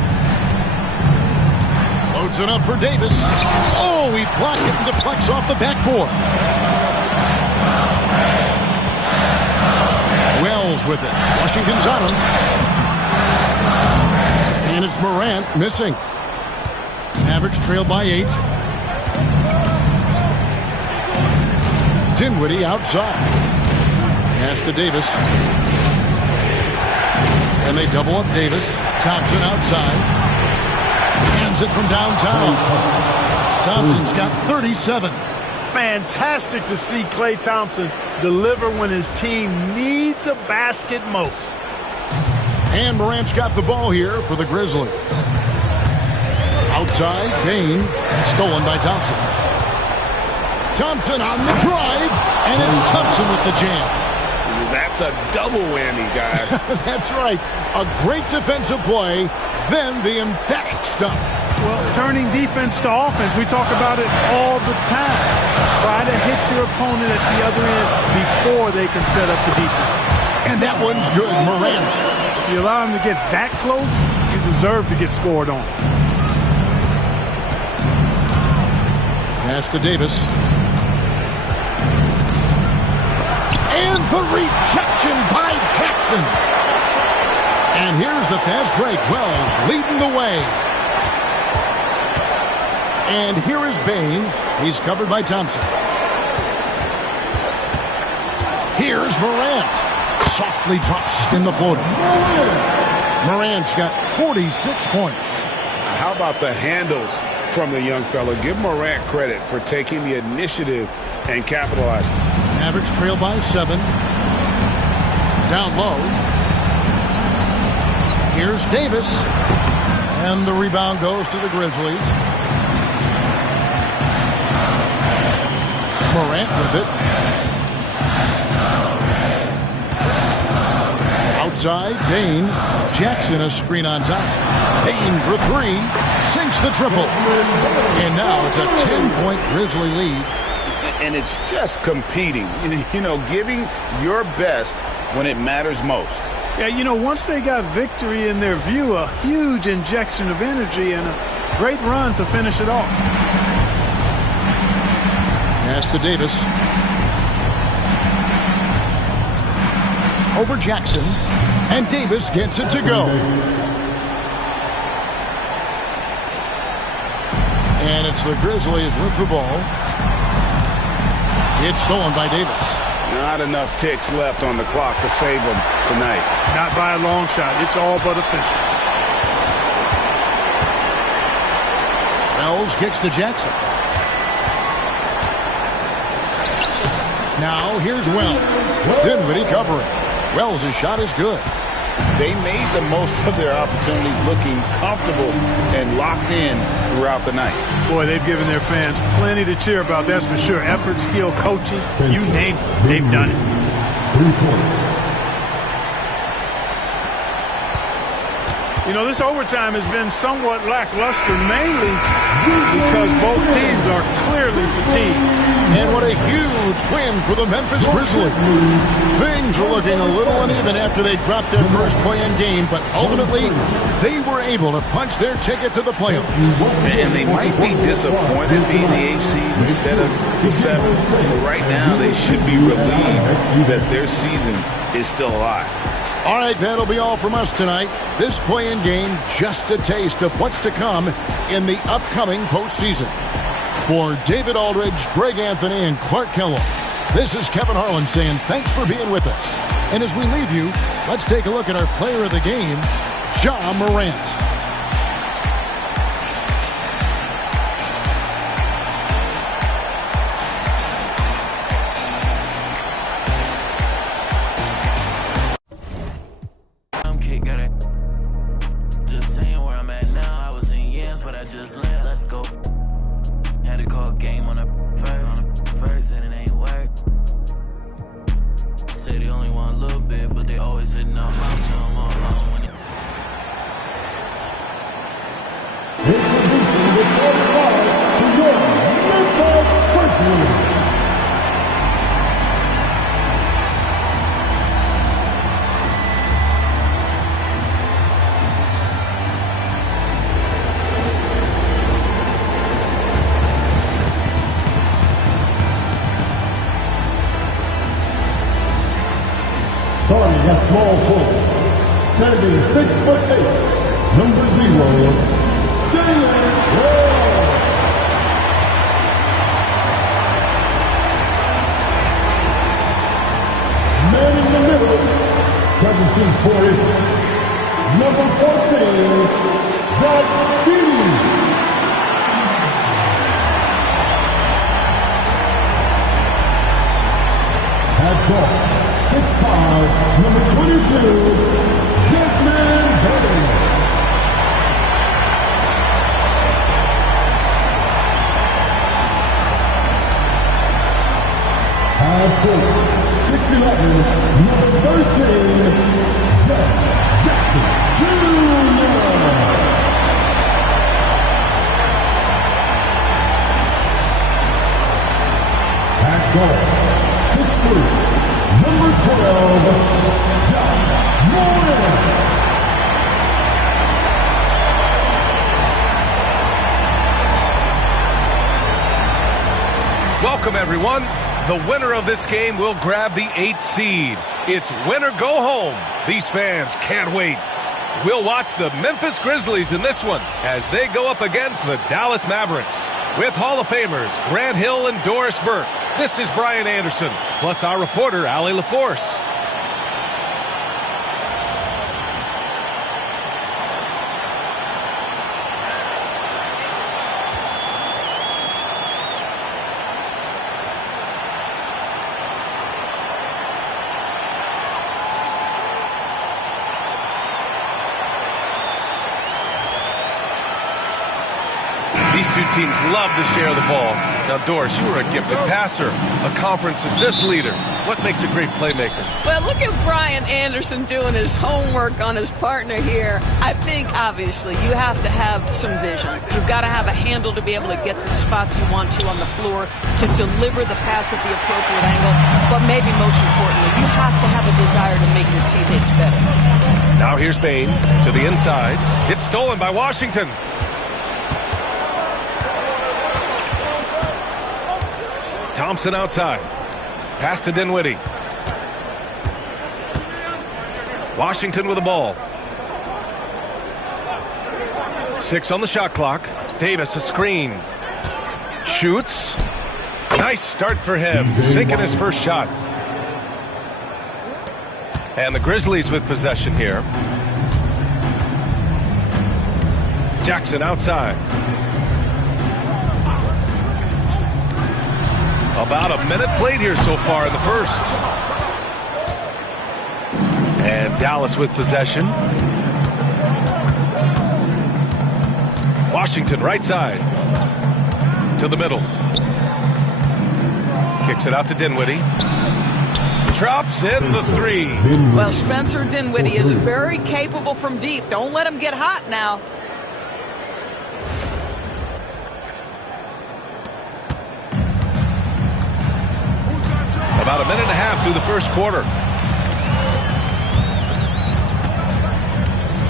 Floats it up for Davis. Oh, he blocked it and deflects off the backboard. Wells with it. Washington's on him. And it's Morant missing. Mavericks trail by 8. Dinwiddie outside. Pass to Davis. And they double up Davis. Thompson outside. Hands it from downtown. Thompson's got 37. Fantastic to see Klay Thompson deliver when his team needs a basket most. And Morant's got the ball here for the Grizzlies. Outside, Bain. Stolen by Thompson. Thompson on the drive. And it's Thompson with the jam. That's a double whammy, guys. That's right. A great defensive play, then the emphatic stuff. Well, turning defense to offense, we talk about it all the time. Try to hit your opponent at the other end before they can set up the defense. And that one's good, Morant. If you allow him to get that close, you deserve to get scored on. Pass to Davis. And the rejection by Jackson. And here's the fast break. Wells leading the way. And here is Bain. He's covered by Thompson. Here's Morant. Softly drops in the floater. Morant's got 46 points. How about the handles from the young fella? Give Morant credit for taking the initiative and capitalizing. Mavericks trail by 7. Down low. Here's Davis. And the rebound goes to the Grizzlies. Morant with it. Outside, Bain. Jackson a screen on Thompson. Bain for 3. Sinks the triple. And now it's a 10-point Grizzly lead. And it's just competing, you know, giving your best when it matters most. Yeah, you know, once they got victory in their view, a huge injection of energy and a great run to finish it off. Pass to Davis. Over Jackson. And Davis gets it to go. And it's the Grizzlies with the ball. It's stolen by Davis. Not enough ticks left on the clock to save them tonight. Not by a long shot. It's all but official. Wells kicks to Jackson. Now here's Wells. Dinwiddie covering. Wells' shot is good. They made the most of their opportunities, looking comfortable and locked in throughout the night. Boy, they've given their fans plenty to cheer about, that's for sure. Effort, skill, coaches, you name it, they've done it. 3 points. You know, this overtime has been somewhat lackluster, mainly because both teams are clearly fatigued. And what a huge win for the Memphis Grizzlies. Things were looking a little uneven after they dropped their first play-in game, but ultimately they were able to punch their ticket to the playoffs. And they might be disappointed being the 8th seed instead of the 7th. But right now they should be relieved that their season is still alive. All right, that'll be all from us tonight. This play-in game, just a taste of what's to come in the upcoming postseason. For David Aldridge, Greg Anthony, and Clark Kellogg, this is Kevin Harlan saying thanks for being with us. And as we leave you, let's take a look at our player of the game, Ja Morant. at small forward, standing 6'8", number 0, Jalen Wall. Man in the middle, 7 feet 4 inches, number 14, Zach Beatty. At guard, 6'5", number 22, Desmond Hurley. At forward, 6'11", number 13, Jeff Jackson Jr. At guard, 6'3", number 12, Josh Moore. Welcome, everyone. The winner of this game will grab the 8th seed. It's win or go home. These fans can't wait. We'll watch the Memphis Grizzlies in this one as they go up against the Dallas Mavericks. With Hall of Famers Grant Hill and Doris Burke, this is Brian Anderson, plus our reporter, Allie LaForce. These two teams love to share the ball. Now, Doris, you were a gifted passer, a conference assist leader. What makes a great playmaker? Well, look at Brian Anderson doing his homework on his partner here. I think, obviously, you have to have some vision. You've got to have a handle to be able to get to the spots you want to on the floor, to deliver the pass at the appropriate angle. But maybe most importantly, you have to have a desire to make your teammates better. Now here's Bain to the inside. It's stolen by Washington. Thompson outside. Pass to Dinwiddie. Washington with the ball. 6 on the shot clock. Davis a screen. Shoots. Nice start for him. Sinking his first shot. And the Grizzlies with possession here. Jackson outside. About a minute played here so far in the first. And Dallas with possession. Washington right side. To the middle. Kicks it out to Dinwiddie. Drops in the 3. Well, Spencer Dinwiddie is very capable from deep. Don't let him get hot now. About a minute and a half through the first quarter.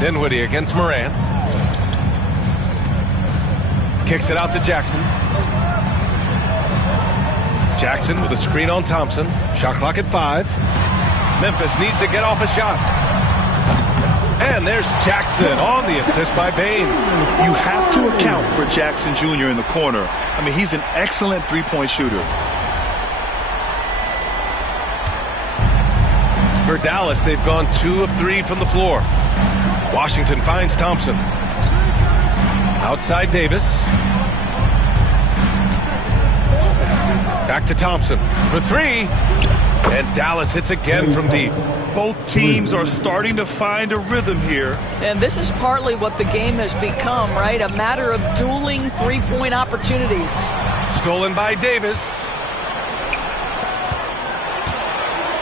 Dinwiddie against Moran. Kicks it out to Jackson. Jackson with a screen on Thompson. Shot clock at 5. Memphis needs to get off a shot. And there's Jackson on the assist by Bain. You have to account for Jackson Jr. in the corner. I mean, he's an excellent three-point shooter. For Dallas, they've gone 2 of 3 from the floor. Washington finds Thompson. Outside Davis. Back to Thompson for 3. And Dallas hits again from deep. Both teams are starting to find a rhythm here. And this is partly what the game has become, right? A matter of dueling three-point opportunities. Stolen by Davis.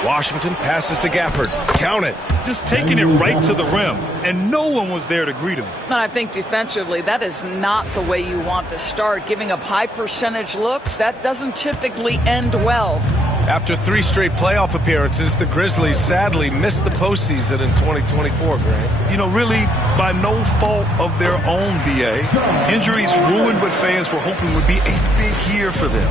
Washington passes to Gafford. Count it. Just taking it right to the rim, and no one was there to greet him. And I think defensively, that is not the way you want to start. Giving up high percentage looks, that doesn't typically end well. After 3 straight playoff appearances, the Grizzlies sadly missed the postseason in 2024, Grant. You know, really by no fault of their own, B.A. Injuries ruined what fans were hoping would be a big year for them.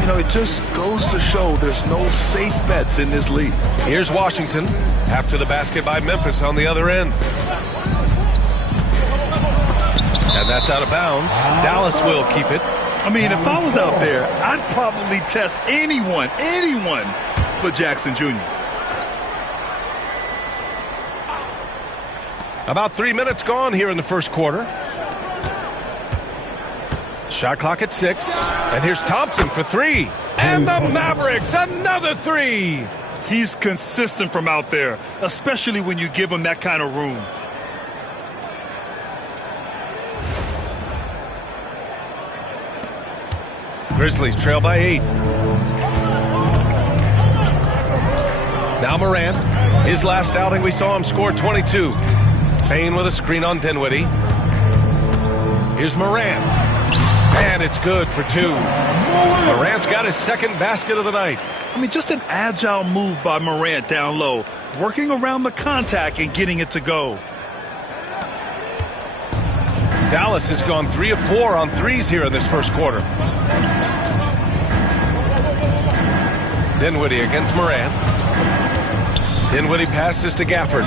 You know, it just goes to show there's no safe bets in this league. Here's Washington. After the basket by Memphis on the other end. And that's out of bounds. Dallas will keep it. I mean, if I was out there, I'd probably test anyone but Jackson Jr. About 3 minutes gone here in the first quarter. Shot clock at 6. And here's Thompson for 3. And the Mavericks, another 3. He's consistent from out there, especially when you give him that kind of room. Grizzlies trail by 8. Now Morant. His last outing, we saw him score 22. Payne with a screen on Dinwiddie. Here's Morant. And it's good for 2. Morant's got his second basket of the night. I mean, just an agile move by Morant down low, working around the contact and getting it to go. Dallas has gone 3 of 4 on threes here in this first quarter. Dinwiddie against Morant. Dinwiddie passes to Gafford.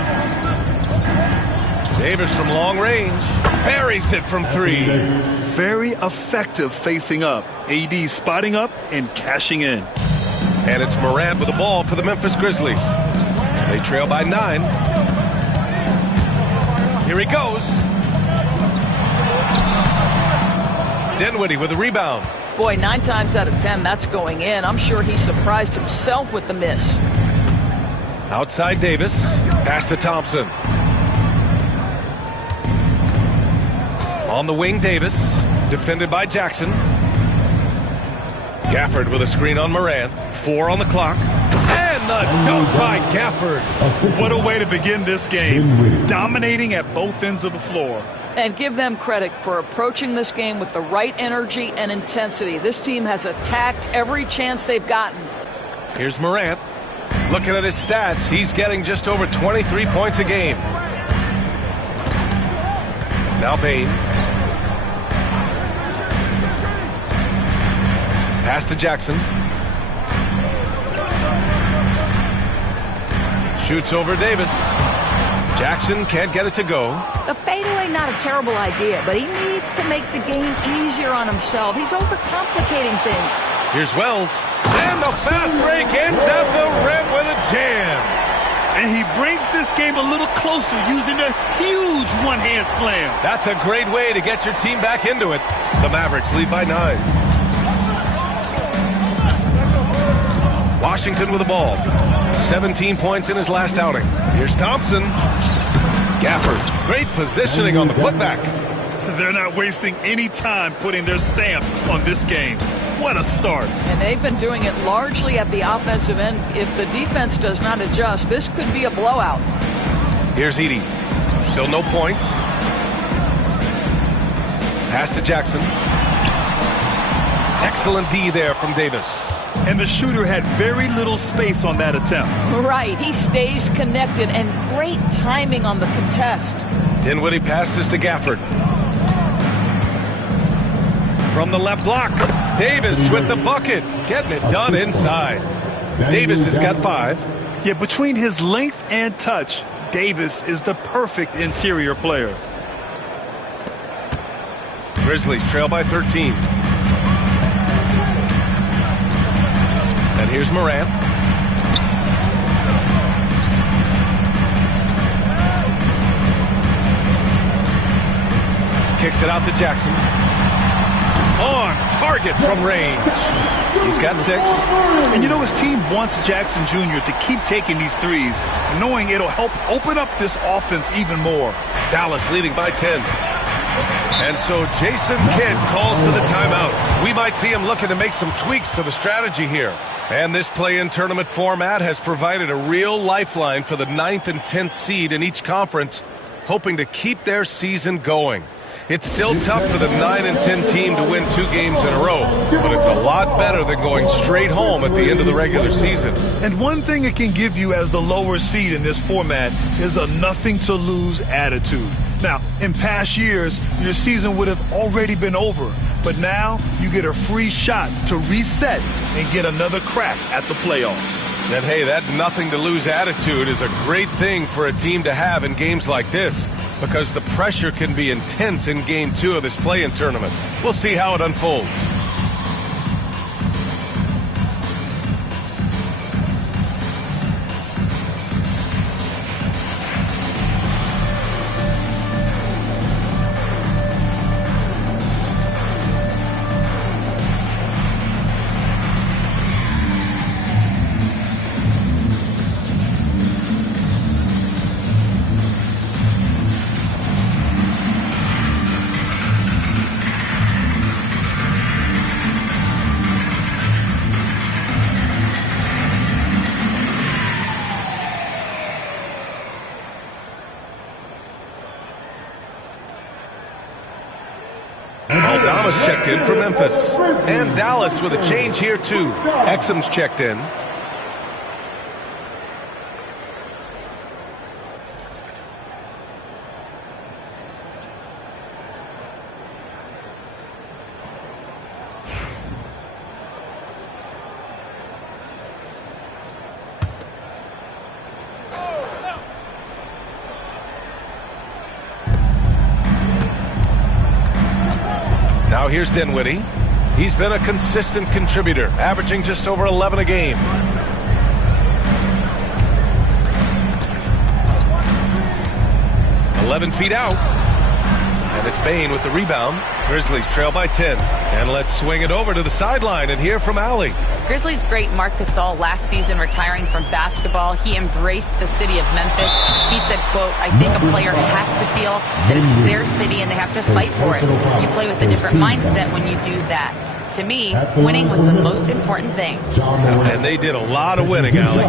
Davis from long range buries it from 3. Very effective facing up. AD spotting up and cashing in. And it's Morant with the ball for the Memphis Grizzlies. They trail by 9. Here he goes. Dinwiddie with the rebound. Boy, 9 times out of 10, that's going in. I'm sure he surprised himself with the miss. Outside Davis. Pass to Thompson. On the wing, Davis. Defended by Jackson. Gafford with a screen on Morant. 4 on the clock. And the dunk by Gafford. What a way to begin this game. Dominating at both ends of the floor. And give them credit for approaching this game with the right energy and intensity. This team has attacked every chance they've gotten. Here's Morant. Looking at his stats, he's getting just over 23 points a game. Now Payne. Pass to Jackson. Shoots over Davis. Jackson can't get it to go. The fadeaway, not a terrible idea, but he needs to make the game easier on himself. He's overcomplicating things. Here's Wells. And the fast break ends at the rim with a jam. And he brings this game a little closer using a huge one-hand slam. That's a great way to get your team back into it. The Mavericks lead by 9. Washington with the ball. 17 points in his last outing. Here's Thompson. Gafford. Great positioning on the putback. They're not wasting any time putting their stamp on this game. What a start. And they've been doing it largely at the offensive end. If the defense does not adjust, this could be a blowout. Here's Edey. Still no points. Pass to Jackson. Excellent D there from Davis. And the shooter had very little space on that attempt. Right. He stays connected and great timing on the contest. Dinwiddie passes to Gafford. From the left block. Davis with the bucket. Getting it done inside. Davis has got 5. Yeah, between his length and touch, Davis is the perfect interior player. Grizzlies trail by 13. And here's Morant. Kicks it out to Jackson. On target from range. He's got 6. And you know, his team wants Jackson Jr. to keep taking these threes, knowing it'll help open up this offense even more. Dallas leading by 10. And so Jason Kidd calls for the timeout. We might see him looking to make some tweaks to the strategy here. And this play-in tournament format has provided a real lifeline for the 9th and 10th seed in each conference, hoping to keep their season going. It's still tough for the 9 and 10 team to win 2 games in a row, but it's a lot better than going straight home at the end of the regular season. And one thing it can give you as the lower seed in this format is a nothing-to-lose attitude. Now, in past years, your season would have already been over, but now you get a free shot to reset and get another crack at the playoffs. And hey, that nothing-to-lose attitude is a great thing for a team to have in games like this, because the pressure can be intense in Game 2 of this play-in tournament. We'll see how it unfolds. Aldama's checked in for Memphis. And Dallas with a change here, too. Exum's checked in. Now here's Dinwiddie. He's been a consistent contributor, averaging just over 11 a game. "11 feet out. And it's Bane with the rebound. Grizzlies trail by 10. And let's swing it over to the sideline and hear from Allie. Grizzlies great Marc Gasol last season retiring from basketball. He embraced the city of Memphis. He said, quote, "I think a player has to feel that it's their city and they have to fight for it. You play with a different mindset when you do that." To me, winning was the most important thing. And they did a lot of winning, Allie.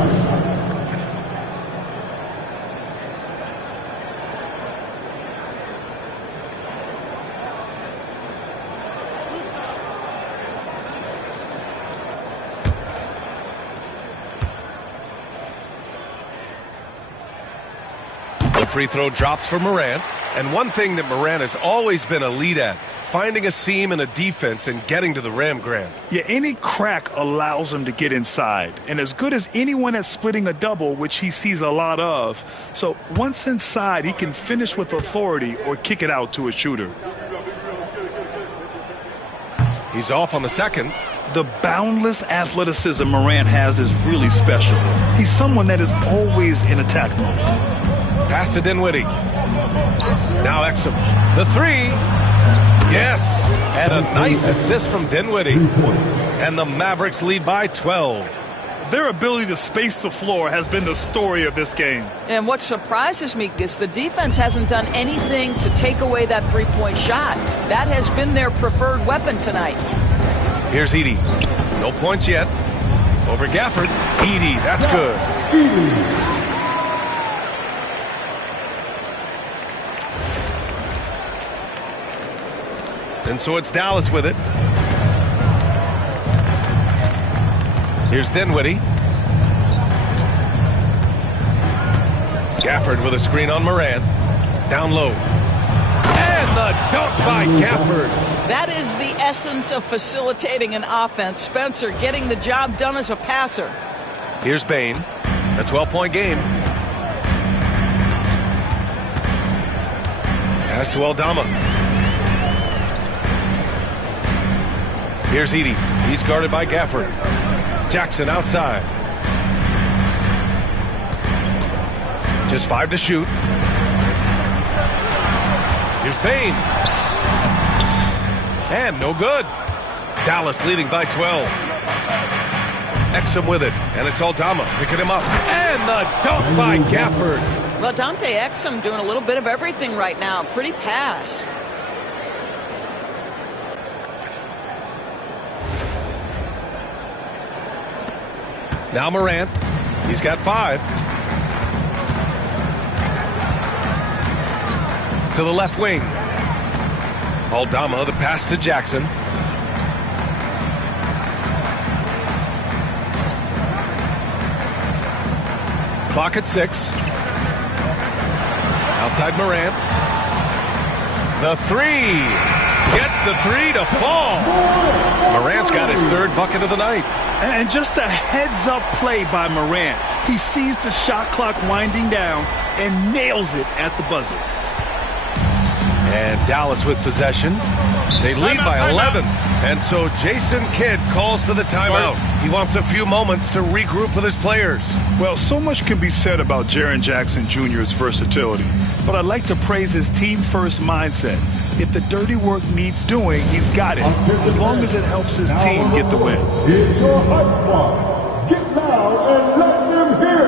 Free throw drops for Morant. And one thing that Morant has always been a lead at, finding a seam in a defense and getting to the rim, Grant. Yeah, any crack allows him to get inside. And as good as anyone at splitting a double, which he sees a lot of. So once inside, he can finish with authority or kick it out to a shooter. He's off on the second. The boundless athleticism Morant has is really special. He's someone that is always in attack mode. Pass to Dinwiddie. Now Exum. The three. Yes. And a nice assist from Dinwiddie. And the Mavericks lead by 12. Their ability to space the floor has been the story of this game. And what surprises me is the defense hasn't done anything to take away that three-point shot. That has been their preferred weapon tonight. Here's Edey. No points yet. Over Gafford. Edey, that's good. And so it's Dallas with it. Here's Dinwiddie. Gafford with a screen on Morant. Down low. And the dunk by Gafford. That is the essence of facilitating an offense. Spencer getting the job done as a passer. Here's Bane. A 12-point game. Pass to Aldama. Here's Edey. He's guarded by Gafford. Jackson outside. Just 5 to shoot. Here's Bane. And no good. Dallas leading by 12. Exum with it. And it's Aldama picking him up. And the dunk by Gafford. Well, Dante Exum doing a little bit of everything right now. Pretty pass. Now Morant. He's got 5. To the left wing. Aldama, the pass to Jackson. Clock at 6. Outside Morant. The three. Gets the three to fall. Morant's got his third bucket of the night. And just a heads-up play by Morant. He sees the shot clock winding down and nails it at the buzzer. And Dallas with possession. They lead by 11. And so Jason Kidd calls for the timeout. He wants a few moments to regroup with his players. Well, so much can be said about Jaren Jackson Jr.'s versatility, but I'd like to praise his team-first mindset. If the dirty work needs doing, he's got it, as long as it helps his team get the win. It's your hype squad. Get loud and let them hear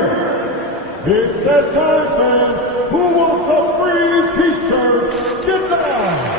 it. It's that time, fans. Who wants a free t-shirt? Get loud.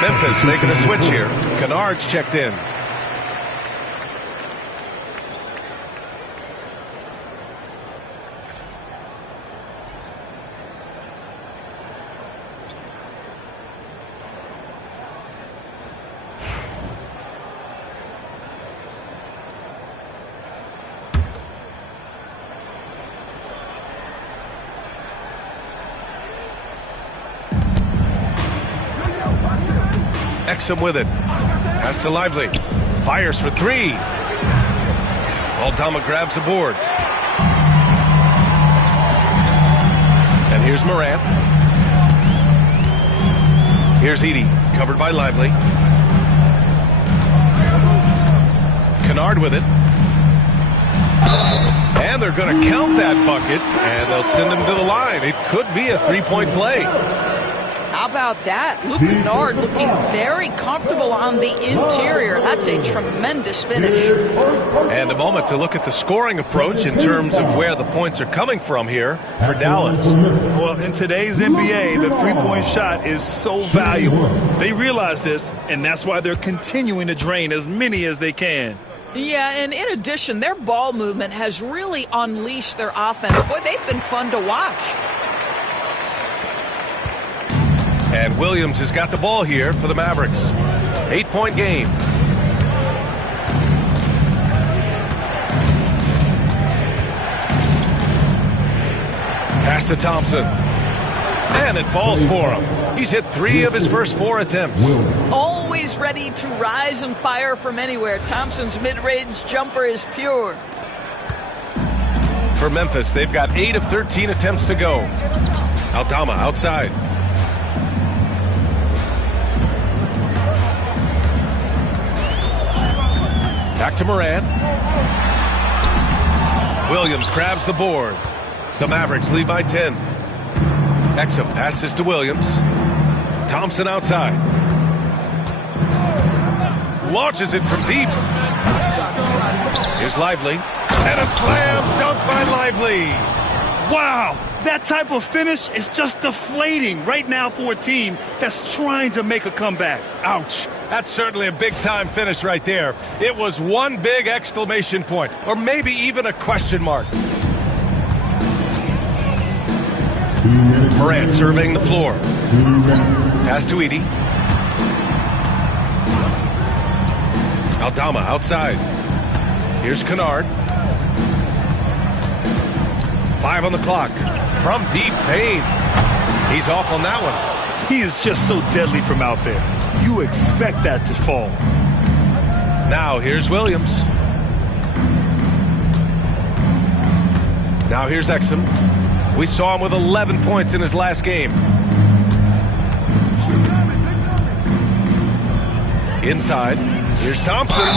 Memphis making a switch here. Kennard's checked in. Exum with it. Pass to Lively. Fires for three. Aldama grabs the board. And here's Morant. Here's Edey. Covered by Lively. Kennard with it. And they're going to count that bucket, and they'll send him to the line. It could be a three-point play. How about that? Luke Kennard looking very comfortable on the interior. That's a tremendous finish. And a moment to look at the scoring approach in terms of where the points are coming from here for Dallas. Well, in today's NBA, the three-point shot is so valuable. They realize this, and that's why they're continuing to drain as many as they can. Yeah, and in addition, their ball movement has really unleashed their offense. Boy, they've been fun to watch. And Williams has got the ball here for the Mavericks. 8-point game. Pass to Thompson. And it falls for him. He's hit 3 of his first 4 attempts. Always ready to rise and fire from anywhere. Thompson's mid-range jumper is pure. For Memphis, they've got 8 of 13 attempts to go. Aldama outside. Back to Morant. Williams grabs the board. The Mavericks lead by 10. Exum passes to Williams. Thompson outside. Launches it from deep. Here's Lively. And a slam dunk by Lively. Wow, that type of finish is just deflating right now for a team that's trying to make a comeback. Ouch. That's certainly a big-time finish right there. It was one big exclamation point, or maybe even a question mark. Morant surveying the floor. Pass to Edey. Aldama outside. Here's Kennard. 5 on the clock. From deep pain. He's off on that one. He is just so deadly from out there. You expect that to fall. Now here's Williams. Now here's Exum. We saw him with 11 points in his last game. Inside. Here's Thompson.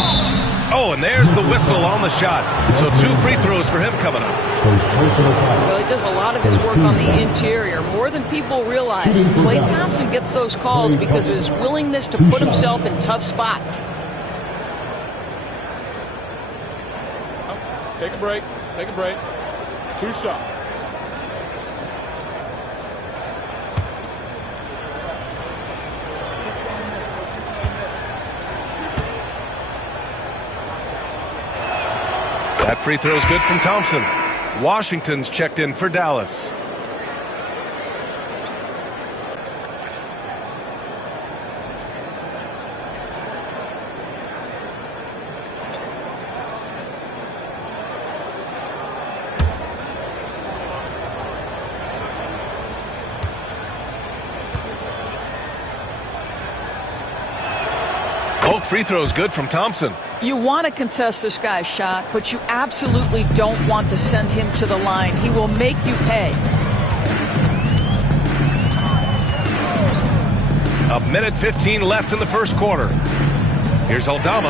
Oh, and there's the whistle on the shot. So 2 free throws for him coming up. Well, he does a lot of his work on the interior, more than people realize. Klay Thompson gets those calls because of his willingness to put himself in tough spots. Take a break. Take a break. 2 shots. That free throw is good from Thompson. Washington's checked in for Dallas. Both free throws good from Thompson. You want to contest this guy's shot, but you absolutely don't want to send him to the line. He will make you pay. A minute 15 left in the first quarter. Here's Aldama.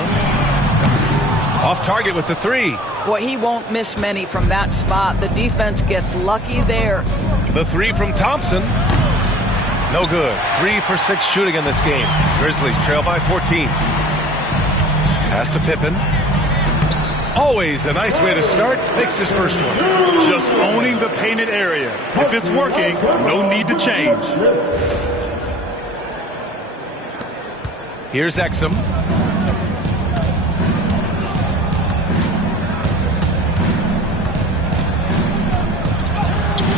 Off target with the 3. Boy, he won't miss many from that spot. The defense gets lucky there. The 3 from Thompson. No good. 3 for 6 shooting in this game. Grizzlies trail by 14. Pass to Pippen. Always a nice way to start. Makes his first one. Just owning the painted area. If it's working, no need to change. Here's Exum.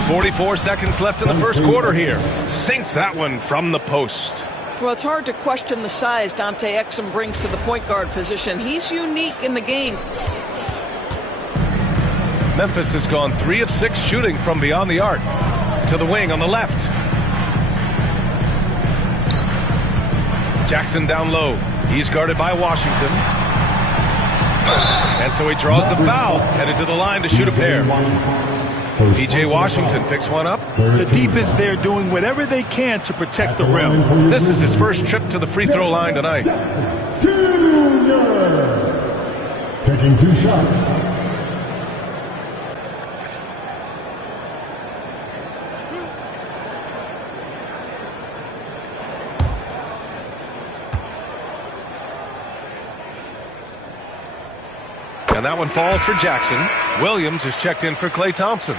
.44 seconds left in the first quarter here. Sinks that one from the post. Well, it's hard to question the size Dante Exum brings to the point guard position. He's unique in the game. Memphis has gone 3 of 6 shooting from beyond the arc. To the wing on the left. Jackson down low. He's guarded by Washington. And so he draws the foul. Headed to the line to shoot a pair. P.J. Washington picks one up. The defense there doing whatever they can to protect the rim. This is his first trip to the free throw line tonight. Taking 2 shots. And that one falls for Jackson. Williams is checked in for Klay Thompson.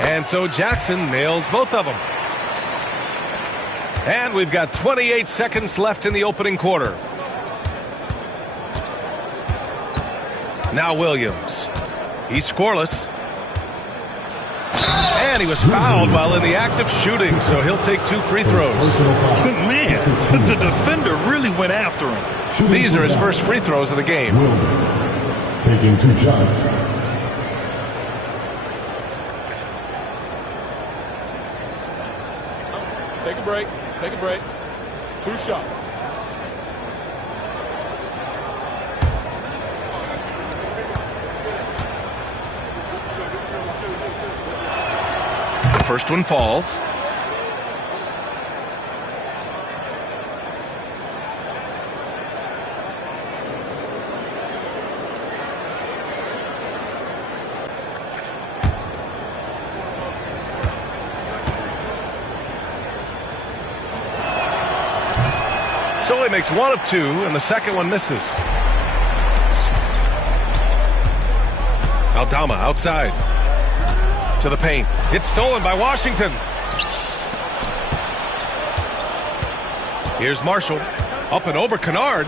And so Jackson nails both of them. And we've got 28 seconds left in the opening quarter. Now Williams. He's scoreless. And he was fouled while in the act of shooting, so he'll take 2 free throws. Man, the defender really went after him. These are his first free throws of the game. Taking 2 shots. Take a break. Take a break. 2 shots. The first one falls. So he makes 1 of 2, and the second one misses. Aldama outside. To the paint. It's stolen by Washington. Here's Marshall. Up and over Kennard.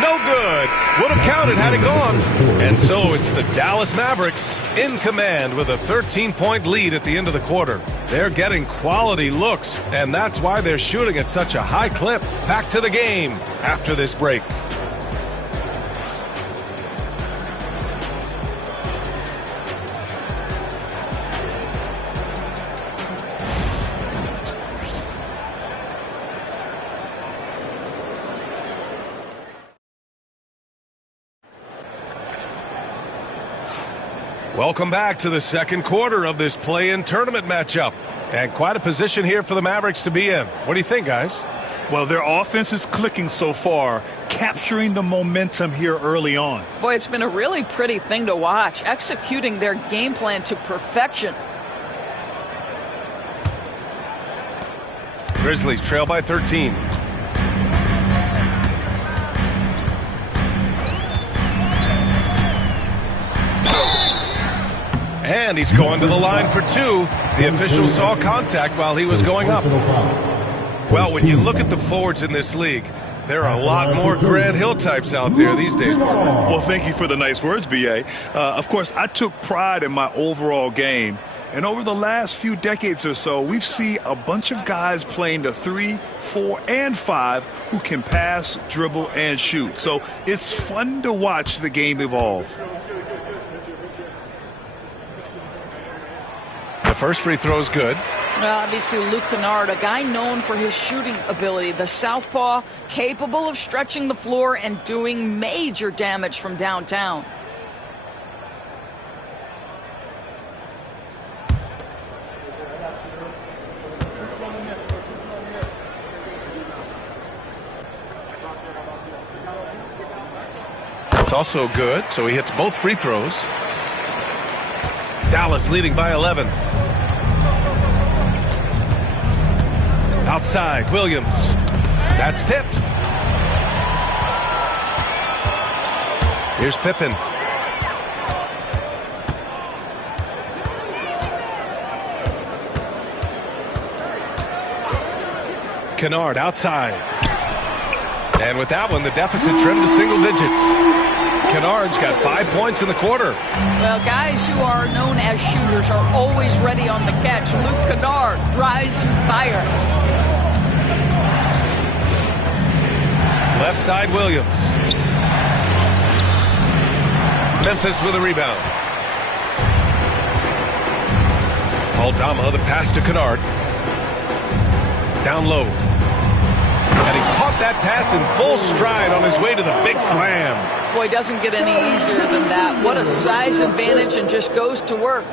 No good. Would have counted had it gone. And so it's the Dallas Mavericks in command with a 13-point lead at the end of the quarter. They're getting quality looks, and that's why they're shooting at such a high clip. Back to the game after this break. Welcome back to the second quarter of this play-in tournament matchup. And quite a position here for the Mavericks to be in. What do you think, guys? Well, their offense is clicking so far, capturing the momentum here early on. Boy, it's been a really pretty thing to watch, executing their game plan to perfection. Grizzlies trail by 13. And he's going to the line for two. The official saw contact while he was going up. Well, when you look at the forwards in this league, there are a lot more Grant Hill types out there these days, partner. Well, thank you for the nice words, B.A. Of course, I took pride in my overall game. And over the last few decades or so, we've seen a bunch of guys playing the 3, 4, and 5 who can pass, dribble, and shoot. So it's fun to watch the game evolve. The first free throw is good. Well, obviously, Luke Kennard, a guy known for his shooting ability. The southpaw, capable of stretching the floor and doing major damage from downtown. It's also good, so he hits both free throws. Dallas leading by 11. Outside, Williams. That's tipped. Here's Pippen. Kennard outside. And with that one, the deficit trimmed to single digits. Kennard's got 5 points in the quarter. Well, guys who are known as shooters are always ready on the catch. Luke Kennard, rise and fire. Left side, Williams. Memphis with a rebound. Aldama, the pass to Kennard. Down low. And he caught that pass in full stride on his way to the big slam. Boy, it doesn't get any easier than that. What a size advantage, and just goes to work.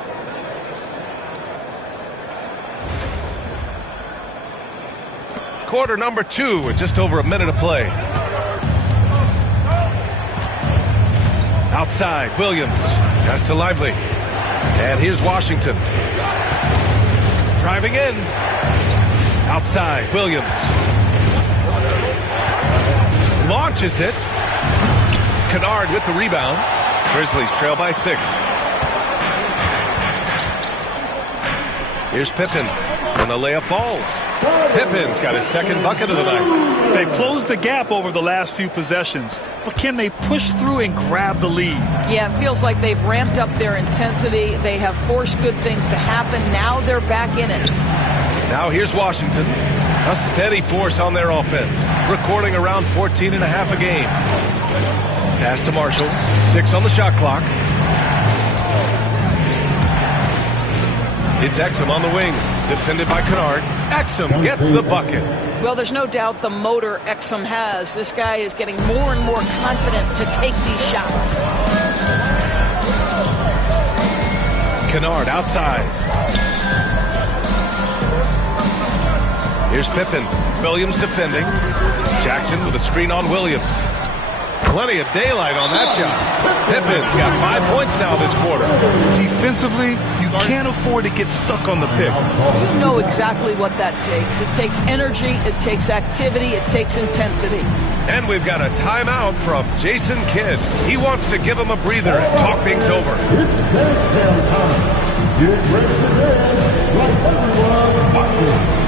Quarter number 2 with just over a minute of play. Outside, Williams. Pass to Lively. And here's Washington. Driving in. Outside, Williams. Launches it. Kennard with the rebound. Grizzlies trail by 6. Here's Pippen. And the layup falls. Pippen's got his second bucket of the night. They've closed the gap over the last few possessions, but can they push through and grab the lead? Yeah, it feels like they've ramped up their intensity. They have forced good things to happen. Now they're back in it. Now here's Washington. A steady force on their offense, recording around 14 and a half a game. Pass to Marshall. 6 on the shot clock. It's Exum on the wing, defended by Kennard. Exum gets the bucket. Well, there's no doubt the motor Exum has. This guy is getting more and more confident to take these shots. Kennard outside. Here's Pippen. Williams defending. Jackson with a screen on Williams. Plenty of daylight on that shot. Pippen's got 5 points now this quarter. Defensively, you can't afford to get stuck on the pick. You know exactly what that takes. It takes energy, it takes activity, it takes intensity. And we've got a timeout from Jason Kidd. He wants to give him a breather and talk things over. It's dance time. Get ready to dance like everyone's watching.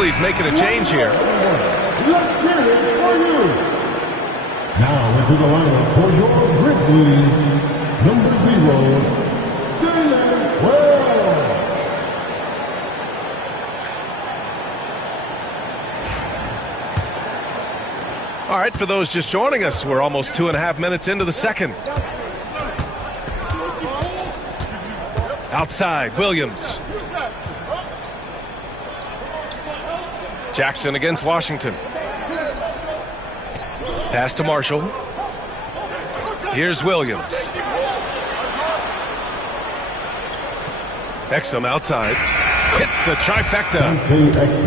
Grizzlies making a change here. Let's hear it for you. Now into the lineup for your Grizzlies, number 0, Jalen Wells. All right, for those just joining us, we're almost 2.5 minutes into the second. Outside, Williams. Jackson against Washington. Pass to Marshall. Here's Williams. Exum outside. Hits the trifecta.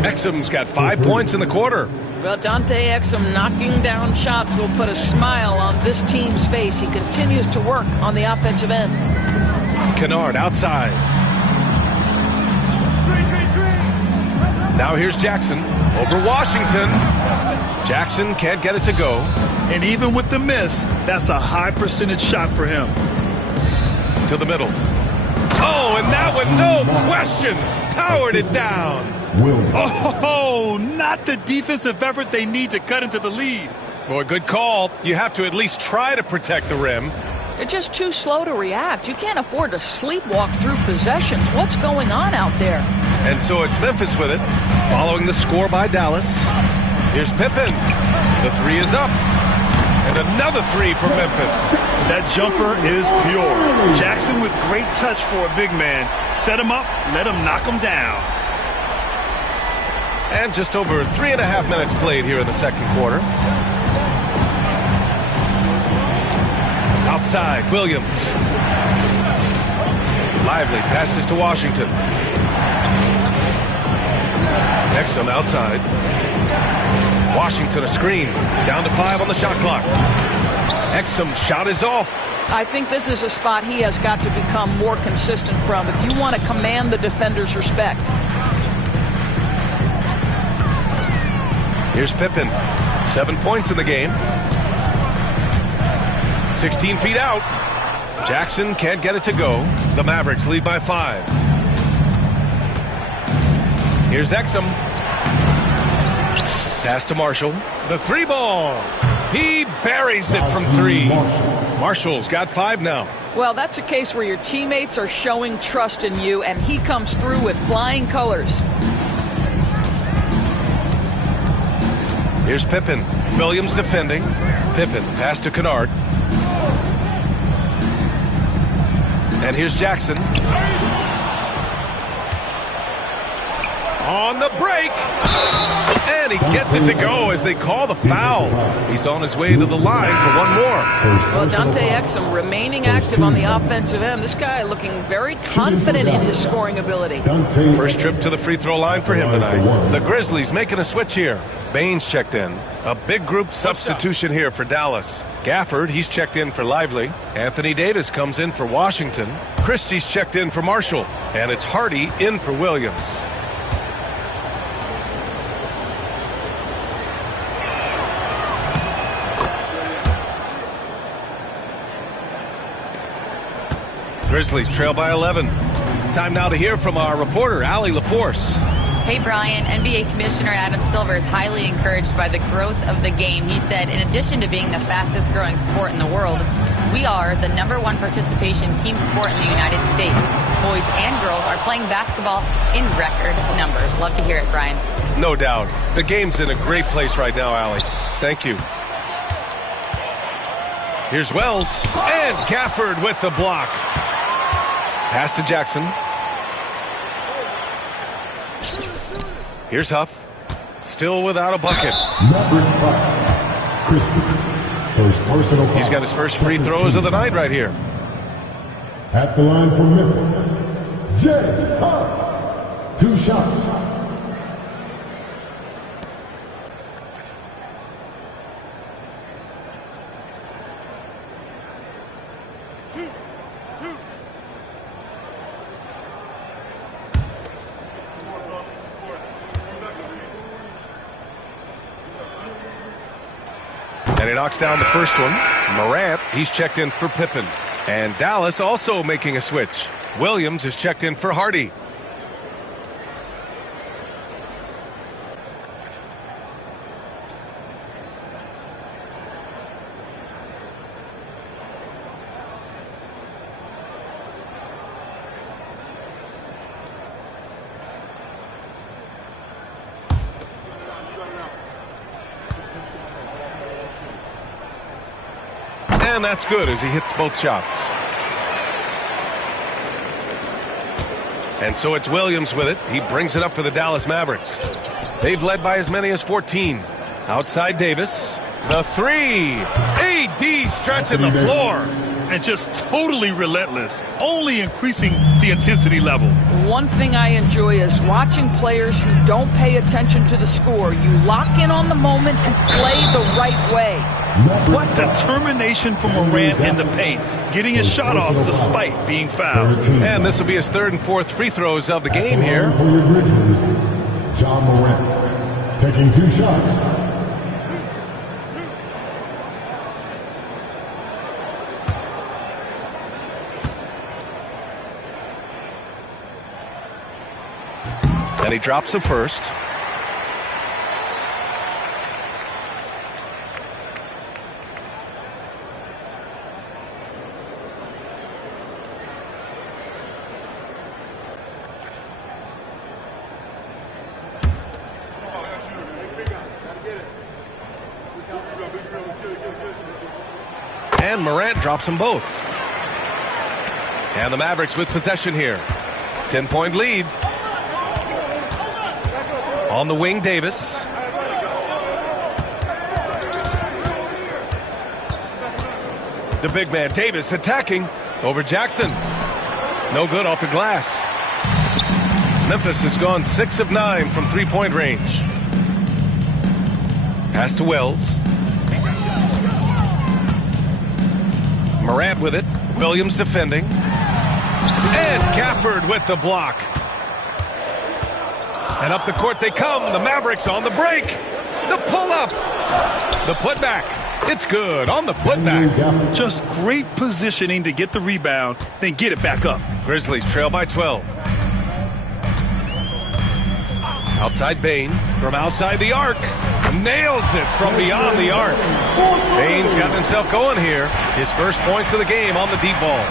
Exum's got 5 points in the quarter. Well, Dante Exum knocking down shots will put a smile on this team's face. He continues to work on the offensive end. Kennard outside. Now here's Jackson over Washington. Jackson can't get it to go. And even with the miss, that's a high percentage shot for him. To the middle. Oh, and that one, no question, powered it down. Oh, not the defensive effort they need to cut into the lead. Boy, good call. You have to at least try to protect the rim. They're just too slow to react. You can't afford to sleepwalk through possessions. What's going on out there? And so it's Memphis with it, following the score by Dallas. Here's Pippen. The three is up. And another three for Memphis. That jumper is pure. Jackson with great touch for a big man. Set him up, let him knock him down. And just over 3.5 minutes played here in the second quarter. Outside, Williams. Lively passes to Washington. Exum outside. Washington a screen. Down to 5 on the shot clock. Exum's shot is off. I think this is a spot he has got to become more consistent from if you want to command the defender's respect. Here's Pippen. 7 points in the game. 16 feet out. Jackson can't get it to go. The Mavericks lead by 5. Here's Exum. Pass to Marshall. The three ball. He buries it from 3. Marshall's got 5 now. Well, that's a case where your teammates are showing trust in you, and he comes through with flying colors. Here's Pippen. Williams defending. Pippen pass to Kennard. And here's Jackson. On the break. And he gets it to go as they call the foul. He's on his way to the line for one more. Well, Dante Exum remaining active on the offensive end. This guy looking very confident in his scoring ability. First trip to the free throw line for him tonight. The Grizzlies making a switch here. Baines checked in. A big group substitution here for Dallas. Gafford, he's checked in for Lively. Anthony Davis comes in for Washington. Christie's checked in for Marshall. And it's Hardy in for Williams. Grizzlies trail by 11. Time now to hear from our reporter, Allie LaForce. Hey, Brian. NBA Commissioner Adam Silver is highly encouraged by the growth of the game. He said, in addition to being the fastest growing sport in the world, we are the #1 participation team sport in the United States. Boys and girls are playing basketball in record numbers. Love to hear it, Brian. No doubt. The game's in a great place right now, Allie. Thank you. Here's Wells. And Gafford with the block. Pass to Jackson. Here's Huff. Still without a bucket. Mavericks 5. Christie's. First personal foul. He's got his first free throws of the night right here. At the line for Memphis, Jay Huff. 2 shots. And he knocks down the first one. Morant, he's checked in for Pippen. And Dallas also making a switch. Williams is checked in for Hardy. And that's good as he hits both shots. And so it's Williams with it. He brings it up for the Dallas Mavericks. They've led by as many as 14. Outside Davis. The three. AD stretching the floor. And just totally relentless, only increasing the intensity level. One thing I enjoy is watching players who don't pay attention to the score. You lock in on the moment and play the right way. What determination from Morant in the paint, getting his shot off despite being fouled. And this will be his third and fourth free throws of the game here. For your Grizzlies, John Morant, taking 2 shots. And he drops the first. And Morant drops them both. And the Mavericks with possession here. 10-point lead. On the wing, Davis. The big man, Davis, attacking over Jackson. No good off the glass. Memphis has gone 6 of 9 from three-point range. Pass to Wells. Morant with it. Williams defending. And Gafford with the block. And up the court they come. The Mavericks on the break. The pull-up. The putback. It's good on the putback. Just great positioning to get the rebound, then get it back up. Grizzlies trail by 12. Outside Bane from outside the arc. Nails it from beyond the arc. Bane's gotten himself going here. His first points of the game on the deep ball.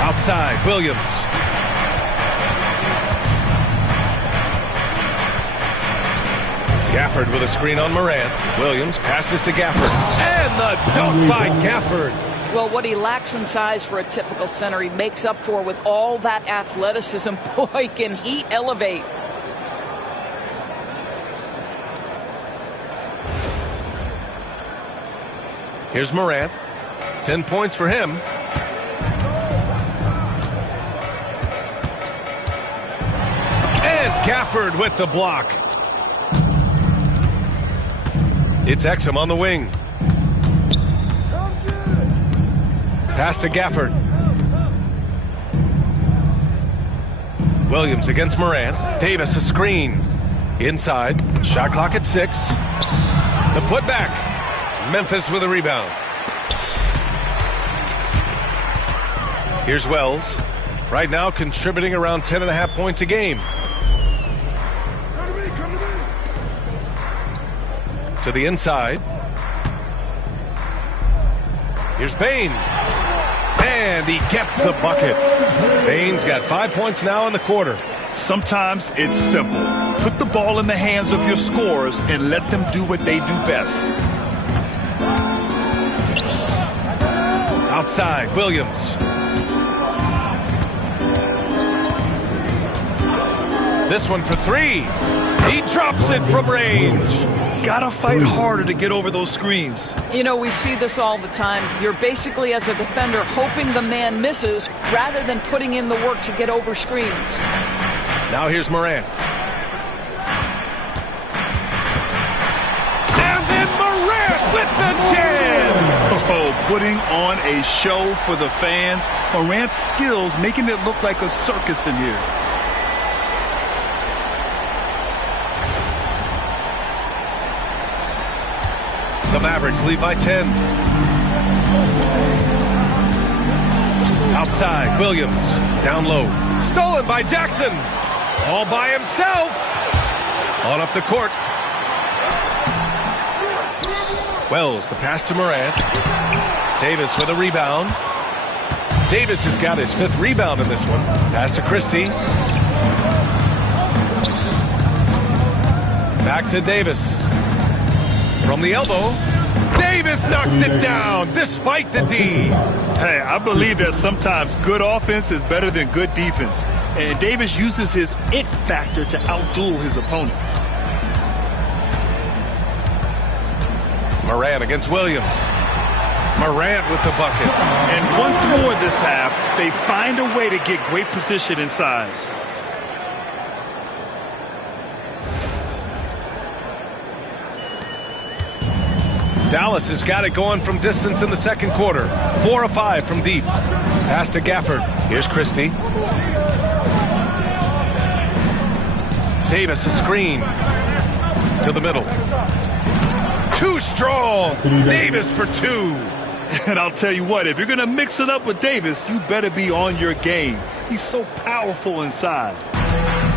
Outside, Williams. Gafford with a screen on Morant. Williams passes to Gafford. And the dunk by Gafford. Well, what he lacks in size for a typical center, he makes up for with all that athleticism. Boy, can he elevate. Here's Morant. 10 points for him. And Gafford with the block. It's Exum on the wing. Pass to Gafford. Williams against Morant. Davis a screen. Inside. Shot clock at 6. The putback. Memphis with a rebound. Here's Wells. Right now contributing around 10.5 points a game. To the inside. Here's Bane. And he gets the bucket. Bane's got 5 points now in the quarter. Sometimes it's simple. Put the ball in the hands of your scorers and let them do what they do best. Outside, Williams. This one for 3. He drops it from range. Gotta fight harder to get over those screens. You know, we see this all the time. You're basically, as a defender, hoping the man misses rather than putting in the work to get over screens. Now here's Morant. And then Morant with the jam! Oh, putting on a show for the fans. Morant's skills making it look like a circus in here. The Mavericks lead by 10. Outside, Williams. Down low. Stolen by Jackson. All by himself. On up the court. Wells, the pass to Morant. Davis with a rebound. Davis has got his 5th rebound in this one. Pass to Christie. Back to Davis. From the elbow, Davis knocks it down despite the D. Hey, I believe that sometimes good offense is better than good defense. And Davis uses his it factor to outduel his opponent. Morant against Williams. Morant with the bucket. And once more this half, they find a way to get great position inside. Dallas has got it going from distance in the second quarter. 4 of 5 from deep. Pass to Gafford. Here's Christie. Davis a screen to the middle. Too strong. Davis for 2. And I'll tell you what, if you're going to mix it up with Davis, you better be on your game. He's so powerful inside.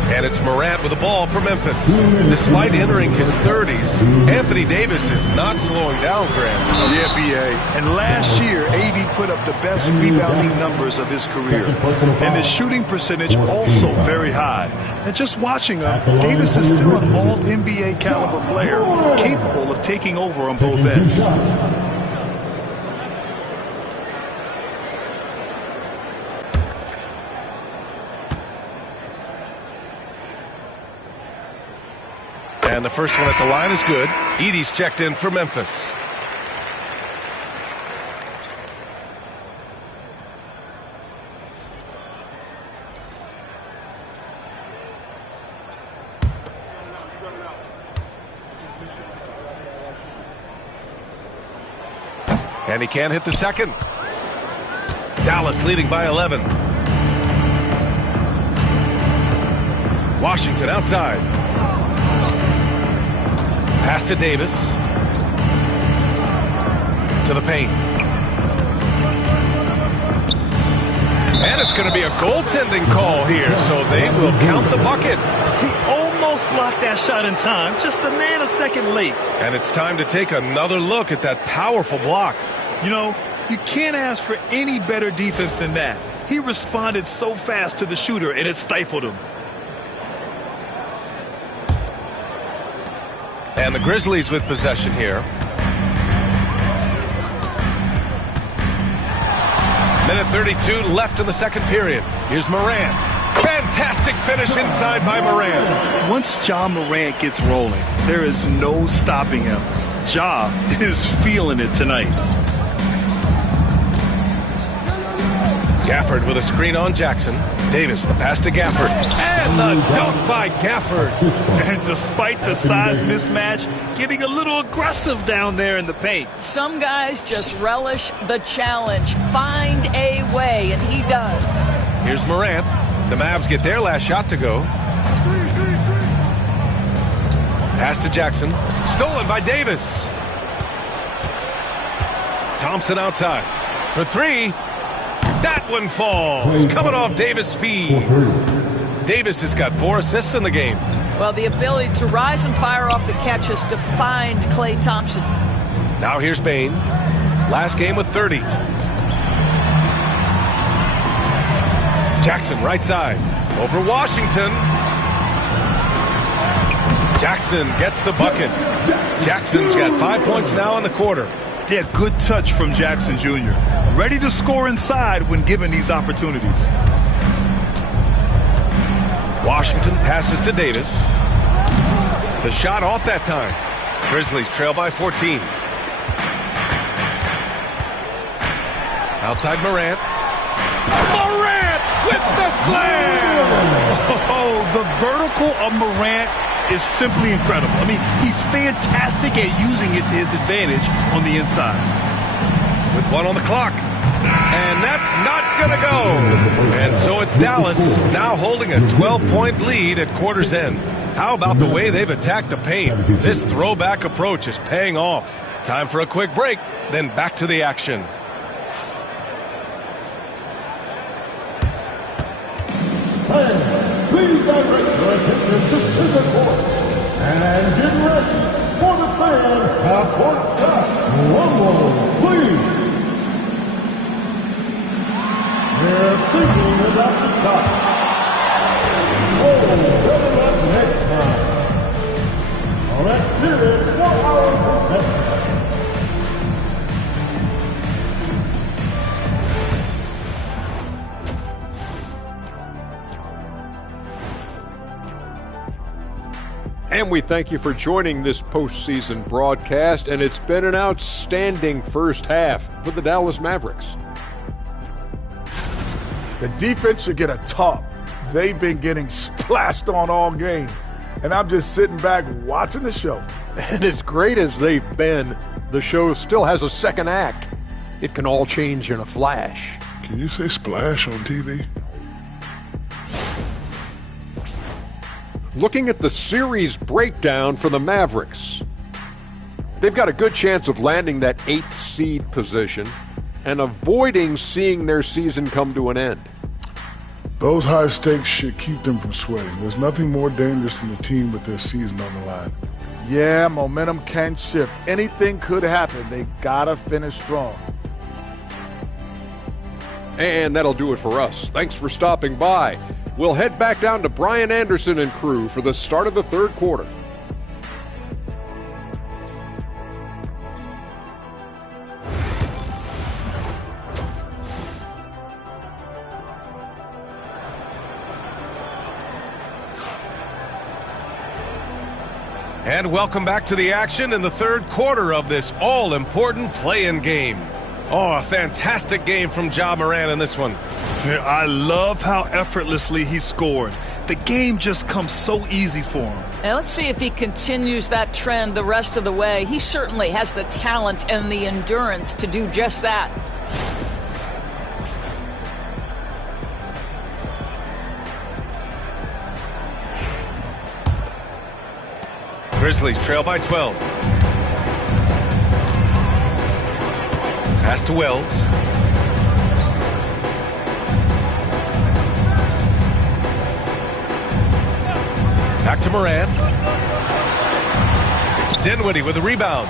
And it's Morant with the ball for Memphis. Despite entering his 30s, Anthony Davis is not slowing down, Graham. Yeah, B.A. And last year, AD put up the best rebounding numbers of his career. And his shooting percentage also very high. And just watching him, Davis is still an all-NBA caliber player, capable of taking over on both ends. And the first one at the line is good. Edey's checked in for Memphis. And he can't hit the second. Dallas leading by 11. Washington outside. Pass to Davis. To the paint. And it's going to be a goaltending call here, so they will count the bucket. He almost blocked that shot in time, just a nanosecond late. And it's time to take another look at that powerful block. You know, you can't ask for any better defense than that. He responded so fast to the shooter, and it stifled him. And the Grizzlies with possession here. Minute 32 left in the second period. Here's Morant. Fantastic finish inside by Morant. Once Ja Morant gets rolling, there is no stopping him. Ja is feeling it tonight. Gafford with a screen on Jackson. Davis, the pass to Gafford. And the dunk by Gafford. And despite the size mismatch, getting a little aggressive down there in the paint. Some guys just relish the challenge. Find a way, and he does. Here's Morant. The Mavs get their last shot to go. Pass to Jackson. Stolen by Davis. Thompson outside. For 3. That one falls. Coming off Davis' feed. Davis has got 4 assists in the game. Well, the ability to rise and fire off the catch has defined Klay Thompson. Now here's Bane. Last game with 30. Jackson right side. Over Washington. Jackson gets the bucket. Jackson's got 5 points now in the quarter. Yeah, good touch from Jackson Jr. Ready to score inside when given these opportunities. Washington passes to Davis. The shot off that time. Grizzlies trail by 14. Outside Morant. Morant with the slam! Oh, the vertical of Morant is simply incredible. I mean, he's fantastic at using it to his advantage on the inside. With 1 on the clock. And that's not going to go. And so it's Dallas now holding a 12-point lead at quarter's end. How about the way they've attacked the paint? This throwback approach is paying off. Time for a quick break, then back to the action. Please direct your attention to center court and get ready for the fan half-court shot. Rumble, please. They're thinking about the shot. Oh, better luck next time. Let's hear it for our possession. And we thank you for joining this postseason broadcast, and it's been an outstanding first half for the Dallas Mavericks. The defense should get a talk. They've been getting splashed on all game, and I'm just sitting back watching the show. And as great as they've been, the show still has a second act. It can all change in a flash. Can you say splash on TV? Looking at the series breakdown for the Mavericks, they've got a good chance of landing that 8th seed position and avoiding seeing their season come to an end. Those high stakes should keep them from sweating. There's nothing more dangerous than a team with their season on the line. Yeah, momentum can shift. Anything could happen. They gotta finish strong. And that'll do it for us. Thanks for stopping by. We'll head back down to Brian Anderson and crew for the start of the third quarter. And welcome back to the action in the third quarter of this all-important play-in game. Oh, a fantastic game from Ja Morant in this one. Yeah, I love how effortlessly he scored. The game just comes so easy for him. And let's see if he continues that trend the rest of the way. He certainly has the talent and the endurance to do just that. Grizzlies trail by 12. Pass to Wells. Back to Morant. Dinwiddie with the rebound.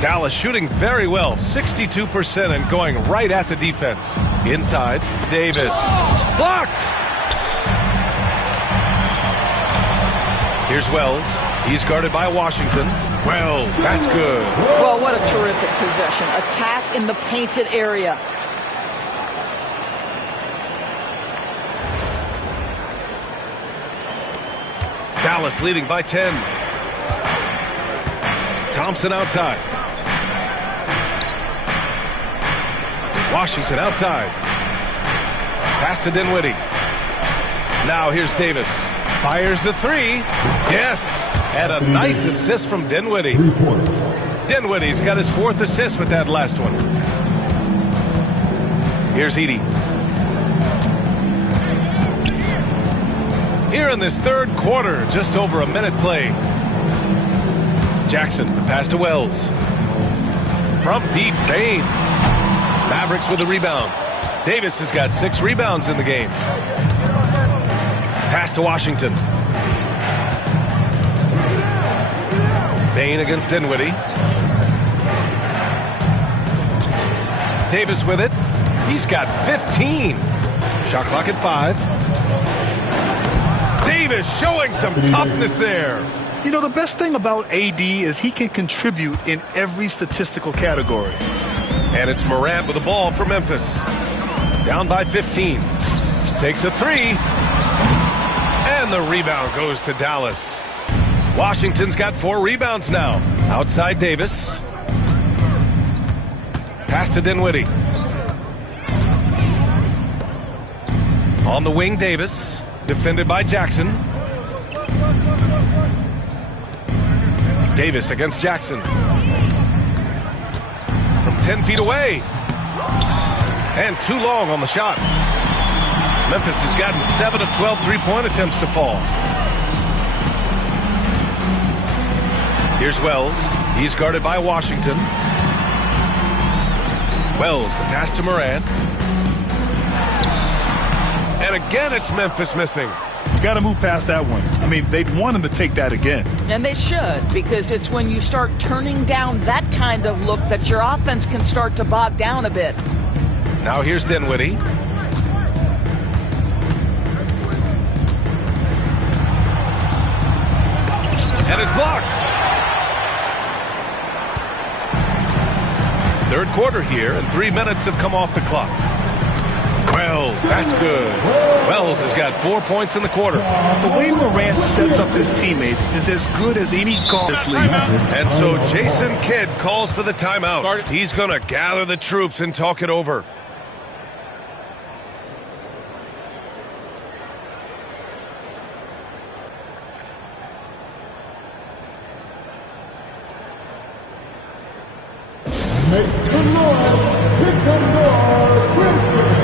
Dallas shooting very well, 62% and going right at the defense. Inside, Davis. Blocked! Here's Wells. He's guarded by Washington. Wells, that's good. Well, what a terrific possession. Attack in the painted area. Dallas leading by 10. Thompson outside. Washington outside. Pass to Dinwiddie. Now here's Davis. Fires the three. Yes. And a nice assist from Dinwiddie. Dinwiddie's got his 4th assist with that last one. Here's Edey. Here in this third quarter, just over a minute play. Jackson, the pass to Wells. From deep, Bane. Mavericks with the rebound. Davis has got 6 rebounds in the game. Pass to Washington. Bane against Dinwiddie. Davis with it. He's got 15. Shot clock at 5. Davis showing some toughness there. You know, the best thing about AD is he can contribute in every statistical category. And it's Morant with the ball for Memphis. Down by 15. Takes a 3. And the rebound goes to Dallas. Washington's got 4 rebounds now. Outside Davis. Pass to Dinwiddie. On the wing, Davis. Defended by Jackson. Davis against Jackson. From 10 feet away. And too long on the shot. Memphis has gotten 7 of 12 three-point attempts to fall. Here's Wells. He's guarded by Washington. Wells, the pass to Morant. And again, it's Memphis missing. You got to move past that one. I mean, they'd want him to take that again. And they should, because it's when you start turning down that kind of look that your offense can start to bog down a bit. Now here's Dinwiddie. And it's blocked. Third quarter here, and 3 minutes have come off the clock. Wells, that's good. Wells has got 4 points in the quarter. The way Morant sets up his teammates is as good as any guard in this league. And so Jason Kidd calls for the timeout. He's going to gather the troops and talk it over. Make some noise. Here comes your Grizzlies.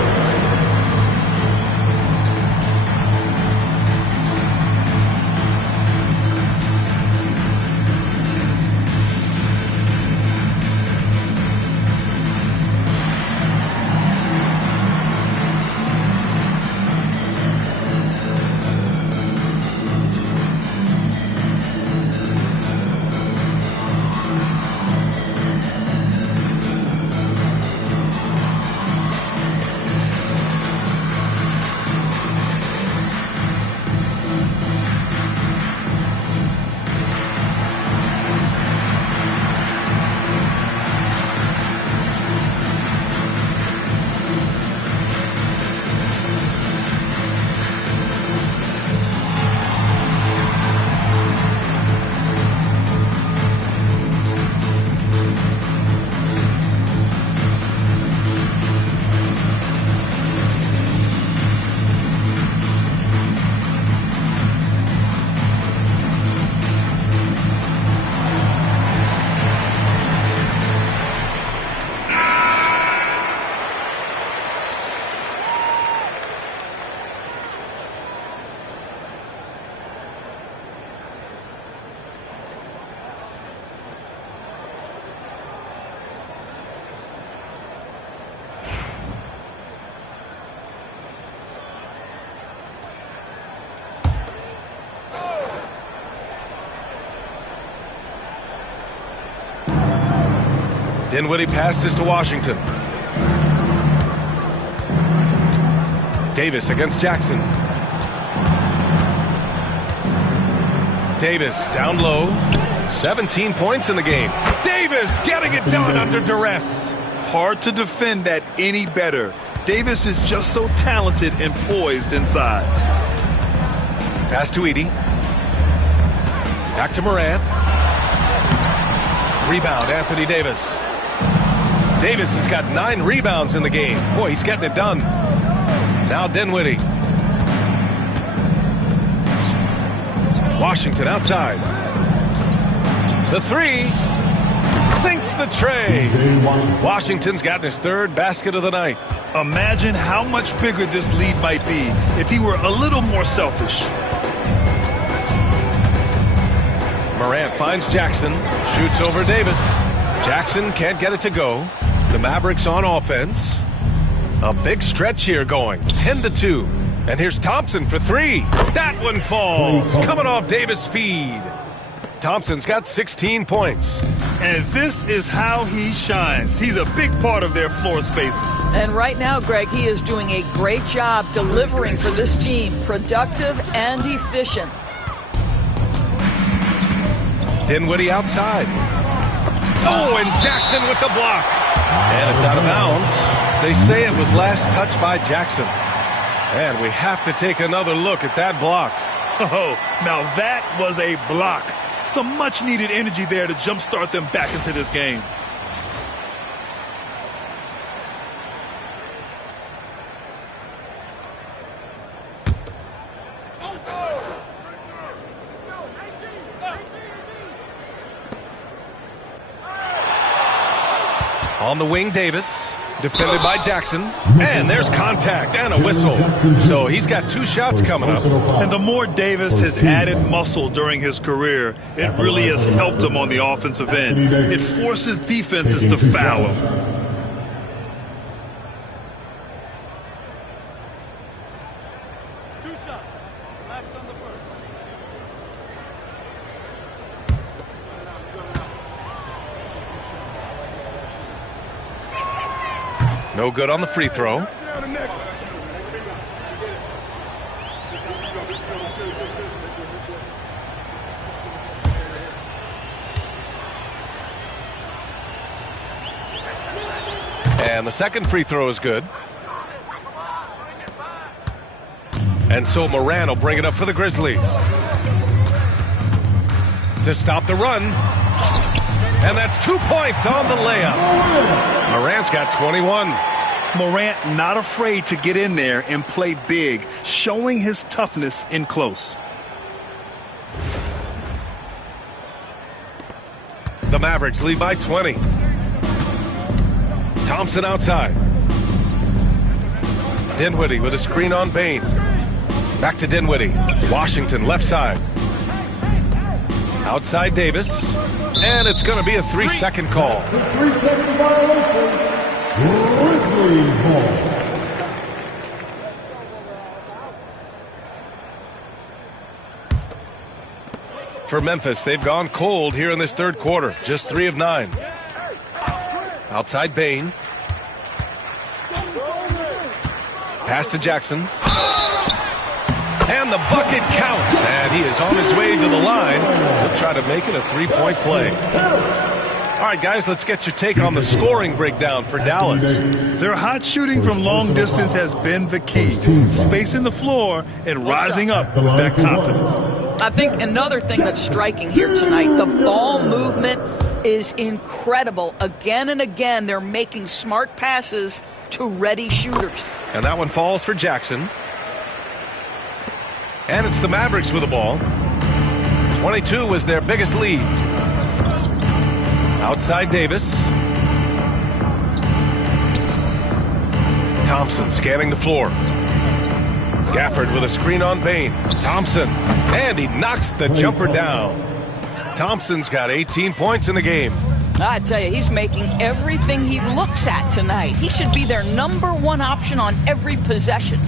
Dinwiddie passes to Washington. Davis against Jackson. Davis down low. 17 points in the game. Davis getting it done under duress. Hard to defend that any better. Davis is just so talented and poised inside. Pass to Edey. Back to Morant. Rebound, Anthony Davis. Davis has got 9 rebounds in the game. Boy, he's getting it done. Now Dinwiddie. Washington outside. The 3 sinks the tray. Washington's gotten his 3rd basket of the night. Imagine how much bigger this lead might be if he were a little more selfish. Morant finds Jackson. Shoots over Davis. Jackson can't get it to go. The Mavericks on offense. A big stretch here going. 10-2. And here's Thompson for 3. That one falls. Coming off Davis' feed. Thompson's got 16 points. And this is how he shines. He's a big part of their floor spacing. And right now, Greg, he is doing a great job delivering for this team. Productive and efficient. Dinwiddie outside. Oh, and Jackson with the block. And it's out of bounds. They say it was last touched by Jackson. And we have to take another look at that block. Oh, now that was a block. Some much-needed energy there to jumpstart them back into this game. On the wing, Davis. Defended by Jackson. And there's contact and a whistle. So he's got 2 shots coming up. And the more Davis has added muscle during his career, it really has helped him on the offensive end. It forces defenses to foul him. No good on the free throw. And the second free throw is good. And so Moran will bring it up for the Grizzlies. To stop the run. And that's 2 points on the layup. Morant's got 21. Morant not afraid to get in there and play big, showing his toughness in close. The Mavericks lead by 20. Thompson outside. Dinwiddie with a screen on Bane. Back to Dinwiddie. Washington left side. Outside Davis. And it's going to be a 3-second call. 3-second violation. Grizzlies ball. For Memphis, they've gone cold here in this third quarter. Just 3 of 9. Outside Bane. Pass to Jackson. And the bucket counts. And he is on his way to the line. He'll try to make it a 3-point play. All right, guys, let's get your take on the scoring breakdown for Dallas. Their hot shooting from long distance has been the key. Spacing the floor and rising up with that confidence. I think another thing that's striking here tonight, the ball movement is incredible. Again and again, they're making smart passes to ready shooters. And that one falls for Jackson. And it's the Mavericks with the ball. 22 was their biggest lead. Outside Davis. Thompson scanning the floor. Gafford with a screen on Bane. Thompson. And he knocks the jumper down. Thompson's got 18 points in the game. I tell you, he's making everything he looks at tonight. He should be their #1 option on every possession.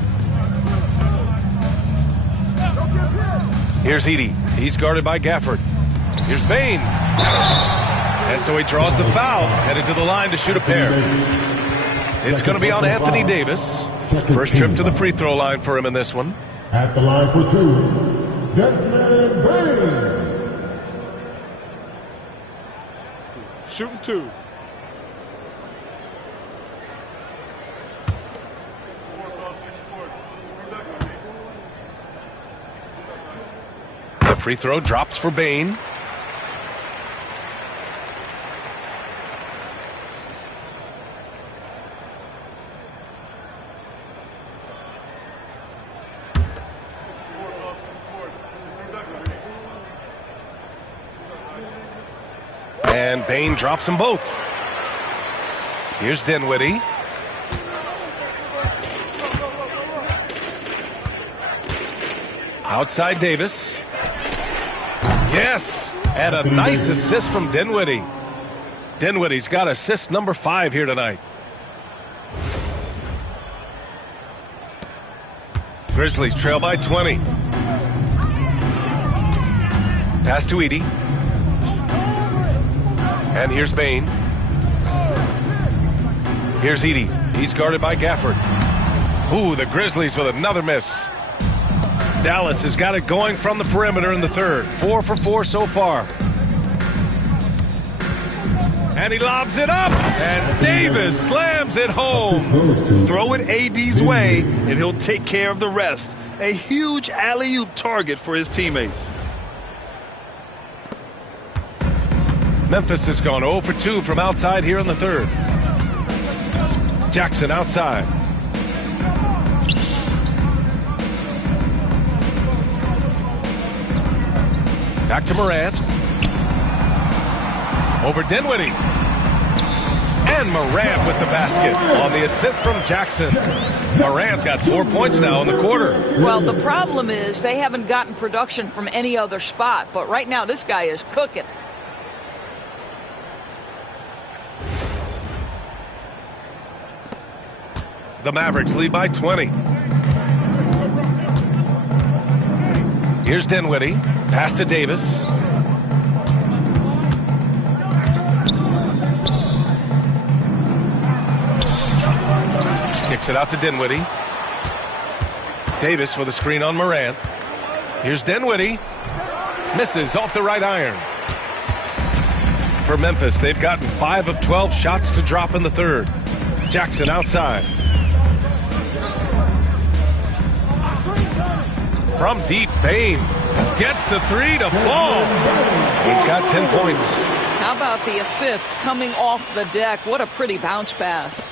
Here's Edey. He's guarded by Gafford. Here's Bane. And so he draws the foul, headed to the line to shoot a pair. It's going to be on Anthony Davis. First trip to the free throw line for him in this one. At the line for 2, Desmond Bane. Shooting 2. The free throw drops for Bane. And Bane drops them both. Here's Dinwiddie. Outside Davis. Yes, and a nice assist from Dinwiddie. Dinwiddie's got assist number 5 here tonight. Grizzlies trail by 20. Pass to Edey. And here's Bane. Here's Edey. He's guarded by Gafford. Ooh, the Grizzlies with another miss. Dallas has got it going from the perimeter in the third. 4 for 4 so far. And he lobs it up. And Davis slams it home. Throw it AD's way, and he'll take care of the rest. A huge alley-oop target for his teammates. Memphis has gone 0 for 2 from outside here in the third. Jackson outside. Back to Morant. Over Dinwiddie. And Morant with the basket on the assist from Jackson. Morant's got 4 points now in the quarter. Well, the problem is they haven't gotten production from any other spot, but right now this guy is cooking. The Mavericks lead by 20. Here's Dinwiddie. Pass to Davis. Kicks it out to Dinwiddie. Davis with a screen on Morant. Here's Dinwiddie. Misses off the right iron. For Memphis, they've gotten 5 of 12 shots to drop in the third. Jackson outside. From deep, Bain gets the three to fall. He's got 10 points. How about the assist coming off the deck? What a pretty bounce pass.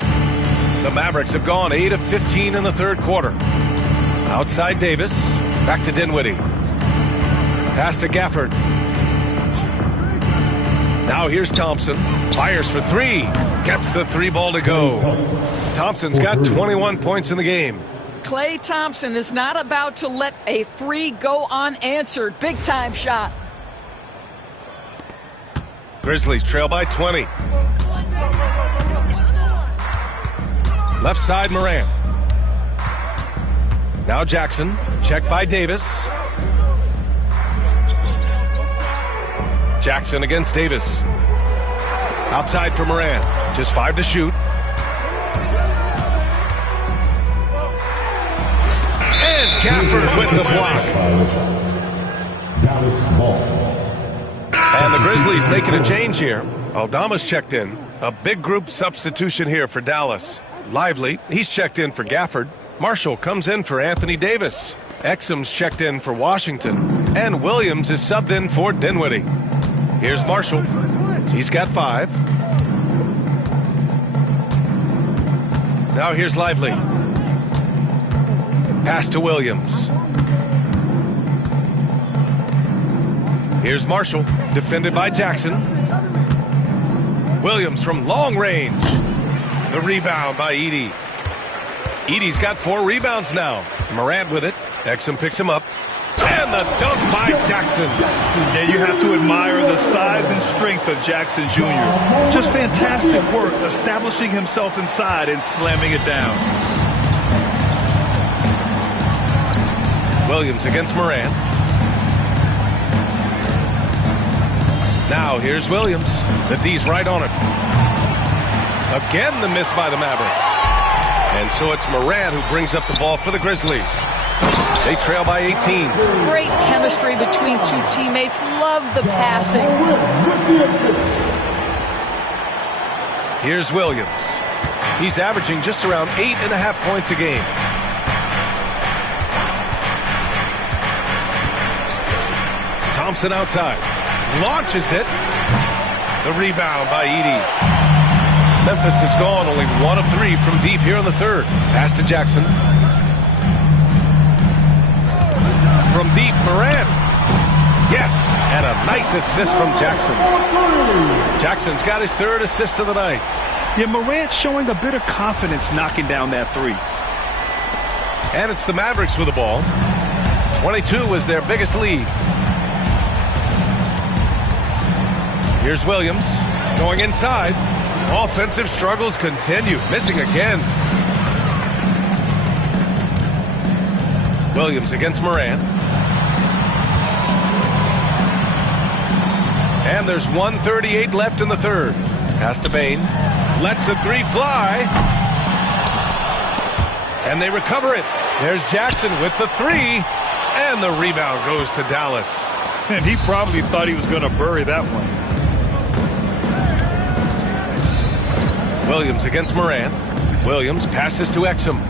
The Mavericks have gone 8 of 15 in the third quarter. Outside Davis. Back to Dinwiddie. Pass to Gafford. Now here's Thompson. Fires for three. Gets the three ball to go. Thompson's got 21 points in the game. Klay Thompson is not about to let a three go unanswered. Big time shot. Grizzlies trail by 20. Left side Morant. Now Jackson. Checked by Davis. Jackson against Davis. Outside for Morant. Just 5 to shoot. And Gafford with the block. And the Grizzlies making a change here. Aldama's checked in. A big group substitution here for Dallas. Lively, he's checked in for Gafford. Marshall comes in for Anthony Davis. Exum's checked in for Washington. And Williams is subbed in for Dinwiddie. Here's Marshall. He's got 5. Now here's Lively. Pass to Williams. Here's Marshall, defended by Jackson. Williams from long range. The rebound by Edey. Edey's got 4 rebounds now. Morant with it. Exum picks him up. And the dunk by Jackson. Yeah, you have to admire the size and strength of Jackson Jr. Just fantastic work establishing himself inside and slamming it down. Williams against Morant. Now here's Williams. The D's right on him. Again the miss by the Mavericks. And so it's Morant who brings up the ball for the Grizzlies. They trail by 18. Great chemistry between two teammates. Love the passing. Here's Williams. He's averaging just around 8.5 points a game. Thompson outside. Launches it. The rebound by Edey. Memphis has gone only 1 of 3 from deep here in the third. Pass to Jackson. From deep, Morant. Yes, and a nice assist from Jackson. Jackson's got his 3rd assist of the night. Yeah, Morant showing a bit of confidence knocking down that three. And it's the Mavericks with the ball. 22 was their biggest lead. Here's Williams going inside. Offensive struggles continue. Missing again. Williams against Morant. And there's 1:38 left in the third. Pass to Bain. Lets the three fly. And they recover it. There's Jackson with the three. And the rebound goes to Dallas. And he probably thought he was going to bury that one. Williams against Morant. Williams passes to Exum.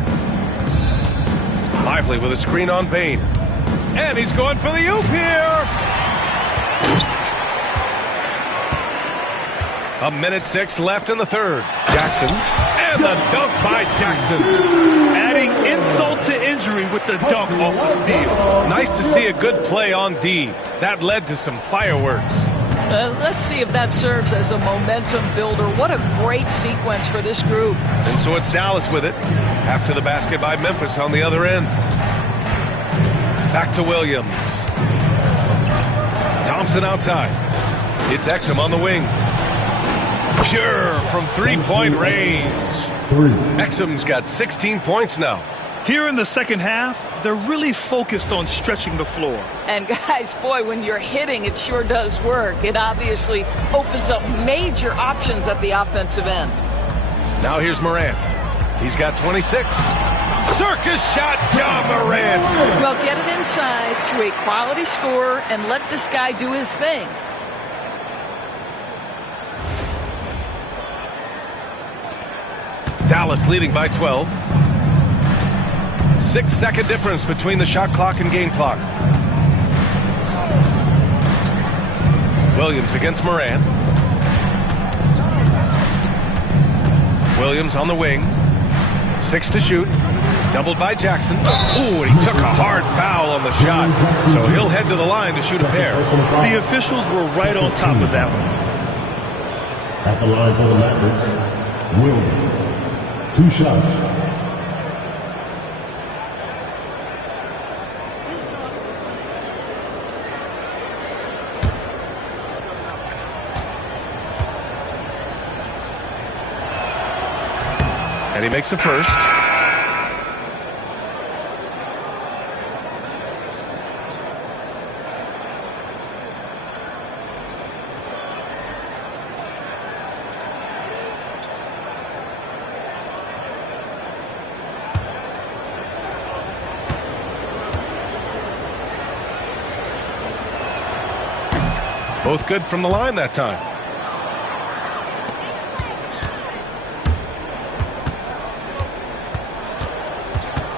Lively with a screen on Bain. And he's going for the oop here. 1:06 left in the third. Jackson. And the dunk by Jackson. Adding insult to injury with the dunk off the steal. Nice to see a good play on D. That led to some fireworks. Let's see if that serves as a momentum builder. What a great sequence for this group. And so it's Dallas with it. After the basket by Memphis on the other end. Back to Williams. Thompson outside. It's Exum on the wing. Pure from three-point range. Exum's got 16 points now. Here in the second half, they're really focused on stretching the floor. And guys, boy, when you're hitting, it sure does work. It obviously opens up major options at the offensive end. Now here's Morant. He's got 26. Circus shot, John Morant. Well, get it inside to a quality scorer and let this guy do his thing. 6-second difference between the shot clock and game clock. Williams against Moran. Williams on the wing. 6 to shoot. Doubled by Jackson. Ooh, and he took a hard foul on the shot. So he'll head to the line to shoot a pair. The officials were right on top of that one. At the line for the Mavericks, Williams. 2 shots. And he makes the first. Both good from the line that time.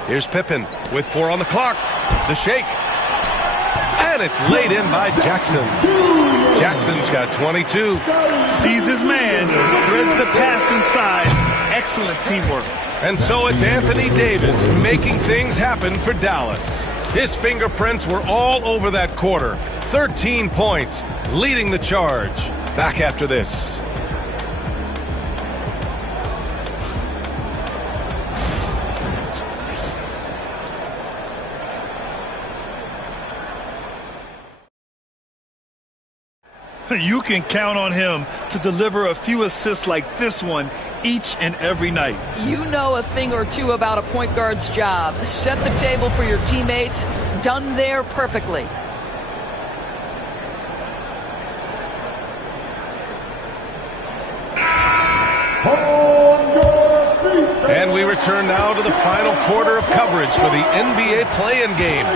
Here's Pippen with 4 on the clock. The shake. And it's laid in by Jackson. Jackson's got 22. Sees his man, threads the pass inside. Excellent teamwork. And so it's Anthony Davis making things happen for Dallas. His fingerprints were all over that quarter. 13 points, leading the charge. Back after this. You can count on him to deliver a few assists like this one each and every night. You know a thing or two about a point guard's job. Set the table for your teammates. Done there perfectly. And we return now to the final quarter of coverage for the NBA play-in game.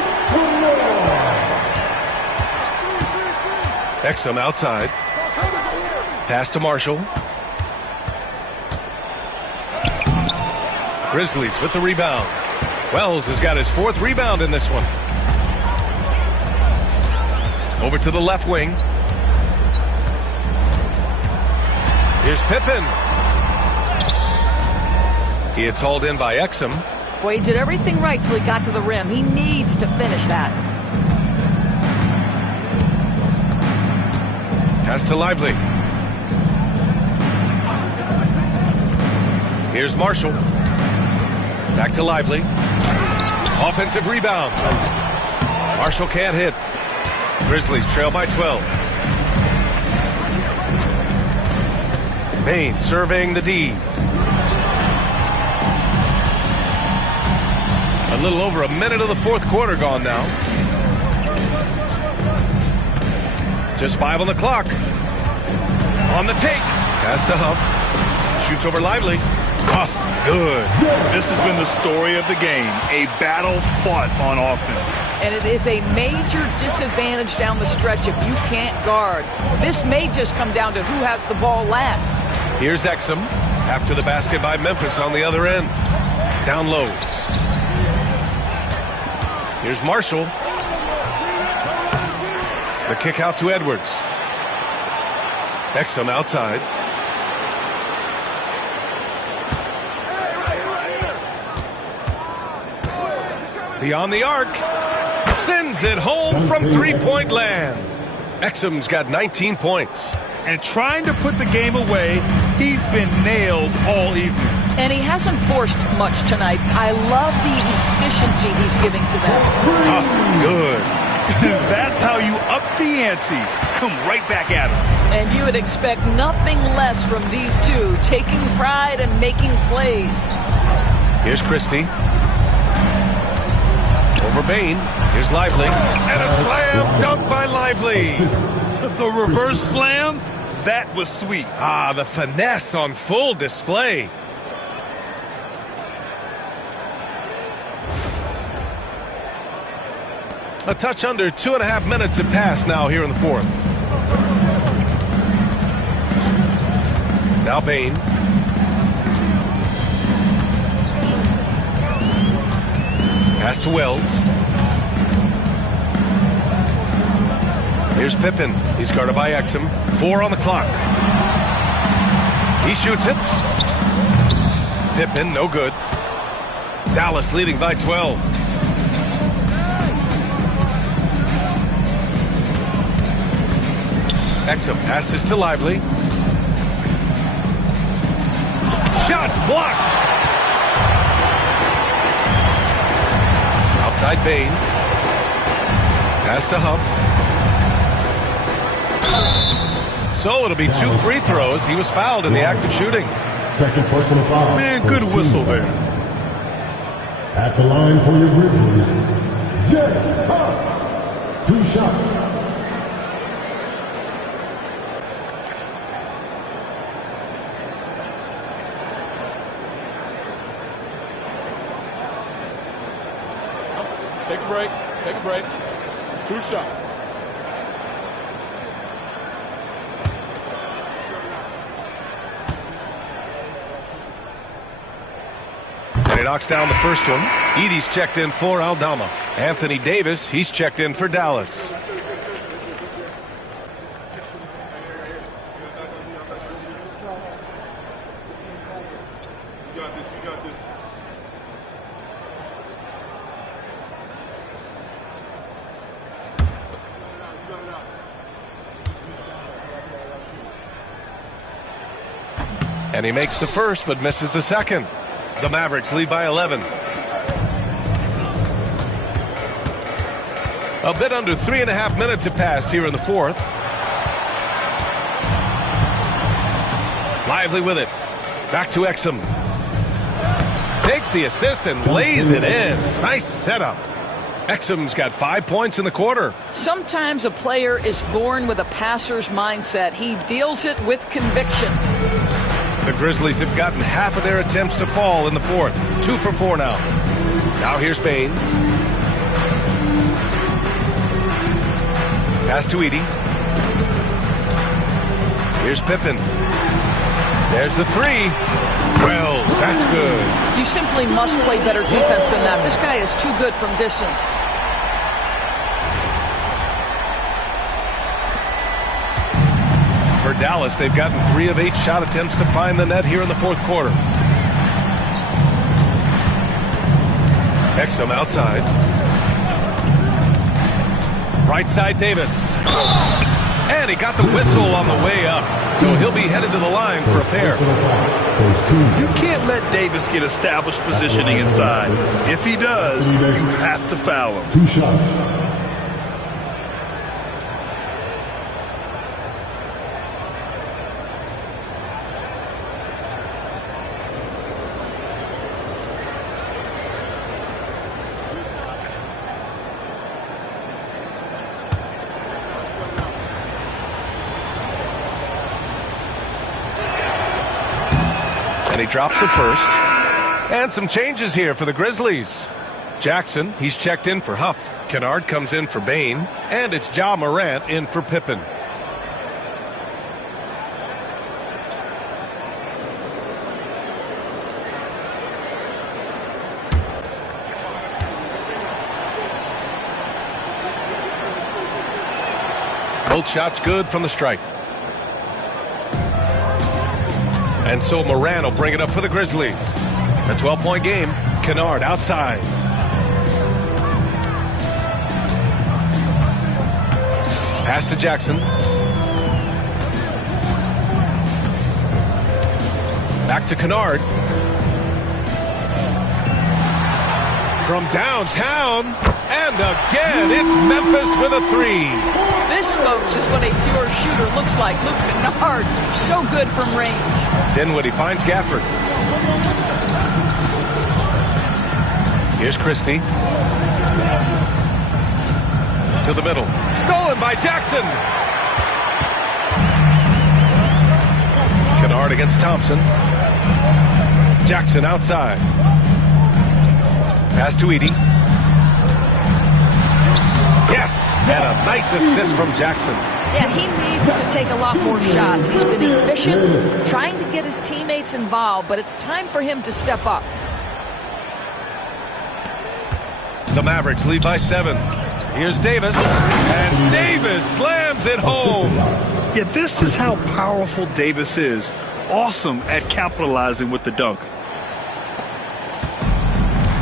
Exum outside. Pass to Marshall. Grizzlies with the rebound. Wells has got his 4th rebound in this one. Over to the left wing. Here's Pippen. He gets hauled in by Exum. Boy, he did everything right till he got to the rim. He needs to finish that. Pass to Lively. Here's Marshall. Back to Lively. Offensive rebound. Marshall can't hit. Grizzlies trail by 12. Payne surveying the D. A little over a minute of the 4th quarter gone now. Just 5 on the clock. On the take. Pass to Huff. Shoots over Lively. Huff. Good. This has been the story of the game. A battle fought on offense. And it is a major disadvantage down the stretch if you can't guard. This may just come down to who has the ball last. Here's Exum. After the basket by Memphis on the other end. Down low. Here's Marshall. The kick out to Edwards. Exum outside. Beyond the arc. Sends it home from 3-point land. Exum's got 19 points. And trying to put the game away, he's been nails all evening. And he hasn't forced much tonight. I love the efficiency he's giving to them. Oh, good. That's how you up the ante. Come right back at him. And you would expect nothing less from these two, taking pride and making plays. Here's Christie. Over Bain. Here's Lively. And a slam dunk by Lively. The reverse slam, that was sweet. Ah, the finesse on full display. A touch under 2.5 minutes have passed now here in the 4th. Now Bain. Pass to Wells. Here's Pippen. He's guarded by Exum. 4 on the clock. He shoots it. Pippen, no good. Dallas leading by 12. Exum passes to Lively. Shots blocked. Outside Bain. Pass to Huff. So it'll be 2 free throws. He was fouled in the act of shooting. Second personal foul. Man, good whistle there. At the line for your Grizzlies, Jet Huff. 2 shots. Take a break. Take a break. 2 shots. And he knocks down the first one. Edey's checked in for Aldama. Anthony Davis, he's checked in for Dallas. And he makes the first, but misses the second. The Mavericks lead by 11. A bit under 3.5 minutes have passed here in the fourth. Lively with it. Back to Exum. Takes the assist and lays it in. Nice setup. Exum's got 5 points in the quarter. Sometimes a player is born with a passer's mindset. He deals it with conviction. The Grizzlies have gotten half of their attempts to fall in the fourth. 2 for 4 now. Now here's Bain. Pass to Edey. Here's Pippen. There's the 3. Wells, that's good. You simply must play better defense than that. This guy is too good from distance. For Dallas, they've gotten 3 of 8 shot attempts to find the net here in the fourth quarter. Exum outside. Right side Davis. And he got the whistle on the way up. So he'll be headed to the line for a pair. You can't let Davis get established positioning inside. If he does, you have to foul him. 2 shots. And he drops the first. And some changes here for the Grizzlies. Jackson, he's checked in for Huff. Kennard comes in for Bain. And it's Ja Morant in for Pippen. Both shots good from the stripe. And so Moran will bring it up for the Grizzlies. A 12-point game. Kennard outside. Pass to Jackson. Back to Kennard. From downtown. And again, it's Memphis with a 3. This, folks, is what a pure shooter looks like. Luke Kennard, so good from range. Dinwiddie finds Gafford. Here's Christie. To the middle. Stolen by Jackson. Kennard against Thompson. Jackson outside. Pass to Edey. Yes! And a nice assist from Jackson. Yeah, he needs to take a lot more shots. He's been efficient, trying to get his teammates involved, but it's time for him to step up. The Mavericks lead by 7. Here's Davis, and Davis slams it home. Yeah, this is how powerful Davis is. Awesome at capitalizing with the dunk.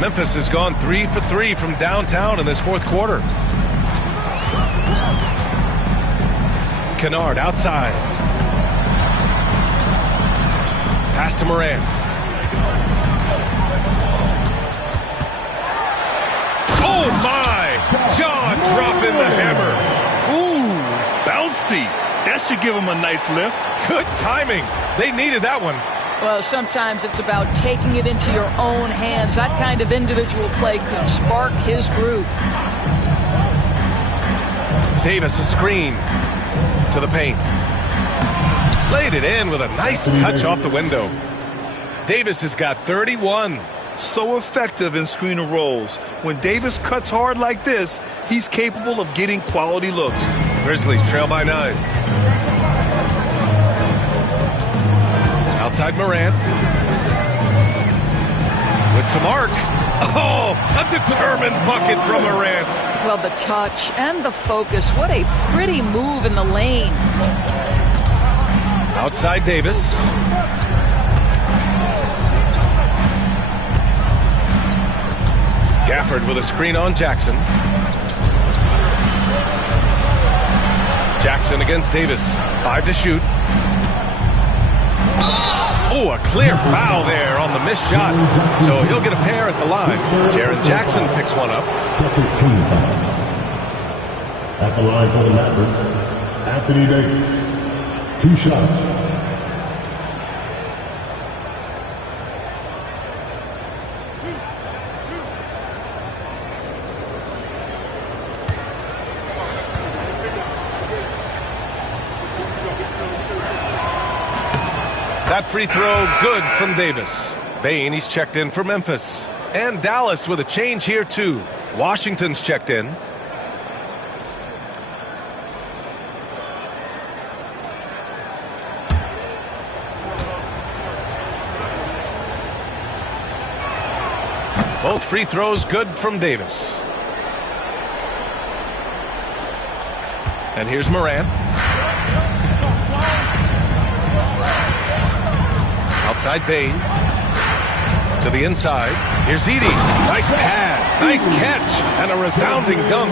Memphis has gone 3 for 3 from downtown in this fourth quarter. Kennard outside. Pass to Morant. Oh my! Jaw dropping the hammer. Ooh, bouncy. That should give him a nice lift. Good timing. They needed that one. Well, sometimes it's about taking it into your own hands. That kind of individual play could spark his group. Davis a screen to the paint. Laid it in with a nice touch off the window. Davis has got 31. So effective in screen and rolls. When Davis cuts hard like this, he's capable of getting quality looks. Grizzlies trail by 9. Outside Morant. With some arc. Oh, a determined bucket from Morant. Well, the touch and the focus. What a pretty move in the lane. Outside Davis. Gafford with a screen on Jackson. Jackson against Davis. 5 to shoot. Oh, a clear foul there on the missed shot. So he'll get a pair at the line. Jaren Jackson picks one up. Second team foul. At the line for the Mavericks, Anthony Davis. 2 shots. That free throw good from Davis. Bane, he's checked in for Memphis. And Dallas with a change here too. Washington's checked in. Both free throws good from Davis. And here's Morant. Outside Bane. To the inside. Here's Edey. Nice pass. Nice catch. And a resounding dunk.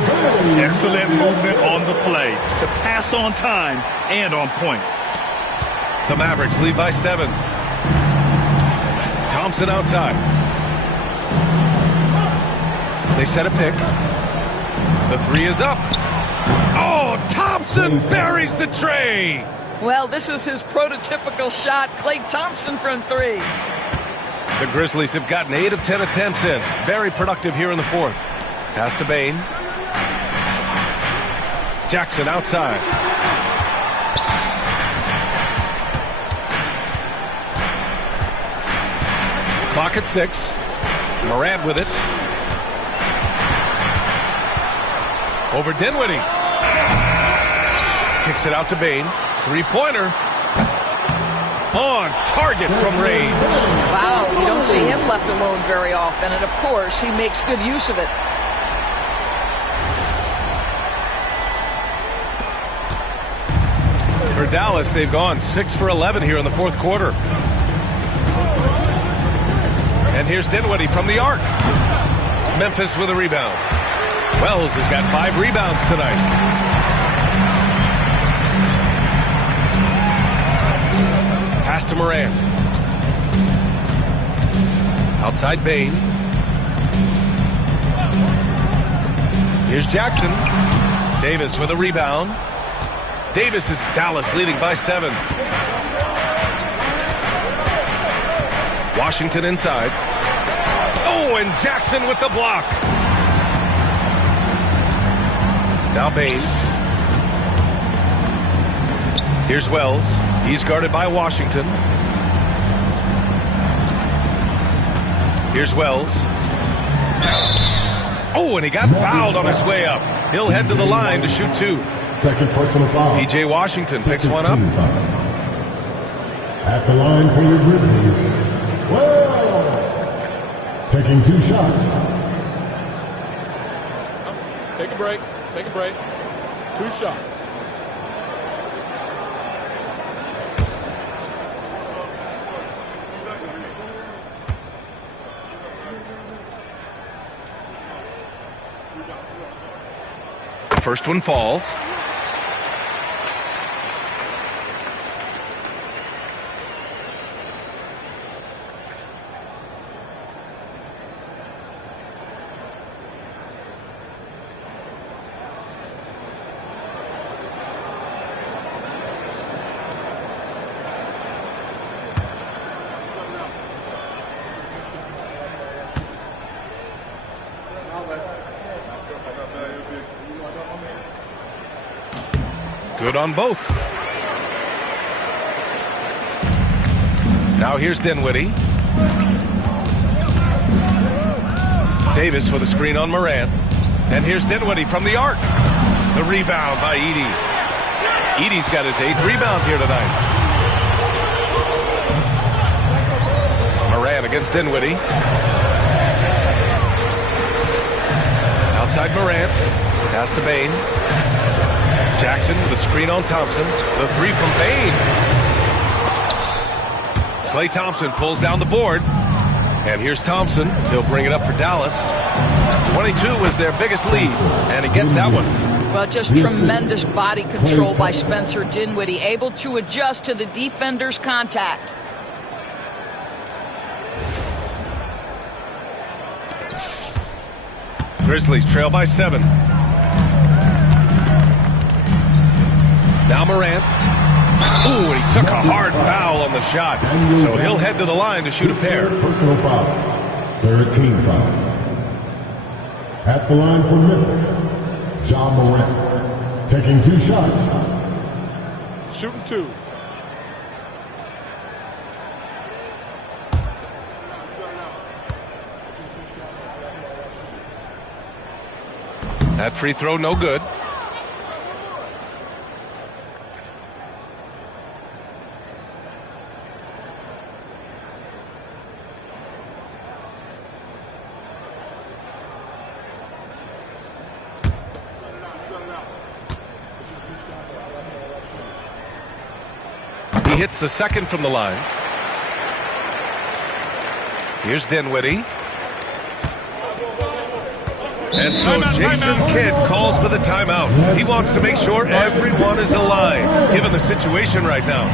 Excellent movement on the play. The pass on time and on point. The Mavericks lead by 7. Thompson outside. They set a pick. The 3 is up. Oh, Thompson buries the tray. Well, this is his prototypical shot. Klay Thompson from 3. The Grizzlies have gotten 8 of 10 attempts in. Very productive here in the fourth. Pass to Bane. Jackson outside. Clock at 6. Morant with it. Over Dinwiddie. Kicks it out to Bane. 3-pointer. On target from range. Wow, you don't see him left alone very often, and of course, he makes good use of it. For Dallas, they've gone 6 for 11 here in the fourth quarter. And here's Dinwiddie from the arc. Memphis with a rebound. Wells has got 5 rebounds tonight. Pass to Morant. Outside Bane. Here's Jackson. Davis with a rebound. Davis is Dallas leading by 7. Washington inside. Oh, and Jackson with the block. Now Bane. Here's Wells. He's guarded by Washington. Here's Wells. Oh, and he got fouled on his way up. He'll head to the line to shoot 2. Second personal foul. P.J. Washington picks one up. At the line for the Grizzlies. Well, taking 2 shots. Take a break. Take a break. 2 shots. First one falls. Good on both. Now here's Dinwiddie. Davis with a screen on Morant. And here's Dinwiddie from the arc. The rebound by Edey. Edey's got his 8th rebound here tonight. Morant against Dinwiddie. Outside Morant. Pass to Bane. Jackson with a screen on Thompson. The 3 from Bane. Klay Thompson pulls down the board. And here's Thompson. He'll bring it up for Dallas. 22 was their biggest lead. And he gets that one. Well, just tremendous body control by Spencer Dinwiddie. Able to adjust to the defender's contact. Grizzlies trail by 7. Now Morant. Ooh, and he took a hard foul on the shot. So he'll head to the line to shoot a pair. Personal foul. 3rd team foul. At the line for Memphis, Ja Morant. Taking 2 shots. Shooting 2. That free throw no good. He hits the second from the line. Here's Dinwiddie. And so Jason Kidd calls for the timeout. He wants to make sure everyone is alive, given the situation right now.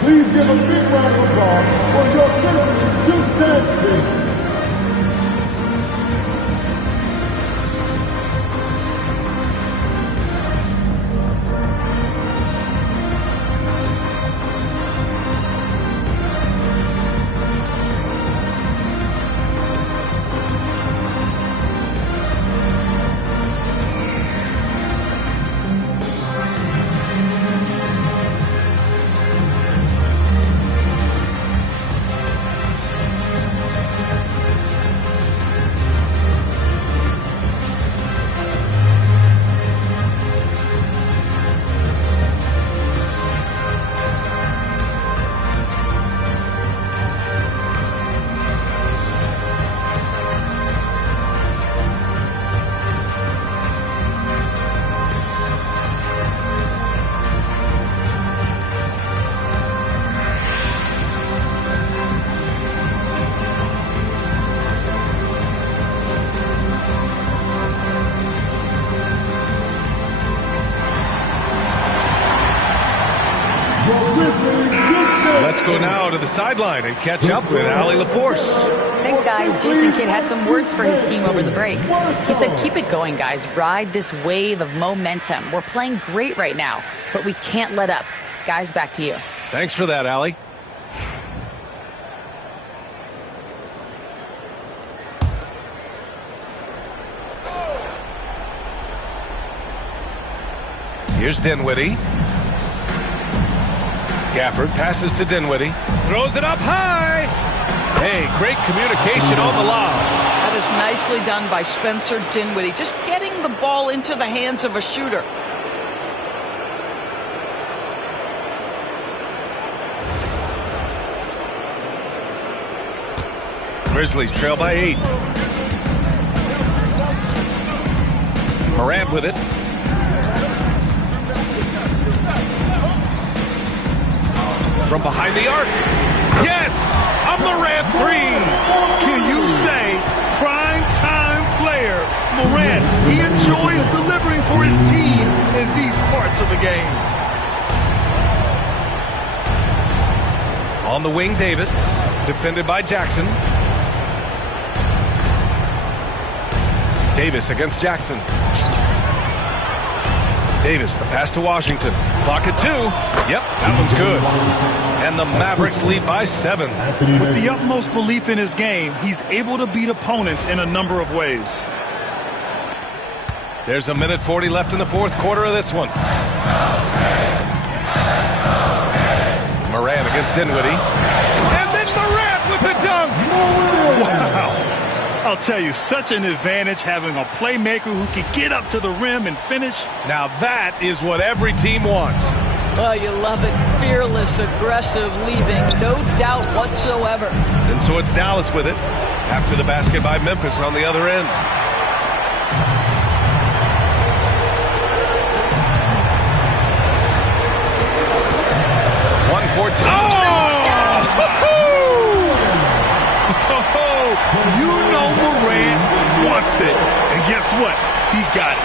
Please give a big round of applause for your Grizzlies Houston Team. Let's go now to the sideline and catch up with Allie LaForce. Thanks, guys. Jason Kidd had some words for his team over the break. He said, keep it going, guys. Ride this wave of momentum. We're playing great right now, but we can't let up. Guys, back to you. Thanks for that, Allie. Here's Dinwiddie. Gafford passes to Dinwiddie. Throws it up high. Hey, great communication on the lob. That is nicely done by Spencer Dinwiddie. Just getting the ball into the hands of a shooter. Grizzlies trail by 8. Morant with it. From behind the arc. Yes! A Morant 3! Can you say prime time player Morant? He enjoys delivering for his team in these parts of the game. On the wing, Davis. Defended by Jackson. Davis against Jackson. Davis, the pass to Washington. Clock at 2. Yep, that one's good. And the Mavericks lead by 7. With the utmost belief in his game, he's able to beat opponents in a number of ways. There's a minute 40 left in the fourth quarter of this one. Morant against Dinwiddie. And then Morant with the dunk! Wow. I'll tell you, such an advantage having a playmaker who can get up to the rim and finish. Now that is what every team wants. Well, you love it. Fearless, aggressive, leaving no doubt whatsoever. And so it's Dallas with it. After the basket by Memphis on the other end. You know Morant wants it. And guess what? He got it.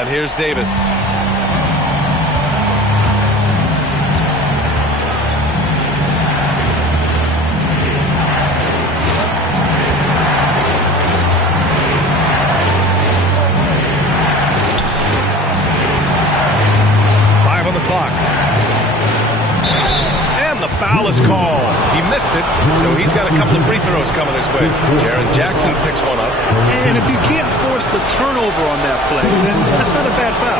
And here's Davis. Foul is called. He missed it, so he's got a couple of free throws coming his way. Jaren Jackson picks one up. And if you can't force the turnover on that play, then that's not a bad foul.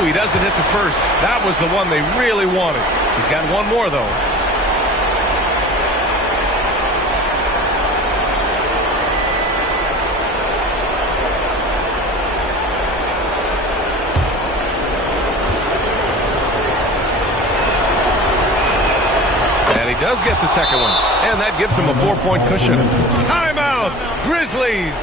He doesn't hit the first. That was the one they really wanted. He's got one more, though. And he does get the second one. And that gives him a 4-point cushion. Timeout, Grizzlies!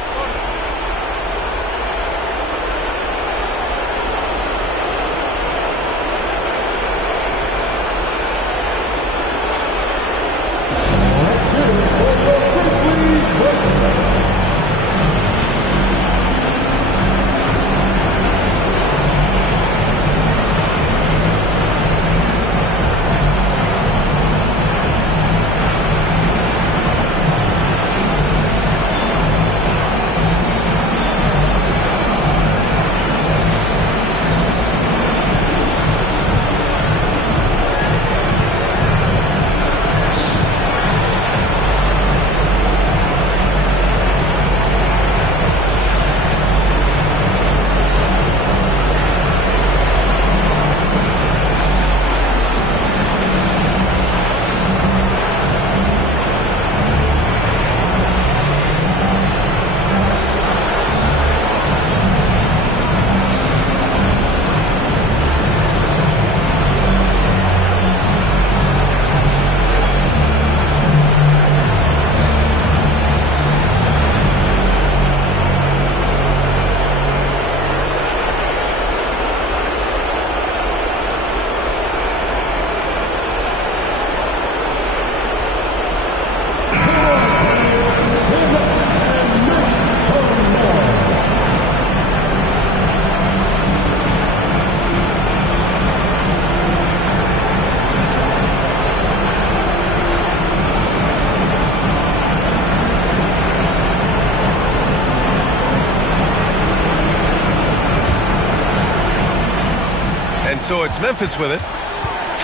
So it's Memphis with it.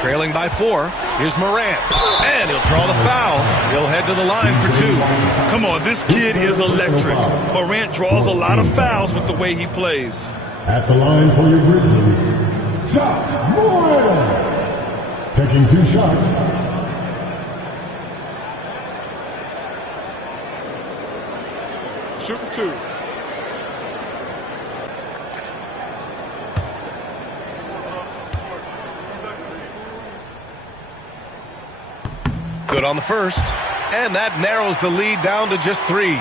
Trailing by 4. Here's Morant. And he'll draw the foul. He'll head to the line for 2. Come on, this kid is electric. Morant draws a lot of fouls with the way he plays. At the line for your Grizzlies, shot Morant. Taking 2 shots. Shooting 2. Good on the first. And that narrows the lead down to just 3.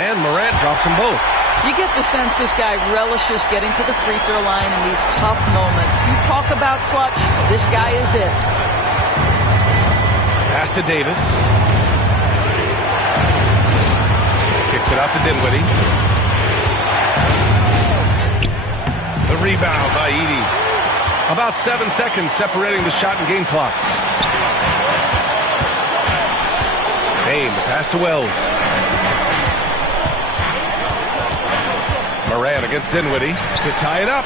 And Morant drops them both. You get the sense this guy relishes getting to the free throw line in these tough moments. You talk about clutch, this guy is it. Pass to Davis. Kicks it out to Dinwiddie. The rebound by Edey. About 7 seconds separating the shot and game clocks. Payne, the pass to Wells. Morant against Dinwiddie to tie it up.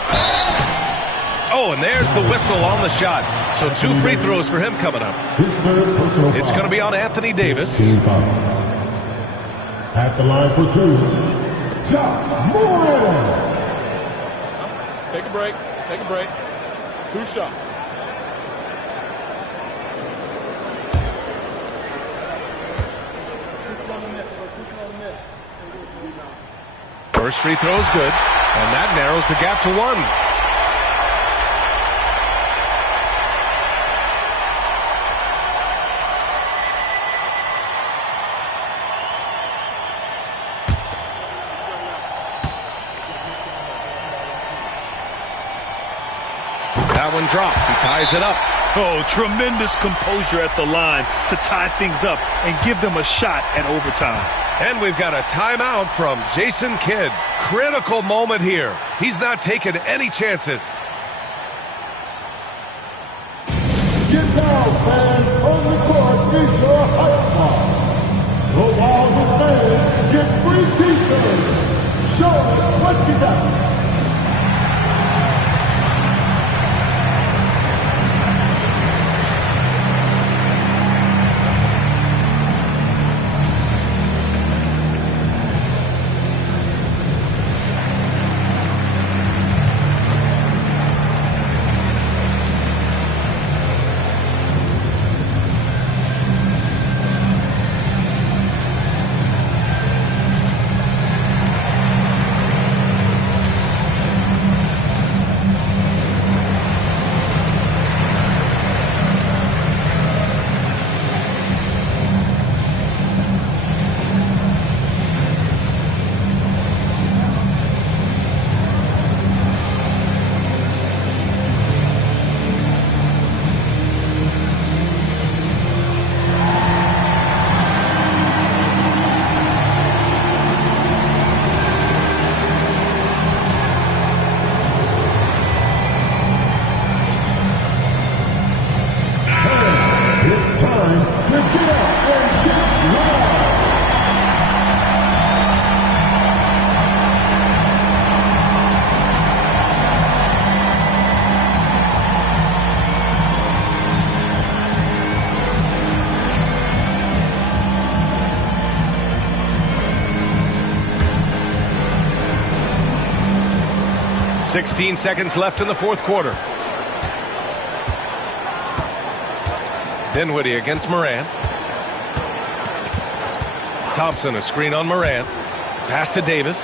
Oh, and there's the whistle on the shot. So 2 free throws for him coming up. It's going to be on Anthony Davis. At the line for 2, shot Morant. Take a break. Take a break. 2 shots. First free throw is good, and that narrows the gap to 1. That one drops. He ties it up. Oh, tremendous composure at the line to tie things up and give them a shot at overtime. And we've got a timeout from Jason Kidd. Critical moment here. He's not taking any chances. Get down, fans. On the court is your hype squad. The Wildest fans get free t-shirts. Show us what you got. $16 seconds left in the fourth quarter. Dinwiddie against Morant. Thompson, a screen on Morant. Pass to Davis.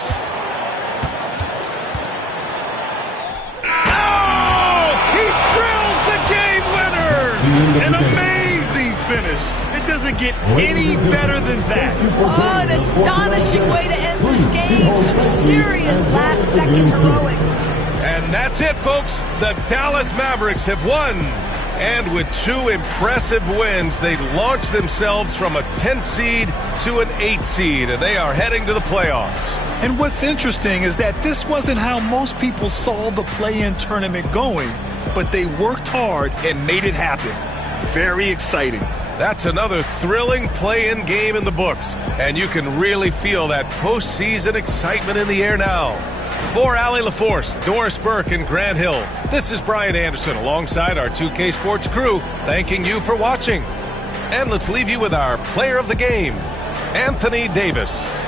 Oh! He drills the game winner! An amazing finish. It doesn't get any better than that. Oh, an astonishing way to end this game. Some serious last-second heroics. And that's it, folks. The Dallas Mavericks have won. And with 2 impressive wins, they launched themselves from a 10th seed to an 8th seed, and they are heading to the playoffs. And what's interesting is that this wasn't how most people saw the play-in tournament going. but they worked hard and made it happen. Very exciting. That's another thrilling play-in game in the books, and you can really feel that postseason excitement in the air now. For Allie LaForce, Doris Burke, and Grant Hill, this is Brian Anderson alongside our 2K Sports crew, thanking you for watching. And let's leave you with our player of the game, Anthony Davis.